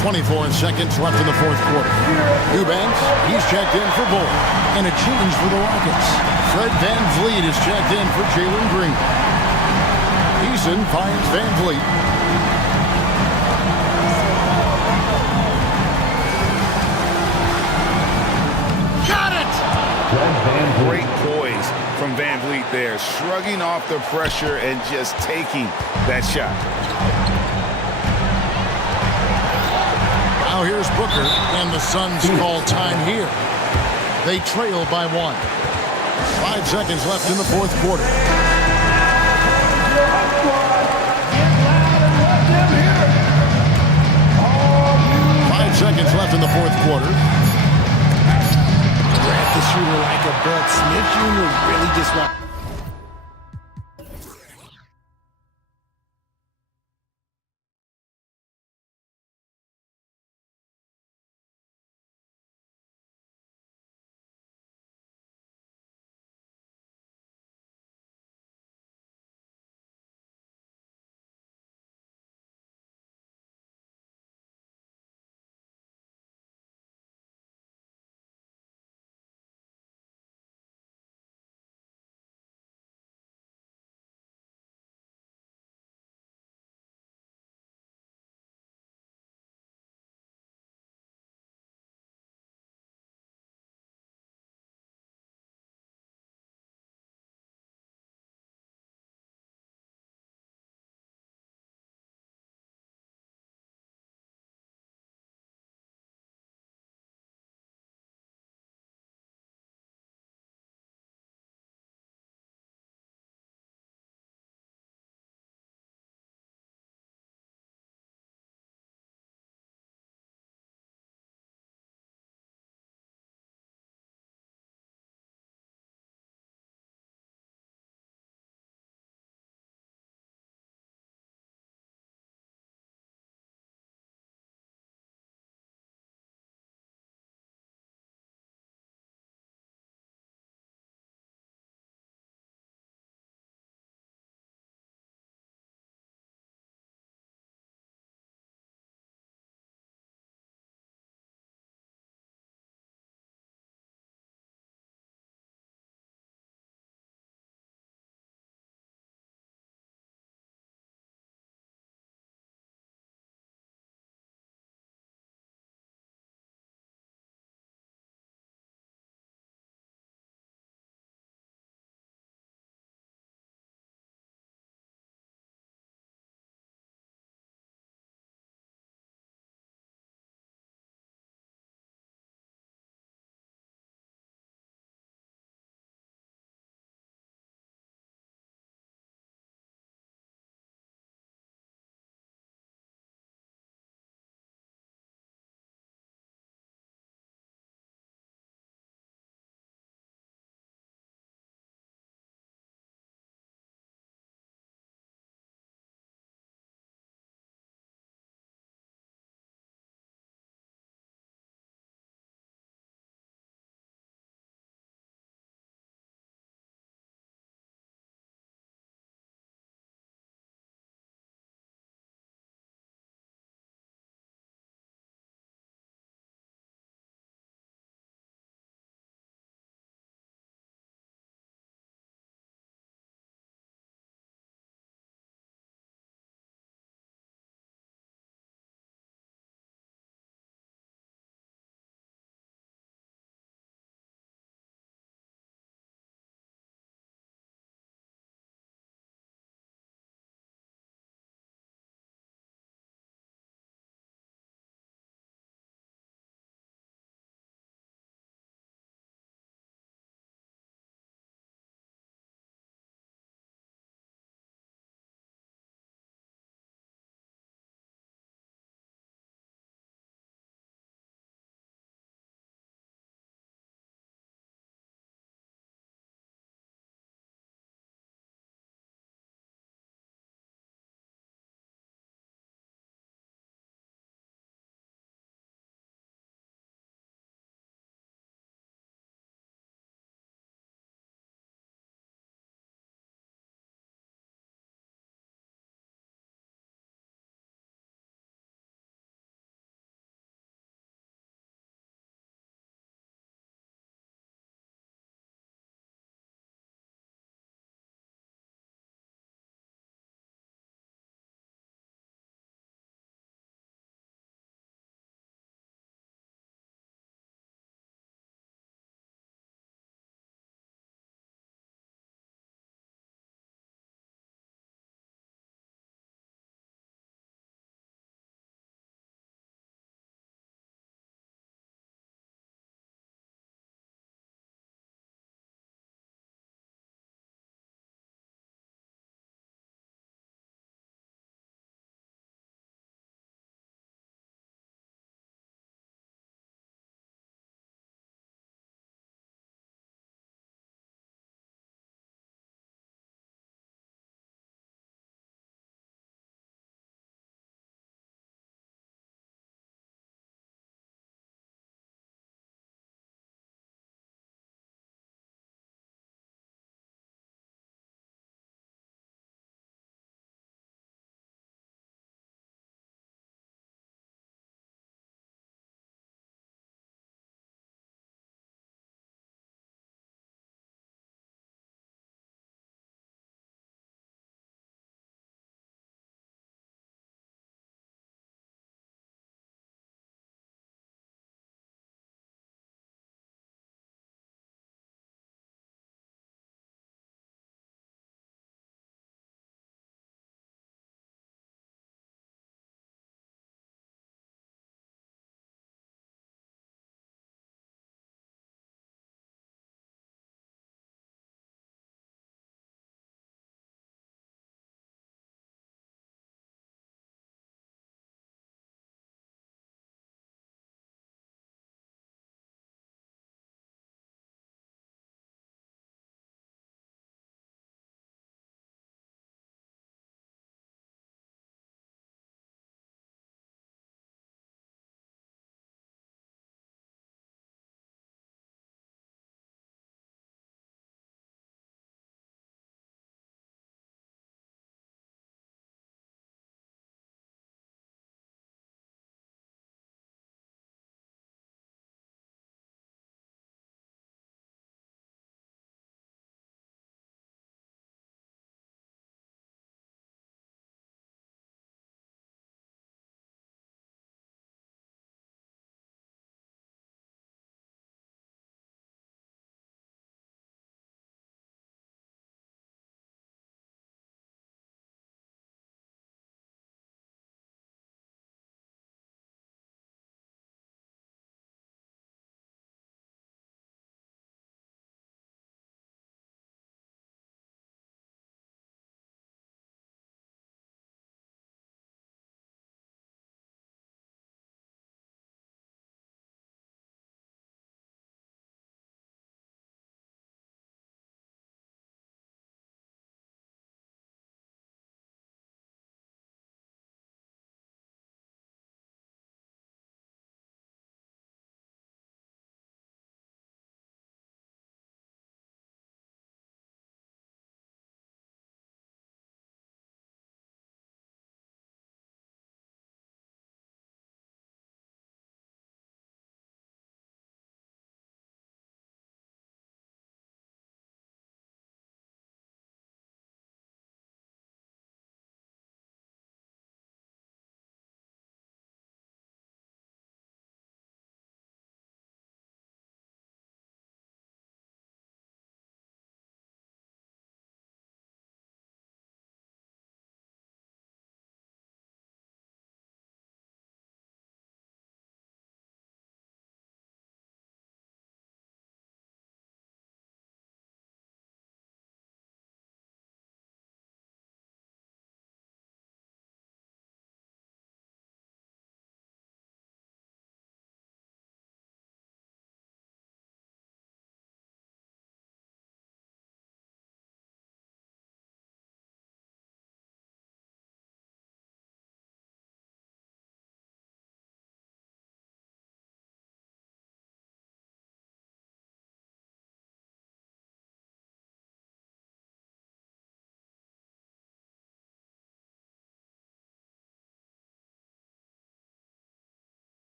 24 seconds left in the fourth quarter. Eubanks, he's checked in for Bull. And a change for the Rockets. Fred Van Vliet is checked in for Jalen Green. Eason finds Van Vliet. Got it! Great poise from Van Vliet there, shrugging off the pressure and just taking that shot. Now here's Booker, and the Suns call time here. They trail by 1. 5 seconds left in the fourth quarter. 5 seconds left in the fourth quarter. Grab the shooter like a buck. Smith Jr. really just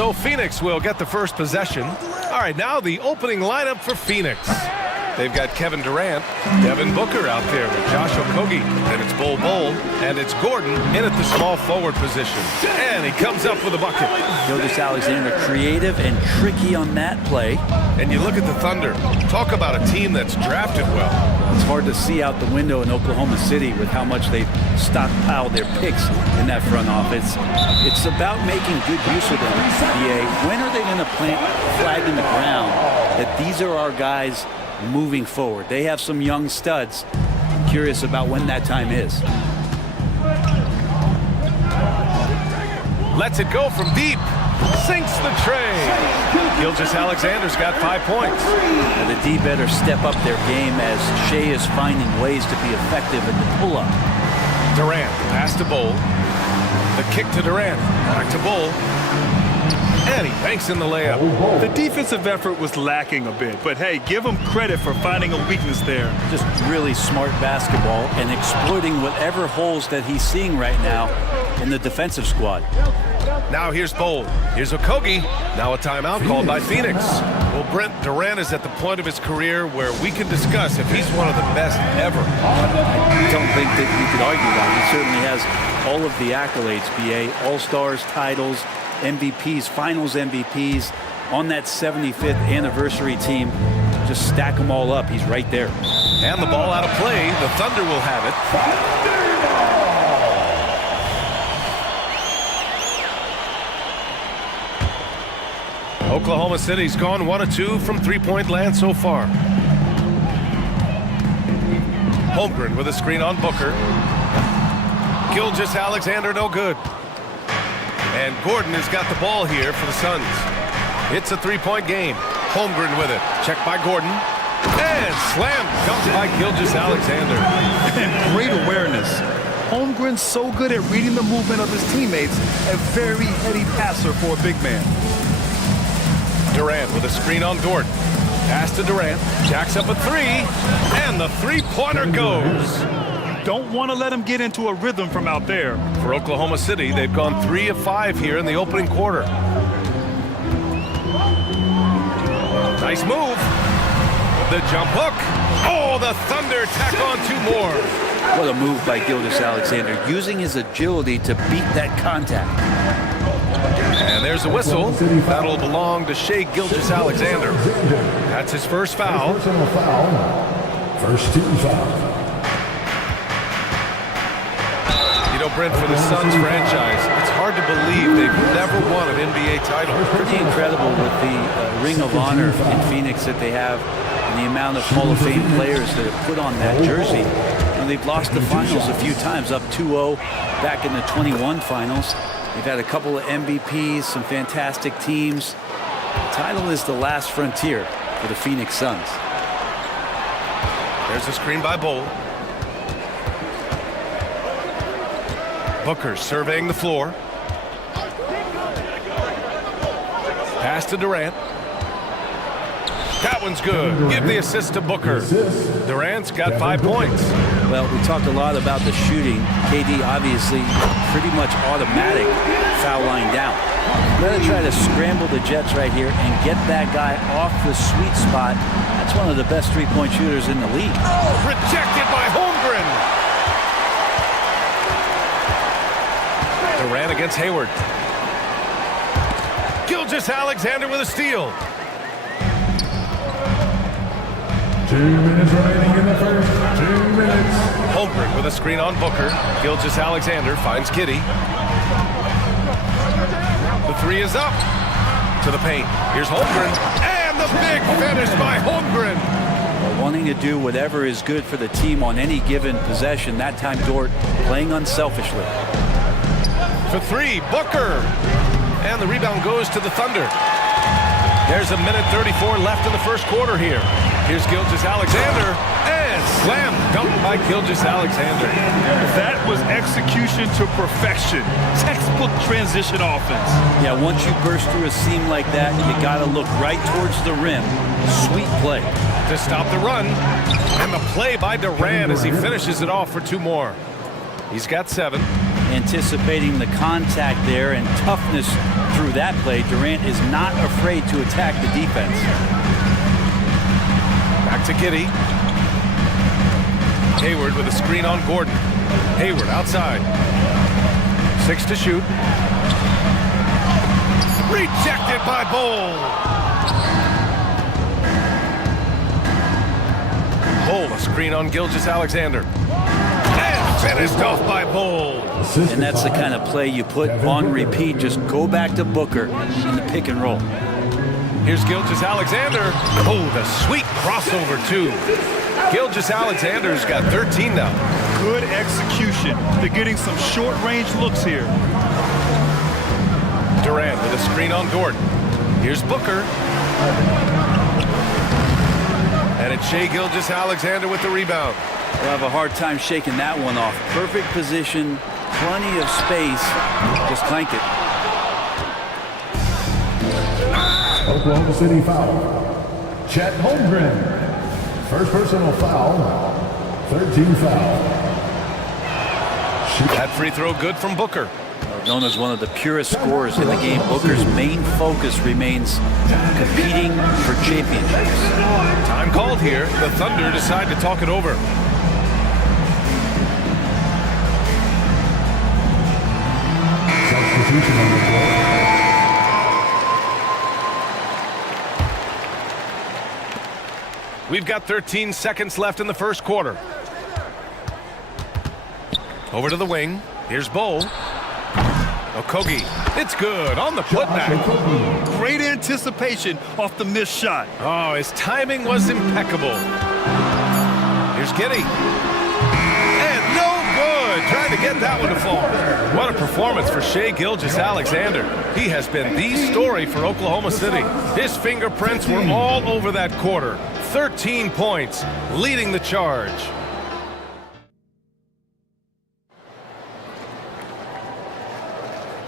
So Phoenix will get the first possession. All right, now the opening lineup for Phoenix. They've got Kevin Durant, Devin Booker out there with Josh Okogie, and it's Bol and it's Gordon in at the small forward position. And he comes up with a bucket. Gilgeous-Alexander creative and tricky on that play. And you look at the Thunder. Talk about a team that's drafted well. It's hard to see out the window in Oklahoma City with how much they've stockpiled their picks in that front office. It's about making good use of them, BA. When are they going to plant a flag in the ground that these are our guys moving forward? They have some young studs. I'm curious about when that time is. Lets it go from deep. Sinks the tray. Gilgeous-Alexander's got 5 points. Now the D better step up their game as Shea is finding ways to be effective at the pull-up. Durant, pass to Bol. The kick to Durant. Back to Bol. And he banks in the layup. The defensive effort was lacking a bit, but hey, give him credit for finding a weakness there. Just really smart basketball and exploiting whatever holes that he's seeing right now in the defensive squad. Now here's Bol. Here's Okogie. Now a timeout called by Phoenix. Well, Brent, Durant is at the point of his career where we can discuss if he's one of the best ever. I don't think that you could argue that. He certainly has all of the accolades, BA. All-Stars, titles, MVPs, finals MVPs on that 75th anniversary team. Just stack them all up. He's right there. And the ball out of play. The Thunder will have it. Oklahoma City's gone 1 of 2 from three-point land so far. Holmgren with a screen on Booker. Gilgeous-Alexander no good. And Gordon has got the ball here for the Suns. It's a three-point game. Holmgren with it. Checked by Gordon. And slam comes by Gilgeous-Alexander. And great awareness. Holmgren's so good at reading the movement of his teammates. A very heady passer for a big man. Durant with a screen on Dort. Pass to Durant. Jacks up a three. And the three-pointer goes. Don't want to let him get into a rhythm from out there. For Oklahoma City, they've gone 3 of 5 here in the opening quarter. Nice move. The jump hook. Oh, the Thunder tack on 2 more. What a move by Gilgeous-Alexander, using his agility to beat that contact. And there's a whistle. That'll belong to Shea Gilgeous-Alexander. That's his first foul. First team foul. You know, Brent, for the Suns franchise, it's hard to believe they've never won an NBA title. Pretty incredible with the Ring of Honor in Phoenix that they have and the amount of Hall of Fame players that have put on that jersey. And they've lost the finals a few times, up 2-0 back in the 21 finals. They've had a couple of MVPs, some fantastic teams. The title is the last frontier for the Phoenix Suns. There's a screen by Bol. Booker surveying the floor. Pass to Durant. That one's good. Give the assist to Booker. Durant's got 5 points. Well, we talked a lot about the shooting. KD obviously pretty much automatic foul line down. We're going to try to scramble the Jets right here and get that guy off the sweet spot. That's one of the best three-point shooters in the league. Oh, rejected by Holmgren. Durant against Hayward. Gilgeous-Alexander with a steal. 2 minutes remaining in the first. 2 minutes. Holmgren with a screen on Booker. Gilgeous-Alexander finds Kitty. The three is up. To the paint. Here's Holmgren. And the big finish by Holmgren. Well, wanting to do whatever is good for the team on any given possession. That time Dort playing unselfishly. For three, Booker. And the rebound goes to the Thunder. There's a minute 34 left in the first quarter here. Here's Gilgeous-Alexander. And slam dunk by Gilgeous-Alexander. That was execution to perfection. Textbook transition offense. Yeah, once you burst through a seam like that, you got to look right towards the rim. Sweet play. To stop the run. And the play by Durant as he finishes it off for 2 more. He's got 7. Anticipating the contact there and toughness through that play, Durant is not afraid to attack the defense. Back to Giddey. Hayward with a screen on Gordon. Hayward outside. 6 to shoot. Rejected by Bowl. Bowl, a screen on Gilgeous-Alexander. And finished off by Bowl. And that's the kind of play you put on repeat. Just go back to Booker in the pick and roll. Here's Gilgeous-Alexander. Oh, the sweet crossover, too. Gilgeous-Alexander's got 13 now. Good execution. They're getting some short-range looks here. Durant with a screen on Gordon. Here's Booker. And it's Shai Gilgeous-Alexander with the rebound. We'll have a hard time shaking that one off. Perfect position, plenty of space. Just clank it. Oklahoma City foul. Chet Holmgren. First personal foul. 13 foul. That free throw good from Booker. Known as one of the purest scorers in the game, Booker's main focus remains competing for championships. Time called here. The Thunder decide to talk it over. Substitution on the floor. We've got 13 seconds left in the first quarter. Over to the wing. Here's Bowl. Okogie. It's good on the putback. Great anticipation off the missed shot. Oh, his timing was impeccable. Here's Giddey. And no good. Trying to get that one to fall. What a performance for Shai Gilgeous-Alexander. He has been the story for Oklahoma City. His fingerprints were all over that quarter. 13 points, leading the charge.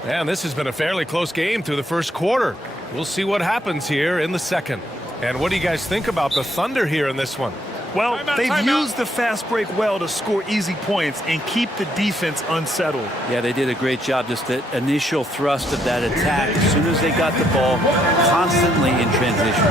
And this has been a fairly close game through the first quarter. We'll see what happens here in the second. And what do you guys think about the Thunder here in this one? Well, they've used the fast break well to score easy points and keep the defense unsettled. Yeah, they did a great job. Just the initial thrust of that attack. As soon as they got the ball, constantly in transition.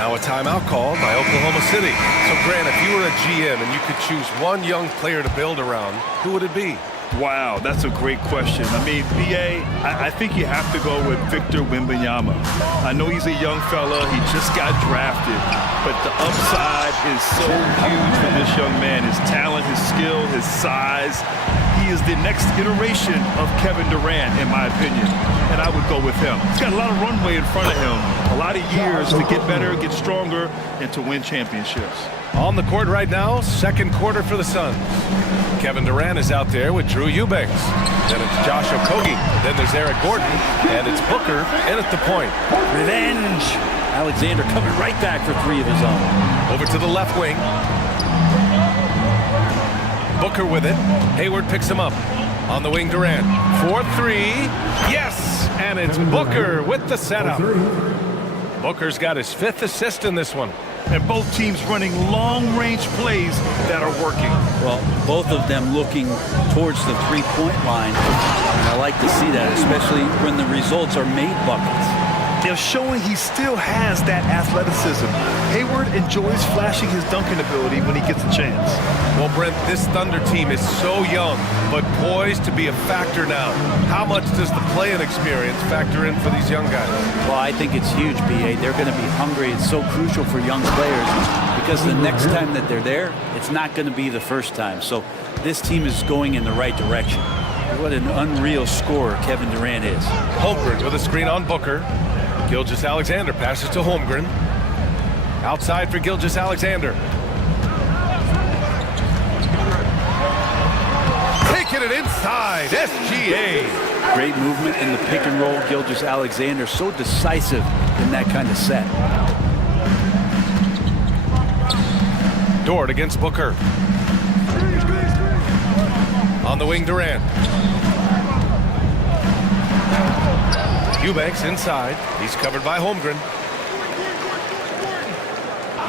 Now a timeout called by Oklahoma City. So, Grant, if you were a GM and you could choose one young player to build around, who would it be? Wow, that's a great question. I mean, BA, I think you have to go with Victor Wembanyama. I know he's a young fella. He just got drafted. But the upside is so huge for this young man. His talent, his skill, his size. He is the next iteration of Kevin Durant, in my opinion. And I would go with him. He's got a lot of runway in front of him. A lot of years to get better, get stronger, and to win championships. On the court right now, second quarter for the Suns. Kevin Durant is out there with Drew Eubanks. Then it's Josh Okogie. Then there's Eric Gordon. And it's Booker in at the point. Revenge. Alexander coming right back for 3 of his own. Over to the left wing. Booker with it. Hayward picks him up. On the wing, Durant. 4-3. Yes! And it's Booker with the setup. Booker's got his 5th assist in this one. And both teams running long-range plays that are working. Well, both of them looking towards the three-point line. And I like to see that, especially when the results are made buckets. They're showing he still has that athleticism. Hayward enjoys flashing his dunking ability when he gets a chance. Well, Brent, this Thunder team is so young, but poised to be a factor now. How much does the play-in experience factor in for these young guys? Well, I think it's huge, B.A. They're going to be hungry. It's so crucial for young players because the next time that they're there, it's not going to be the first time. So this team is going in the right direction. What an unreal scorer Kevin Durant is. Holmgren with a screen on Booker. Gilgeous-Alexander passes to Holmgren. Outside for Gilgeous-Alexander. Taking it inside, SGA. Great movement in the pick and roll. Gilgeous-Alexander so decisive in that kind of set. Dort against Booker. On the wing, Durant. Eubanks inside. He's covered by Holmgren.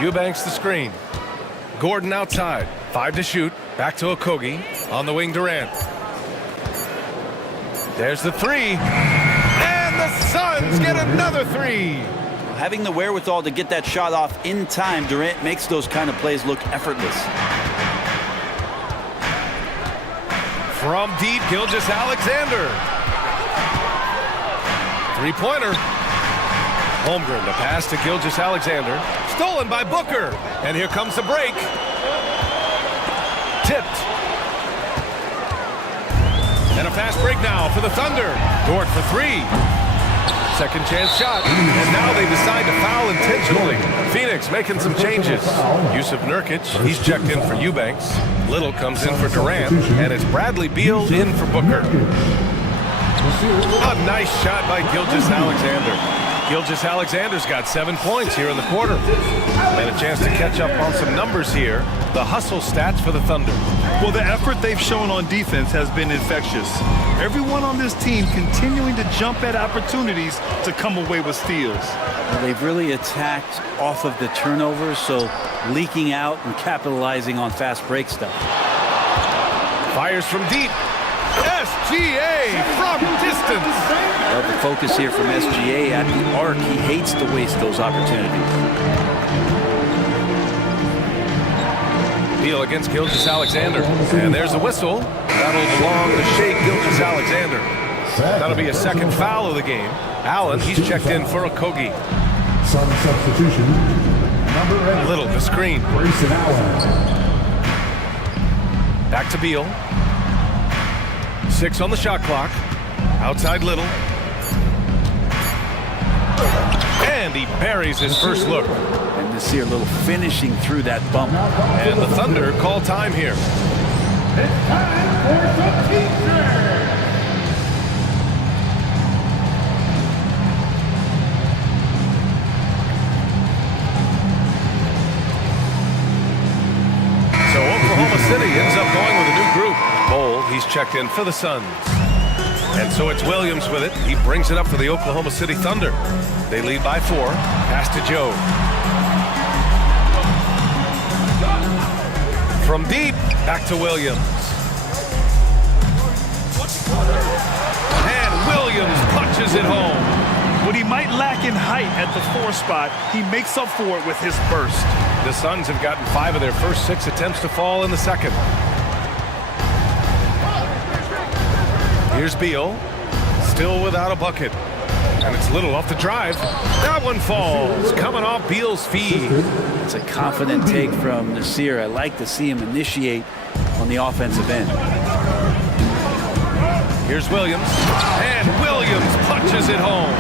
Eubanks the screen. Gordon outside. 5 to shoot. Back to Okogie. On the wing, Durant. There's the three. And the Suns get another three. Having the wherewithal to get that shot off in time, Durant makes those kind of plays look effortless. From deep, Gilgeous-Alexander. Three-pointer. Holmgren, the pass to Gilgeous-Alexander. Stolen by Booker. And here comes the break. Tipped. And a fast break now for the Thunder. Dort for three. Second chance shot. And now they decide to foul intentionally. Phoenix making some changes. Yusuf Nurkic, he's checked in for Eubanks. Little comes in for Durant. And it's Bradley Beal in for Booker. A nice shot by Gilgeous-Alexander. Gilgeous-Alexander's got 7 points here in the quarter. And a chance to catch up on some numbers here. The hustle stats for the Thunder. Well, the effort they've shown on defense has been infectious. Everyone on this team continuing to jump at opportunities to come away with steals. Well, they've really attacked off of the turnovers, so leaking out and capitalizing on fast break stuff. Fires from deep. SGA from distance. Love the focus here from SGA at the arc. He hates to waste those opportunities. Beal against Gilgeous-Alexander. And there's a whistle. That'll belong to Shea Gilgeous-Alexander. That'll be a second foul of the game. Allen, he's checked in for Okogie. Some substitution. Number 8. Little, the screen. Grayson Allen. Back to Beal. 6 on the shot clock. Outside Little. And he buries his first look. And Nasir Little finishing through that bump. And the Thunder call time here. It's time for the teacher. So Oklahoma City ends up going with a new group. Bowl, he's checked in for the Suns. And so it's Williams with it. He brings it up for the Oklahoma City Thunder. They lead by 4. Pass to Joe. From deep, back to Williams. And Williams punches it home. What he might lack in height at the 4 spot, he makes up for it with his burst. The Suns have gotten 5 of their first 6 attempts to fall in the second. Here's Beal, still without a bucket. And it's Little off the drive. That one falls, coming off Beal's feed. It's a confident take from Nasir. I like to see him initiate on the offensive end. Here's Williams, and Williams punches it home.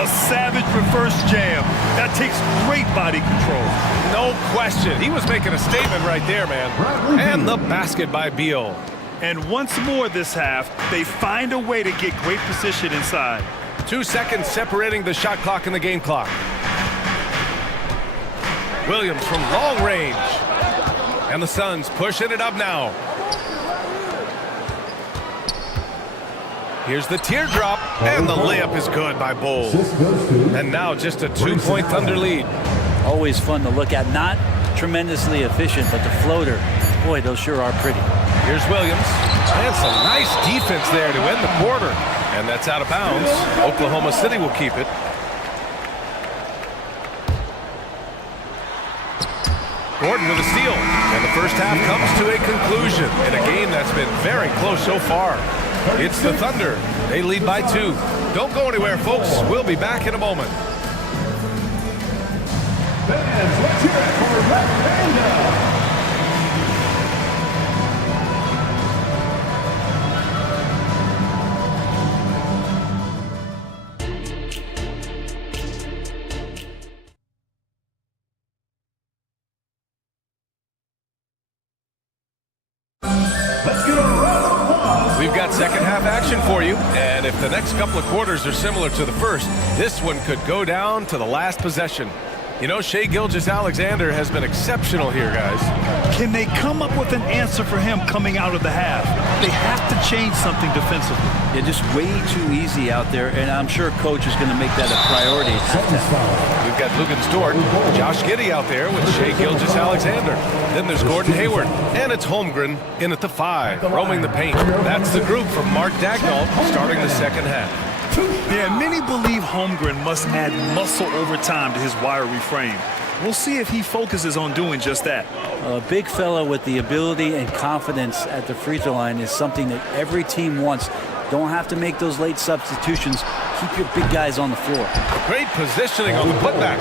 A savage reverse jam. That takes great body control. No question. He was making a statement right there, man. And the basket by Beal. And once more this half, they find a way to get great position inside. 2 seconds separating the shot clock and the game clock. Williams from long range. And the Suns pushing it up now. Here's the teardrop, and the layup is good by Bowles. And now just a 2-point Thunder lead. Always fun to look at. Not tremendously efficient, but the floater, boy, those sure are pretty. Here's Williams, and some nice defense there to end the quarter. And that's out of bounds. Oklahoma City will keep it. Gordon with a steal. And the first half comes to a conclusion in a game that's been very close so far. It's the Thunder. They lead by 2. Don't go anywhere, folks. We'll be back in a moment. Fans, let's hear it for Red Panda. We've got second half action for you, and if the next couple of quarters are similar to the first, this one could go down to the last possession. You know, Shai Gilgeous-Alexander has been exceptional here, guys. Can they come up with an answer for him coming out of the half? They have to change something defensively. They're just way too easy out there, and I'm sure coach is going to make that a priority. We've got Lugens Dort, Josh Giddey out there with Shai Gilgeous-Alexander. Then there's Gordon Hayward, and it's Holmgren in at the 5, roaming the paint. That's the group from Mark Dagnall starting the second half. Yeah, many believe Holmgren must add muscle over time to his wiry frame. We'll see if he focuses on doing just that. A big fella with the ability and confidence at the free throw line is something that every team wants. Don't have to make those late substitutions. Keep your big guys on the floor. Great positioning on the putback.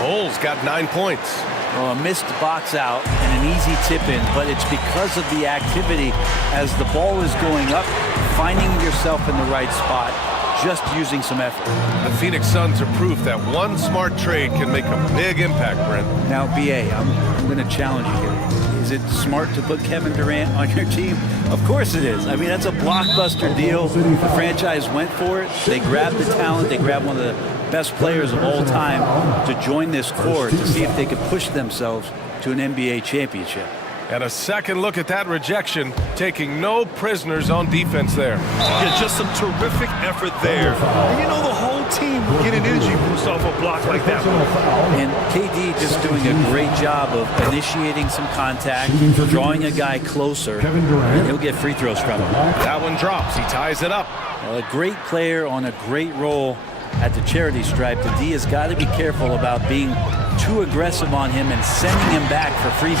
Bowles got 9 points. Well, a missed box out and an easy tip in, but it's because of the activity as the ball is going up, finding yourself in the right spot, just using some effort. The Phoenix Suns are proof that one smart trade can make a big impact, Brent. Now, BA, I'm going to challenge you here. Is it smart to put Kevin Durant on your team? Of course it is. I mean, that's a blockbuster deal. The franchise went for it. They grabbed the talent. They grabbed one of the best players of all time to join this core to see if they could push themselves to an NBA championship. And a second look at that rejection, taking no prisoners on defense there. Yeah, just some terrific effort there. And you know, the whole team will get an energy boost off a block like that one. And KD just doing a great job of initiating some contact, drawing a guy closer, and he'll get free throws from him. That one drops. He ties it up. Well, a great player on a great role at the charity stripe. The D has got to be careful about being too aggressive on him and sending him back for freebies.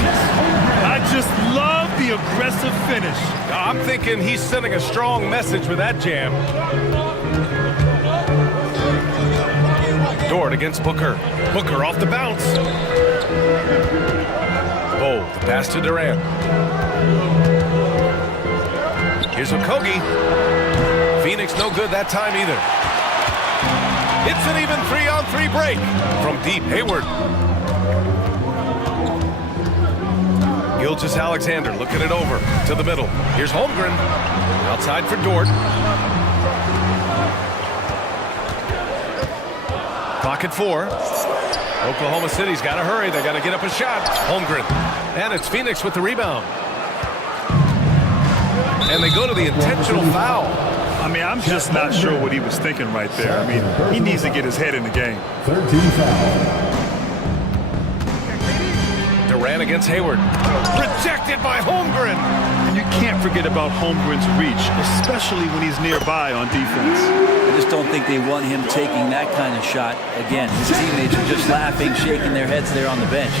I just love the aggressive finish. I'm thinking he's sending a strong message with that jam. Dort against Booker. Booker off the bounce. Oh, the pass to Durant. Here's Okogie. Phoenix no good that time either. It's an even 3-on-3 break from deep. Hayward. Gilgeous-Alexander looking it over to the middle. Here's Holmgren. Outside for Dort. Clock at 4. Oklahoma City's got to hurry. They got to get up a shot. Holmgren. And it's Phoenix with the rebound. And they go to the intentional foul. I mean, I'm just not sure what he was thinking right there. I mean, he needs to get his head in the game. 13 foul. Durant against Hayward. Rejected by Holmgren. And you can't forget about Holmgren's reach, especially when he's nearby on defense. I just don't think they want him taking that kind of shot again. His teammates are just laughing, shaking their heads there on the bench.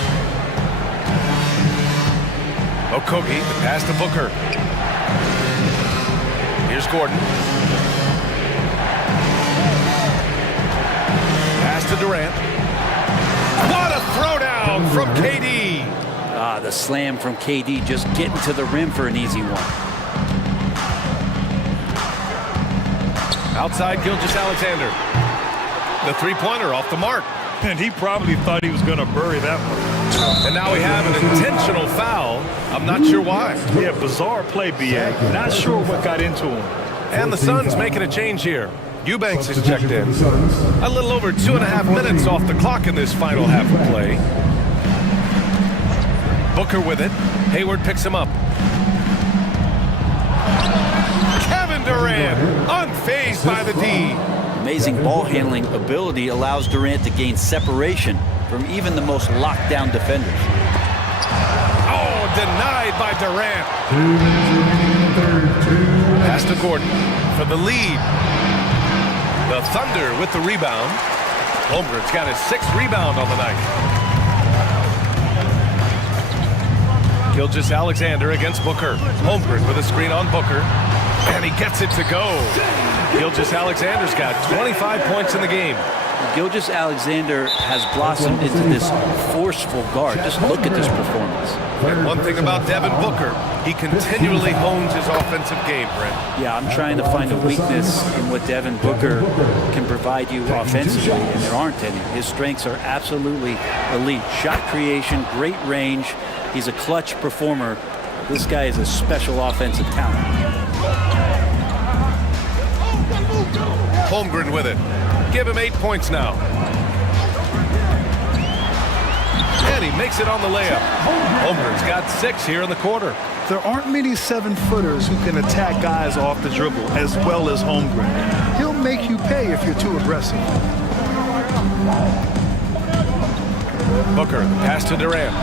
Okogie, the pass to Booker. Here's Gordon. Pass to Durant. What a throwdown from KD. Ah, the slam from KD, just getting to the rim for an easy one. Outside Gilgeous-Alexander. The three-pointer off the mark. And he probably thought he was going to bury that one. And now we have an intentional foul. I'm not sure why. Yeah, bizarre play, BA. Not sure what got into him. And the Suns making a change here. Eubanks has checked in. A little over 2.5 minutes off the clock in this final half of play. Booker with it. Hayward picks him up. Kevin Durant, unfazed by the D. Amazing ball handling ability allows Durant to gain separation from even the most locked down defenders. Oh, denied by Durant. Pass to Gordon for the lead. The Thunder with the rebound. Holmgren's got his 6th rebound on the night. Gilgeous-Alexander against Booker. Holmgren with a screen on Booker. And he gets it to go. Gilgeous-Alexander's got 25 points in the game. Gilgeous-Alexander has blossomed into this forceful guard. Just look at this performance. And one thing about Devin Booker, he continually hones his offensive game, Brent. Yeah, I'm trying to find a weakness in what Devin Booker can provide you offensively, and there aren't any. His strengths are absolutely elite. Shot creation, great range. He's a clutch performer. This guy is a special offensive talent. Holmgren with it. Give him 8 points now. And he makes it on the layup. Holmgren's got 6 here in the quarter. There aren't many 7-footers who can attack guys off the dribble as well as Holmgren. He'll make you pay if you're too aggressive. Booker, the pass to Durant.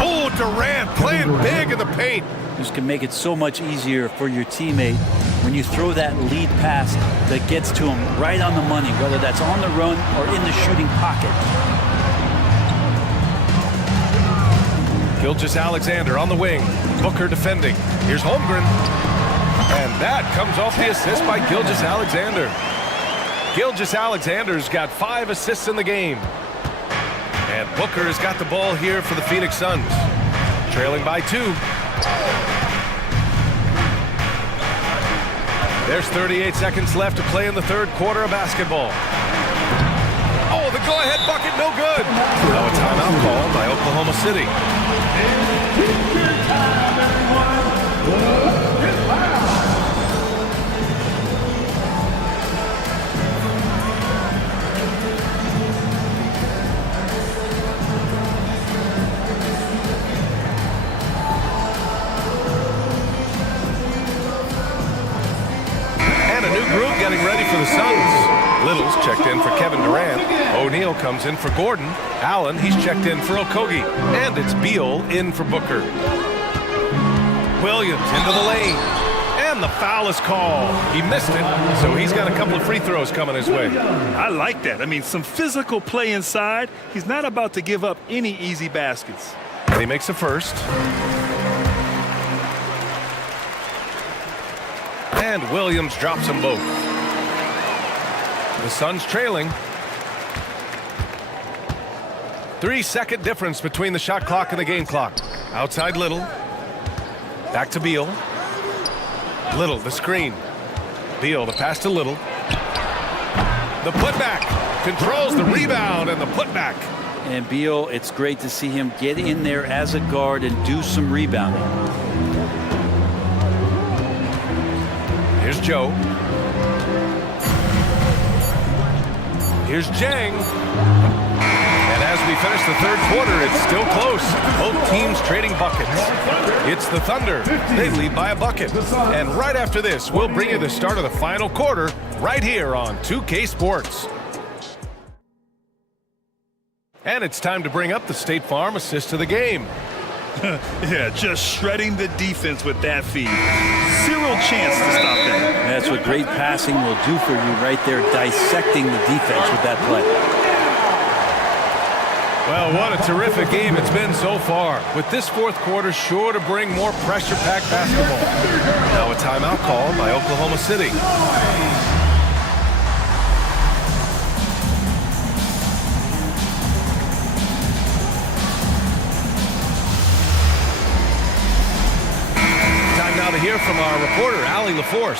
Oh, Durant playing big in the paint. This can make it so much easier for your teammate when you throw that lead pass that gets to him right on the money, whether that's on the run or in the shooting pocket. Gilgeous-Alexander on the wing. Booker defending. Here's Holmgren. And that comes off the assist by Gilgeous-Alexander. Gilgeous-Alexander's got 5 assists in the game. And Booker has got the ball here for the Phoenix Suns. Trailing by 2. There's 38 seconds left to play in the third quarter of basketball. Oh, the go-ahead bucket, no good. Now a timeout call by Oklahoma City. And a new group getting ready for the Suns. Little's checked in for Kevin Durant. O'Neal comes in for Gordon. Allen, he's checked in for Okogie. And it's Beal in for Booker. Williams into the lane. And the foul is called. He missed it, so he's got a couple of free throws coming his way. I like that. I mean, some physical play inside. He's not about to give up any easy baskets. And he makes a first. And Williams drops them both. The Suns trailing. 3-second difference between the shot clock and the game clock. Outside Little. Back to Beal. Little, the screen. Beal, the pass to Little. The putback. Controls the rebound and the putback. And Beal, it's great to see him get in there as a guard and do some rebounding. Here's Joe. Here's Jang. And as we finish the third quarter, it's still close. Both teams trading buckets. It's the Thunder. They lead by a bucket. And right after this, we'll bring you the start of the final quarter right here on 2K Sports. And it's time to bring up the State Farm assist of the game. Yeah, just shredding the defense with that feed. Zero chance to stop that. That's what great passing will do for you right there, dissecting the defense with that play. Well, what a terrific game it's been so far. With this fourth quarter sure to bring more pressure-packed basketball. Now a timeout called by Oklahoma City. Now to hear from our reporter, Allie LaForce.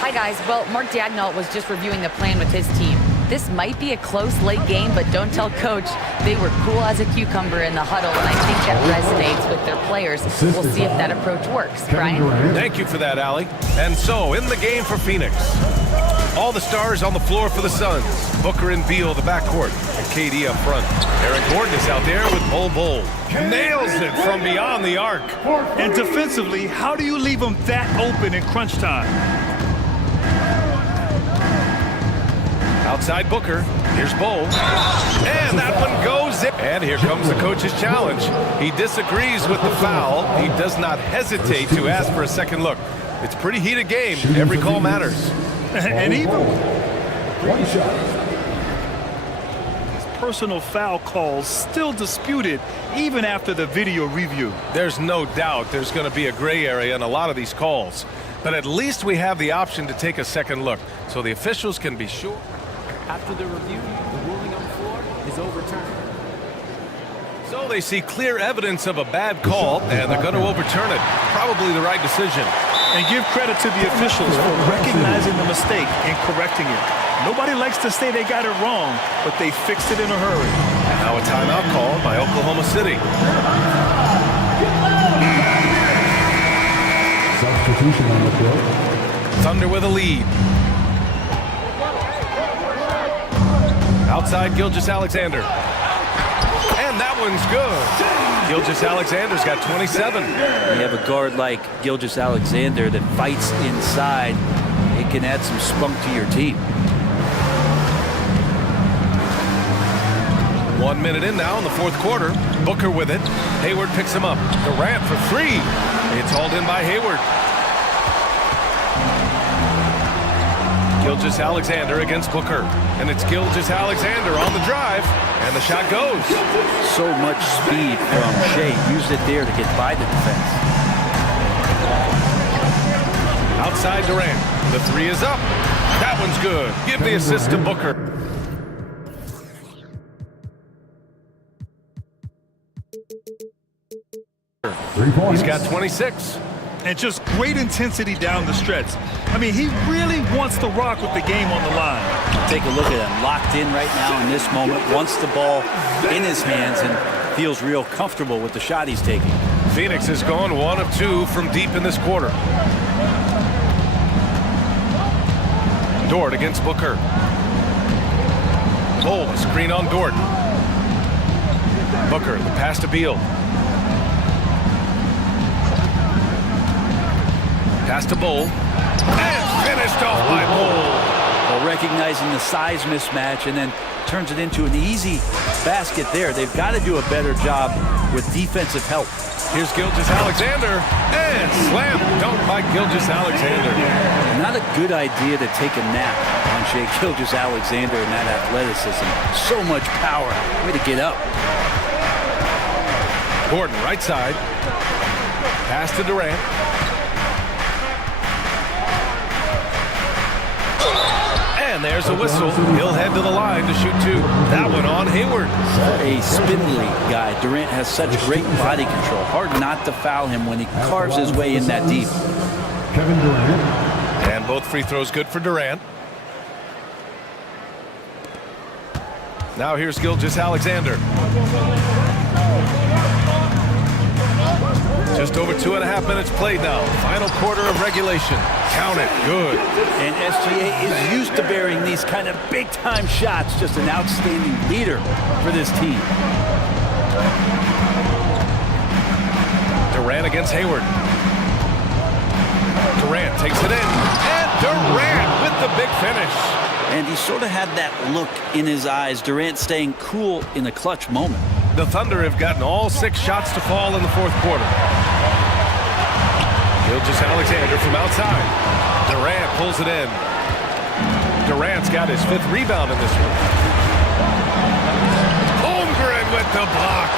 Hi guys, well, Mark Daigneault was just reviewing the plan with his team. This might be a close late game, but don't tell coach. They were cool as a cucumber in the huddle, and I think that resonates with their players. We'll see if that approach works. Brian? Thank you for that, Allie. And so, in the game for Phoenix, all the stars on the floor for the Suns. Booker and Beal, the backcourt, and KD up front. Aaron Gordon is out there with Bol. Nails it from beyond the arc. And defensively, how do you leave them that open in crunch time? Outside Booker, here's Bol. And that one goes in. And here comes the coach's challenge. He disagrees with the foul. He does not hesitate to ask for a second look. It's a pretty heated game. Every call matters. And even his personal foul calls still disputed even after the video review. There's no doubt there's going to be a gray area in a lot of these calls. But at least we have the option to take a second look so the officials can be sure. After the review, the ruling on the floor is overturned. So they see clear evidence of a bad call, and they're going to overturn it. Probably the right decision. And give credit to the officials for recognizing the mistake and correcting it. Nobody likes to say they got it wrong, but they fixed it in a hurry. Now a timeout called by Oklahoma City. substitution on the court. Thunder with a lead. Outside Gilgeous-Alexander. And that one's good. Gilgeous-Alexander's got 27. You have a guard like Gilgeous-Alexander that fights inside. It can add some spunk to your team. 1 minute in now in the fourth quarter. Booker with it. Hayward picks him up. Durant for three. It's hauled in by Hayward. Gilgeous-Alexander against Booker. And it's Gilgeous-Alexander on the drive. And the shot goes. So much speed from Shea. Used it there to get by the defense. Outside Durant. The three is up. That one's good. Give the assist to Booker. He's got 26. And just great intensity down the stretch. I mean, he really wants to rock with the game on the line. Take a look at him, locked in right now in this moment, wants the ball in his hands and feels real comfortable with the shot he's taking. Phoenix has gone 1 of 2 from deep in this quarter. Dort against Booker. Bull, screen on Dort. Booker, the pass to Beal. Pass to Bull. And finished off by Bull. Well, recognizing the size mismatch and then turns it into an easy basket there. They've got to do a better job with defensive help. Here's Gilgeous-Alexander. And slam dunk by Gilgeous-Alexander. Not a good idea to take a nap on Shea Gilgeous-Alexander and that athleticism. So much power. Way to get up. Gordon, right side. Pass to Durant. And there's a whistle. He'll head to the line to shoot two. That one on Hayward. A spindly guy. Durant has such great body control. Hard not to foul him when he carves his way in that deep. Kevin Durant. And both free throws good for Durant. Now here's Gilgeous-Alexander. Just over 2.5 minutes played now. Final quarter of regulation. Count it. Good. And SGA is used to bearing these kind of big-time shots. Just an outstanding leader for this team. Durant against Hayward. Durant takes it in. And Durant with the big finish. And he sort of had that look in his eyes. Durant staying cool in a clutch moment. The Thunder have gotten all 6 shots to fall in the fourth quarter. Gilgeous-Alexander from outside. Durant pulls it in. Durant's got his 5th rebound in this one. Holmgren with the block.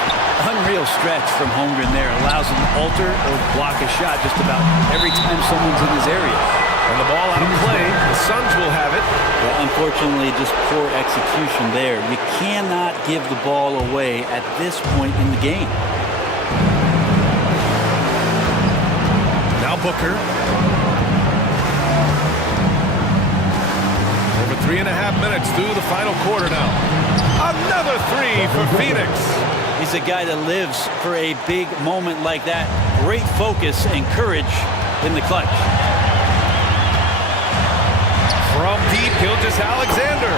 Unreal stretch from Holmgren there. Allows him to alter or block a shot just about every time someone's in his area. And the ball out of play. The Suns will have it. Well, unfortunately, just poor execution there. You cannot give the ball away at this point in the game. Now Booker. Over 3.5 minutes through the final quarter now. Another three for Phoenix. He's a guy that lives for a big moment like that. Great focus and courage in the clutch. From deep, Gilgeous-Alexander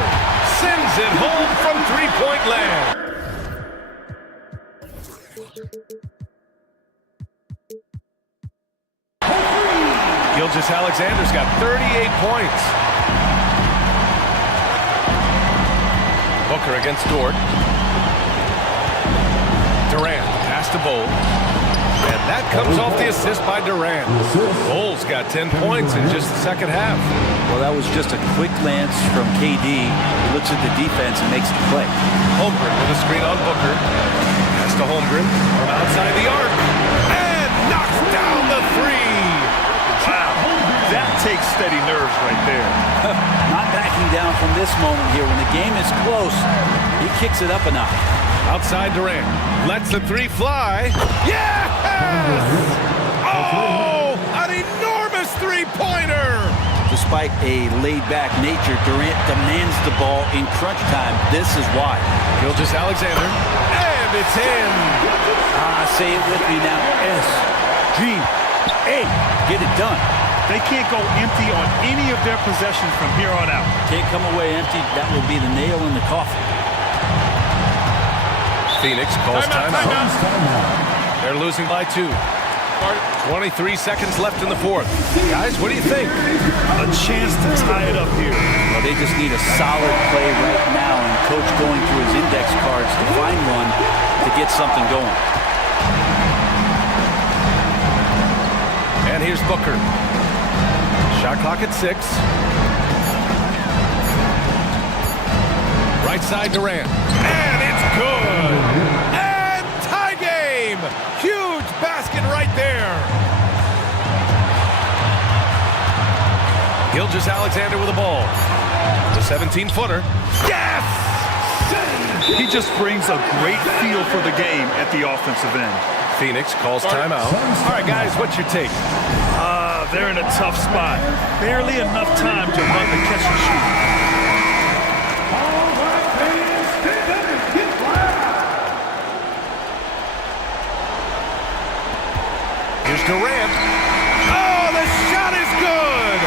sends it home from three-point land. Gilgeous-Alexander's got 38 points. Booker against Dort. Durant, pass to Bull. And that comes off the assist by Durant. Bull's got 10 points in just the second half. Well, that was just a quick glance from KD. He looks at the defense and makes the play. Holmgren with a screen on Booker. Pass to Holmgren from outside the arc. And knocks down the three. Wow, that takes steady nerves right there. Not backing down from this moment here. When the game is close, he kicks it up a notch. Outside Durant. Lets the three fly. Yes! Oh, an enormous three-pointer. Despite a laid-back nature, Durant demands the ball in crunch time. This is why. Gilgeous-Alexander. And it's in. Say it with me now. Hey, get it done. They can't go empty on any of their possessions from here on out. Can't come away empty. That will be the nail in the coffin. Phoenix calls timeout. They're losing by 2. 23 seconds left in the fourth. Guys, what do you think? A chance to tie it up here. Well, they just need a solid play right now, and coach going through his index cards to find one to get something going. And here's Booker. Shot clock at 6. Right side Durant. And it's good. And tie game. Huge basket right there. Gilgeous-Alexander with the ball. The 17-footer. Yes! He just brings a great feel for the game at the offensive end. Phoenix calls timeout. All right, guys, what's your take? They're in a tough spot. Barely enough time to run the catch and shoot. Here's Durant. Oh, the shot is good!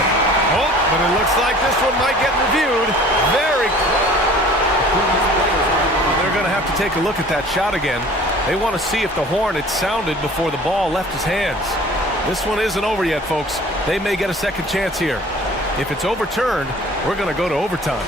Oh, but it looks like this one might get reviewed. Very close. They're going to have to take a look at that shot again. They want to see if the horn had sounded before the ball left his hands. This one isn't over yet, folks. They may get a second chance here. If it's overturned, we're going to go to overtime.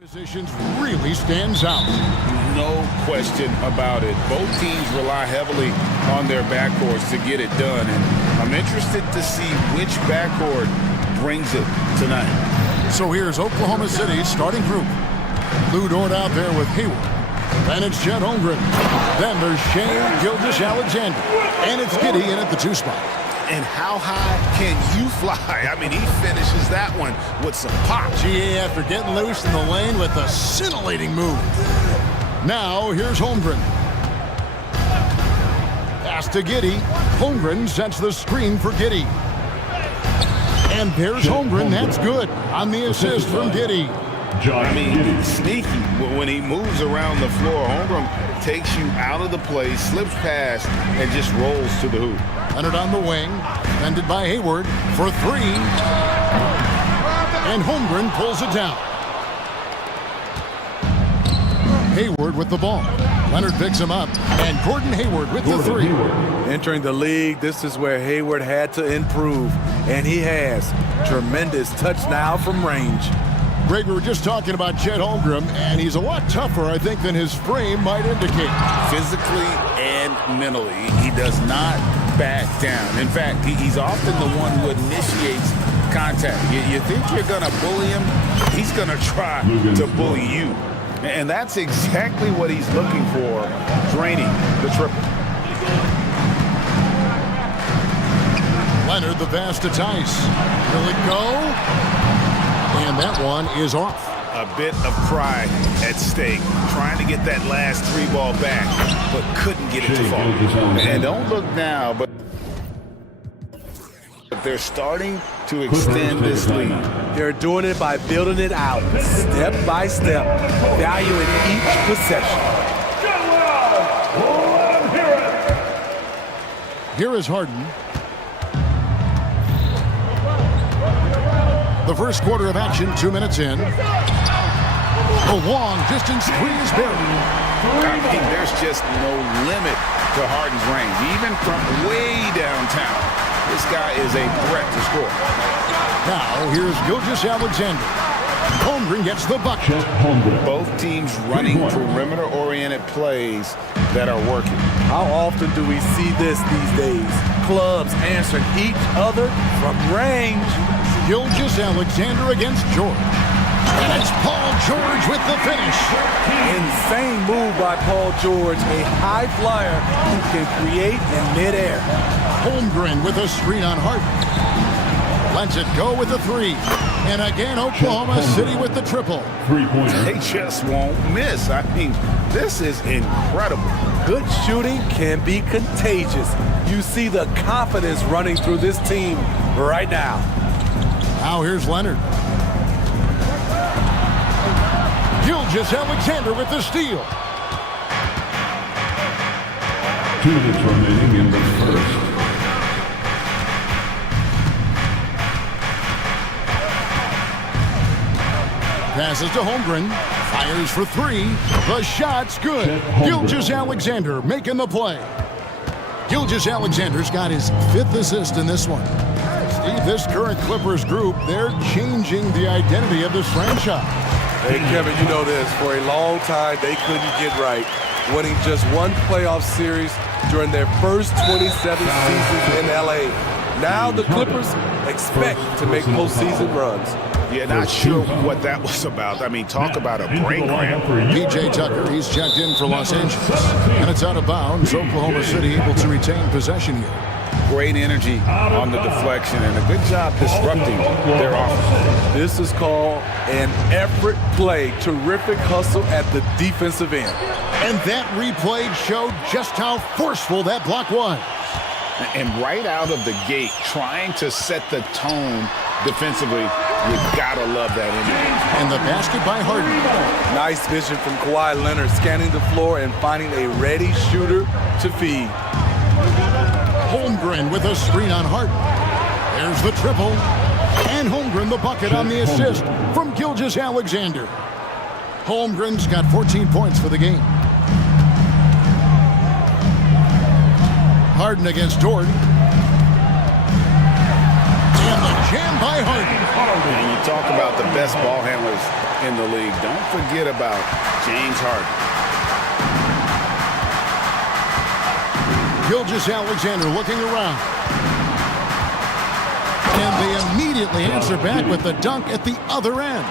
Positions really stands out. No question about it. Both teams rely heavily on their backcourts to get it done, and I'm interested to see which backcourt brings it tonight. So here's Oklahoma City's starting group. Lou Dort out there with Hayward. Then it's Chet Holmgren. Then there's Shea Gilgeous-Alexander. And it's Giddey in at the 2 spot. And how high can you fly? I mean, he finishes that one with some pop. GA after getting loose in the lane with a scintillating move. Now here's Holmgren. Pass to Giddey. Holmgren sets the screen for Giddey. And there's Holmgren. That's good on the assist from Giddey. I mean, sneaky. When he moves around the floor, Holmgren takes you out of the play, slips past, and just rolls to the hoop. Leonard on the wing, defended by Hayward for 3. And Holmgren pulls it down. Hayward with the ball. Leonard picks him up, and Gordon Hayward with the 3. Entering the league, this is where Hayward had to improve, and he has. Tremendous touch now from range. Greg, we were just talking about Chet Holmgren, and he's a lot tougher, I think, than his frame might indicate. Physically and mentally, he does not back down. In fact, he's often the one who initiates contact. You think you're going to bully him, he's going to try to bully you. And that's exactly what he's looking for, draining the triple. Leonard, the pass to Tice. Will it go? And that one is off. A bit of pride at stake, trying to get that last 3 ball back, but couldn't get it to fall. And don't look now, but they're starting to extend this lead. They're doing it by building it out, step by step, valuing each possession. Here is Harden. The first quarter of action, 2 minutes in. A long distance 3 is buried. I mean, there's just no limit to Harden's range. Even from way downtown, this guy is a threat to score. Now, here's Gilgeous-Alexander. Holmgren gets the bucket. Both teams running perimeter-oriented plays that are working. How often do we see this these days? Clubs answering each other from range. Gilgeous-Alexander against George. And it's Paul George with the finish. Insane move by Paul George, a high flyer who can create in midair. Holmgren with a screen on Harden. Lets it go with the 3. And again, Oklahoma City with the triple. 3-pointer. They just won't miss. I mean, this is incredible. Good shooting can be contagious. You see the confidence running through this team right now. Now here's Leonard. Gilgeous-Alexander with the steal. 2 minutes remaining in the first. Passes to Holmgren. Fires for 3. The shot's good. Gilgeous-Alexander making the play. Gilgeous-Alexander's got his 5th assist in this one. Steve, this current Clippers group, they're changing the identity of this franchise. Hey, Kevin, you know this. For a long time, they couldn't get right. Winning just 1 playoff series during their first 27 seasons in L.A. Now the Clippers expect to make postseason runs. Yeah, not sure what that was about. I mean, talk about a brain cramp. PJ Tucker, he's checked in for Los Angeles. And it's out of bounds. Oklahoma City able to retain possession here. Great energy on the deflection and a good job disrupting their offense. This is called an effort play. Terrific hustle at the defensive end. And that replay showed just how forceful that block was. And right out of the gate, trying to set the tone defensively, you gotta love that energy. And the basket by Harden. Nice vision from Kawhi Leonard, scanning the floor and finding a ready shooter to feed. Holmgren with a screen on Harden. There's the triple. And Holmgren the bucket on the assist from Gilgeous-Alexander. Holmgren's got 14 points for the game. Harden against Dort. And the jam by Harden. And you talk about the best ball handlers in the league. Don't forget about James Harden. Gilgeous-Alexander looking around. And they immediately answer back with the dunk at the other end.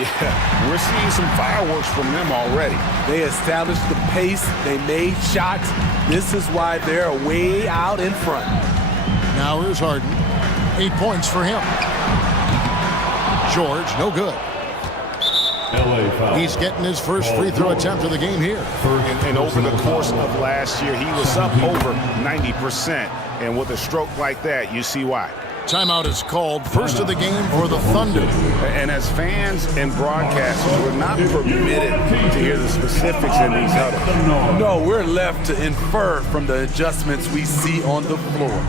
Yeah, we're seeing some fireworks from them already. They established the pace. They made shots. This is why they're way out in front. Now here's Harden. 8 points for him. George, no good. He's getting his first free throw attempt of the game here. And over the course of last year, he was up over 90%. And with a stroke like that, you see why. Timeout is called. First of the game for the Thunder. And as fans and broadcasters, we're not permitted to hear the specifics in these huddles. No, we're left to infer from the adjustments we see on the floor.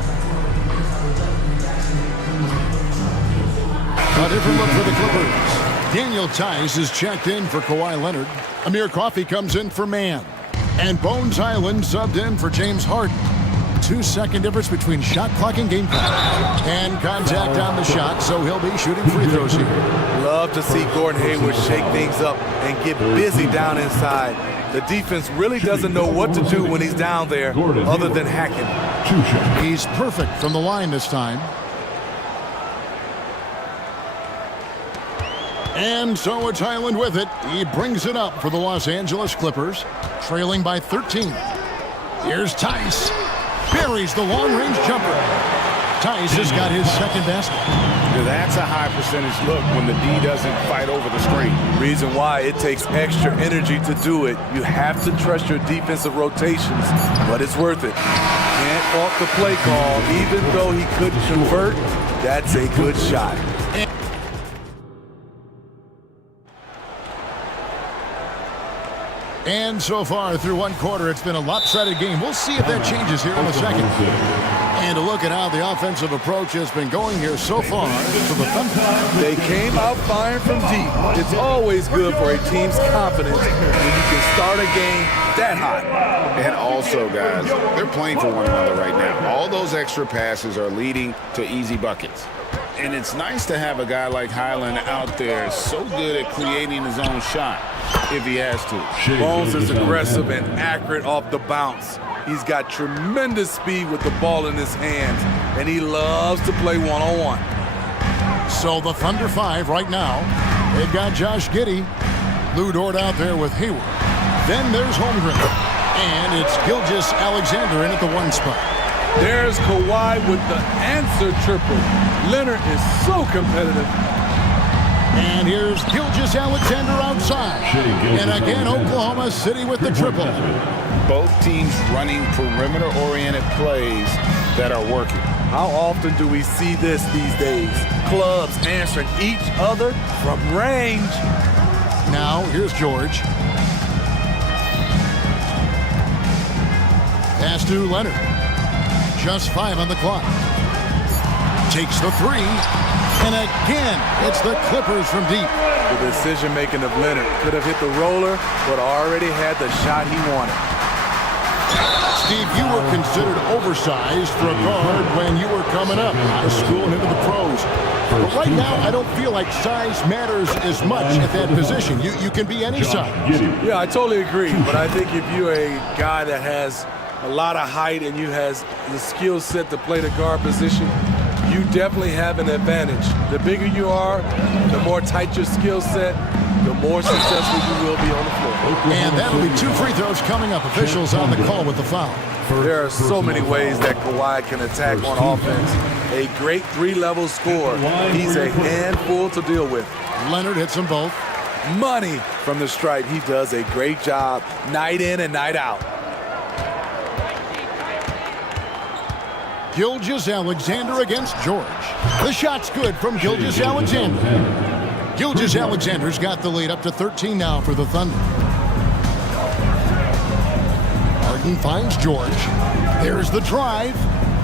A different look for the Clippers. Daniel Tice is checked in for Kawhi Leonard. Amir Coffey comes in for Mann. And Bones Island subbed in for James Harden. 2-second difference between shot clock and game clock. And contact on the shot, so he'll be shooting free throws here. Love to see Gordon Hayward shake things up and get busy down inside. The defense really doesn't know what to do when he's down there other than hacking. He's perfect from the line this time. And so it's Highland with it. He brings it up for the Los Angeles Clippers, trailing by 13. Here's Tice. Buries the long-range jumper. Tice has got his second basket. That's a high percentage look when the D doesn't fight over the screen. Reason why it takes extra energy to do it. You have to trust your defensive rotations, but it's worth it. Can't fault the play call. Even though he couldn't convert, that's a good shot. And so far through one quarter, it's been a lopsided game. We'll see if that changes here in a second. And a look at how the offensive approach has been going here so far for the Thunder. They came out firing from deep. It's always good for a team's confidence when you can start a game that hot. And also, guys, they're playing for one another right now. All those extra passes are leading to easy buckets. And it's nice to have a guy like Highland out there so good at creating his own shot if he has to. Bones is aggressive and accurate off the bounce. He's got tremendous speed with the ball in his hands, and he loves to play one-on-one. So the Thunder 5 right now. They've got Josh Giddey. Lou Dort out there with Hayward. Then there's Holmgren. And it's Gilgeous-Alexander in at the 1 spot. There's Kawhi with the answer triple. Leonard is so competitive. And here's Gilgeous-Alexander outside. And again, Oklahoma City with the triple. Both teams running perimeter-oriented plays that are working. How often do we see this these days? Clubs answering each other from range. Now, here's George. Pass to Leonard. Just 5 on the clock. Takes the 3. And again, it's the Clippers from deep. The decision-making of Leonard could have hit the roller, but already had the shot he wanted. Steve, you were considered oversized for a guard when you were coming up out of school and into the pros. But right now, I don't feel like size matters as much at that position. You can be any size. Yeah, I totally agree. But I think if you're a guy that has a lot of height and you has the skill set to play the guard position, you definitely have an advantage. The bigger you are, the more tight your skill set, the more successful you will be on the floor. And that'll be 2 free throws coming up. Officials on the call with the foul. There are so many ways that Kawhi can attack on offense. A great 3-level scorer. He's a handful to deal with. Leonard hits them both. Money from the stripe. He does a great job night in and night out. Gilgeous-Alexander against George. The shot's good from Gilgeous-Alexander. Gilgeous-Alexander's got the lead up to 13 now for the Thunder. Harden finds George. There's the drive.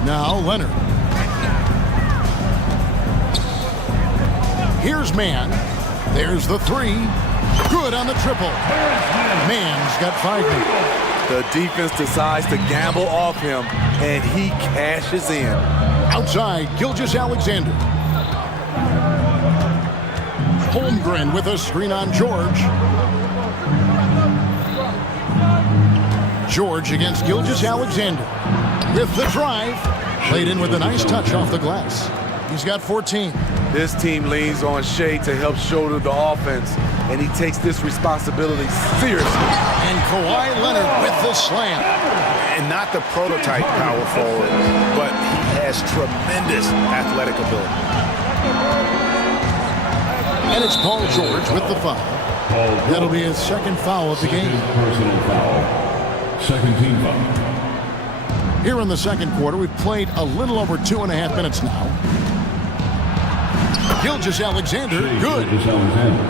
Now Leonard. Here's Mann. There's the 3. Good on the triple. Mann's got 5 now. The defense decides to gamble off him, and he cashes in. Outside, Gilgeous-Alexander. Holmgren with a screen on George. George against Gilgeous-Alexander with the drive. Played in with a nice touch off the glass. He's got 14. This team leans on Shea to help shoulder the offense, and he takes this responsibility seriously. And Kawhi Leonard with the slam. And not the prototype power forward, but he has tremendous athletic ability. And it's Paul George with the foul. That'll be his second foul of the game. Personal foul. Second team foul. Here in the second quarter, we've played a little over 2.5 minutes now. Gilgeous-Alexander, good.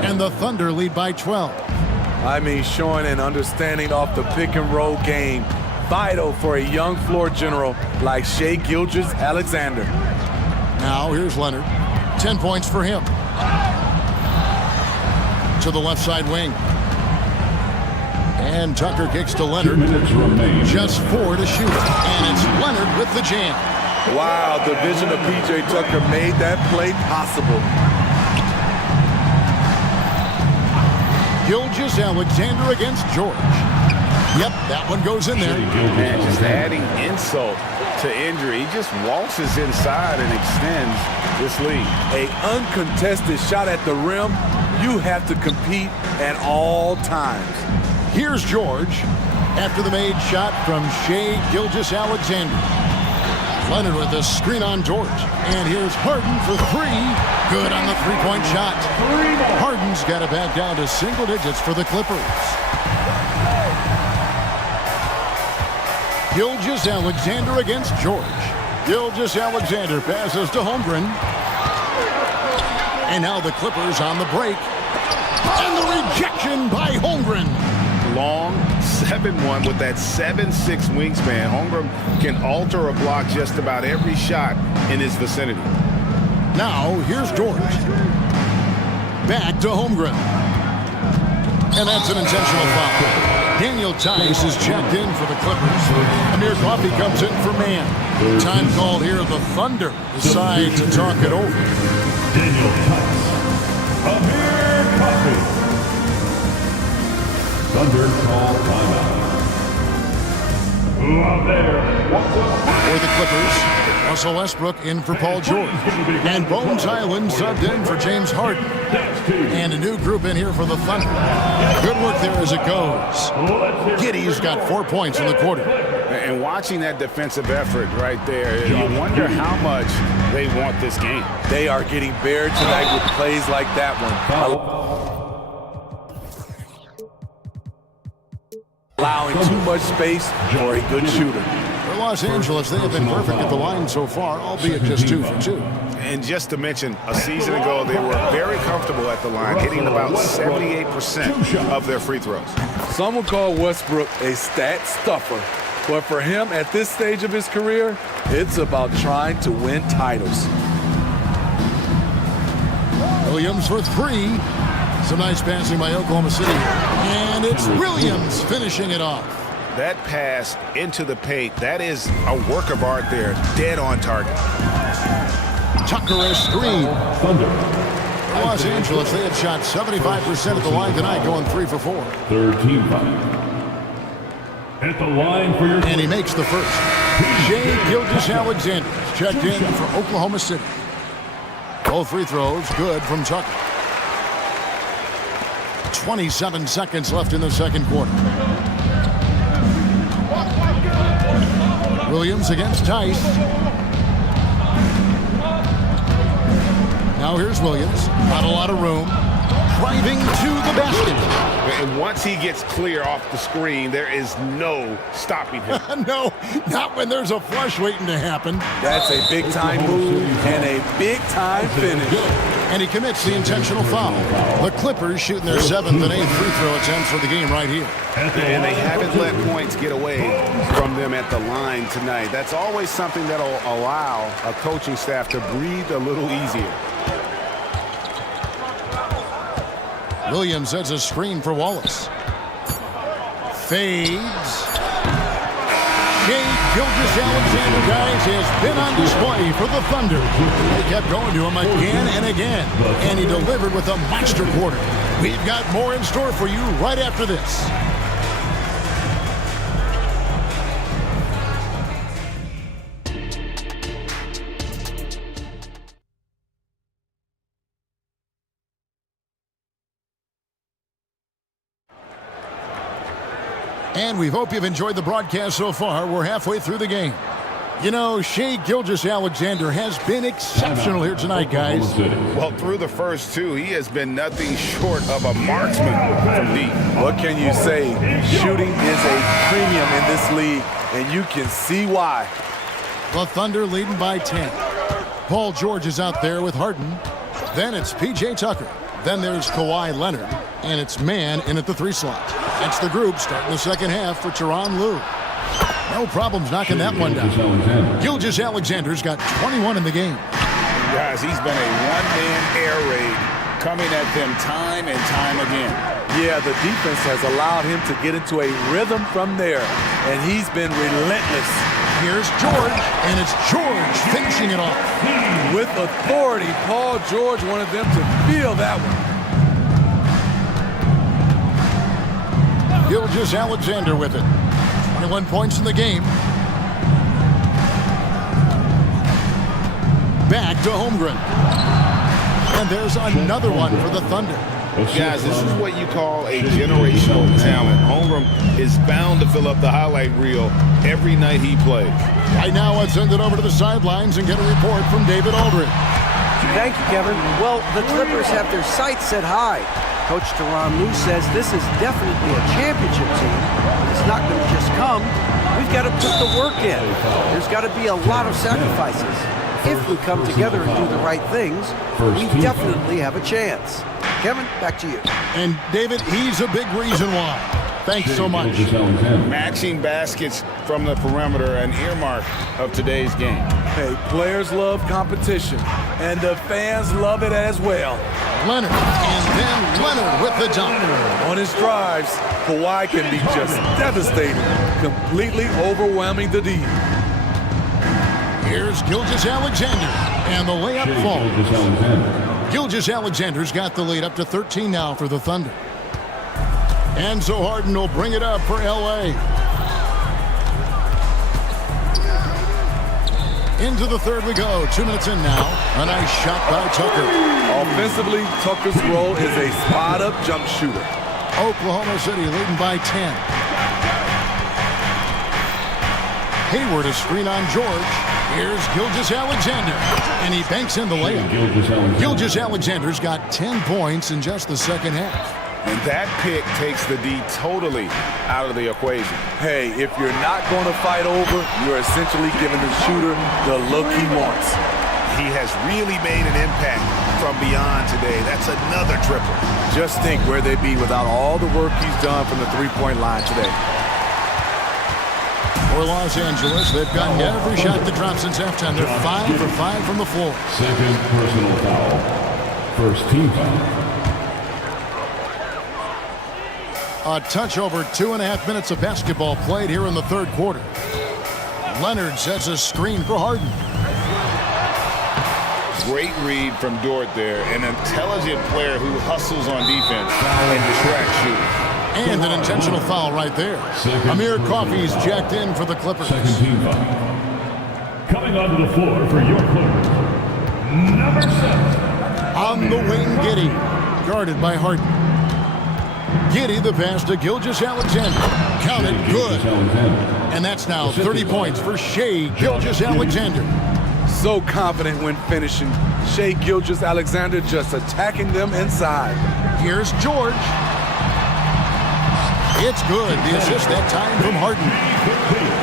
And the Thunder lead by 12. I mean, showing an understanding off the pick and roll game. Vital for a young floor general like Shai Gilgeous-Alexander. Now here's Leonard. 10 points for him. To the left side wing. And Tucker kicks to Leonard. Just 4 to shoot. And it's Leonard with the jam. Wow, the vision of P.J. Tucker made that play possible. Gilgeous-Alexander against George. Yep, that one goes in there. Man, just adding insult to injury. He just waltzes inside and extends this lead. A uncontested shot at the rim. You have to compete at all times. Here's George after the made shot from Shai Gilgeous-Alexander. Leonard with a screen on George. And here's Harden for 3. Good on the three-point shot. Harden's got it back down to single digits for the Clippers. Gilgeous-Alexander against George. Gilgeous-Alexander passes to Holmgren. And now the Clippers on the break. And the rejection by Holmgren. Long 7-1 with that 7'6" wingspan. Holmgren can alter a block just about every shot in his vicinity. Now here's George. Back to Holmgren. And that's an intentional foul. Daniel Tice is checked in for the Clippers. Amir Coffey comes in for man. Time called here. The Thunder decide to talk it over. Daniel Tice. Amir Coffey. Thunder call timeout. Out there. For the Clippers, Russell Westbrook in for Paul George. And Bones Island subbed in for James Harden. And a new group in here for the Thunder. Good work there as it goes. Giddy's got 4 points in the quarter. And watching that defensive effort right there, you wonder how much they want this game. They are getting buried tonight with plays like that one. Allowing too much space for a good shooter. For Los Angeles, they have been perfect at the line so far, albeit just 2 for 2. And just to mention, a season ago, they were very comfortable at the line, hitting about 78% of their free throws. Some would call Westbrook a stat stuffer, but for him at this stage of his career, it's about trying to win titles. Williams for 3. Some nice passing by Oklahoma City. And it's Williams finishing it off. That pass into the paint, that is a work of art there, dead on target. Tucker a screen. For Los Angeles, they had shot 75% at the line tonight, going 3 for 4. Third team foul. At the line for your... And he makes the first. Shai Gilgeous-Alexander checked in for Oklahoma City. Both free throws good from Tucker. 27 seconds left in the second quarter. Williams against Tice. Now here's Williams. Not a lot of room. Driving to the basket. And once he gets clear off the screen, there is no stopping him. No, not when there's a flush waiting to happen. That's a big-time move and a big-time finish. And he commits the intentional foul. The Clippers shooting their 7th and 8th free throw attempts for the game right here. And they haven't let points get away from them at the line tonight. That's always something that'll allow a coaching staff to breathe a little easier. Williams sets a screen for Wallace. Fades. Shai Gilgeous Alexander, guys, has been on display for the Thunder. They kept going to him again and again, and he delivered with a monster quarter. We've got more in store for you right after this. And we hope you've enjoyed the broadcast so far. We're halfway through the game. You know, Shai Gilgeous-Alexander has been exceptional here tonight, guys. Well, through the first two, he has been nothing short of a marksman from deep. What can you say? Shooting is a premium in this league, and you can see why. The Thunder leading by 10. Paul George is out there with Harden. Then it's P.J. Tucker. Then there's Kawhi Leonard. And it's man in at the 3 slot. That's the group starting the second half for Tyronn Lue. No problems knocking that one down. Gilgeous-Alexander's got 21 in the game. Guys, he's been a one-man air raid coming at them time and time again. Yeah, the defense has allowed him to get into a rhythm from there, and he's been relentless. Here's George, and it's George finishing it off. With authority, Paul George wanted them to feel that one. Gilgeous-Alexander with it. 21 points in the game. Back to Holmgren. And there's another one for the Thunder. Guys, this is what you call a generational talent. Holmgren is bound to fill up the highlight reel every night he plays. Right now, let's send it over to the sidelines and get a report from David Aldridge. Thank you, Kevin. Well, the Clippers have their sights set high. Coach Tyronn Lue says this is definitely a championship team. It's not going to just come. We've got to put the work in. There's got to be a lot of sacrifices. If we come together and do the right things, we definitely have a chance. Kevin, back to you. And David, he's a big reason why. Thanks so much. Matching baskets from the perimeter, an earmark of today's game. Hey, players love competition, and the fans love it as well. Leonard, and then Leonard with the dunk. On his drives, Kawhi can be just devastating, completely overwhelming the D. Here's Gilgeous-Alexander, and the layup falls. Gilgeous-Alexander's got the lead up to 13 now for the Thunder. And so Harden will bring it up for L.A. Into the third we go. 2 minutes in now. A nice shot by Tucker. Offensively, Tucker's role is a spot-up jump shooter. Oklahoma City leading by 10. Hayward a screen on George. Here's Gilgeous-Alexander. And he banks in the layup. Gilgeous-Alexander's got 10 points in just the second half. And that pick takes the D totally out of the equation. Hey, if you're not going to fight over, you're essentially giving the shooter the look he wants. He has really made an impact from beyond today. That's another triple. Just think where they'd be without all the work he's done from the three-point line today. For Los Angeles, they've gotten every shot that dropped since halftime. They're 5 for 5 from the floor. Second personal foul. First team foul. A touch over 2.5 minutes of basketball played here in the third quarter. Leonard sets a screen for Harden. Great read from Dort there. An intelligent player who hustles on defense and distracts shooters. And an intentional foul right there. Amir Coffey's jacked in for the Clippers. Second team foul. Coming onto the floor for your Clippers, number 7. On the wing, Giddey, guarded by Harden. Giddey the pass to Gilgeous-Alexander. Counted good. And that's now 30 points for Shai Gilgeous-Alexander. So confident when finishing. Shai Gilgeous-Alexander just attacking them inside. Here's George. It's good. The assist that time from Harden.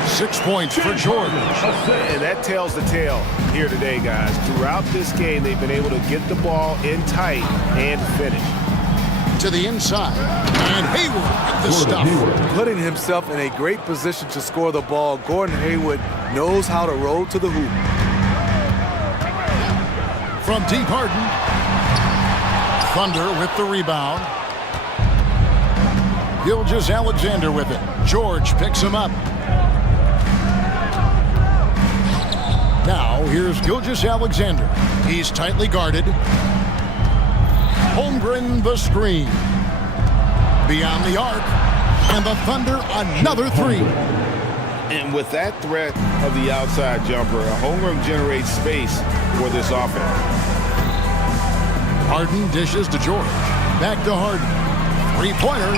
6 points for George. And that tells the tale here today, guys. Throughout this game, they've been able to get the ball in tight and finish. To the inside, and Hayward with the stuff. Putting himself in a great position to score the ball, Gordon Hayward knows how to roll to the hoop. From deep, Harden. Thunder with the rebound. Gilgeous-Alexander with it. George picks him up. Now here's Gilgeous-Alexander. He's tightly guarded. Holmgren the screen. Beyond the arc. And the Thunder another three. And with that threat of the outside jumper, Holmgren generates space for this offense. Harden dishes to George. Back to Harden. Three-pointer.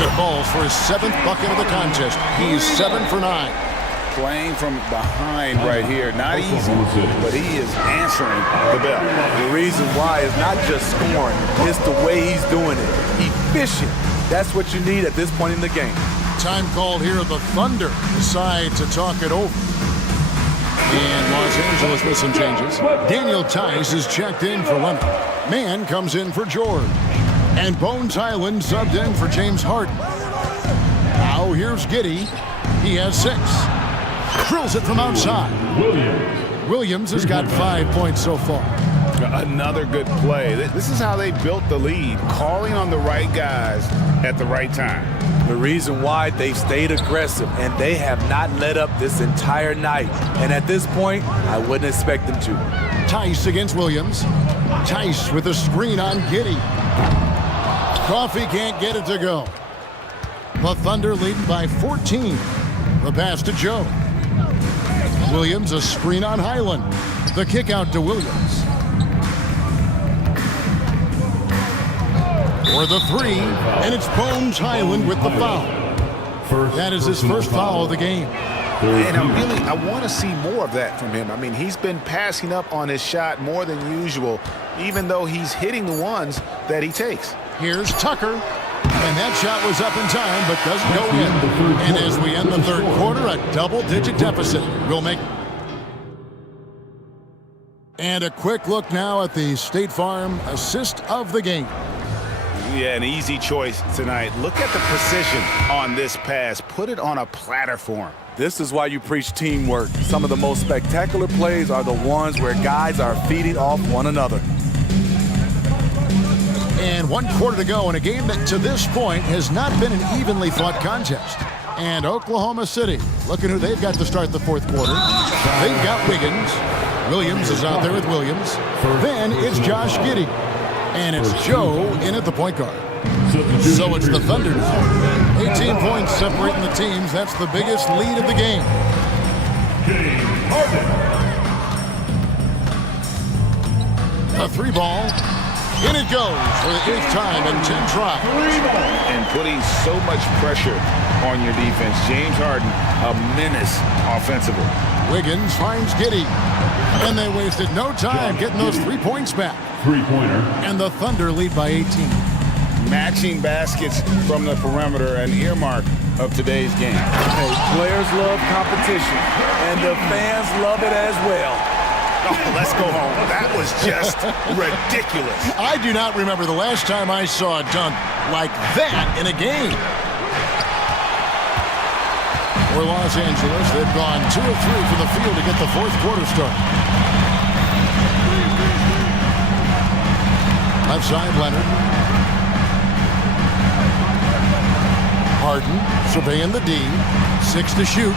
Good balls for his 7th bucket of the contest. He's 7 for 9. Playing from behind right here. Not easy, but he is answering the bell. The reason why is not just scoring, it's the way he's doing it. Efficient. That's what you need at this point in the game. Time called here. The Thunder decide to talk it over. And Los Angeles with some changes. Daniel Tice is checked in for Leonard. Mann comes in for George. And Bones Highland subbed in for James Harden. Now here's Giddey. He has 6. Drills it from outside. Williams has got 5 points so far. Another good play. This is how they built the lead, calling on the right guys at the right time. The reason why they've stayed aggressive and they have not let up this entire night. And at this point, I wouldn't expect them to. Tice against Williams. Tice with a screen on Giddey. Coffee can't get it to go. The Thunder leading by 14. The pass to Joe. Williams a screen on Highland. The kick out to Williams. For the 3, and it's Bones Highland with the foul. That is his first foul of the game. And I want to see more of that from him. I mean, he's been passing up on his shot more than usual, even though he's hitting the ones that he takes. Here's Tucker. And that shot was up in time, but doesn't go in. And as we end the third quarter, a double-digit deficit will make. And a quick look now at the State Farm assist of the game. Yeah, an easy choice tonight. Look at the precision on this pass. Put it on a platter for him. This is why you preach teamwork. Some of the most spectacular plays are the ones where guys are feeding off one another. And 1 quarter to go in a game that to this point has not been an evenly fought contest. And Oklahoma City, looking who they've got to start the fourth quarter. They've got Wiggins. Williams is out there with Williams. Then it's Josh Giddey. And it's Joe in at the point guard. So it's the Thunder now. 18 points separating the teams. That's the biggest lead of the game. A 3-ball. In it goes for the 8th time in 10 tries. And putting so much pressure on your defense. James Harden, a menace offensively. Wiggins finds Giddey. And they wasted no time getting those 3 points back. Three-pointer. And the Thunder lead by 18. Matching baskets from the perimeter, an earmark of today's game. Hey, players love competition, and the fans love it as well. Oh, let's go home. That was just ridiculous. I do not remember the last time I saw a dunk like that in a game. For Los Angeles, they've gone 2 of 3 from the field to get the fourth quarter started. Left side, Leonard. Harden surveying the D. 6 to shoot.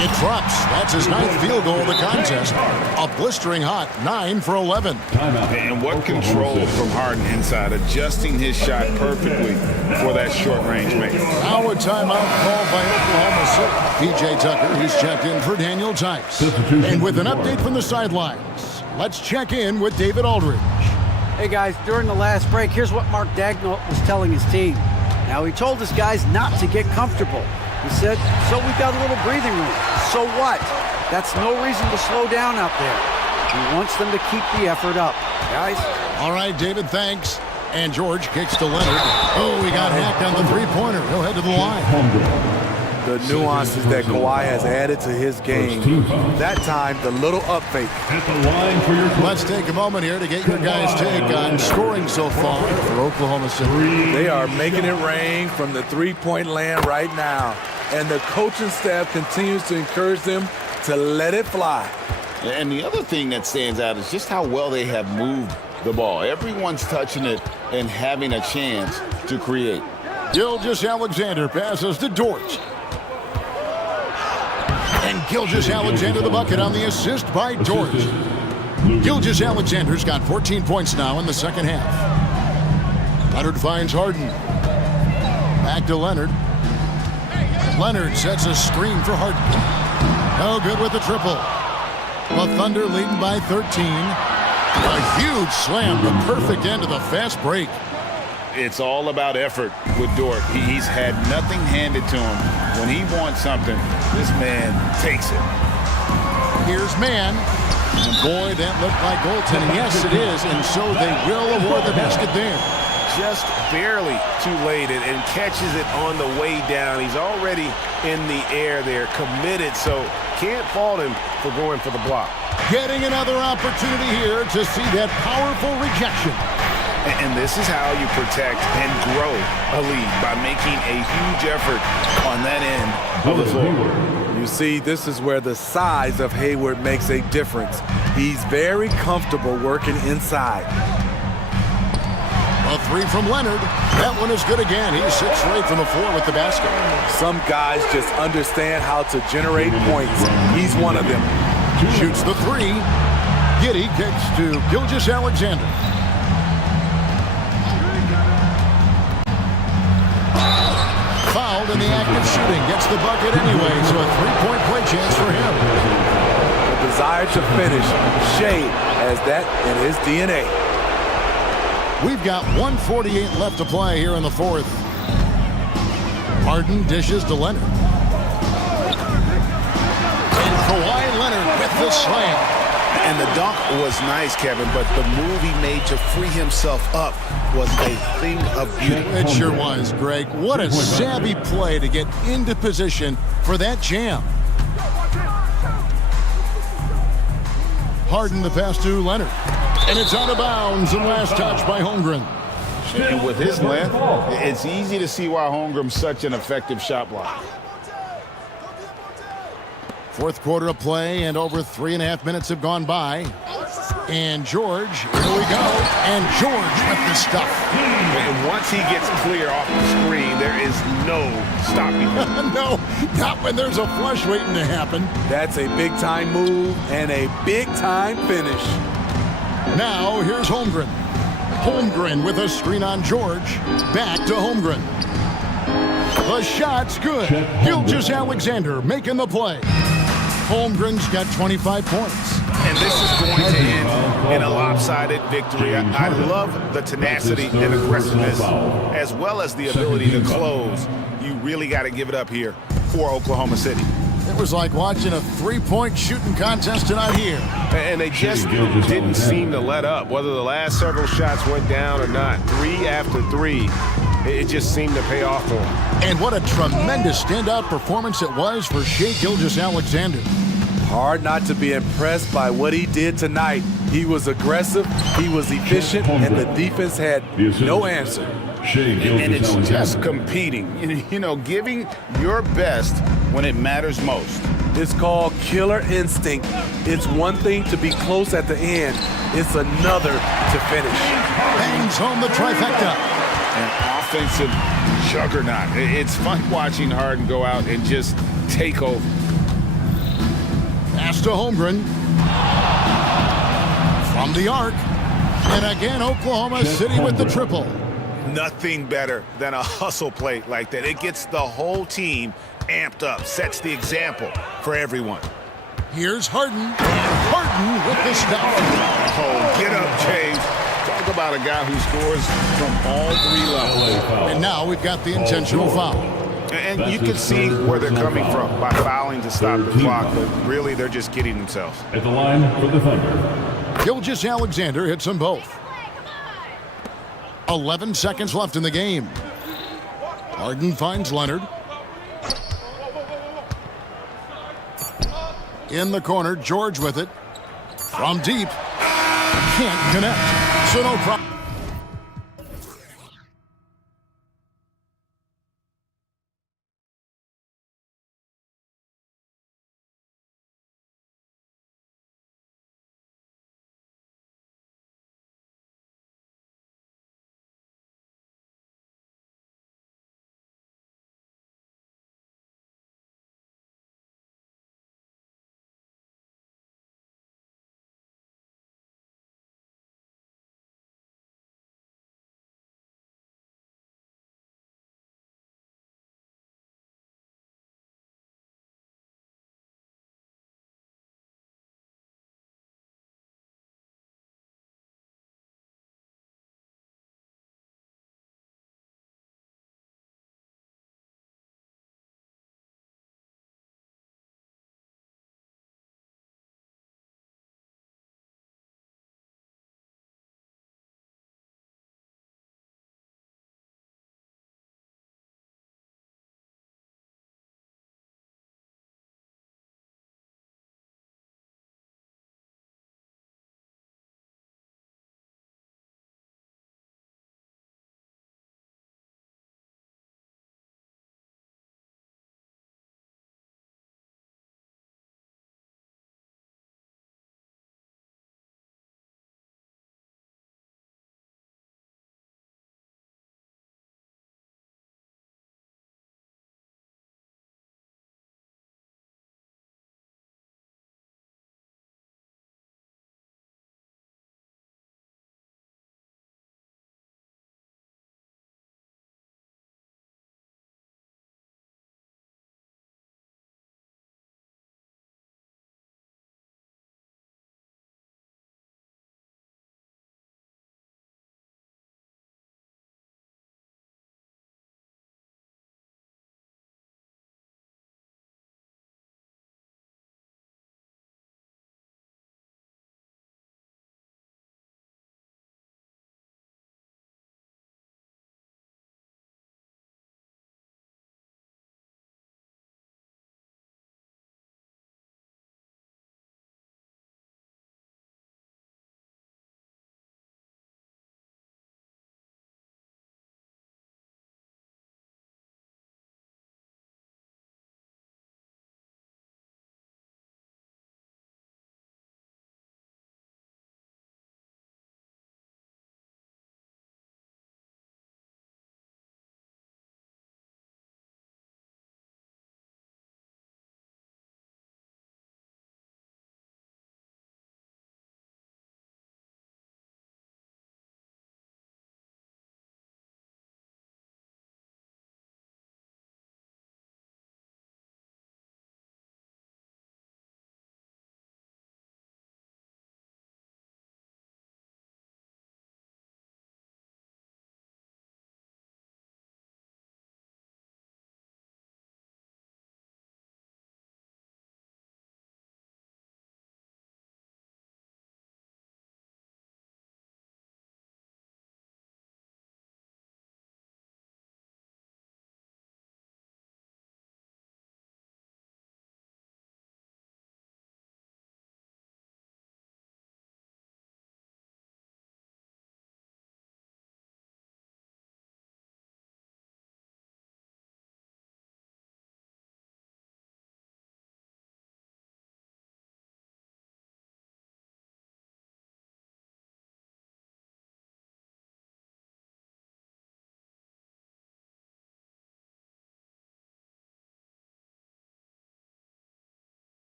It drops. That's his 9th field goal of the contest. A blistering hot 9 for 11. And what control from Harden inside, adjusting his shot perfectly for that short-range make. Now a timeout called by Oklahoma City. P.J. Tucker, he's checked in for Daniel Tice. And with an update from the sidelines, let's check in with David Aldridge. Hey guys, during the last break, here's what Mark Dagnall was telling his team. Now he told his guys not to get comfortable. He said, so we've got a little breathing room. So what? That's no reason to slow down out there. He wants them to keep the effort up. Guys? All right, David, thanks. And George kicks to Leonard. Oh, he got hacked on the three-pointer. He'll head to the line. The nuances that Kawhi has added to his game. That time, the little up fake. Let's take a moment here to get your guys' take on scoring so far for Oklahoma City. They are making it rain from the three-point land right now. And the coaching staff continues to encourage them to let it fly. And the other thing that stands out is just how well they have moved the ball. Everyone's touching it and having a chance to create. Gilgeous-Alexander passes to Dort. And Gilgeous-Alexander the bucket on the assist by George. Gilgeous-Alexander's got 14 points now in the second half. Leonard finds Harden. Back to Leonard. Leonard sets a screen for Harden. No good with the triple. The Thunder leading by 13. A huge slam, the perfect end of the fast break. It's all about effort with Dort. He's had nothing handed to him. When he wants something, this man takes it. Here's Mann. And boy, that looked like goaltending. Yes, it is, and so they will award the basket there. Just barely too late and catches it on the way down. He's already in the air there, committed, so can't fault him for going for the block. Getting another opportunity here to see that powerful rejection. And this is how you protect and grow a lead, by making a huge effort on that end of the floor. You see, this is where the size of Hayward makes a difference. He's very comfortable working inside. A three from Leonard. That one is good again. He's 6 straight from the floor with the basket. Some guys just understand how to generate points. He's one of them. Shoots the three. Giddey kicks to Gilgeous-Alexander. Fouled in the act of shooting. Gets the bucket anyway, so a three-point play chance for him. The desire to finish. Shea has that in his DNA. We've got 1:48 left to play here in the fourth. Harden dishes to Leonard. And Kawhi Leonard with the slam. And the dunk was nice, Kevin, but the move he made to free himself up was a thing of beauty. It sure was, Greg. What a savvy play to get into position for that jam. Harden the pass to Leonard. And it's out of bounds, and last touch by Holmgren. And with his length, it's easy to see why Holmgren's such an effective shot blocker. Fourth quarter of play, and over 3.5 minutes have gone by. And George, here we go. And George with the stuff. And once he gets clear off the screen, there is no stopping him. No, not when there's a flush waiting to happen. That's a big-time move and a big-time finish. Now, here's Holmgren. Holmgren with a screen on George. Back to Holmgren. The shot's good. Gilgeous-Alexander making the play. Holmgren's got 25 points. And this is going to end in a lopsided victory. I love the tenacity and aggressiveness, as well as the ability to close. You really got to give it up here for Oklahoma City. It was like watching a three-point shooting contest tonight here. And they just didn't seem to let up. Whether the last several shots went down or not, 3 after 3, it just seemed to pay off for him. And what a tremendous standout performance it was for Shai Gilgeous-Alexander. Hard not to be impressed by what he did tonight. He was aggressive, he was efficient, and the defense had no answer. And it's just competing, you know, giving your best when it matters most. It's called killer instinct. It's one thing to be close at the end. It's another to finish. Bangs home the trifecta. An offensive juggernaut. It's fun watching Harden go out and just take over. Pass to Holmgren. From the arc. And again, Oklahoma City with the triple. Nothing better than a hustle play like that. It gets the whole team amped up, sets the example for everyone. Here's Harden. Harden with the stuff. Oh, get up, James. Talk about a guy who scores from all 3 levels. And now we've got the intentional foul. And you can see where they're coming from by fouling to stop the clock, but really they're just kidding themselves. At the line for the Thunder. Gilgeous-Alexander hits them both. 11 seconds left in the game. Harden finds Leonard. In the corner, George with it. From deep. Can't connect. So no problem.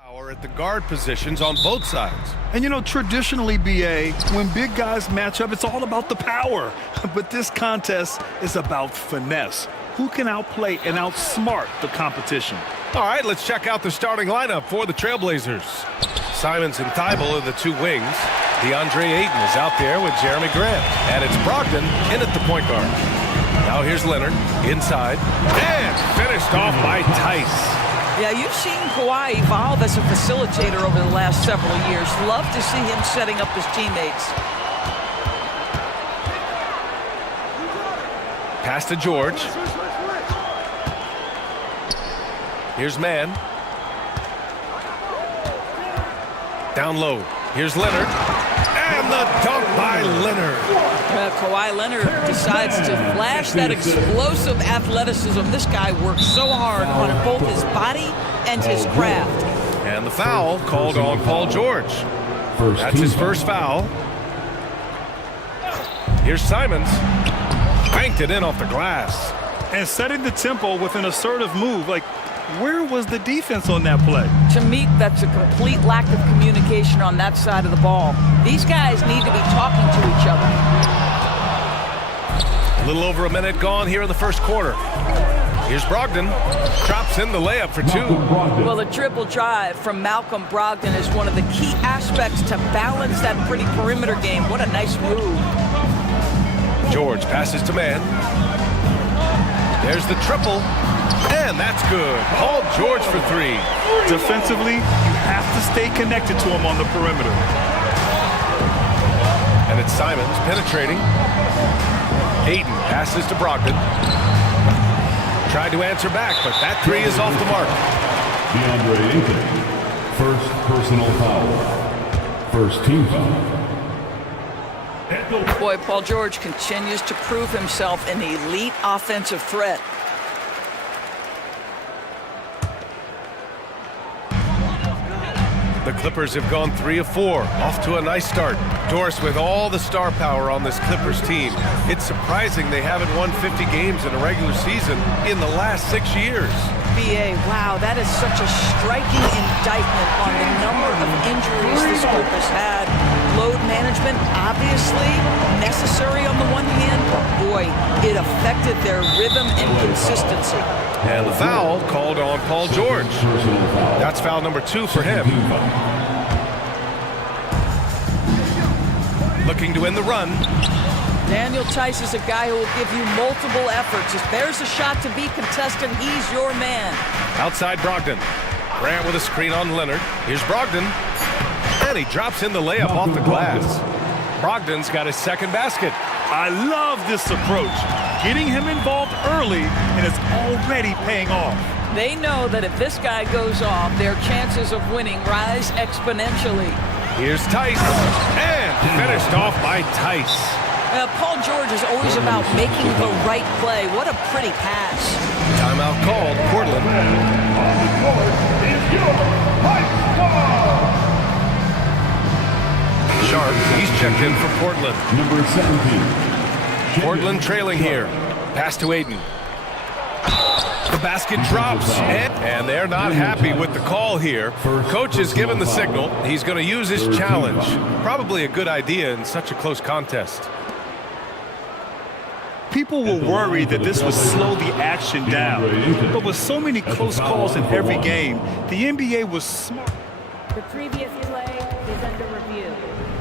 Power at the guard positions on both sides. And you know, traditionally, BA, when big guys match up, it's all about the power. But this contest is about finesse. Who can outplay and outsmart the competition? All right, let's check out the starting lineup for the Trailblazers. Simons and Thibault are the two wings. DeAndre Ayton is out there with Jeremy Grant. And it's Brogdon in at the point guard. Now here's Leonard inside. And finished off by Tice. Yeah, you've seen Kawhi evolve as a facilitator over the last several years. Love to see him setting up his teammates. Pass to George. Here's Mann. Down low. Here's Leonard. And the dunk by Leonard. Kawhi Leonard decides to flash that explosive athleticism. This guy works so hard on both his body and his craft. And the foul called on Paul George. That's his first foul. Here's Simons. Banked it in off the glass. And setting the tempo with an assertive move. Like, where was the defense on that play? To me, that's a complete lack of communication on that side of the ball. These guys need to be talking to each other. A little over a minute gone here in the first quarter. Here's Brogdon. Drops in the layup for two. Well, the triple drive from Malcolm Brogdon is one of the key aspects to balance that pretty perimeter game. What a nice move. George passes to Mann. There's the triple. And that's good. Paul George for three. Defensively, you have to stay connected to him on the perimeter. And it's Simons penetrating. Ayton passes to Brogdon. Tried to answer back, but that three is off the mark. DeAndre Ayton, first personal foul. First team foul. Boy, Paul George continues to prove himself an elite offensive threat. The Clippers have gone 3 of 4, off to a nice start. Doris with all the star power on this Clippers team. It's surprising they haven't won 50 games in a regular season in the last 6 years. BA, wow, that is such a striking indictment on the number of injuries this group has had. Load management, obviously necessary on the one hand, but boy, it affected their rhythm and consistency. And the foul called on Paul George. That's foul number 2 for him. Looking to win the run. Daniel Tice is a guy who will give you multiple efforts. If there's a shot to be contested, he's your man. Outside Brogdon. Grant with a screen on Leonard. Here's Brogdon. And he drops in the layup off the glass. Brogdon's got his second basket. I love this approach. Getting him involved early, and it's already paying off. They know that if this guy goes off, their chances of winning rise exponentially. Here's Tice. And finished off by Tice. Paul George is always about making the right play. What a pretty pass. Timeout called, Portland. On the court is your White Star. Sharp, he's checked in for Portland. Number 17. Portland trailing here. Pass to Ayton. The basket drops, and they're not happy with the call here. Coach has given the signal. He's going to use his challenge. Probably a good idea in such a close contest. People were worried that this would slow the action down. But with so many close calls in every game, the NBA was smart. The previous play is under review.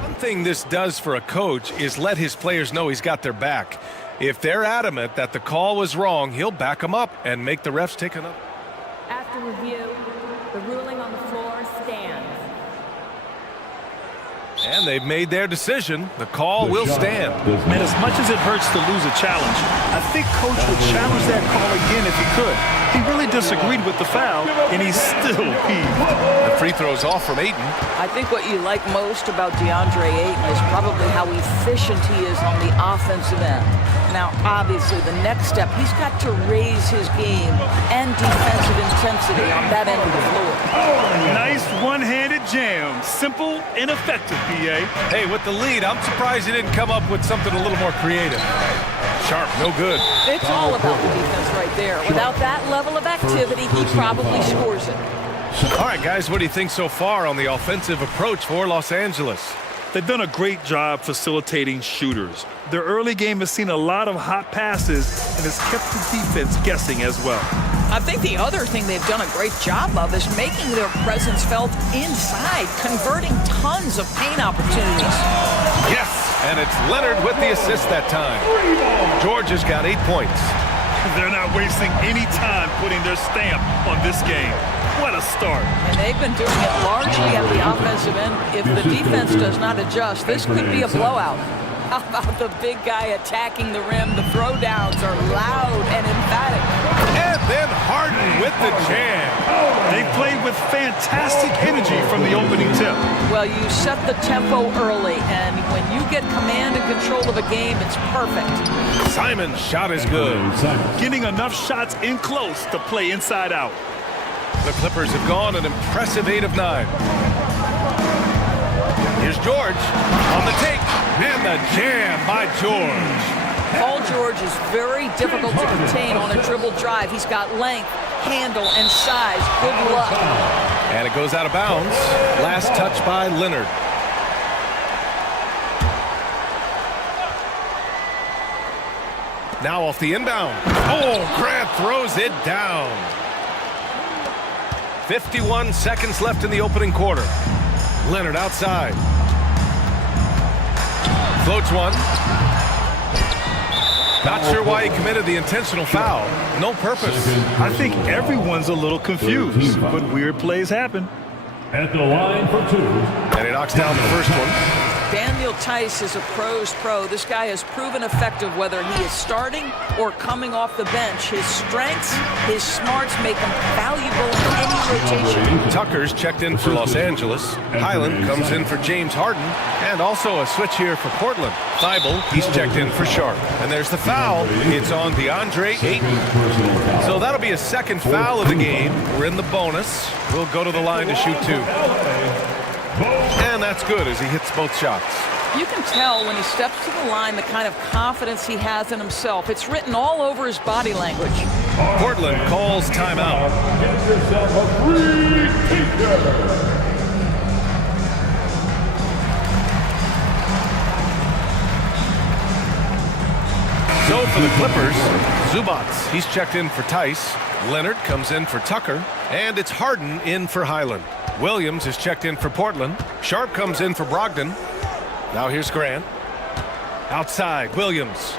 One thing this does for a coach is let his players know he's got their back. If they're adamant that the call was wrong, he'll back them up and make the refs take another. After review, the ruling on the floor stands. And they've made their decision. The call will stand. And as much as it hurts to lose a challenge, I think Coach would challenge that call again if he could. He really disagreed with the foul, and he's still peeved. The free throw's off from Ayton. I think what you like most about DeAndre Ayton is probably how efficient he is on the offensive end. Now, obviously, the next step, he's got to raise his game and defensive intensity on that end of the floor. Nice one-handed jam. Simple and effective, BA. Hey, with the lead, I'm surprised he didn't come up with something a little more creative. Sharp, no good. It's all about the defense right there. Without that level of activity, he probably scores it. All right, guys, what do you think so far on the offensive approach for Los Angeles? They've done a great job facilitating shooters. Their early game has seen a lot of hot passes and has kept the defense guessing as well. I think the other thing they've done a great job of is making their presence felt inside, converting tons of paint opportunities. Yes, and it's Leonard with the assist that time. George has got 8 points. They're not wasting any time putting their stamp on this game. What a start. And they've been doing it largely at the offensive end. If the defense does not adjust, this could be a blowout. How about the big guy attacking the rim? The throwdowns are loud and emphatic. And then Harden with the jam. They played with fantastic energy from the opening tip. Well, you set the tempo early, and when you get command and control of a game, it's perfect. Simon's shot is good. Getting enough shots in close to play inside out. The Clippers have gone an impressive 8 of 9. Here's George on the take, and the jam by George. Paul George is very difficult to contain on a dribble drive. He's got length, handle, and size. Good luck. And it goes out of bounds. Last touch by Leonard. Now off the inbound. Oh, Grant throws it down. 51 seconds left in the opening quarter. Leonard outside. Floats one. Not sure why he committed the intentional foul. No purpose. I think everyone's a little confused, but weird plays happen. At the line for 2. And he knocks down the first one. Daniel Tice is a pro's pro. This guy has proven effective whether he is starting or coming off the bench. His strengths, his smarts make him valuable in any rotation. Tucker's checked in for Los Angeles. Highland comes in for James Harden. And also a switch here for Portland. Thibault, he's checked in for Sharp. And there's the foul. It's on DeAndre Ayton. So that'll be a second foul of the game. We're in the bonus. We'll go to the line to shoot 2. And that's good as he hits both shots. You can tell when he steps to the line the kind of confidence he has in himself. It's written all over his body language. Portland calls timeout. Get yourself a free t-shirt. So for the Clippers, Zubats, he's checked in for Tice. Leonard comes in for Tucker. And it's Harden in for Highland. Williams is checked in for Portland. Sharp comes in for Brogdon. Now here's Grant. Outside, Williams.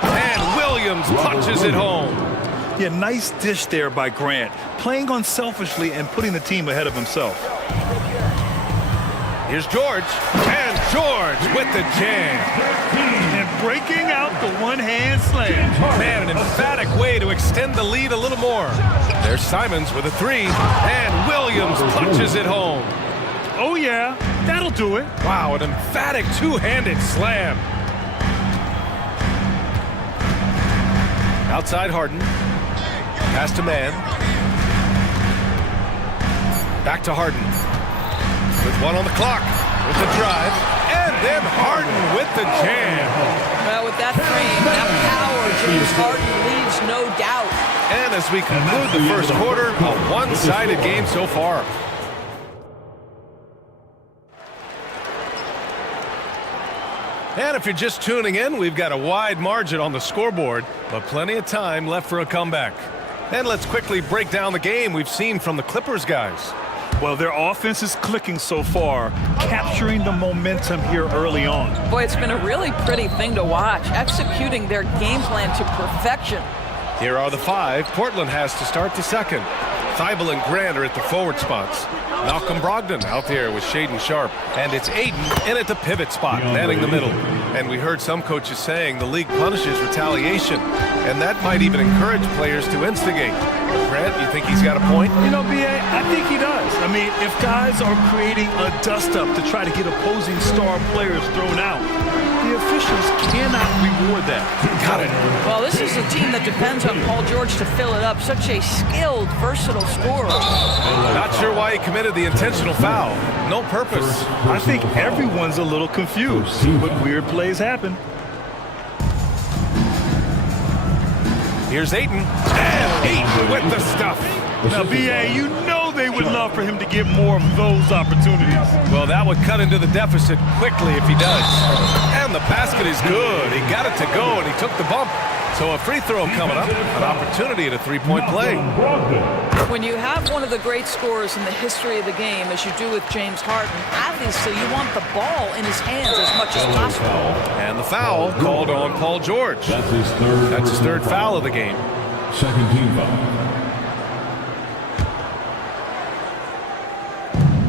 And Williams punches it home. Yeah, nice dish there by Grant. Playing unselfishly and putting the team ahead of himself. Here's George. And George with the jam. And breaking out the one-hand slam. Man, an emphatic way to extend the lead a little more. There's Simons with a 3. And Williams punches it home. Oh, yeah. That'll do it. Wow, an emphatic two-handed slam. Outside Harden. Pass to Man. Back to Harden. With 1 on the clock. With the drive. And then Harden with the jam. Well, with that frame, that power, James Harden leaves no doubt. And as we conclude the first quarter, a one-sided game so far. And if you're just tuning in, we've got a wide margin on the scoreboard, but plenty of time left for a comeback. And let's quickly break down the game we've seen from the Clippers guys. Well, their offense is clicking so far, capturing the momentum here early on. Boy, it's been a really pretty thing to watch, executing their game plan to perfection. Here are the 5 Portland has to start the second. Thibault and Grant are at the forward spots. Malcolm Brogdon out there with Shaedon Sharp. And it's Ayton in at the pivot spot, manning the middle. And we heard some coaches saying the league punishes retaliation. And that might even encourage players to instigate. Grant, you think he's got a point? You know, B.A., I think he does. I mean, if guys are creating a dust-up to try to get opposing star players thrown out, the officials cannot reward that. Got it. Well, this is a team that depends on Paul George to fill it up. Such a skilled, versatile scorer. Not sure why he committed the intentional foul. No purpose. I think everyone's a little confused, but weird plays happen. Here's Ayton. And Ayton with the stuff. Now, B.A., you know they would love for him to get more of those opportunities. Well, that would cut into the deficit quickly if he does. And the basket is good. He got it to go, and he took the bump. So a free throw coming up, an opportunity at a three-point play. When you have one of the great scorers in the history of the game, as you do with James Harden, obviously you want the ball in his hands as much as possible. And the foul called on Paul George. That's his third foul of the game. Second team foul.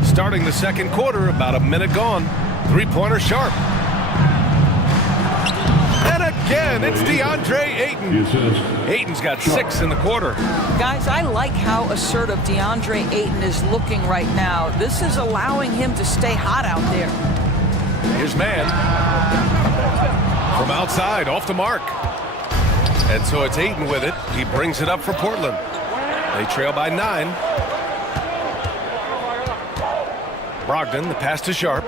Starting the second quarter, about a minute gone. Three-pointer sharp. And again, it's DeAndre Ayton. Ayton's got 6 in the quarter. Guys, I like how assertive DeAndre Ayton is looking right now. This is allowing him to stay hot out there. Here's man. From outside, off the mark. And so it's Ayton with it. He brings it up for Portland. They trail by 9. Brogdon, the pass to Sharp.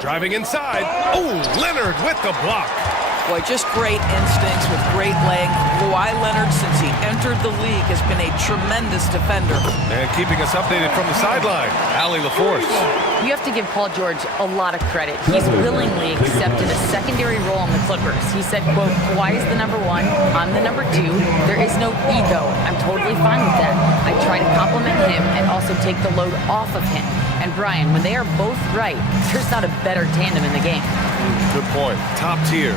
Driving inside. Oh, Leonard with the block. Boy, just great instincts with great length. Kawhi Leonard, since he entered the league, has been a tremendous defender. And keeping us updated from the sideline, Allie LaForce. You have to give Paul George a lot of credit. He's willingly accepted a secondary role in the Clippers. He said, quote, Kawhi is the number 1, I'm the number 2. There is no ego. I'm totally fine with that. I try to compliment him and also take the load off of him. And Brian, when they are both right, there's not a better tandem in the game. Good point. Top tier.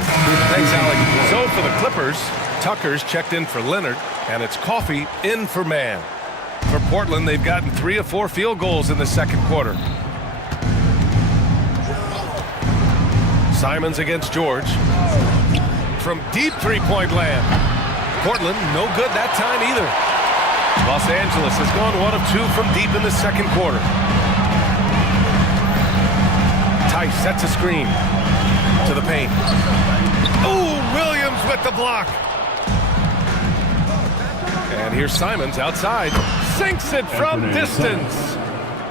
Thanks, Alec. So for the Clippers, Tucker's checked in for Leonard, and it's Coffey in for Man. For Portland, they've gotten 3 of 4 field goals in the second quarter. Simons against George. From deep three-point land. Portland, no good that time either. Los Angeles has gone 1 of 2 from deep in the second quarter. Tice sets a screen to the paint. Oh, Williams with the block. And here's Simons outside. Sinks it from distance.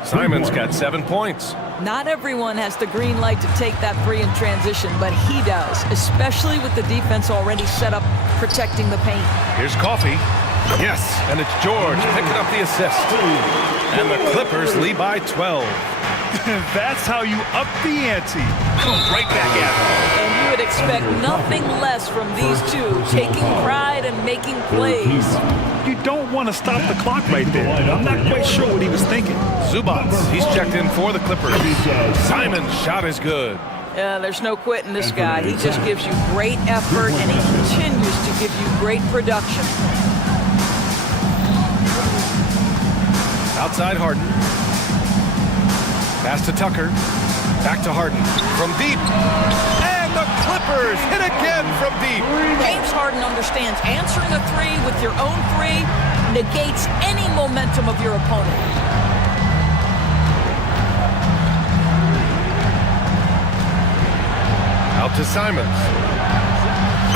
Simons got 7 points. Not everyone has the green light to take that 3 in transition, but he does, especially with the defense already set up protecting the paint. Here's Coffey. Yes, and it's George picking up the assist. And the Clippers lead by 12. That's how you up the ante. Right back at it. And you would expect nothing less from these two, taking pride and making plays. You don't want to stop the clock right there. I'm not quite sure what he was thinking. Zubats, he's checked in for the Clippers. Simon's shot is good. There's no quitting this guy. He just gives you great effort, and he continues to give you great production. Outside Harden. Pass to Tucker. Back to Harden. From deep. And the Clippers hit again from deep. James Harden understands answering a 3 with your own 3 negates any momentum of your opponent. Out to Simons.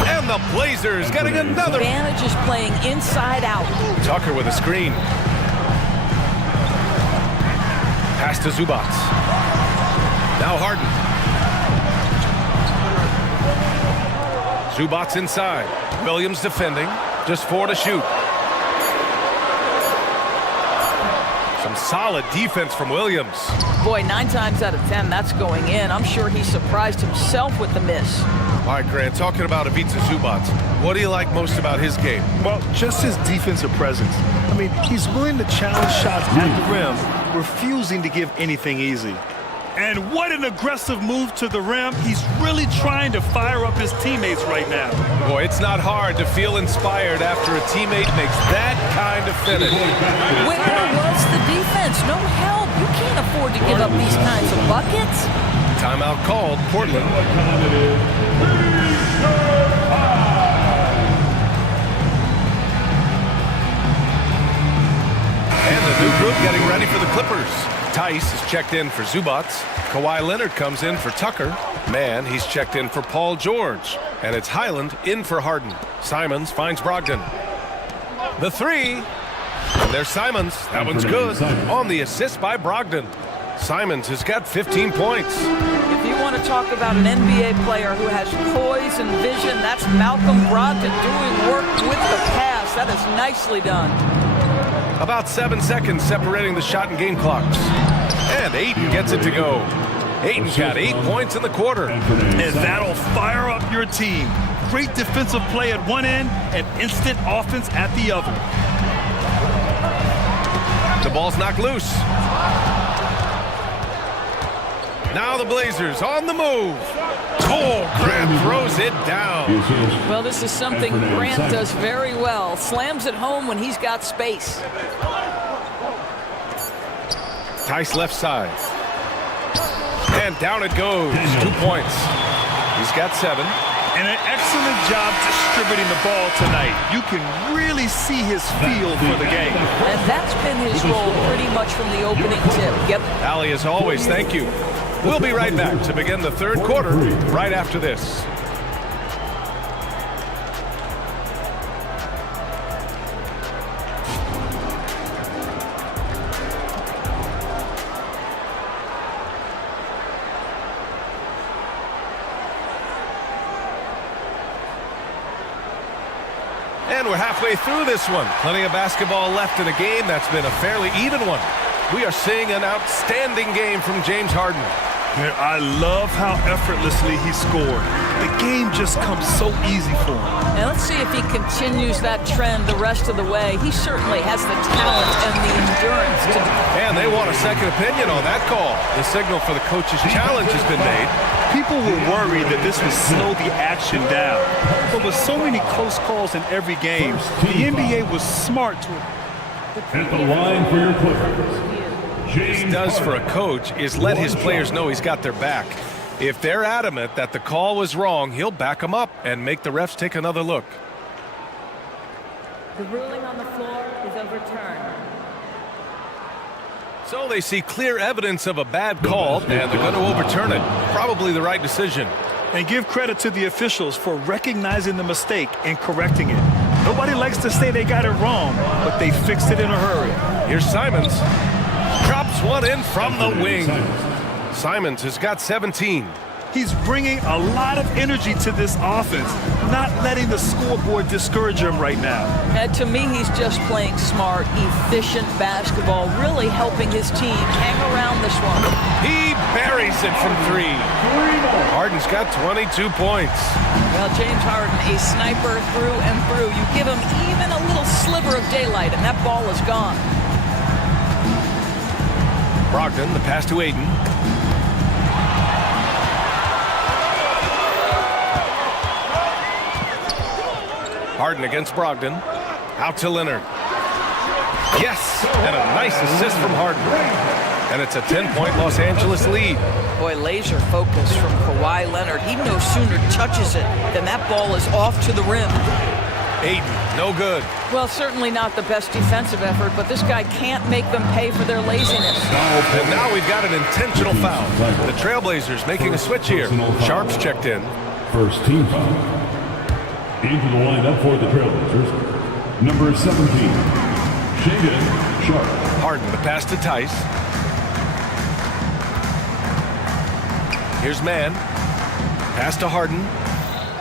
And the Blazers getting another. Advantage is playing inside out. Tucker with a screen. Pass to Zubats. Now Harden. Zubats inside. Williams defending. Just 4 to shoot. Some solid defense from Williams. Boy, 9 times out of 10, that's going in. I'm sure he surprised himself with the miss. All right, Grant, talking about Ivica Zubats, what do you like most about his game? Well, just his defensive presence. I mean, he's willing to challenge shots at the rim, refusing to give anything easy. And what an aggressive move to the rim. He's really trying to fire up his teammates right now. Boy, it's not hard to feel inspired after a teammate makes that kind of finish. Where was the defense? No help. You can't afford to give up these kinds of buckets. Timeout called, Portland. And the new group getting ready for the Clippers. Tice is checked in for Zubats. Kawhi Leonard comes in for Tucker. Man, he's checked in for Paul George. And it's Highland in for Harden. Simons finds Brogdon. The 3. And there's Simons. That one's good. On the assist by Brogdon. Simons has got 15 points. If you want to talk about an NBA player who has poise and vision, that's Malcolm Brogdon doing work with the pass. pass. That is nicely done. About 7 seconds separating the shot and game clocks. And Ayton gets it to go. Ayton's got 8 points in the quarter. And that'll fire up your team. Great defensive play at one end and instant offense at the other. The ball's knocked loose. Now the Blazers on the move. Oh, Grant throws it down. Well, this is something Grant does very well. Slams it home when he's got space. Tice left side. And down it goes. 2 points. He's got 7. And an excellent job distributing the ball tonight. You can really see his feel for the game. And that's been his role pretty much from the opening tip. Yep. Ali, as always, thank you. We'll be right back to begin the third quarter right after this. And we're halfway through this one. Plenty of basketball left in a game that's been a fairly even one. We are seeing an outstanding game from James Harden. Man, I love how effortlessly he scored. The game just comes so easy for him. And let's see if he continues that trend the rest of the way. He certainly has the talent and the endurance to do. And they want a second opinion on that call. The signal for the coach's challenge has been made. People were worried that this would slow the action down. But with so many close calls in every game, the NBA was smart to... At the line for your Clippers. This does for a coach is let his players know he's got their back. If they're adamant that the call was wrong, he'll back them up and make the refs take another look. The ruling on the floor is overturned. So they see clear evidence of a bad call, and they're going to overturn it. Probably the right decision. And give credit to the officials for recognizing the mistake and correcting it. Nobody likes to say they got it wrong, but they fixed it in a hurry. Here's Simons. Drops one in from the wing. Simons has got 17. He's bringing a lot of energy to this offense, not letting the scoreboard discourage him right now. And to me, he's just playing smart, efficient basketball, really helping his team hang around this one. He buries it from 3. Harden's got 22 points. Well, James Harden, a sniper through and through. You give him even a little sliver of daylight, and that ball is gone. Brogdon, the pass to Ayton. Harden against Brogdon. Out to Leonard. Yes, and a nice assist from Harden. And it's a 10-point Los Angeles lead. Boy, laser focus from Kawhi Leonard. He no sooner touches it than that ball is off to the rim. Ayton, no good. Well, certainly not the best defensive effort, but this guy can't make them pay for their laziness. And now we've got an intentional foul. The Trailblazers making a switch here. Sharp's checked in. First team foul. Into the lineup for the Trailblazers, number 17, Shaden Sharp. Harden, the pass to Tice. Here's Mann. Pass to Harden.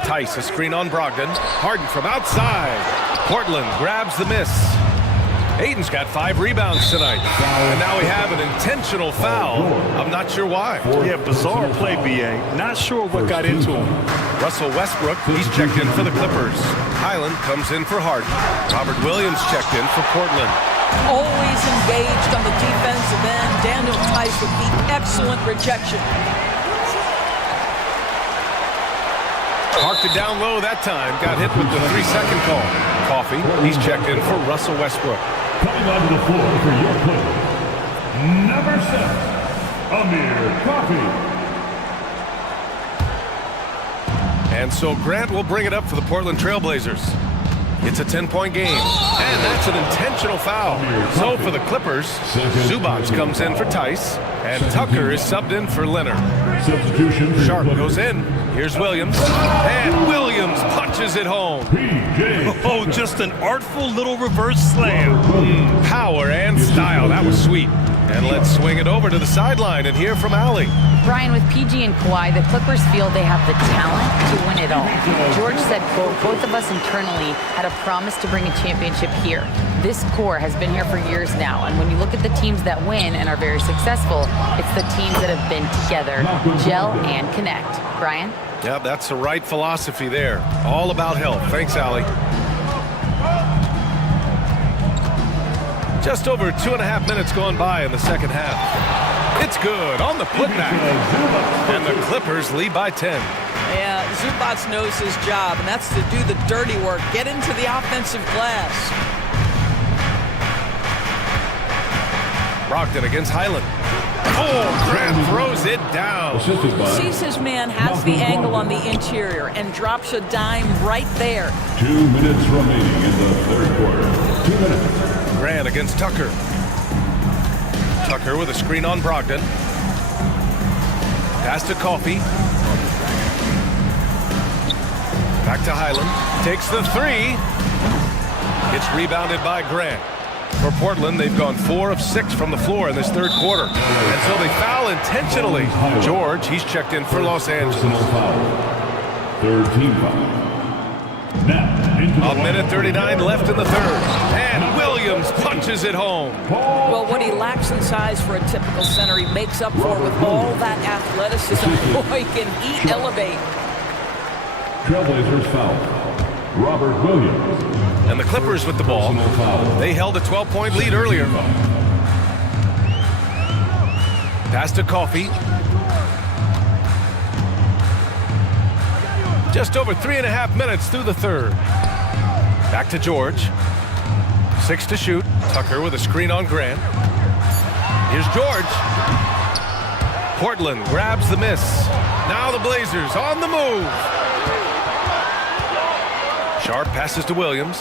Tice, a screen on Brogdon. Harden from outside. Portland grabs the miss. Ayton's got 5 rebounds tonight. And now we have an intentional foul. I'm not sure why. Yeah, bizarre play, B.A. Not sure what got into him. Russell Westbrook, he's checked in for the Clippers. Highland comes in for Harden. Robert Williams checked in for Portland. Always engaged on the defensive end. Daniel Tice with the excellent rejection. Parked it down low that time. Got hit with the 3-second call. Coffee, he's checked in for Russell Westbrook. Coming onto the floor for your Clippers, number 7, Amir Coffee. And so Grant will bring it up for the Portland Trailblazers. It's a 10-point game, and that's an intentional foul. So for the Clippers, Zubac comes in for Tice, and Tucker is subbed in for Leonard. Substitution. Sharp goes in. Here's Williams, and Williams punches it home. Oh, just an artful little reverse slam. Power and style. That was sweet. And let's swing it over to the sideline and hear from Allie. Brian, with PG and Kawhi, the Clippers feel they have the talent to win it all. George said, quote, both of us internally had a promise to bring a championship here. This core has been here for years now, and when you look at the teams that win and are very successful, it's the teams that have been together, gel and connect. Brian? Yeah, that's the right philosophy there. All about health. Thanks, Allie. Just over 2.5 minutes gone by in the second half. It's good on the putback. And the Clippers lead by 10. Yeah, Zubac knows his job, and that's to do the dirty work. Get into the offensive glass. Brogdon against Highland. Oh, Grant throws it down. Sees his man, has the angle on the interior, and drops a dime right there. 2 minutes remaining in the third quarter. 2 minutes. Grant against Tucker. Tucker with a screen on Brogdon. Pass to Coffey. Back to Highland. Takes the three. It's rebounded by Grant. For Portland, they've gone 4 of 6 from the floor in this third quarter. And so they foul intentionally. George, he's checked in for Los Angeles. Third team foul. A minute 39 left in the third. And Williams punches it home. Well, what he lacks in size for a typical center, he makes up for with all that athleticism. Boy, can he elevate. Trailblazers foul. Robert Williams. And the Clippers with the ball. They held a 12-point lead earlier. Pass to Coffey. Just over 3.5 minutes through the third. Back to George. 6 to shoot. Tucker with a screen on Grant. Here's George. Portland grabs the miss. Now the Blazers on the move. Sharp passes to Williams.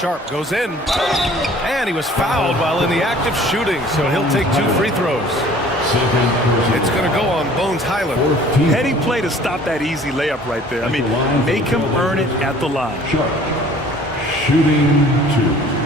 Sharp goes in. And he was fouled while in the act of shooting, so he'll take 2 free throws. It's going to go on Bones Highland. Heady play to stop that easy layup right there. I mean, make him earn it at the line. Shooting 2.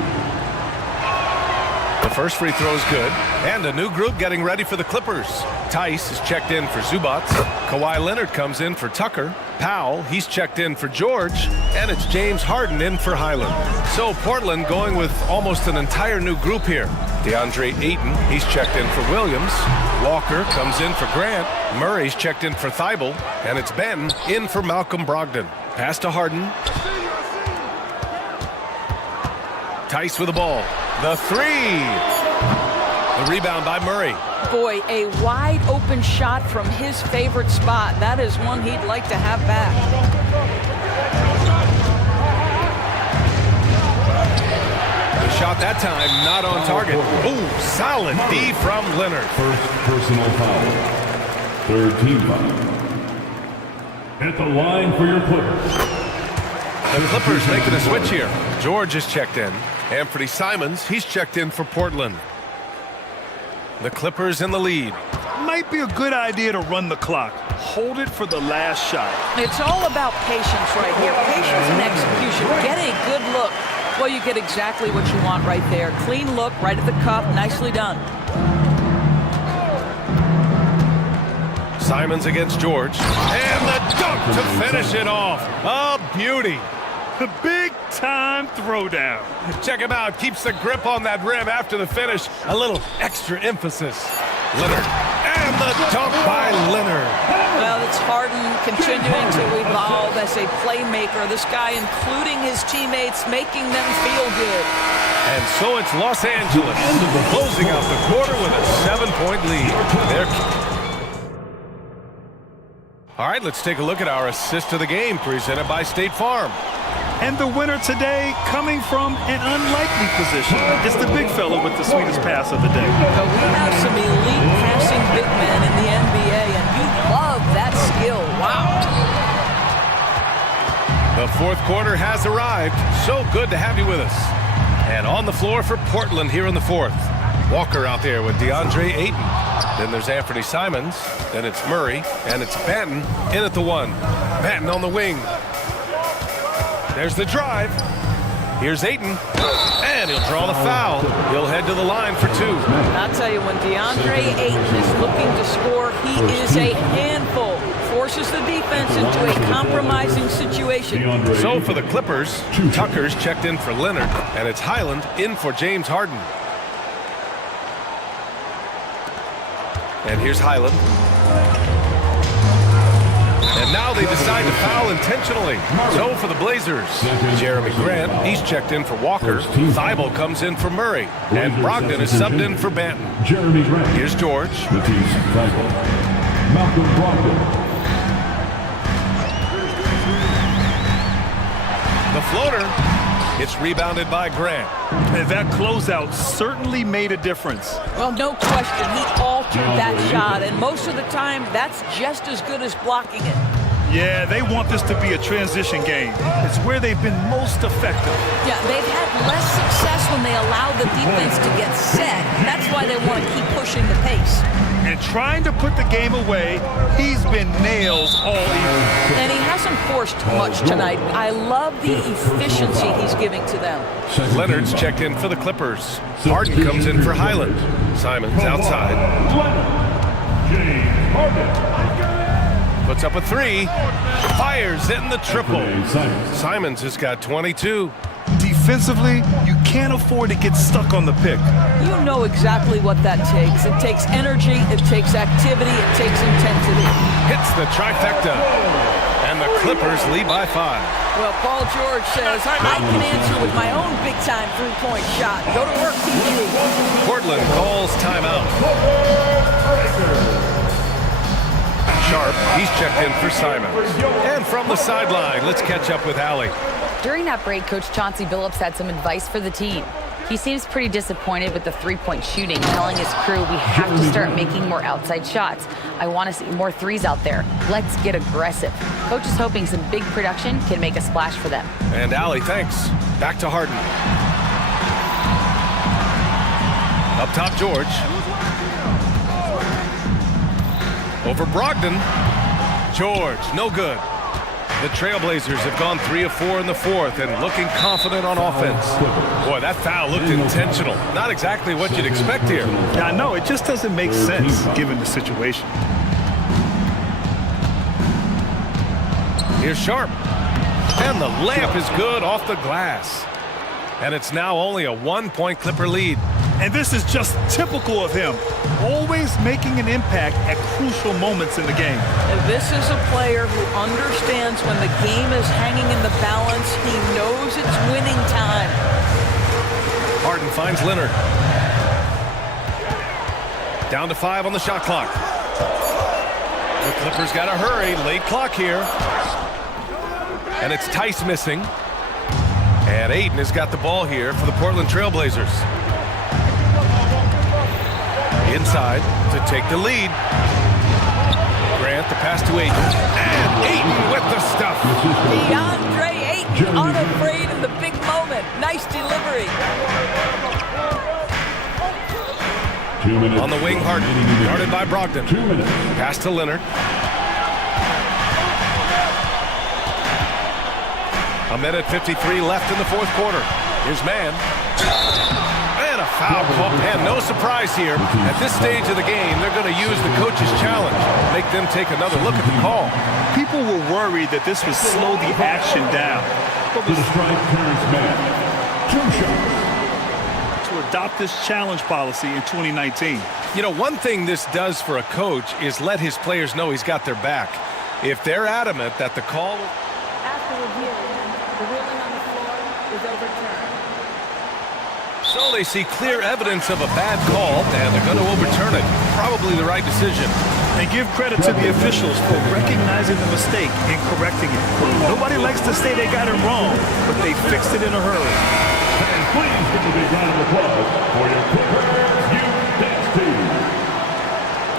The first free throw is good. And a new group getting ready for the Clippers. Tice is checked in for Zubac. Kawhi Leonard comes in for Tucker. Powell, he's checked in for George. And it's James Harden in for Highland. So Portland going with almost an entire new group here. DeAndre Ayton, he's checked in for Williams. Walker comes in for Grant. Murray's checked in for Thibault. And it's Ben in for Malcolm Brogdon. Pass to Harden. Tice with the ball. The three. The rebound by Murray. Boy, a wide open shot from his favorite spot. That is one he'd like to have back. The shot that time not on target. Ooh, solid D from Leonard. First personal foul. Third team foul. At the line for your Clippers. The Clippers making a switch here. George is checked in. Anthony Simons, he's checked in for Portland. The Clippers in the lead. Might be a good idea to run the clock. Hold it for the last shot. It's all about patience right here. Patience and execution. Get a good look. Well, you get exactly what you want right there. Clean look, right at the cup. Nicely done. Simons against George. And the dunk to finish it off. A beauty. The big-time throwdown. Check him out. Keeps the grip on that rim after the finish. A little extra emphasis. Leonard. And the dunk by Leonard. Well, it's Harden continuing to evolve as a playmaker. This guy, including his teammates, making them feel good. And so it's Los Angeles closing out the quarter with a 7-point lead. All right, let's take a look at our assist of the game presented by State Farm. And the winner today coming from an unlikely position. It's the big fella with the sweetest pass of the day. But we have some elite passing big men in the NBA, and you love that skill. Wow. The fourth quarter has arrived. So good to have you with us. And on the floor for Portland here in the fourth. Walker out there with DeAndre Ayton. Then there's Anthony Simons. Then it's Murray. And it's Banton in at the one. Banton on the wing. There's the drive. Here's Ayton. And he'll draw the foul. He'll head to the line for two. I'll tell you, when DeAndre Ayton is looking to score, he is a handful. Forces the defense into a compromising situation. So for the Clippers, Tucker's checked in for Leonard, and it's Highland in for James Harden. And here's Highland. And now they decide to foul intentionally. So for the Blazers, Jeremy Grant, he's checked in for Walker. Thibault comes in for Murray. And Brogdon is subbed in for Banton. Jeremy Grant. Here's George. Matisse Thybulle. Malcolm Brogdon. The floater. It's rebounded by Grant. And that closeout certainly made a difference. Well, no question. He altered that shot, and most of the time, that's just as good as blocking it. Yeah, they want this to be a transition game. It's where they've been most effective. Yeah, they've had less success when they allow the defense to get set. That's why they want to keep pushing the pace. And trying to put the game away, he's been nails all evening. And he hasn't forced much tonight. I love the efficiency he's giving to them. Leonard's checked in for the Clippers. Harden comes in for Highland. Simon's outside. James Harden. Puts up a three. Fires in the triple. Simons has got 22. Defensively, you can't afford to get stuck on the pick. You know exactly what that takes. It takes energy, it takes activity, it takes intensity. Hits the trifecta. And the Clippers lead by 5. Well, Paul George says, I can answer with my own big-time three-point shot. Go to work, PG. Portland calls timeout. Sharp, he's checked in for Simons. And from the sideline, let's catch up with Allie. During that break, Coach Chauncey Billups had some advice for the team. He seems pretty disappointed with the three-point shooting, telling his crew we have to start making more outside shots. I want to see more threes out there. Let's get aggressive. Coach is hoping some big production can make a splash for them. And Allie, thanks. Back to Harden. Up top, George. Over Brogdon. George, no good. The Trailblazers have gone 3 of 4 in the fourth and looking confident on offense. Boy, that foul looked intentional. Not exactly what you'd expect here. Yeah, I know. It just doesn't make sense given the situation. Here's Sharp. And the layup is good off the glass. And it's now only a 1-point Clipper lead. And this is just typical of him. Always making an impact at crucial moments in the game. And this is a player who understands when the game is hanging in the balance. He knows it's winning time. Harden finds Leonard. Down to 5 on the shot clock. The Clippers got to hurry. Late clock here. And it's Tice missing. And Ayton has got the ball here for the Portland Trailblazers. Inside to take the lead. Grant the pass to Ayton. And Ayton with the stuff. DeAndre Ayton unafraid in the big moment. Nice delivery. 2 minutes. On the wing, Harden. Guarded by Brogdon. 2 minutes. Pass to Leonard. A minute 53 left in the fourth quarter. Here's Mann. And a foul call. And no surprise here. At this stage of the game, they're going to use the coach's challenge. Make them take another look at the call. People were worried that this would slow the action down. To the strike turns Mann. 2 shots. To adopt this challenge policy in 2019. You know, one thing this does for a coach is let his players know he's got their back. If they're adamant that the call... After review, the ruling on the floor is overturned. So they see clear evidence of a bad call, and they're going to overturn it. Probably the right decision. And give credit to the officials for recognizing the mistake and correcting it. Nobody likes to say they got it wrong, but they fixed it in a hurry. And please give a big round of applause for your Clippers youth dance team.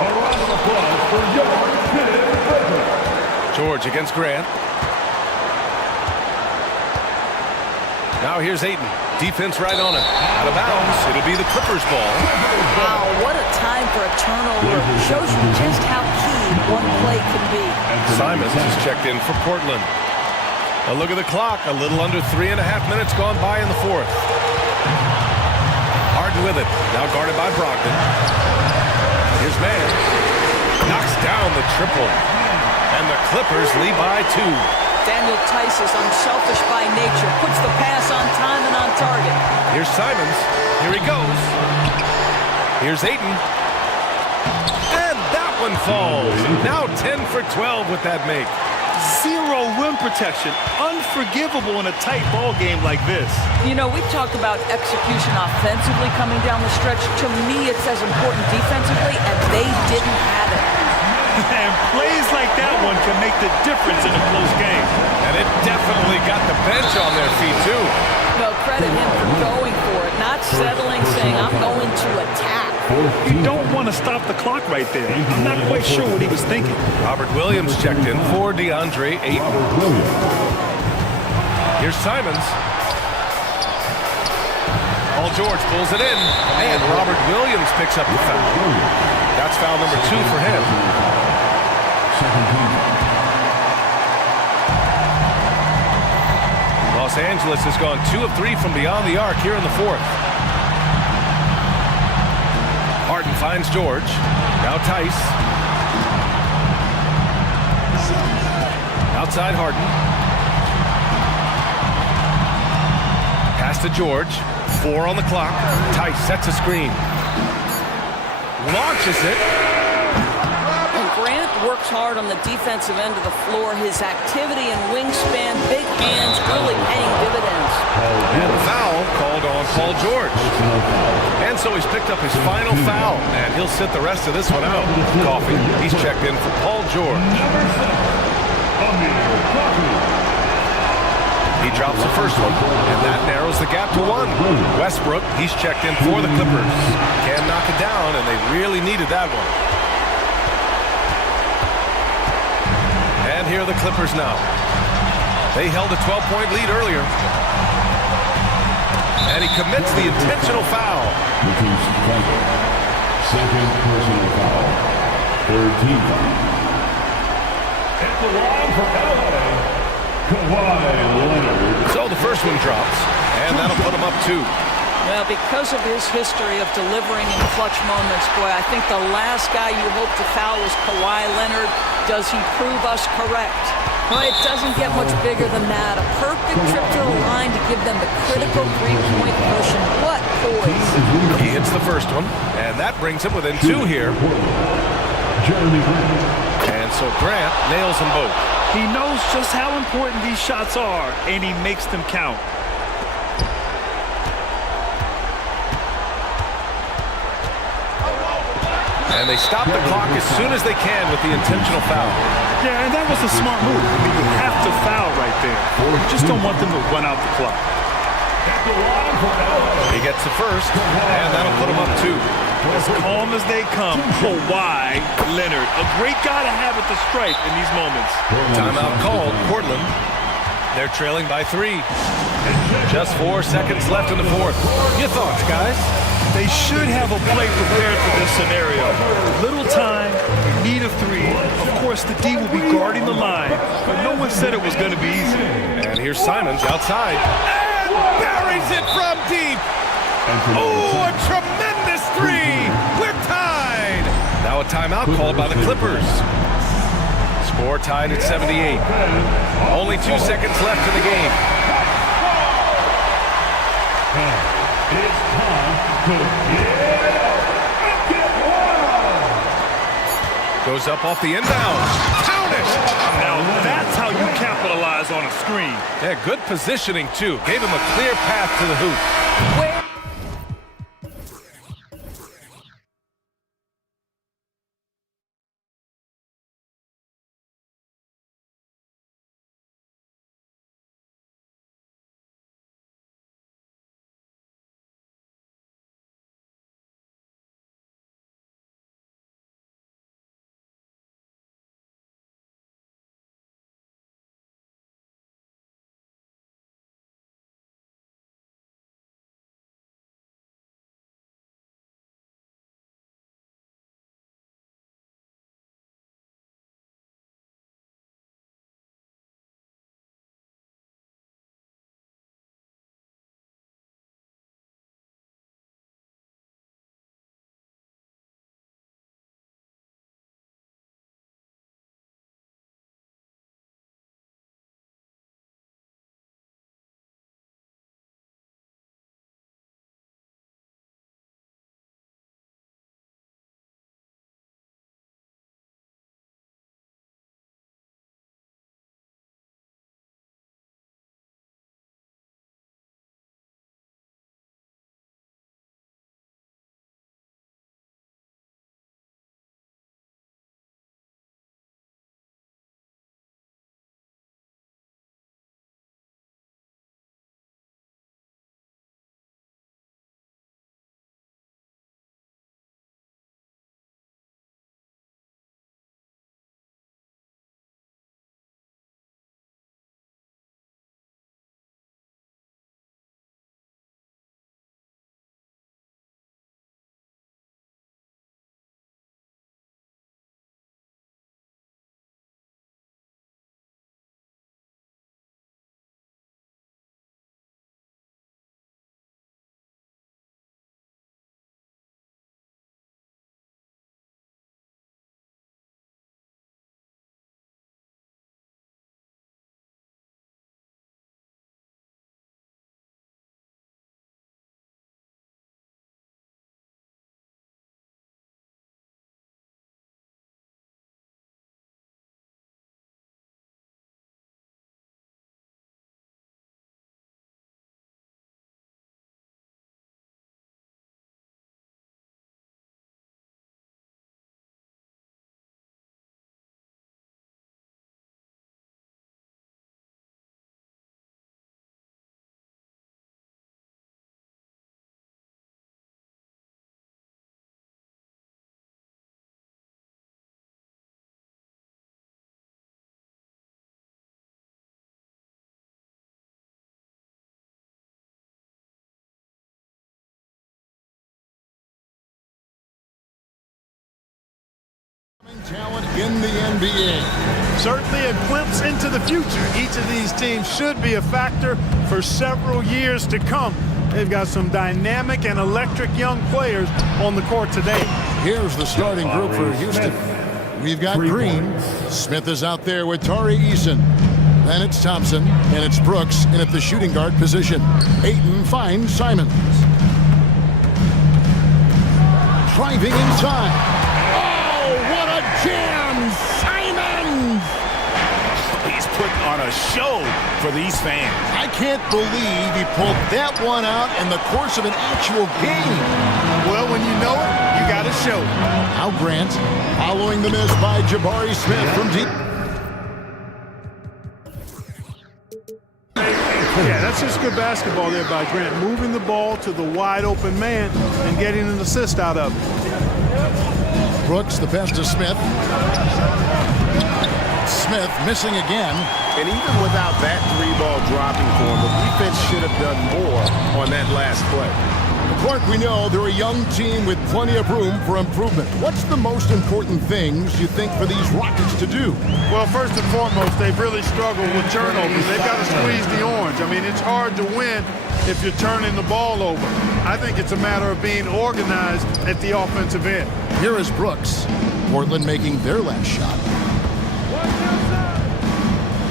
A round of applause for your Clippers. George against Grant. Now here's Ayton. Defense right on him. Out of bounds. It'll be the Clippers ball. Wow, what a time for a turnover. Shows you just how key one play can be. Simons is checked in for Portland. A look at the clock. A little under 3.5 minutes gone by in the fourth. Harden with it. Now guarded by Brogdon. Here's Mann. Knocks down the triple. And the Clippers lead by 2. Daniel Tice is unselfish by nature. Puts the pass on time and on target. Here's Simons. Here he goes. Here's Ayton. And that one falls. Now 10 for 12 with that make. Zero rim protection. Unforgivable in a tight ball game like this. You know, we talked about execution offensively coming down the stretch. To me, it's as important defensively, and they didn't have it. And plays like that one can make the difference in a close game. And it definitely got the bench on their feet, too. Well, credit him for going for it, not settling, saying, I'm going to attack. You don't want to stop the clock right there. I'm not quite sure what he was thinking. Robert Williams checked in for DeAndre Ayton. Here's Simons. Paul George pulls it in, and Robert Williams picks up the foul. That's foul number 2 for him. Los Angeles has gone 2 of 3 from beyond the arc here in the 4th. Harden finds George. Now Tice. Outside Harden. Pass to George. 4 on the clock. Tice sets a screen. Launches it. And Grant works hard on the defensive end of the floor. His activity and wingspan, big hands, really paying dividends. And a foul called on Paul George. And so he's picked up his final foul, and he'll sit the rest of this one out. Coffee, he's checked in for Paul George. He drops the first one, and that narrows the gap to 1. Westbrook, he's checked in for the Clippers. Can't knock it down, and they really needed that one. And here are the Clippers now. They held a 12-point lead earlier. And he commits the intentional foul. Second personal foul. Third team foul. At the line for LA, Kawhi Leonard. So the first one drops, and that'll put him up 2. Well, because of his history of delivering in clutch moments, boy, I think the last guy you hope to foul was Kawhi Leonard. Does he prove us correct? Well, it doesn't get much bigger than that. A perfect trip to the line to give them the critical three-point motion. What poise. He hits the first one, and that brings him within 2 here. And so Grant nails them both. He knows just how important these shots are, and he makes them count. And they stop the clock as soon as they can with the intentional foul. Yeah, and that was a smart move. I mean, you have to foul right there. You just don't want them to run out the clock. He gets the first, and that'll put him up 2. As calm as they come, Kawhi Leonard. A great guy to have at the stripe in these moments. Timeout called, Portland. They're trailing by 3. Just 4 seconds left in the 4th. Your thoughts, guys? They should have a play prepared for this scenario. Little time, need a 3. Of course, the D will be guarding the line, but no one said it was going to be easy. And here's Simons outside. And buries it from deep. Oh, a tremendous 3. We're tied. Now a timeout called by the Clippers. Score tied at 78. Only 2 seconds left in the game. It's time to get wild. Goes up off the inbound. Count it! Now that's how you capitalize on a screen. Yeah, good positioning, too. Gave him a clear path to the hoop. Where Talent in the NBA. Certainly a glimpse into the future. Each of these teams should be a factor for several years to come. They've got some dynamic and electric young players on the court today. Here's the starting group for Houston. We've got Green. Smith is out there with Tari Eason. Then it's Thompson, and it's Brooks in at the shooting guard position. Ayton finds Simons. Driving inside. Oh, what a jam! Simons! He's putting on a show for these fans. I can't believe he pulled that one out in the course of an actual game. Well, when you know it, you got to show it. Now Grant, following the miss by Jabari Smith from deep. Yeah, that's just good basketball there by Grant, moving the ball to the wide open man and getting an assist out of it. Brooks, the pass to Smith. Smith missing again. And even without that three-ball dropping for him, the defense should have done more on that last play. Clark, we know they're a young team with plenty of room for improvement. What's the most important things you think for these Rockets to do? Well, first and foremost, they've really struggled with turnovers. They've got to squeeze the orange. I mean, it's hard to win if you're turning the ball over. I think it's a matter of being organized at the offensive end. Here is Brooks. Portland making their last shot.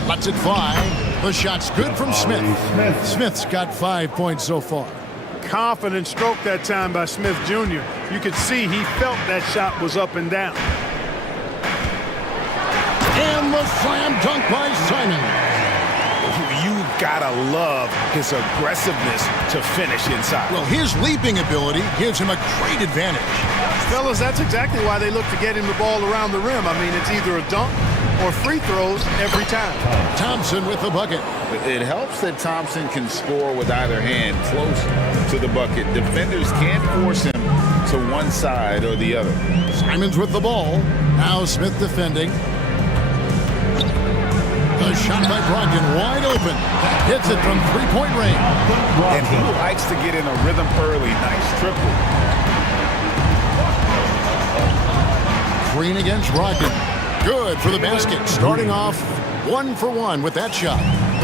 Lets it fly. The shot's good from Smith. Smith's got 5 points so far. Confident stroke that time by Smith Jr. You could see he felt that shot was up and down. And the slam dunk by Simon. You gotta love his aggressiveness to finish inside. Well, his leaping ability gives him a great advantage. Fellas, that's exactly why they look to get him the ball around the rim. I mean, it's either a dunk or free throws every time. Thompson with the bucket. It helps that Thompson can score with either hand close to the bucket. Defenders can't force him to one side or the other. Simons with the ball. Now Smith defending. The shot by Brogdon wide open. Hits it from three-point range. And he likes to get in a rhythm early. Nice triple. Green against Brogdon. Good for the basket. Starting off 1 for 1 with that shot.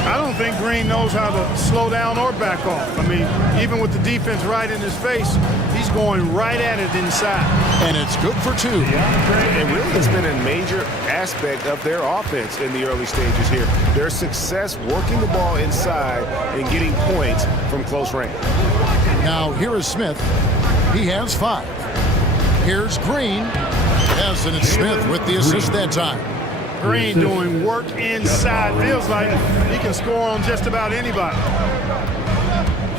I don't think Green knows how to slow down or back off. I mean, even with the defense right in his face, he's going right at it inside. And it's good for 2. It really has been a major aspect of their offense in the early stages here. Their success working the ball inside and getting points from close range. Now here is Smith. He has 5. Here's Green. Yes, and it's Smith with the assist that time. Green doing work inside. Feels like he can score on just about anybody.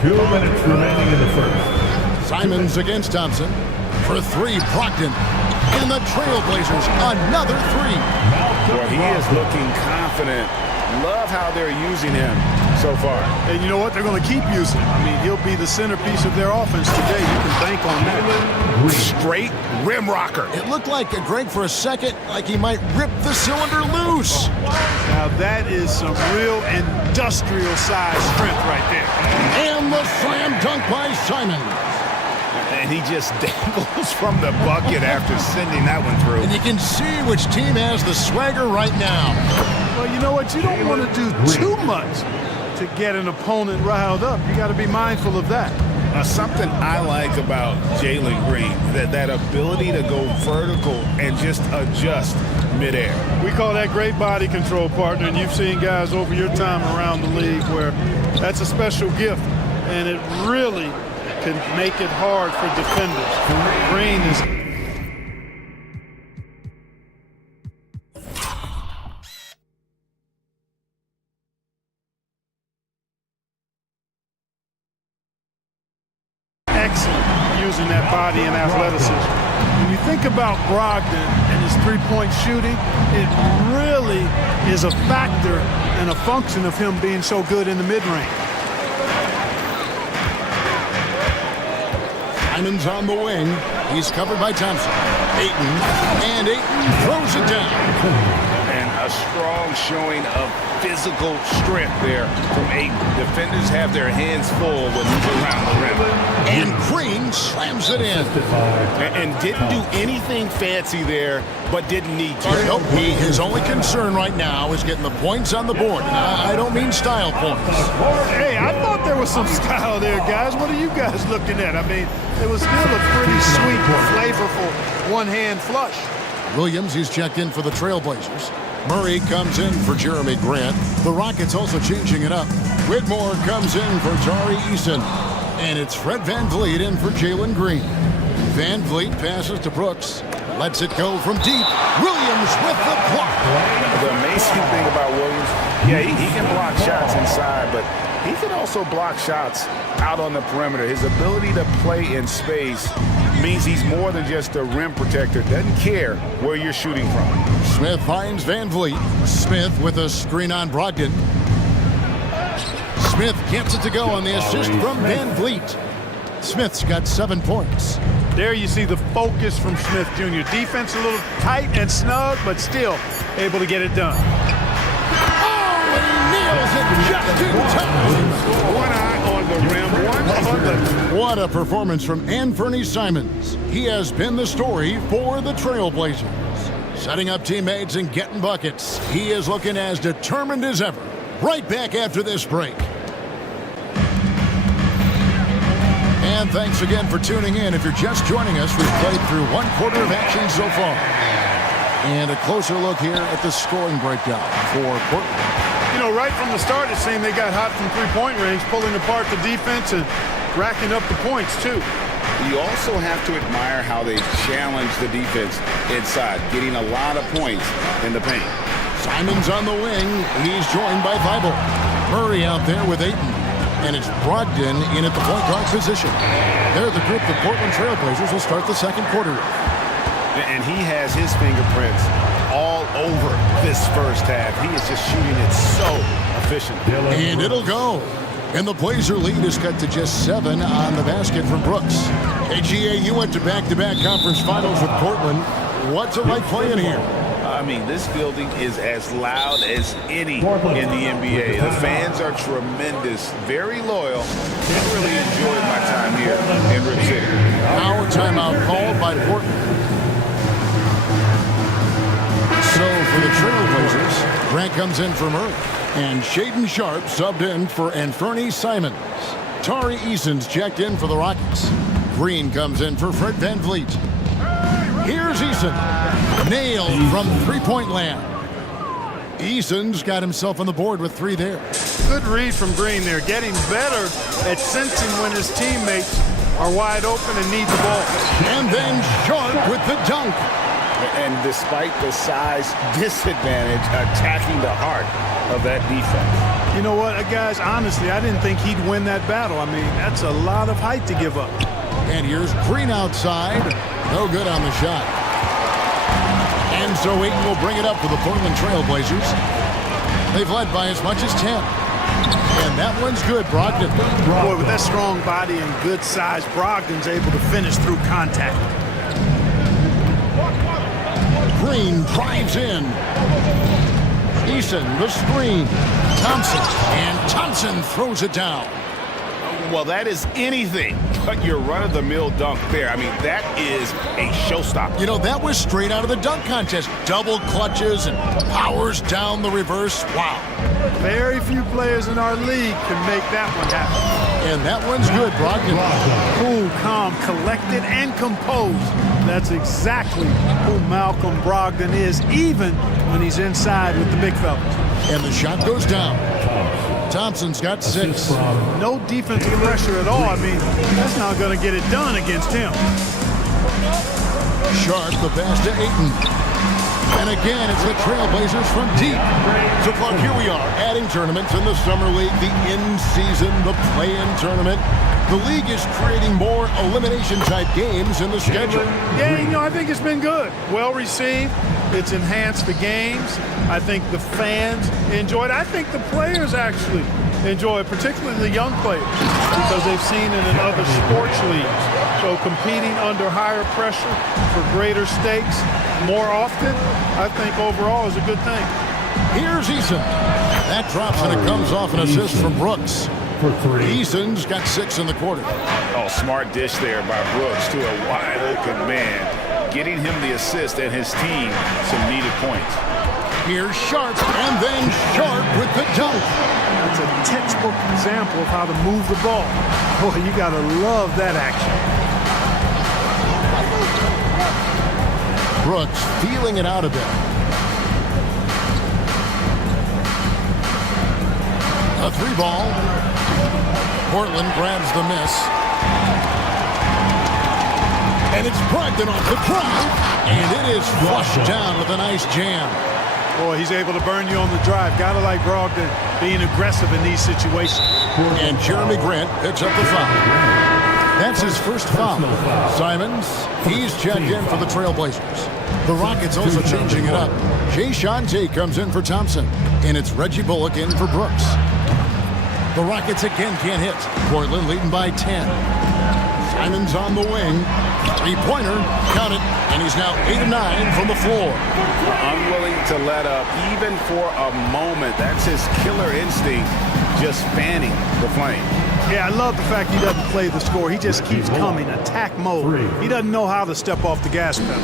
2 minutes remaining in the first. Simons against Thompson. For 3, Brogdon. And the Trailblazers, another 3. Well, he is looking confident. Love how they're using him so far. And you know what? They're going to keep using him. I mean, he'll be the centerpiece of their offense today. You can bank on that. Straight rim rocker. It looked like Greg for a second, like he might rip the cylinder loose. Now that is some real industrial size strength right there. And the slam dunk by Simon. And he just dangles from the bucket after sending that one through. And you can see which team has the swagger right now. Well, you know what? You don't want to do too much to get an opponent riled up. You got to be mindful of that. Something I like about Jalen Green, that ability to go vertical and just adjust midair. We call that great body control, partner, and you've seen guys over your time around the league where that's a special gift, and it really can make it hard for defenders. Green is... using that body and athleticism. When you think about Brogdon and his three-point shooting, it really is a factor and a function of him being so good in the mid-range. Simon's on the wing. He's covered by Thompson. Ayton throws it down. And a strong showing of physical strength there from Ayton. Defenders have their hands full when he's around the rim. And Green slams it in. And didn't do anything fancy there, but didn't need to. Nope. His only concern right now is getting the points on the board. I don't mean style points. Hey, I thought there was some style there, guys. What are you guys looking at? I mean, it was still a pretty sweet, flavorful one-hand flush. Williams, he's checked in for the Trailblazers. Murray comes in for Jeremy Grant. The Rockets also changing it up. Whitmore comes in for Tari Eason. And it's Fred VanVleet in for Jalen Green. VanVleet passes to Brooks. Lets it go from deep. Williams with the block. The amazing thing about Williams, he can block shots inside, but he can also block shots out on the perimeter. His ability to play in space means he's more than just a rim protector. Doesn't care where you're shooting from. Smith finds VanVleet. Smith with a screen on Brogdon. Smith gets it to go on the assist from VanVleet. Smith's got 7 points. There you see the focus from Smith Jr. Defense a little tight and snug, but still able to get it done. Oh, and he nails it just in time. One eye on the rim, one on the... What a performance from Anthony Simons. He has been the story for the Trailblazers. Setting up teammates and getting buckets. He is looking as determined as ever. Right back after this break. And thanks again for tuning in. If you're just joining us, we've played through 1/4 of action so far. And a closer look here at the scoring breakdown for Portland. You know, right from the start, it seemed they got hot from three-point range, pulling apart the defense and racking up the points, too. You also have to admire how they challenge the defense inside, getting a lot of points in the paint. Simons on the wing. He's joined by Thibault. Murray out there with Ayton. And it's Brogdon in at the point guard position. They're the group the Portland Trailblazers will start the second quarter with. And he has his fingerprints all over this first half. He is just shooting it so efficiently. And it'll go. And the Blazer lead is cut to just 7 on the basket from Brooks. Hey, GA, you went to back-to-back conference finals with Portland. What's it like playing here? I mean, this building is as loud as any in the NBA. The fans are tremendous, very loyal. I really enjoyed my time here in Rip City. Now a timeout called by Portland. So for the Trailblazers, Grant comes in for Murray. And Shaedon Sharpe subbed in for Anthony Simons. Tari Eason's checked in for the Rockets. Green comes in for Fred VanVleet. Here's Eason. Nailed from three-point land. Eason's got himself on the board with 3 there. Good read from Green there, getting better at sensing when his teammates are wide open and need the ball. And then Sharpe with the dunk. And despite the size disadvantage, attacking the heart of that defense. You know what, guys, honestly, I didn't think he'd win that battle. I mean, that's a lot of height to give up. And here's Green outside. No good on the shot. And so Ayton will bring it up for the Portland Trailblazers. They've led by as much as 10. And that one's good, Brogdon. Boy, with that strong body and good size, Brogdon's able to finish through contact. Green drives in. Eason, the screen. Thompson. And Thompson throws it down. Well, that is anything but your run-of-the-mill dunk there. I mean, that is a showstopper. You know, that was straight out of the dunk contest. Double clutches and powers down the reverse. Wow. Very few players in our league can make that one happen. And that one's good, Brogdon. Cool, calm, collected, and composed. That's exactly who Malcolm Brogdon is, even when he's inside with the big fellas. And the shot goes down. Thompson's got 6. No defensive pressure at all. I mean, that's not going to get it done against him. Sharpe, the pass to Ayton. And again, it's the Trailblazers from deep. So, Clark, here we are, adding tournaments in the Summer League, the in-season, the play-in tournament. The league is creating more elimination-type games in the schedule. Yeah, you know, I think it's been good. Well received. It's enhanced the games. I think the fans enjoy it. I think the players actually enjoy it, particularly the young players, because they've seen it in other sports leagues. So competing under higher pressure for greater stakes more often, I think overall is a good thing. Here's Eason. That drops and it comes off an assist from Brooks. Eason's got 6 in the quarter. Oh, smart dish there by Brooks to a wide open man, getting him the assist and his team some needed points. Here's Sharp, and then Sharp with the dunk. That's a textbook example of how to move the ball. Boy, you gotta love that action. Brooks feeling it out a bit. A 3-ball. Portland grabs the miss. And it's Brogdon off the drive. And it is flushed down with a nice jam. Boy, he's able to burn you on the drive. Gotta like Brogdon being aggressive in these situations. And Jeremy Grant picks up the foul. That's his first foul. Simons, he's checked in for the Trailblazers. The Rockets also changing it up. Tate comes in for Thompson. And it's Reggie Bullock in for Brooks. The Rockets again can't hit. Portland leading by 10. Simons on the wing. 3-pointer, count it, and he's now 8 of 9 from the floor. Unwilling to let up, even for a moment. That's his killer instinct, just fanning the flame. Yeah, I love the fact he doesn't play the score. He just keeps coming, attack mode. He doesn't know how to step off the gas pedal.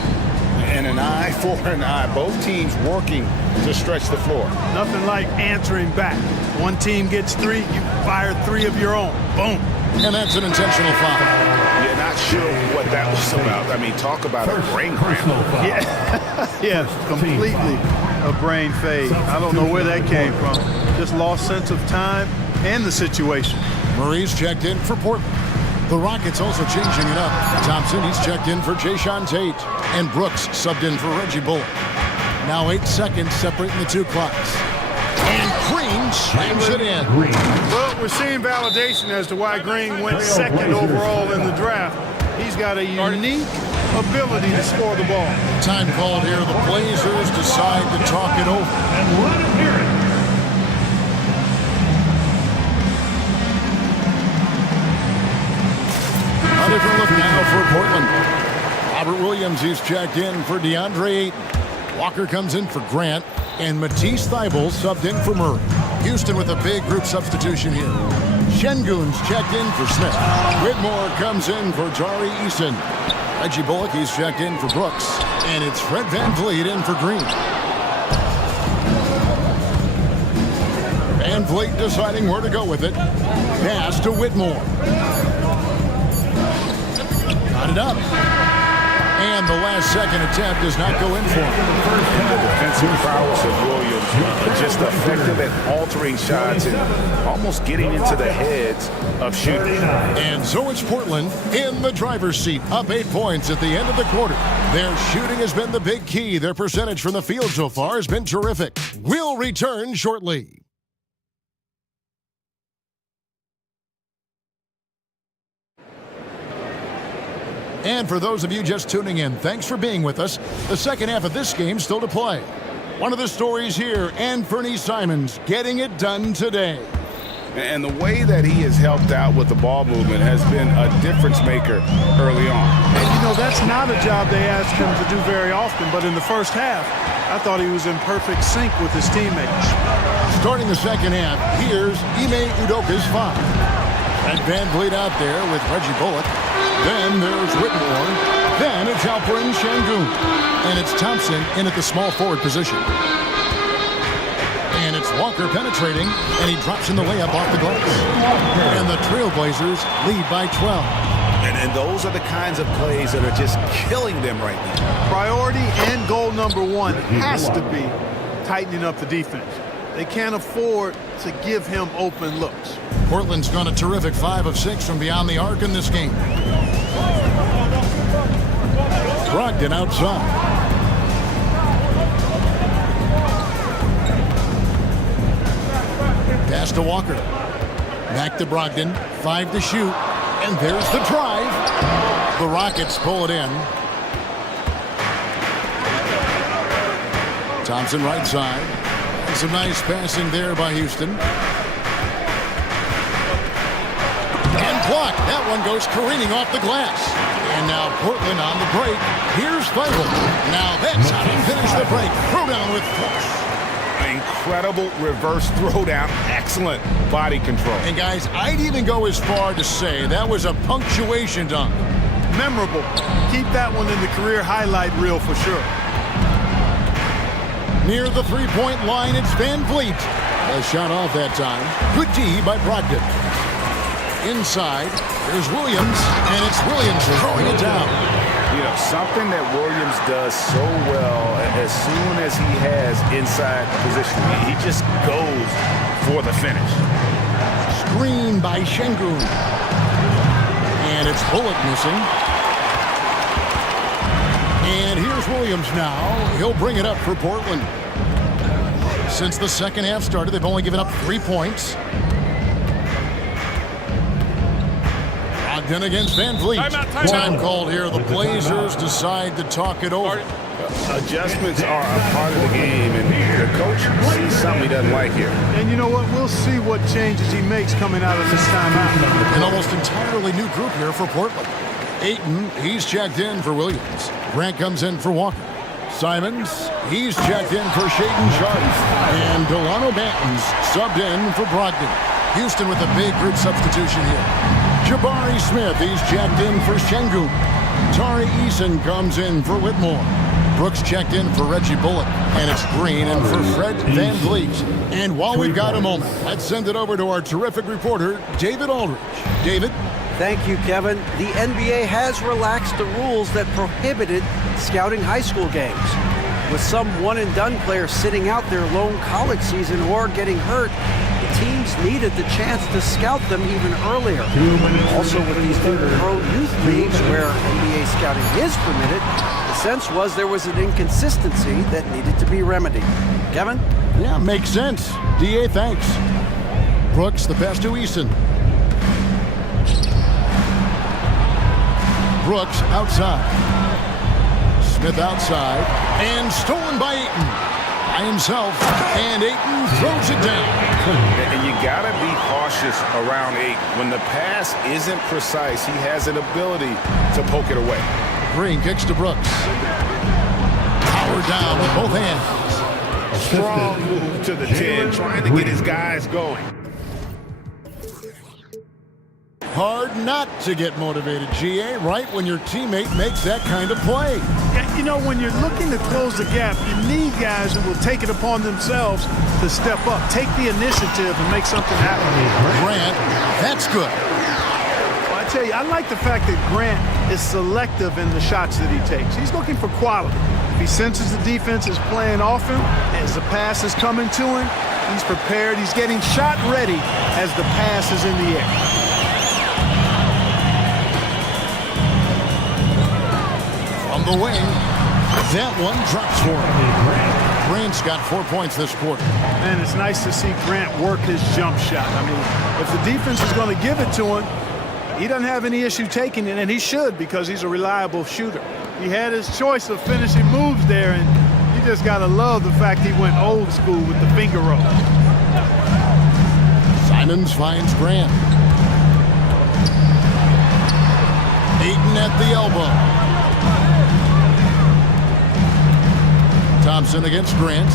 And an eye for an eye. Both teams working to stretch the floor. Nothing like answering back. One team gets 3, you fire 3 of your own. Boom. And that's an intentional foul. Yeah, not sure what that was about. I mean, talk about a brain cramp. Yeah, yeah, completely a brain fade. I don't know where that came from. Just lost sense of time and the situation. Murray's checked in for Portland. The Rockets also changing it up. Thompson, he's checked in for Tate. And Brooks subbed in for Reggie Bullock. Now 8 seconds separating the 2 clocks. And Green slams it in. Well, we're seeing validation as to why Green went 2nd overall in the draft. He's got a unique ability to score the ball. Time called here. The Blazers decide to talk it over. And let him hear it. A different look now for Portland. Robert Williams, he's checked in for DeAndre Ayton. Walker comes in for Grant. And Matisse Thybulle subbed in for Murray. Houston with a big group substitution here. Şengün's checked in for Smith. Whitmore comes in for Tari Eason. Reggie Bullock, he's checked in for Brooks. And it's Fred VanVleet in for Green. VanVleet deciding where to go with it. Pass to Whitmore. Got it up. And the last second attempt does not go in for him. The defensive prowess of Williams, just effective at altering shots and almost getting into the heads of shooters. And so it's Portland in the driver's seat, up 8 points at the end of the quarter. Their shooting has been the big key. Their percentage from the field so far has been terrific. We'll return shortly. And for those of you just tuning in, thanks for being with us. The second half of this game still to play. One of the stories here, Anthony Simons getting it done today. And the way that he has helped out with the ball movement has been a difference maker early on. And you know, that's not a job they ask him to do very often, but in the first half, I thought he was in perfect sync with his teammates. Starting the second half, here's Ime Udoka's 5. And VanVleet out there with Reggie Bullock. Then there's Whitmore. Then it's Alperen Şengün. And it's Thompson in at the small forward position. And it's Walker penetrating, and he drops in the layup off the glass. And the Trailblazers lead by 12. And those are the kinds of plays that are just killing them right now. Priority and goal number 1 has to be tightening up the defense. They can't afford to give him open looks. Portland's gone a terrific 5 of 6 from beyond the arc in this game. Brogdon outside. Pass to Walker. Back to Brogdon. 5 to shoot. And there's the drive. The Rockets pull it in. Thompson right side. And some nice passing there by Houston. And blocked. That one goes careening off the glass. And now Portland on the break. Here's Thybulle. Now that's how to finish the break. Throw down with force. incredible reverse throwdown. Excellent body control. And guys, I'd even go as far to say that was a punctuation dunk. Memorable. Keep that one in the career highlight reel for sure. Near the three-point line, it's Van Vliet. A shot off that time. Good D by Brogdon. Inside, there's Williams, and it's Williams throwing it down. You know, something that Williams does so well, as soon as he has inside position, he just goes for the finish. Screen by Şengün. And it's Bullock missing. And here's Williams now. He'll bring it up for Portland. Since the second half started, they've only given up 3 points. Brogdon against Van Vliet. Time called here. The Blazers decide to talk it over. Adjustments are a part of the game, and the coach sees something he doesn't like here. And you know what? We'll see what changes he makes coming out of this timeout. An almost entirely new group here for Portland. Ayton, he's checked in for Williams. Grant comes in for Walker. Simons, he's checked in for Shaedon Sharpe. And Delano Banton's subbed in for Brogdon. Houston with a big group substitution here. Jabari Smith, he's checked in for Şengün. Tari Eason comes in for Whitmore. Brooks checked in for Reggie Bullock. And it's Green in for Fred Van Vliet. And while we've got a moment, let's send it over to our terrific reporter, David Aldridge. David? Thank you, Kevin. The NBA has relaxed the rules that prohibited scouting high school games. With some one-and-done players sitting out their lone college season or getting hurt, the teams needed the chance to scout them even earlier. Also, with these new pro youth leagues where NBA scouting is permitted, the sense was there was an inconsistency that needed to be remedied. Kevin? Yeah, makes sense. DA, thanks. Brooks, the pass to Eason. Brooks outside. Smith outside. And stolen by Ayton. By himself. And Ayton throws it down. And you got to be cautious around Ayton. When the pass isn't precise, he has an ability to poke it away. Green kicks to Brooks. Power down with both hands. Strong move to the 10, trying to get his guys going. Hard not to get motivated, GA, right when your teammate makes that kind of play. You know, when you're looking to close the gap, you need guys who will take it upon themselves to step up, take the initiative, and make something happen. Grant, that's good. Well, I tell you, I like the fact that Grant is selective in the shots that he takes. He's looking for quality. If he senses the defense is playing off him, as the pass is coming to him, he's prepared. He's getting shot ready as the pass is in the air. From the wing, that one drops for him. Grant's got 4 points this quarter. Man, it's nice to see Grant work his jump shot. I mean, if the defense is going to give it to him, he doesn't have any issue taking it, and he should because he's a reliable shooter. He had his choice of finishing moves there, and you just got to love the fact he went old school with the finger roll. Simons finds Grant. Ayton at the elbow. Thompson against Grant.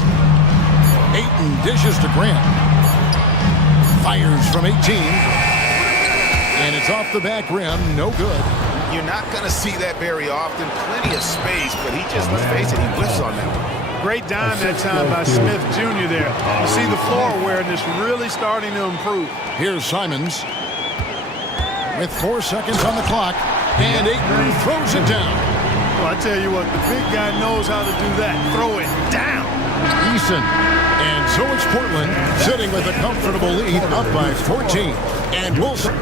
Ayton dishes to Grant. Fires from 18. And it's off the back rim. No good. You're not going to see that very often. Plenty of space, but he just, let's face it, he whiffs on that one. Great dime that time by Smith Jr. there. You see the floor awareness really starting to improve. Here's Simons. With 4 seconds on the clock. And Ayton throws it down. Well, I tell you what, the big guy knows how to do that. Throw it down. Eason. And so it's Portland sitting with a comfortable lead up by 14. And Wilson.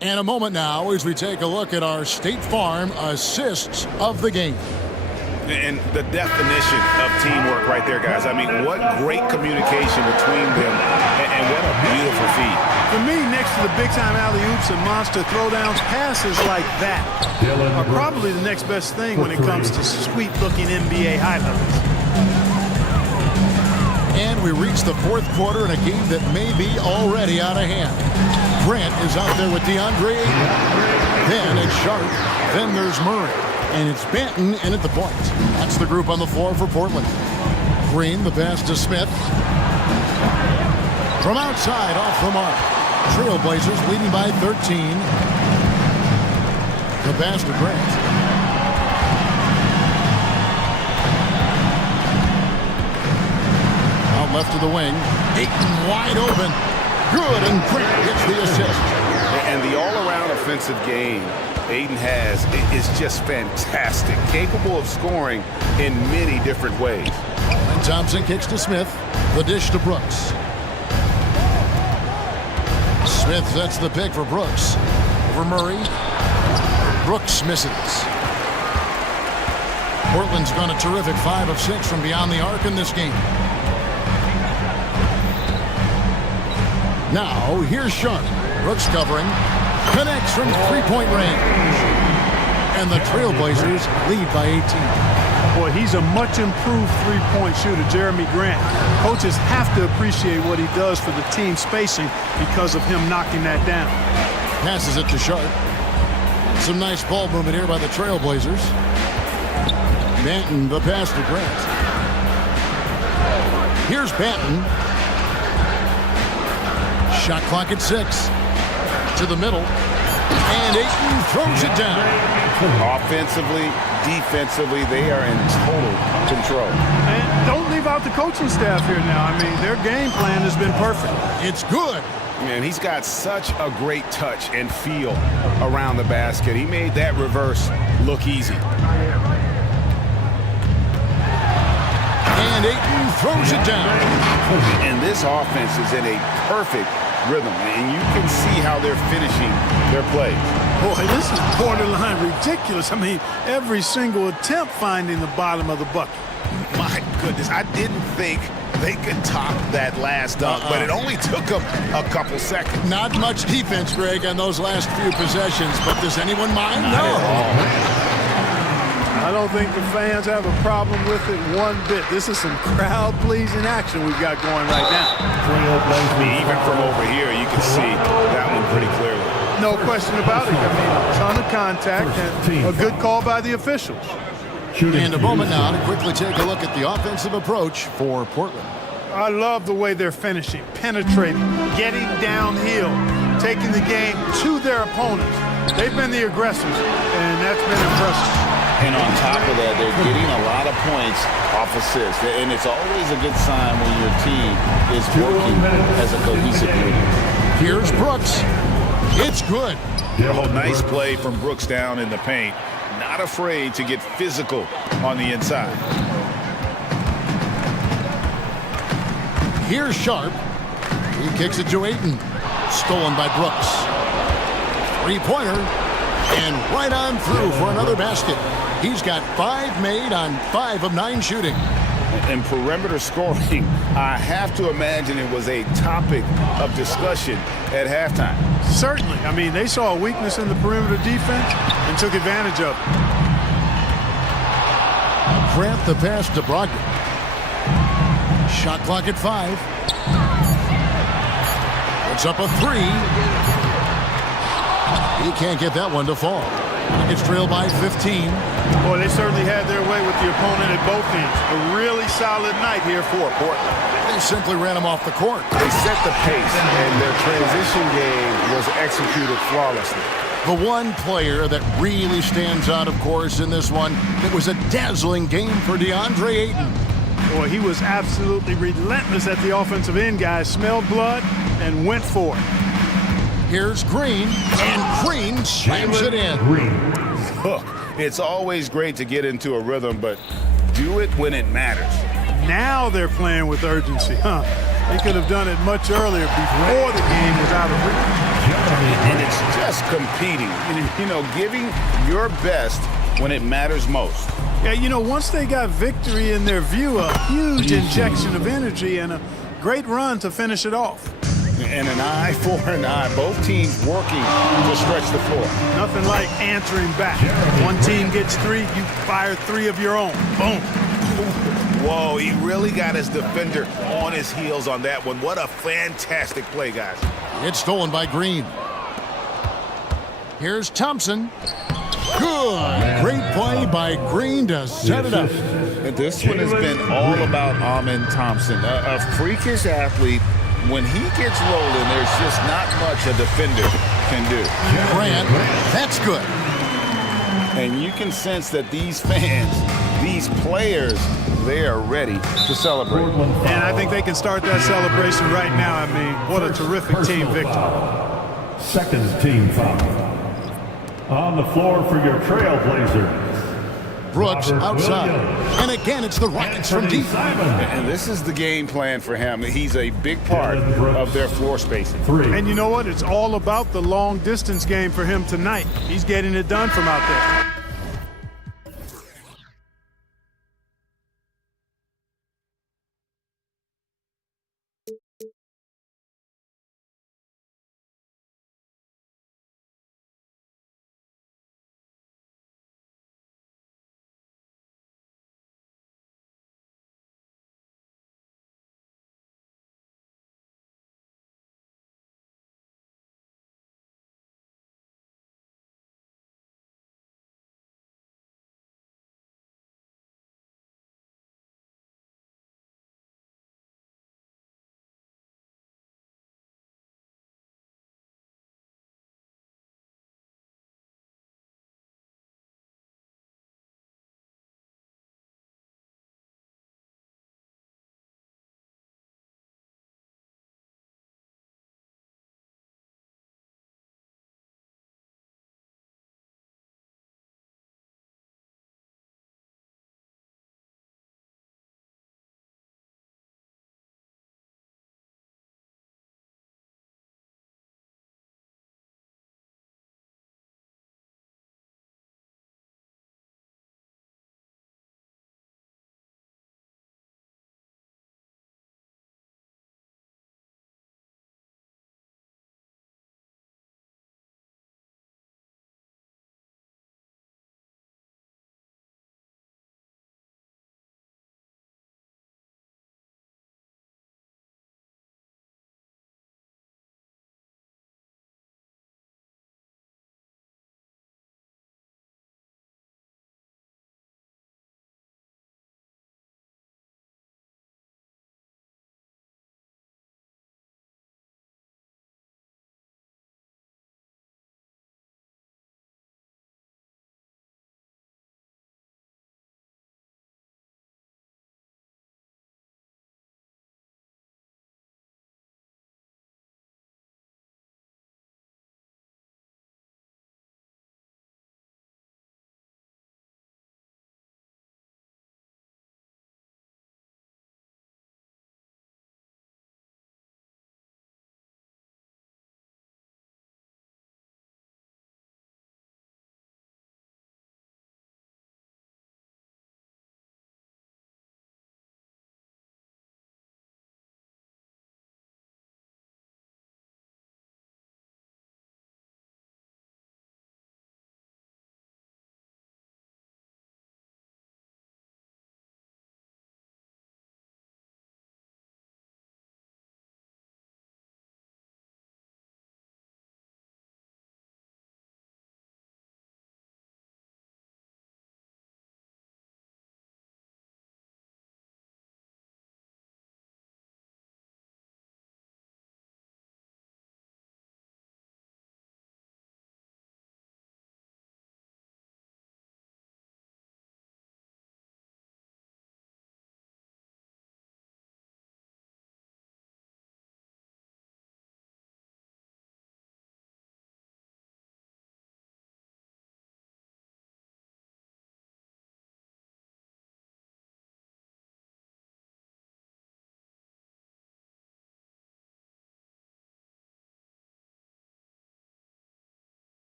And a moment now as we take a look at our State Farm assists of the game. And the definition of teamwork right there, guys. I mean, what great communication between them, and what a beautiful feed. For me, next to the big-time alley-oops and monster throwdowns, passes like that are probably the next best thing when it comes to sweet-looking NBA highlights. And we reach the fourth quarter in a game that may be already out of hand. Grant is out there with DeAndre Ayton. Then it's Sharpe. Then there's Murray. And it's Banton in at the point. That's the group on the floor for Portland. Green, the pass to Smith. From outside, off the mark. Trailblazers leading by 13. The pass to Grant. Out left to the wing. Ayton wide open. Good, and Grant gets the assist. And the all-around offensive game Ayton has is just fantastic. Capable of scoring in many different ways. And Thompson kicks to Smith. The dish to Brooks. Smith sets the pick for Brooks. Over Murray. Brooks misses. Portland's gone a terrific 5 of 6 from beyond the arc in this game. Now, here's Sharp. Brooks covering. Connects from three-point range. And the Trailblazers lead by 18. Boy, he's a much improved three-point shooter, Jeremy Grant. Coaches have to appreciate what he does for the team spacing because of him knocking that down. Passes it to Sharp. Some nice ball movement here by the Trailblazers. Banton, the pass to Grant. Here's Banton. Shot clock at 6. To the middle. And Ayton throws it down. Offensively, defensively, they are in total control. And don't leave out the coaching staff here now. I mean, their game plan has been perfect. It's good. Man, he's got such a great touch and feel around the basket. He made that reverse look easy. And Ayton throws it down. And this offense is in a perfect rhythm, and you can see how they're finishing their plays. Boy, this is borderline ridiculous. I mean, every single attempt finding the bottom of the bucket. My goodness, I didn't think they could top that last dunk, but it only took them a couple seconds. Not much defense, Greg, on those last few possessions, but does anyone mind? Not at all. I don't think the fans have a problem with it one bit. This is some crowd-pleasing action we've got going right now. Even from over here, you can see that one pretty clearly. No question about it. I mean, a ton of contact and a good call by the officials. And a moment now to quickly take a look at the offensive approach for Portland. I love the way they're finishing, penetrating, getting downhill, taking the game to their opponents. They've been the aggressors, and that's been impressive. And on top of that, they're getting a lot of points off assists. And it's always a good sign when your team is working as a cohesive unit. Here's Brooks. It's good. Oh, nice play from Brooks down in the paint. Not afraid to get physical on the inside. Here's Sharp. He kicks it to Ayton. Stolen by Brooks. Three-pointer. And right on through for another basket. He's got 5 made on 5 of 9 shooting. And perimeter scoring, I have to imagine it was a topic of discussion at halftime. Certainly. I mean, they saw a weakness in the perimeter defense and took advantage of it. Grant the pass to Brogdon. Shot clock at 5. It's up a 3. He can't get that one to fall. It's trailed by 15. Boy, they certainly had their way with the opponent at both ends. A really solid night here for Portland. They simply ran him off the court. They set the pace, and their transition game was executed flawlessly. The one player that really stands out, of course, in this one, it was a dazzling game for DeAndre Ayton. Boy, he was absolutely relentless at the offensive end, guys. Smelled blood and went for it. Here's Green, and Green slams it in. Look, it's always great to get into a rhythm, but do it when it matters. Now they're playing with urgency, huh? They could have done it much earlier before the game was out of reach. And it's just competing, you know, giving your best when it matters most. Yeah, you know, once they got victory in their view, a huge injection of energy and a great run to finish it off. And an eye for an eye. Both teams working to stretch the floor. Nothing like answering back. One team gets 3, you fire 3 of your own. Boom. Whoa, he really got his defender on his heels on that one. What a fantastic play, guys. It's stolen by Green. Here's Thompson. Good. Great play by Green to set it up. This one has been all about Amin Thompson, a freakish athlete. When he gets rolling, there's just not much a defender can do. Grant, that's good. And you can sense that these fans, these players, they are ready to celebrate. And I think they can start that celebration right now. I mean, what a terrific team victory. Second team foul. On the floor for your Trailblazers. Brooks outside. And again, it's the Rockets from deep. And this is the game plan for him. He's a big part of their floor spacing. And you know what? It's all about the long distance game for him tonight. He's getting it done from out there.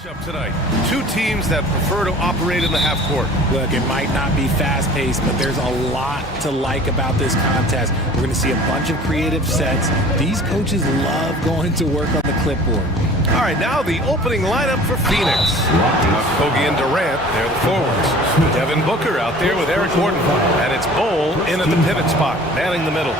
Matchup tonight. Two teams that prefer to operate in the half court. Look, it might not be fast-paced, but there's a lot to like about this contest. We're going to see a bunch of creative sets. These coaches love going to work on the clipboard. All right, now the opening lineup for Phoenix. Kogi and Durant, they're the forwards. Devin Booker out there with Eric Gordon. And it's Bowl in at the pivot spot, manning the middle.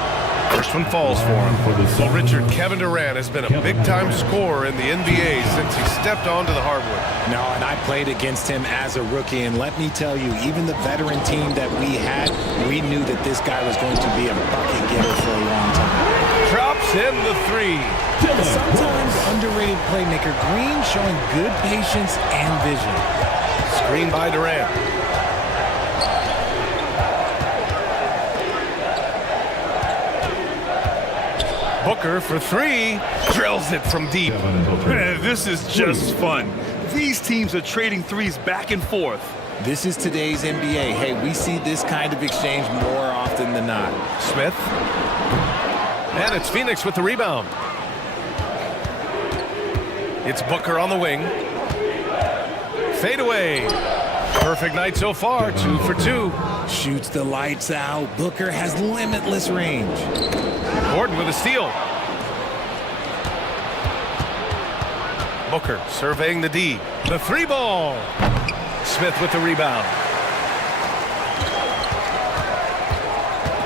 First one falls for him. Well, Richard, Kevin Durant has been a big-time scorer in the NBA since he stepped onto the hardwood. No, and I played against him as a rookie, and let me tell you, even the veteran team that we had, we knew that this guy was going to be a bucket getter for a long time. Drops in the three. Sometimes underrated playmaker Green showing good patience and vision. Screen by Durant. Booker for three, drills it from deep. Man, this is just fun. These teams are trading threes back and forth. This is today's NBA. Hey, we see this kind of exchange more often than not. Smith. And it's Phoenix with the rebound. It's Booker on the wing. Fade away. Perfect night so far, 2 for 2. Shoots the lights out. Booker has limitless range. Gordon with a steal. Booker surveying the D. The three ball. Smith with the rebound.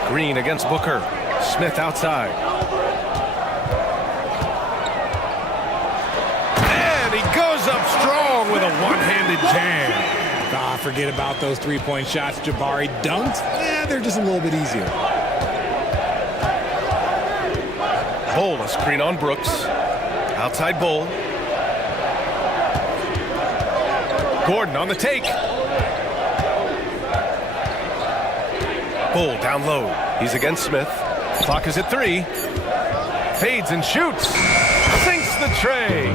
Green against Booker. Smith outside. And he goes up strong with a one-handed jam. Ah, forget about those three-point shots. Jabari dunked. Yeah, they're just a little bit easier. Bowl, a screen on Brooks. Outside Bowl. Gordon on the take. Bowl down low. He's against Smith. Clock is at 3. Fades and shoots. Sinks the tray.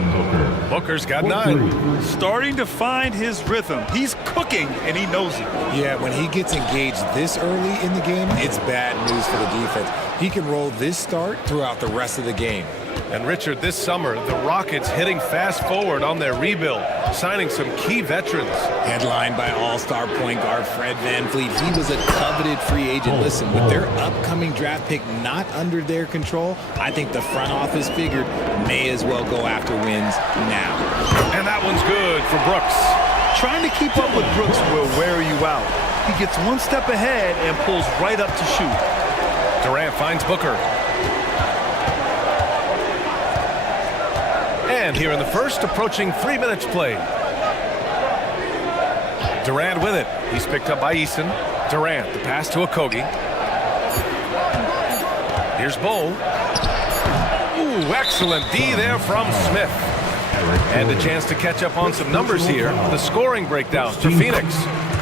Booker's got 9. Starting to find his rhythm. He's cooking, and he knows it. Yeah, when he gets engaged this early in the game, it's bad news for the defense. He can roll this start throughout the rest of the game. And Richard, this summer, the Rockets hitting fast forward on their rebuild, signing some key veterans. Headlined by all-star point guard Fred VanVleet. He was a coveted free agent. Listen, with their upcoming draft pick not under their control, I think the front office figured may as well go after wins now. And that one's good for Brooks. Trying to keep up with Brooks will wear you out. He gets one step ahead and pulls right up to shoot. Durant finds Booker. And here in the first, approaching 3 minutes played. Durant with it. He's picked up by Eason. Durant, the pass to Okogie. Here's Bowl. Ooh, excellent D there from Smith. And a chance to catch up on some numbers here. The scoring breakdown for Phoenix.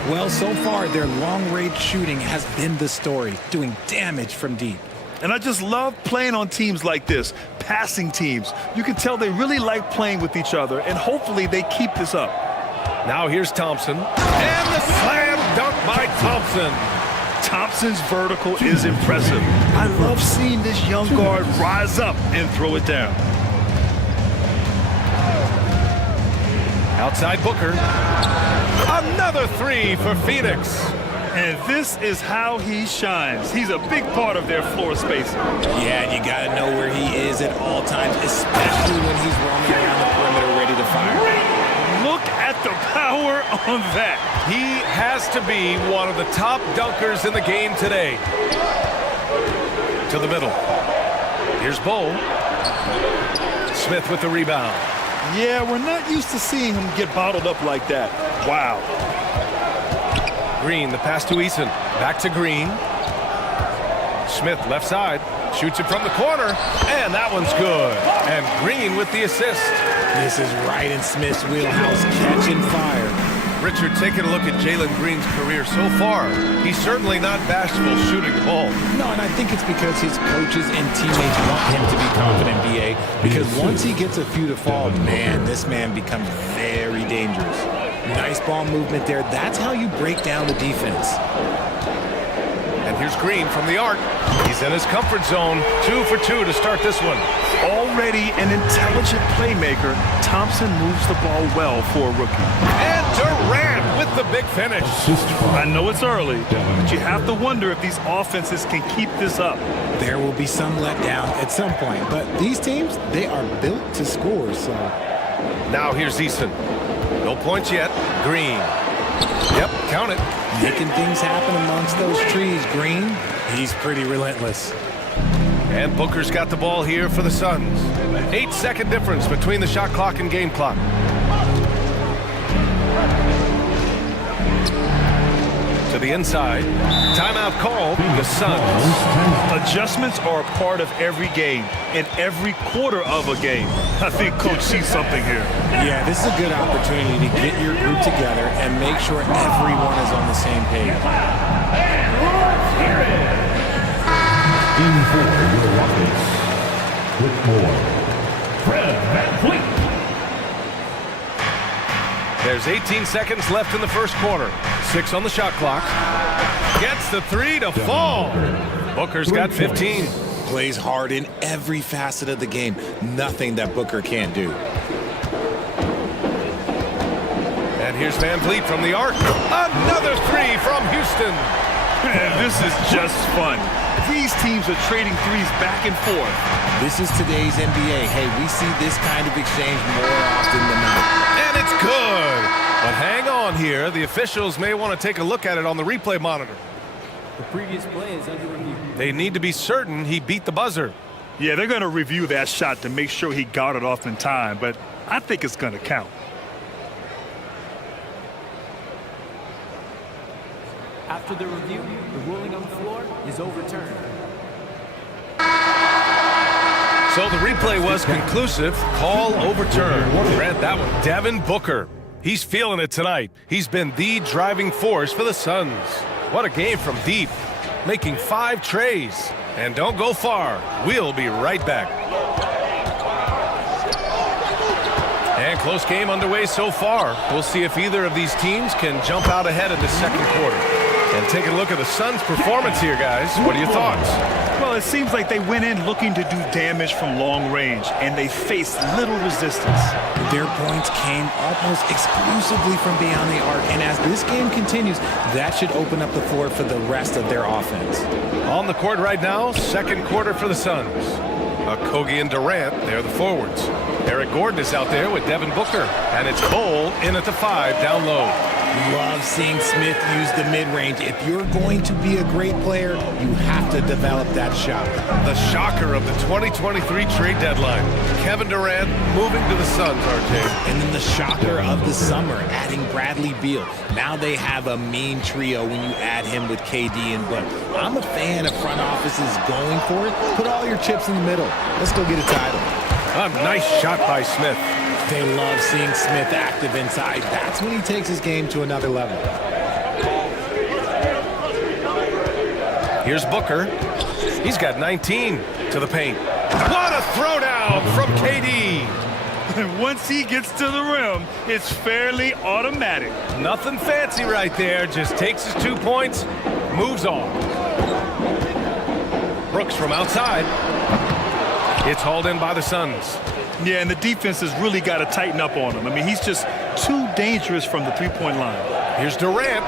Well, so far, their long-range shooting has been the story, doing damage from deep. And I just love playing on teams like this, passing teams. You can tell they really like playing with each other, and hopefully they keep this up. Now here's Thompson. And the slam dunk by Thompson. Thompson's vertical is impressive. I love seeing this young guard rise up and throw it down. Outside Booker. Another 3 for Phoenix. And this is how he shines. He's a big part of their floor spacing. Yeah, and you got to know where he is at all times, especially when he's roaming around the perimeter ready to fire. Look at the power on that. He has to be one of the top dunkers in the game today. To the middle. Here's Bowl. Smith with the rebound. Yeah, we're not used to seeing him get bottled up like that. Wow. Green, the pass to Eason. Back to Green. Smith, left side. Shoots it from the corner. And that one's good. And Green with the assist. This is right in Smith's wheelhouse, catching fire. Richard, taking a look at Jalen Green's career so far, he's certainly not bashful shooting the ball. No, and I think it's because his coaches and teammates want him to be confident, BA. Because once he gets a few to fall, man, this man becomes very dangerous. Nice ball movement there. That's how you break down the defense. And here's Green from the arc. He's in his comfort zone. 2 for 2 to start this one. Already an intelligent playmaker, Thompson moves the ball well for a rookie. And Durant with the big finish. I know it's early, but you have to wonder if these offenses can keep this up. There will be some letdown at some point, but these teams, they are built to score, so. Now here's Eason. No points yet. Green. Yep, count it. Making things happen amongst those trees, Green. He's pretty relentless. And Booker's got the ball here for the Suns. 8-second difference between the shot clock and game clock. To the inside. Timeout called. The Suns. Adjustments are a part of every game and every quarter of a game. I think Coach sees something here. Yeah, this is a good opportunity to get your group together and make sure everyone is on the same page. In for your Rockets, with more, Fred VanVleet. There's 18 seconds left in the first quarter. 6 on the shot clock. Gets the 3 to fall. Booker's got 15. Plays hard in every facet of the game. Nothing that Booker can't do. And here's VanVleet from the arc. Another 3 from Houston. Man, this is just fun. These teams are trading threes back and forth. This is today's NBA. Hey, we see this kind of exchange more often than not. And it's good. But hang on here. The officials may want to take a look at it on the replay monitor. The previous play is under review. They need to be certain he beat the buzzer. Yeah, they're going to review that shot to make sure he got it off in time, but I think it's going to count. After the review, the ruling on the floor is overturned. So the replay was conclusive. Call overturned. Grant that one. Devin Booker. He's feeling it tonight. He's been the driving force for the Suns. What a game from deep. Making 5 trays. And don't go far. We'll be right back. And close game underway so far. We'll see if either of these teams can jump out ahead in the second quarter. And take a look at the Suns' performance here, guys. What are your thoughts? Well, it seems like they went in looking to do damage from long range, and they faced little resistance. Their points came almost exclusively from beyond the arc, and as this game continues, that should open up the floor for the rest of their offense. On the court right now, second quarter for the Suns. Kogi and Durant, they're the forwards. Eric Gordon is out there with Devin Booker, and it's Bol in at the 5 down low. Love seeing Smith use the mid-range. If you're going to be a great player, you have to develop that shot. The shocker of the 2023 trade deadline. Kevin Durant moving to the Suns, RJ. And then the shocker of the summer, adding Bradley Beal. Now they have a mean trio when you add him with KD and Book. I'm a fan of front offices going for it. Put all your chips in the middle. Let's go get a title. A nice shot by Smith. They love seeing Smith active inside. That's when he takes his game to another level. Here's Booker. He's got 19 to the paint. What a throwdown from KD. And once he gets to the rim, it's fairly automatic. Nothing fancy right there. Just takes his 2 points, moves on. Brooks from outside. It's hauled in by the Suns. Yeah, and the defense has really got to tighten up on him. I mean, he's just too dangerous from the three-point line. Here's Durant.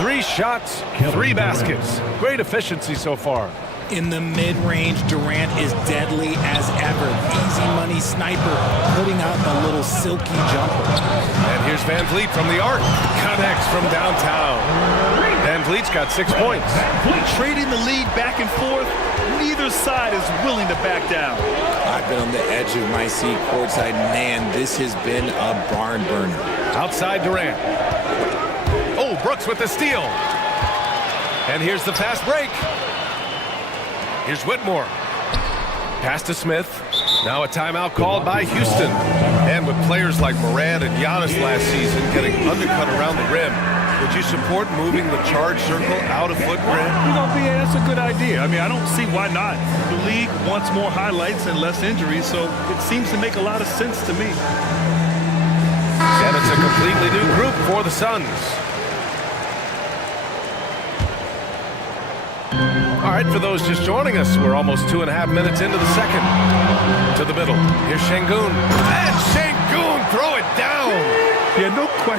3 shots, 3 baskets. Great efficiency so far. In the mid-range, Durant is deadly as ever. Easy money sniper, putting up a little silky jumper. And here's VanVleet from the arc. Connects from downtown. VanVleet's got 6 points. Trading the lead back and forth, neither side is willing to back down. I've been on the edge of my seat courtside. Man, this has been a barn burner. Outside Durant. Oh, Brooks with the steal. And here's the fast break. Here's Whitmore. Pass to Smith. Now a timeout called by Houston. And with players like Morant and Giannis last season getting undercut around the rim, would you support moving the charge circle out of footprint? You know, BA, that's a good idea. I mean, I don't see why not. The league wants more highlights and less injuries, so it seems to make a lot of sense to me. And it's a completely new group for the Suns. All right, for those just joining us, we're almost 2.5 minutes into the second. To the middle. Here's Şengün. And Şengün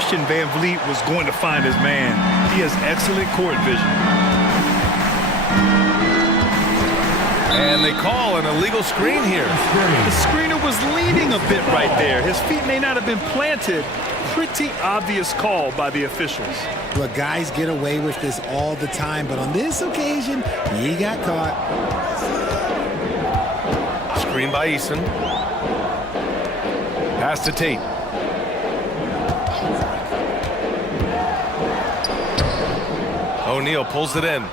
question Van Vliet was going to find his man. He has excellent court vision. And they call an illegal screen here. The screener was leaning a bit right there. His feet may not have been planted. Pretty obvious call by the officials. Look, guys get away with this all the time, but on this occasion, he got caught. Screen by Eason. Pass to Tate. O'Neal pulls it in.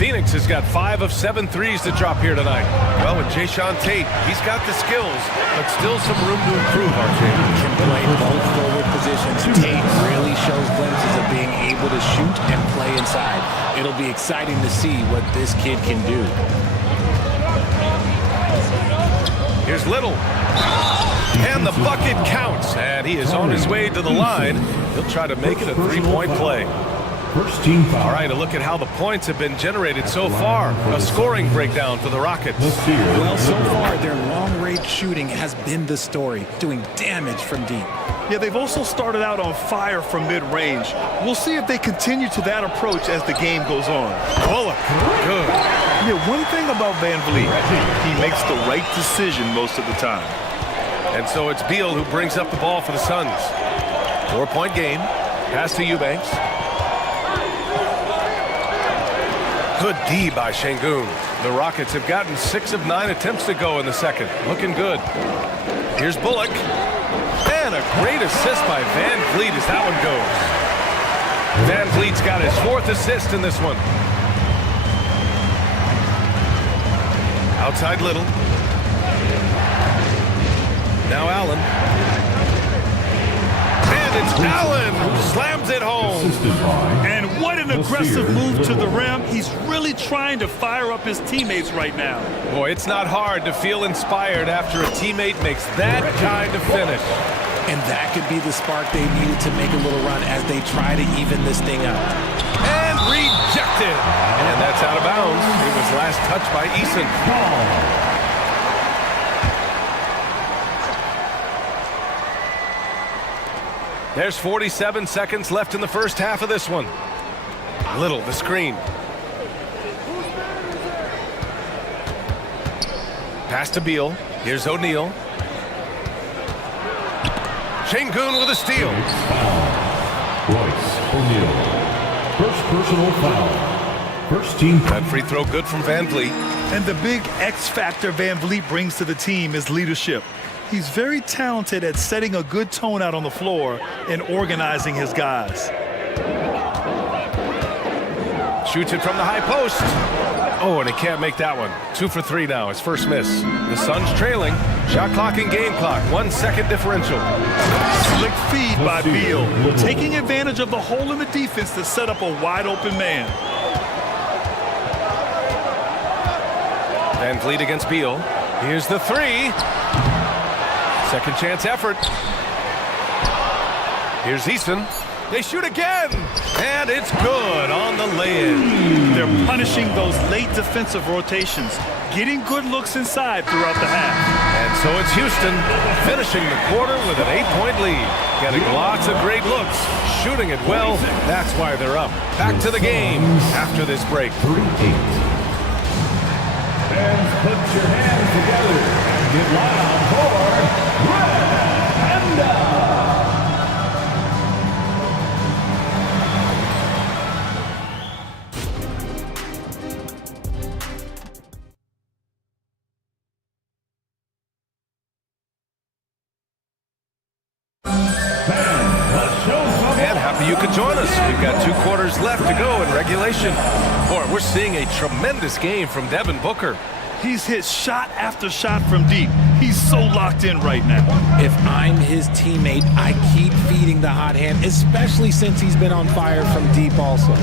Phoenix has got 5 of 7 threes to drop here tonight. Well, with Jayshawn Tate, he's got the skills, but still some room to improve, RJ. Can play both forward positions. Tate really shows glimpses of being able to shoot and play inside. It'll be exciting to see what this kid can do. Here's Little. And the bucket counts. And he is on his way to the line. He'll try to make it a three-point play. First team foul. All right, a look at how the points have been generated so far. A scoring breakdown for the Rockets. Well, so far, their long-range shooting has been the story, doing damage from deep. Yeah, they've also started out on fire from mid-range. We'll see if they continue to that approach as the game goes on. Bullock, good. Yeah, one thing about Van Vliet, he makes the right decision most of the time. And so it's Beal who brings up the ball for the Suns. 4-point game. Pass to Eubanks. Good D by Şengün. The Rockets have gotten 6 of 9 attempts to go in the second. Looking good. Here's Bullock. And a great assist by Van Vliet as that one goes. Van Vliet's got his 4th assist in this one. Outside Little. Now Allen. And it's Allen who slams it home. And what an aggressive move to the rim. He's really trying to fire up his teammates right now. Boy, it's not hard to feel inspired after a teammate makes that kind of finish. And that could be the spark they needed to make a little run as they try to even this thing out. And rejected. And that's out of bounds. It was last touched by Eason. There's 47 seconds left in the first half of this one. Little, the screen. Pass to Beal. Here's O'Neal. Şengün with a steal. Royce O'Neal. First personal foul. First team. That free throw good from Van Vliet. And the big X factor Van Vliet brings to the team is leadership. He's very talented at setting a good tone out on the floor and organizing his guys. Shoots it from the high post. Oh, and he can't make that one. 2 for 3 now, his first miss. The Suns trailing. Shot clock and game clock. 1 second differential. Slick feed by Beal, taking advantage of the hole in the defense to set up a wide open man. Van Vliet against Beal. Here's the 3. Second chance effort. Here's Eason. They shoot again. And it's good on the lay-in. They're punishing those late defensive rotations, getting good looks inside throughout the half. And so it's Houston finishing the quarter with an 8-point lead. Getting lots of great looks, shooting it well. That's why they're up. Back to the game after this break. 3-8. Fans, put your hands together and get loud for Red Panda. And happy you could join us. We've got 2 quarters left to go in regulation. Boy, we're seeing a tremendous game from Devin Booker. He's hit shot after shot from deep. He's so locked in right now. If I'm his teammate, I keep feeding the hot hand, especially since he's been on fire from deep also.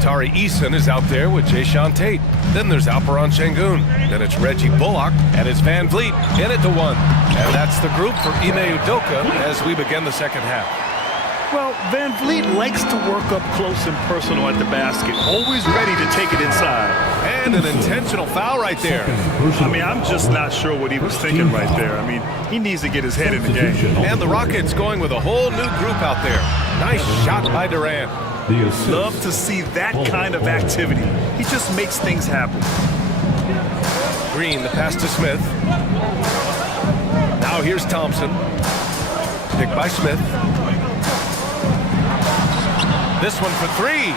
Tari Eason is out there with Jayshawn Tate. Then there's Alperen Şengün. Then it's Reggie Bullock, and it's Van Vliet in it to 1. And that's the group for Ime Udoka as we begin the second half. Well, Van Vliet likes to work up close and personal at the basket, always ready to take it inside. And an intentional foul right there. I mean, I'm just not sure what he was thinking right there. I mean, he needs to get his head in the game. And the Rockets going with a whole new group out there. Nice shot by Durant. Love to see that kind of activity. He just makes things happen. Green, the pass to Smith. Now here's Thompson. Picked by Smith. This one for three.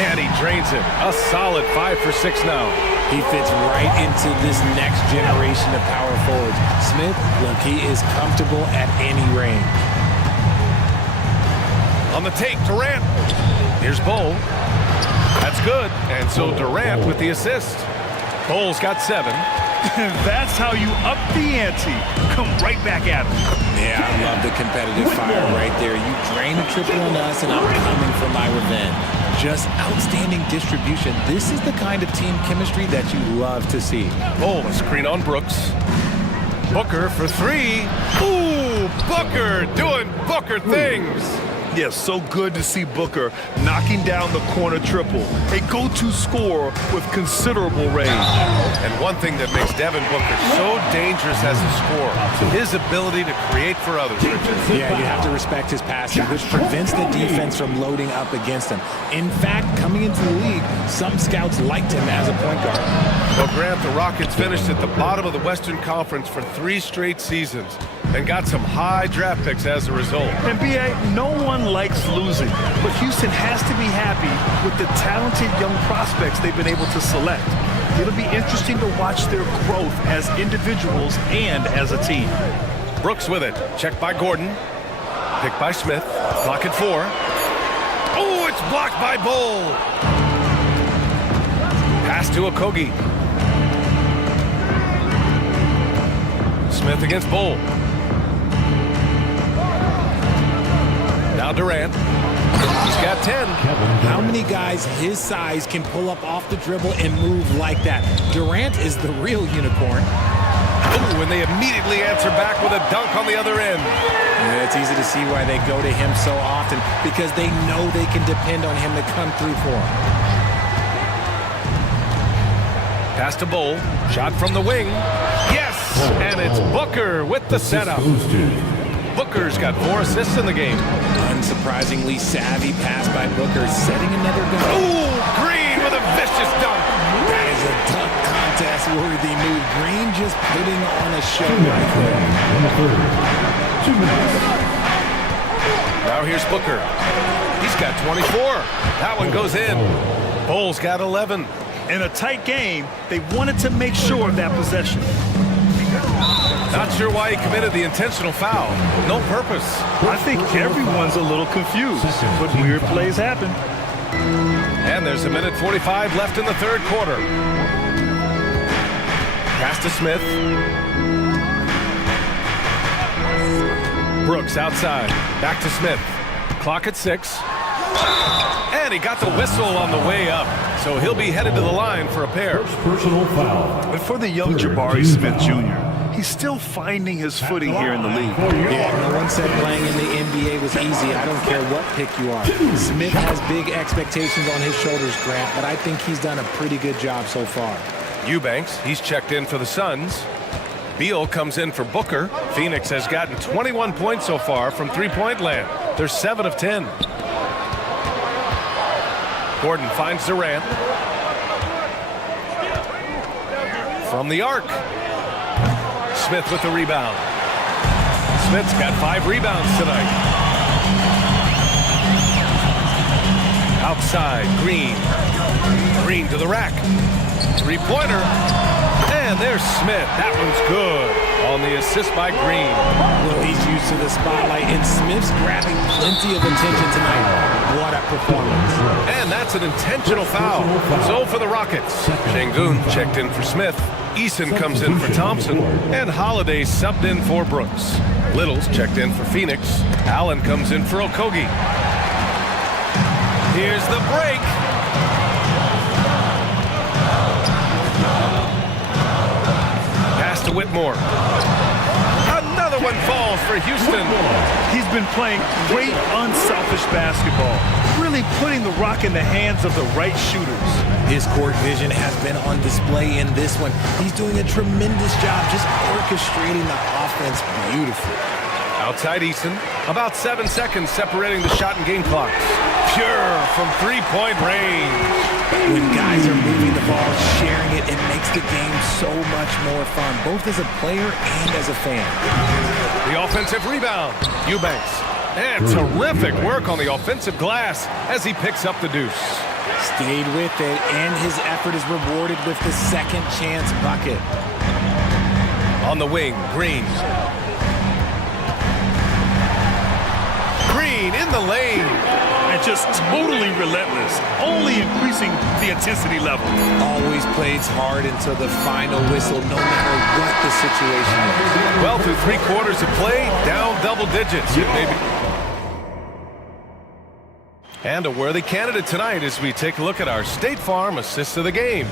And he drains it. A solid 5 for 6 now. He fits right into this next generation of power forwards. Smith, look, he is comfortable at any range. On the take, Durant. Here's Bull. That's good. And so Durant with the assist. Bull's got 7. That's how you up the ante. Come right back at him. Yeah, I love the competitive fire right there. You drain a triple on us, and I'm coming for my revenge. Just outstanding distribution. This is the kind of team chemistry that you love to see. Oh, a screen on Brooks. Booker for 3. Ooh, Booker doing Booker things. Yes, so good to see Booker knocking down the corner triple. A go-to scorer with considerable range. And one thing that makes Devin Booker so dangerous as a scorer, his ability to create for others, Richard. Yeah, you have to respect his passing, which prevents the defense from loading up against him. In fact, coming into the league, some scouts liked him as a point guard. Well, Grant, the Rockets finished at the bottom of the Western Conference for 3 straight seasons and got some high draft picks as a result. And B.A., no one likes losing, but Houston has to be happy with the talented young prospects they've been able to select. It'll be interesting to watch their growth as individuals and as a team. Brooks with it. Checked by Gordon. Picked by Smith. Clock at 4. Oh, it's blocked by Bull. Pass to Okogie. Smith against Bull. Now Durant. He's got 10. How many guys his size can pull up off the dribble and move like that? Durant is the real unicorn. Ooh, and they immediately answer back with a dunk on the other end. Yeah, it's easy to see why they go to him so often, because they know they can depend on him to come through for them. Pass to Bull. Shot from the wing. Yes! And it's Booker with the setup. Booker's got 4 assists in the game. Unsurprisingly savvy pass by Booker, setting another goal. Ooh, Green with a vicious dunk. That is a dunk contest-worthy move. Green just putting on a show right there. 2 minutes. Now here's Booker. He's got 24. That one goes in. Bull's got 11. In a tight game, they wanted to make sure of that possession. Not sure why he committed the intentional foul. No purpose. I think everyone's a little confused, but weird plays happen. And there's 1:45 left in the 3rd quarter. Pass to Smith. Brooks outside. Back to Smith. Clock at 6. And he got the whistle on the way up. So he'll be headed to the line for a pair. Personal foul. But for the young Jabari Smith Jr., he's still finding his footing here in the league. Yeah, no one said playing in the NBA was easy. I don't care what pick you are. Smith has big expectations on his shoulders, Grant, but I think he's done a pretty good job so far. Eubanks, he's checked in for the Suns. Beal comes in for Booker. Phoenix has gotten 21 points so far from three-point land. They're 7 of 10. Gordon finds Durant. From the arc. Smith with the rebound. Smith's got 5 rebounds tonight. Outside, Green. Green to the rack. 3-pointer. And there's Smith. That one's good on the assist by Green. Well, he's used to the spotlight, and Smith's grabbing plenty of attention tonight. What a performance. And that's an intentional foul. So for the Rockets, Şengün checked in for Smith. Eason comes in for Thompson. And Holiday subbed in for Brooks. Littles checked in for Phoenix. Allen comes in for Okogie. Here's the break. Pass to Whitmore. Another one falls for Houston. He's been playing great, unselfish basketball, really putting the rock in the hands of the right shooters. His court vision has been on display in this one. He's doing a tremendous job just orchestrating the offense beautifully. Outside Eason, about 7 seconds separating the shot and game clocks. Pure from three-point range. When guys are moving the ball, sharing it, it makes the game so much more fun, both as a player and as a fan. The offensive rebound. Eubanks. And terrific work on the offensive glass as he picks up the deuce. Stayed with it, and his effort is rewarded with the second chance bucket. On the wing, Green. Green in the lane. And just totally relentless, only increasing the intensity level. Always plays hard until the final whistle, no matter what the situation is. Well, through 3 quarters of play, down double digits. And a worthy candidate tonight as we take a look at our State Farm assist of the game.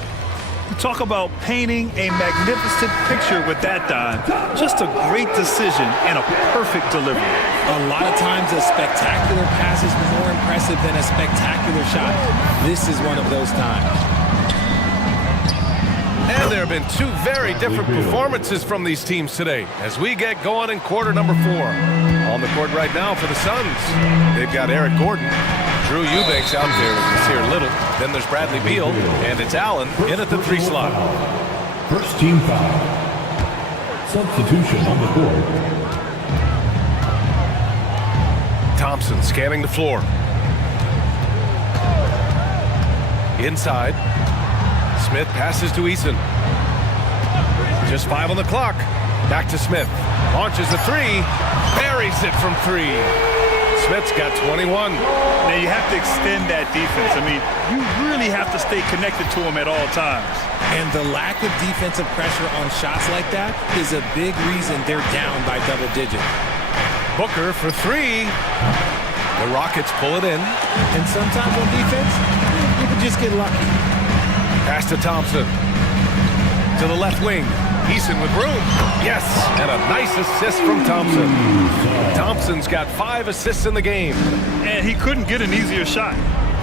Talk about painting a magnificent picture with that dime. Just a great decision and a perfect delivery. A lot of times a spectacular pass is more impressive than a spectacular shot. This is one of those times. And there have been 2 very different performances from these teams today as we get going in quarter number 4. On the court right now for the Suns, they've got Eric Gordon. Drew Eubanks out there with Nasir Little. Then there's Bradley Beal, and it's Allen in at the 3 slot. First team foul. Substitution on the court. Thompson scanning the floor. Inside. Smith passes to Eason. Just 5 on the clock. Back to Smith. Launches a 3. Buries it from 3. Smith's got 21. Now you have to extend that defense. I mean, you really have to stay connected to him at all times. And the lack of defensive pressure on shots like that is a big reason they're down by double digits. Booker for 3. The Rockets pull it in. And sometimes on defense, you can just get lucky. Pass to Thompson. To the left wing. Eason with room. Yes, and a nice assist from Thompson. Thompson's got 5 assists in the game. And he couldn't get an easier shot.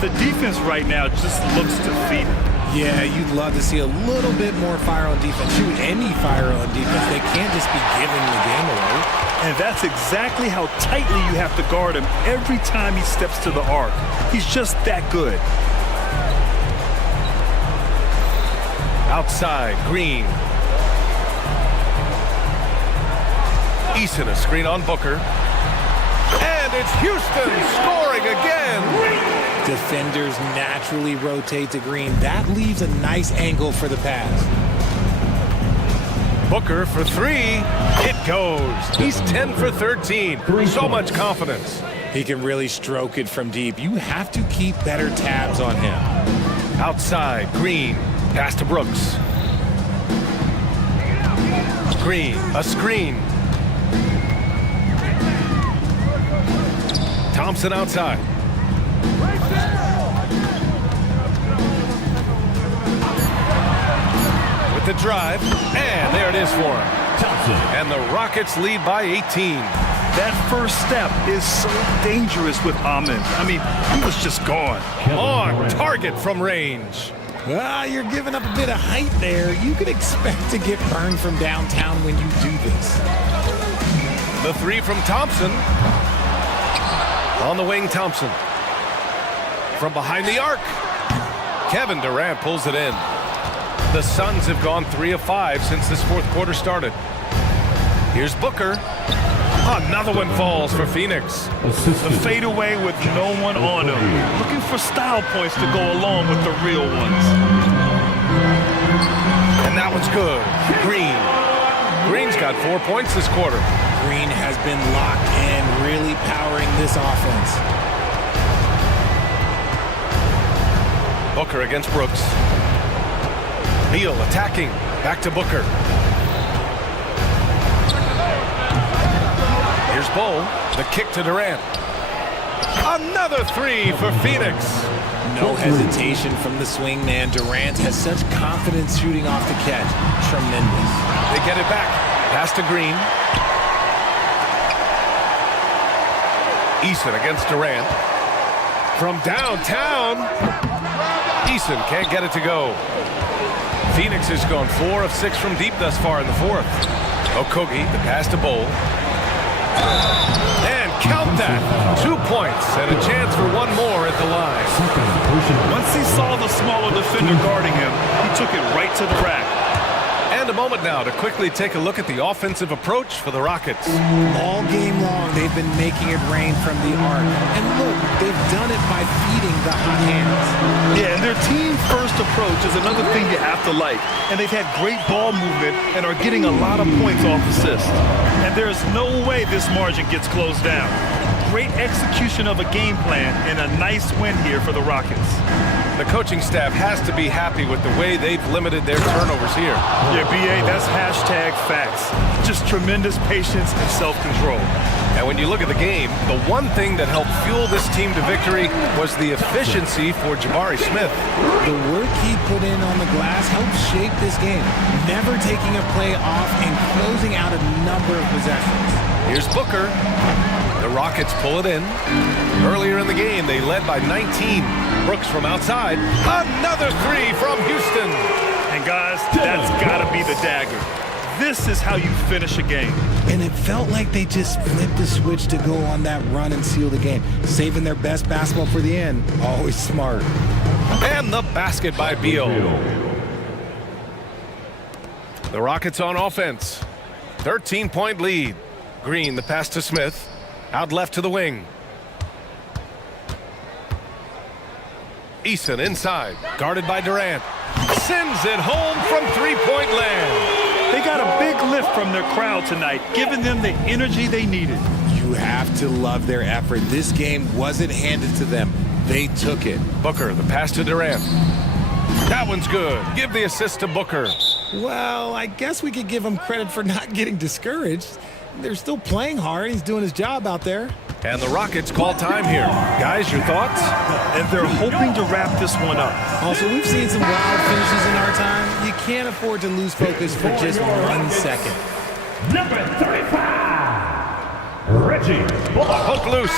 The defense right now just looks defeated. Yeah, you'd love to see a little bit more fire on defense. Shoot, any fire on defense. They can't just be giving the game away. And that's exactly how tightly you have to guard him every time he steps to the arc. He's just that good. Outside, Green. Eason a screen on Booker. And it's Houston scoring again. Defenders naturally rotate to Green. That leaves a nice angle for the pass. Booker for 3. It goes. He's 10 for 13. So much confidence. He can really stroke it from deep. You have to keep better tabs on him. Outside, Green. Pass to Brooks. Green, a screen. Thompson outside. With the drive, and there it is for him. Thompson. And the Rockets lead by 18. That first step is so dangerous with Ahmed. I mean, he was just gone. On target from range. Ah, you're giving up a bit of height there. You could expect to get burned from downtown when you do this. The 3 from Thompson. On the wing, Thompson. From behind the arc. Kevin Durant pulls it in. The Suns have gone 3 of 5 since this 4th quarter started. Here's Booker. Another one falls for Phoenix. The fadeaway with no one on him. Looking for style points to go along with the real ones. And that one's good. Green. Green's got 4 points this quarter. Green has been locked in, really powering this offense. Booker against Brooks. Beal attacking. Back to Booker. Here's Bull. The kick to Durant. Another 3 for Phoenix. No hesitation from the swing man. Durant has such confidence shooting off the catch. Tremendous. They get it back. Pass to Green. Eason against Durant. From downtown, Eason can't get it to go. Phoenix has gone 4 of 6 from deep thus far in the fourth. Okogie, the pass to Bowl. And count that. 2 points and a chance for one more at the line. Once he saw the smaller defender guarding him, he took it right to the rack. And a moment now to quickly take a look at the offensive approach for the Rockets. All game long, they've been making it rain from the arc. And look, they've done it by feeding the hot hands. Yeah, and their team-first approach is another thing you have to like. And they've had great ball movement and are getting a lot of points off assists. And there's no way this margin gets closed down. Great execution of a game plan and a nice win here for the Rockets. The coaching staff has to be happy with the way they've limited their turnovers here. Yeah, BA, that's hashtag facts. Just tremendous patience and self-control. And when you look at the game, the one thing that helped fuel this team to victory was the efficiency for Jabari Smith. The work he put in on the glass helped shape this game, never taking a play off and closing out a number of possessions. Here's Booker. The Rockets pull it in. Earlier in the game, they led by 19. Brooks from outside. Another three from Houston. And guys, that's got to be the dagger. This is how you finish a game. And it felt like they just flipped the switch to go on that run and seal the game, saving their best basketball for the end. Always smart. And the basket by Beal. The Rockets on offense. 13-point lead. Green, the pass to Smith. Out left to the wing. Eason inside, guarded by Durant. Sends it home from three-point land. They got a big lift from their crowd tonight, giving them the energy they needed. You have to love their effort. This game wasn't handed to them. They took it. Booker, the pass to Durant. That one's good. Give the assist to Booker. Well, I guess we could give him credit for not getting discouraged. They're still playing hard. He's doing his job out there. And the Rockets call time here. Guys, your thoughts? And they're hoping to wrap this one up. Also, we've seen some wild finishes in our time. You can't afford to lose focus for just 1 second. Number 35, Reggie. Hook loose.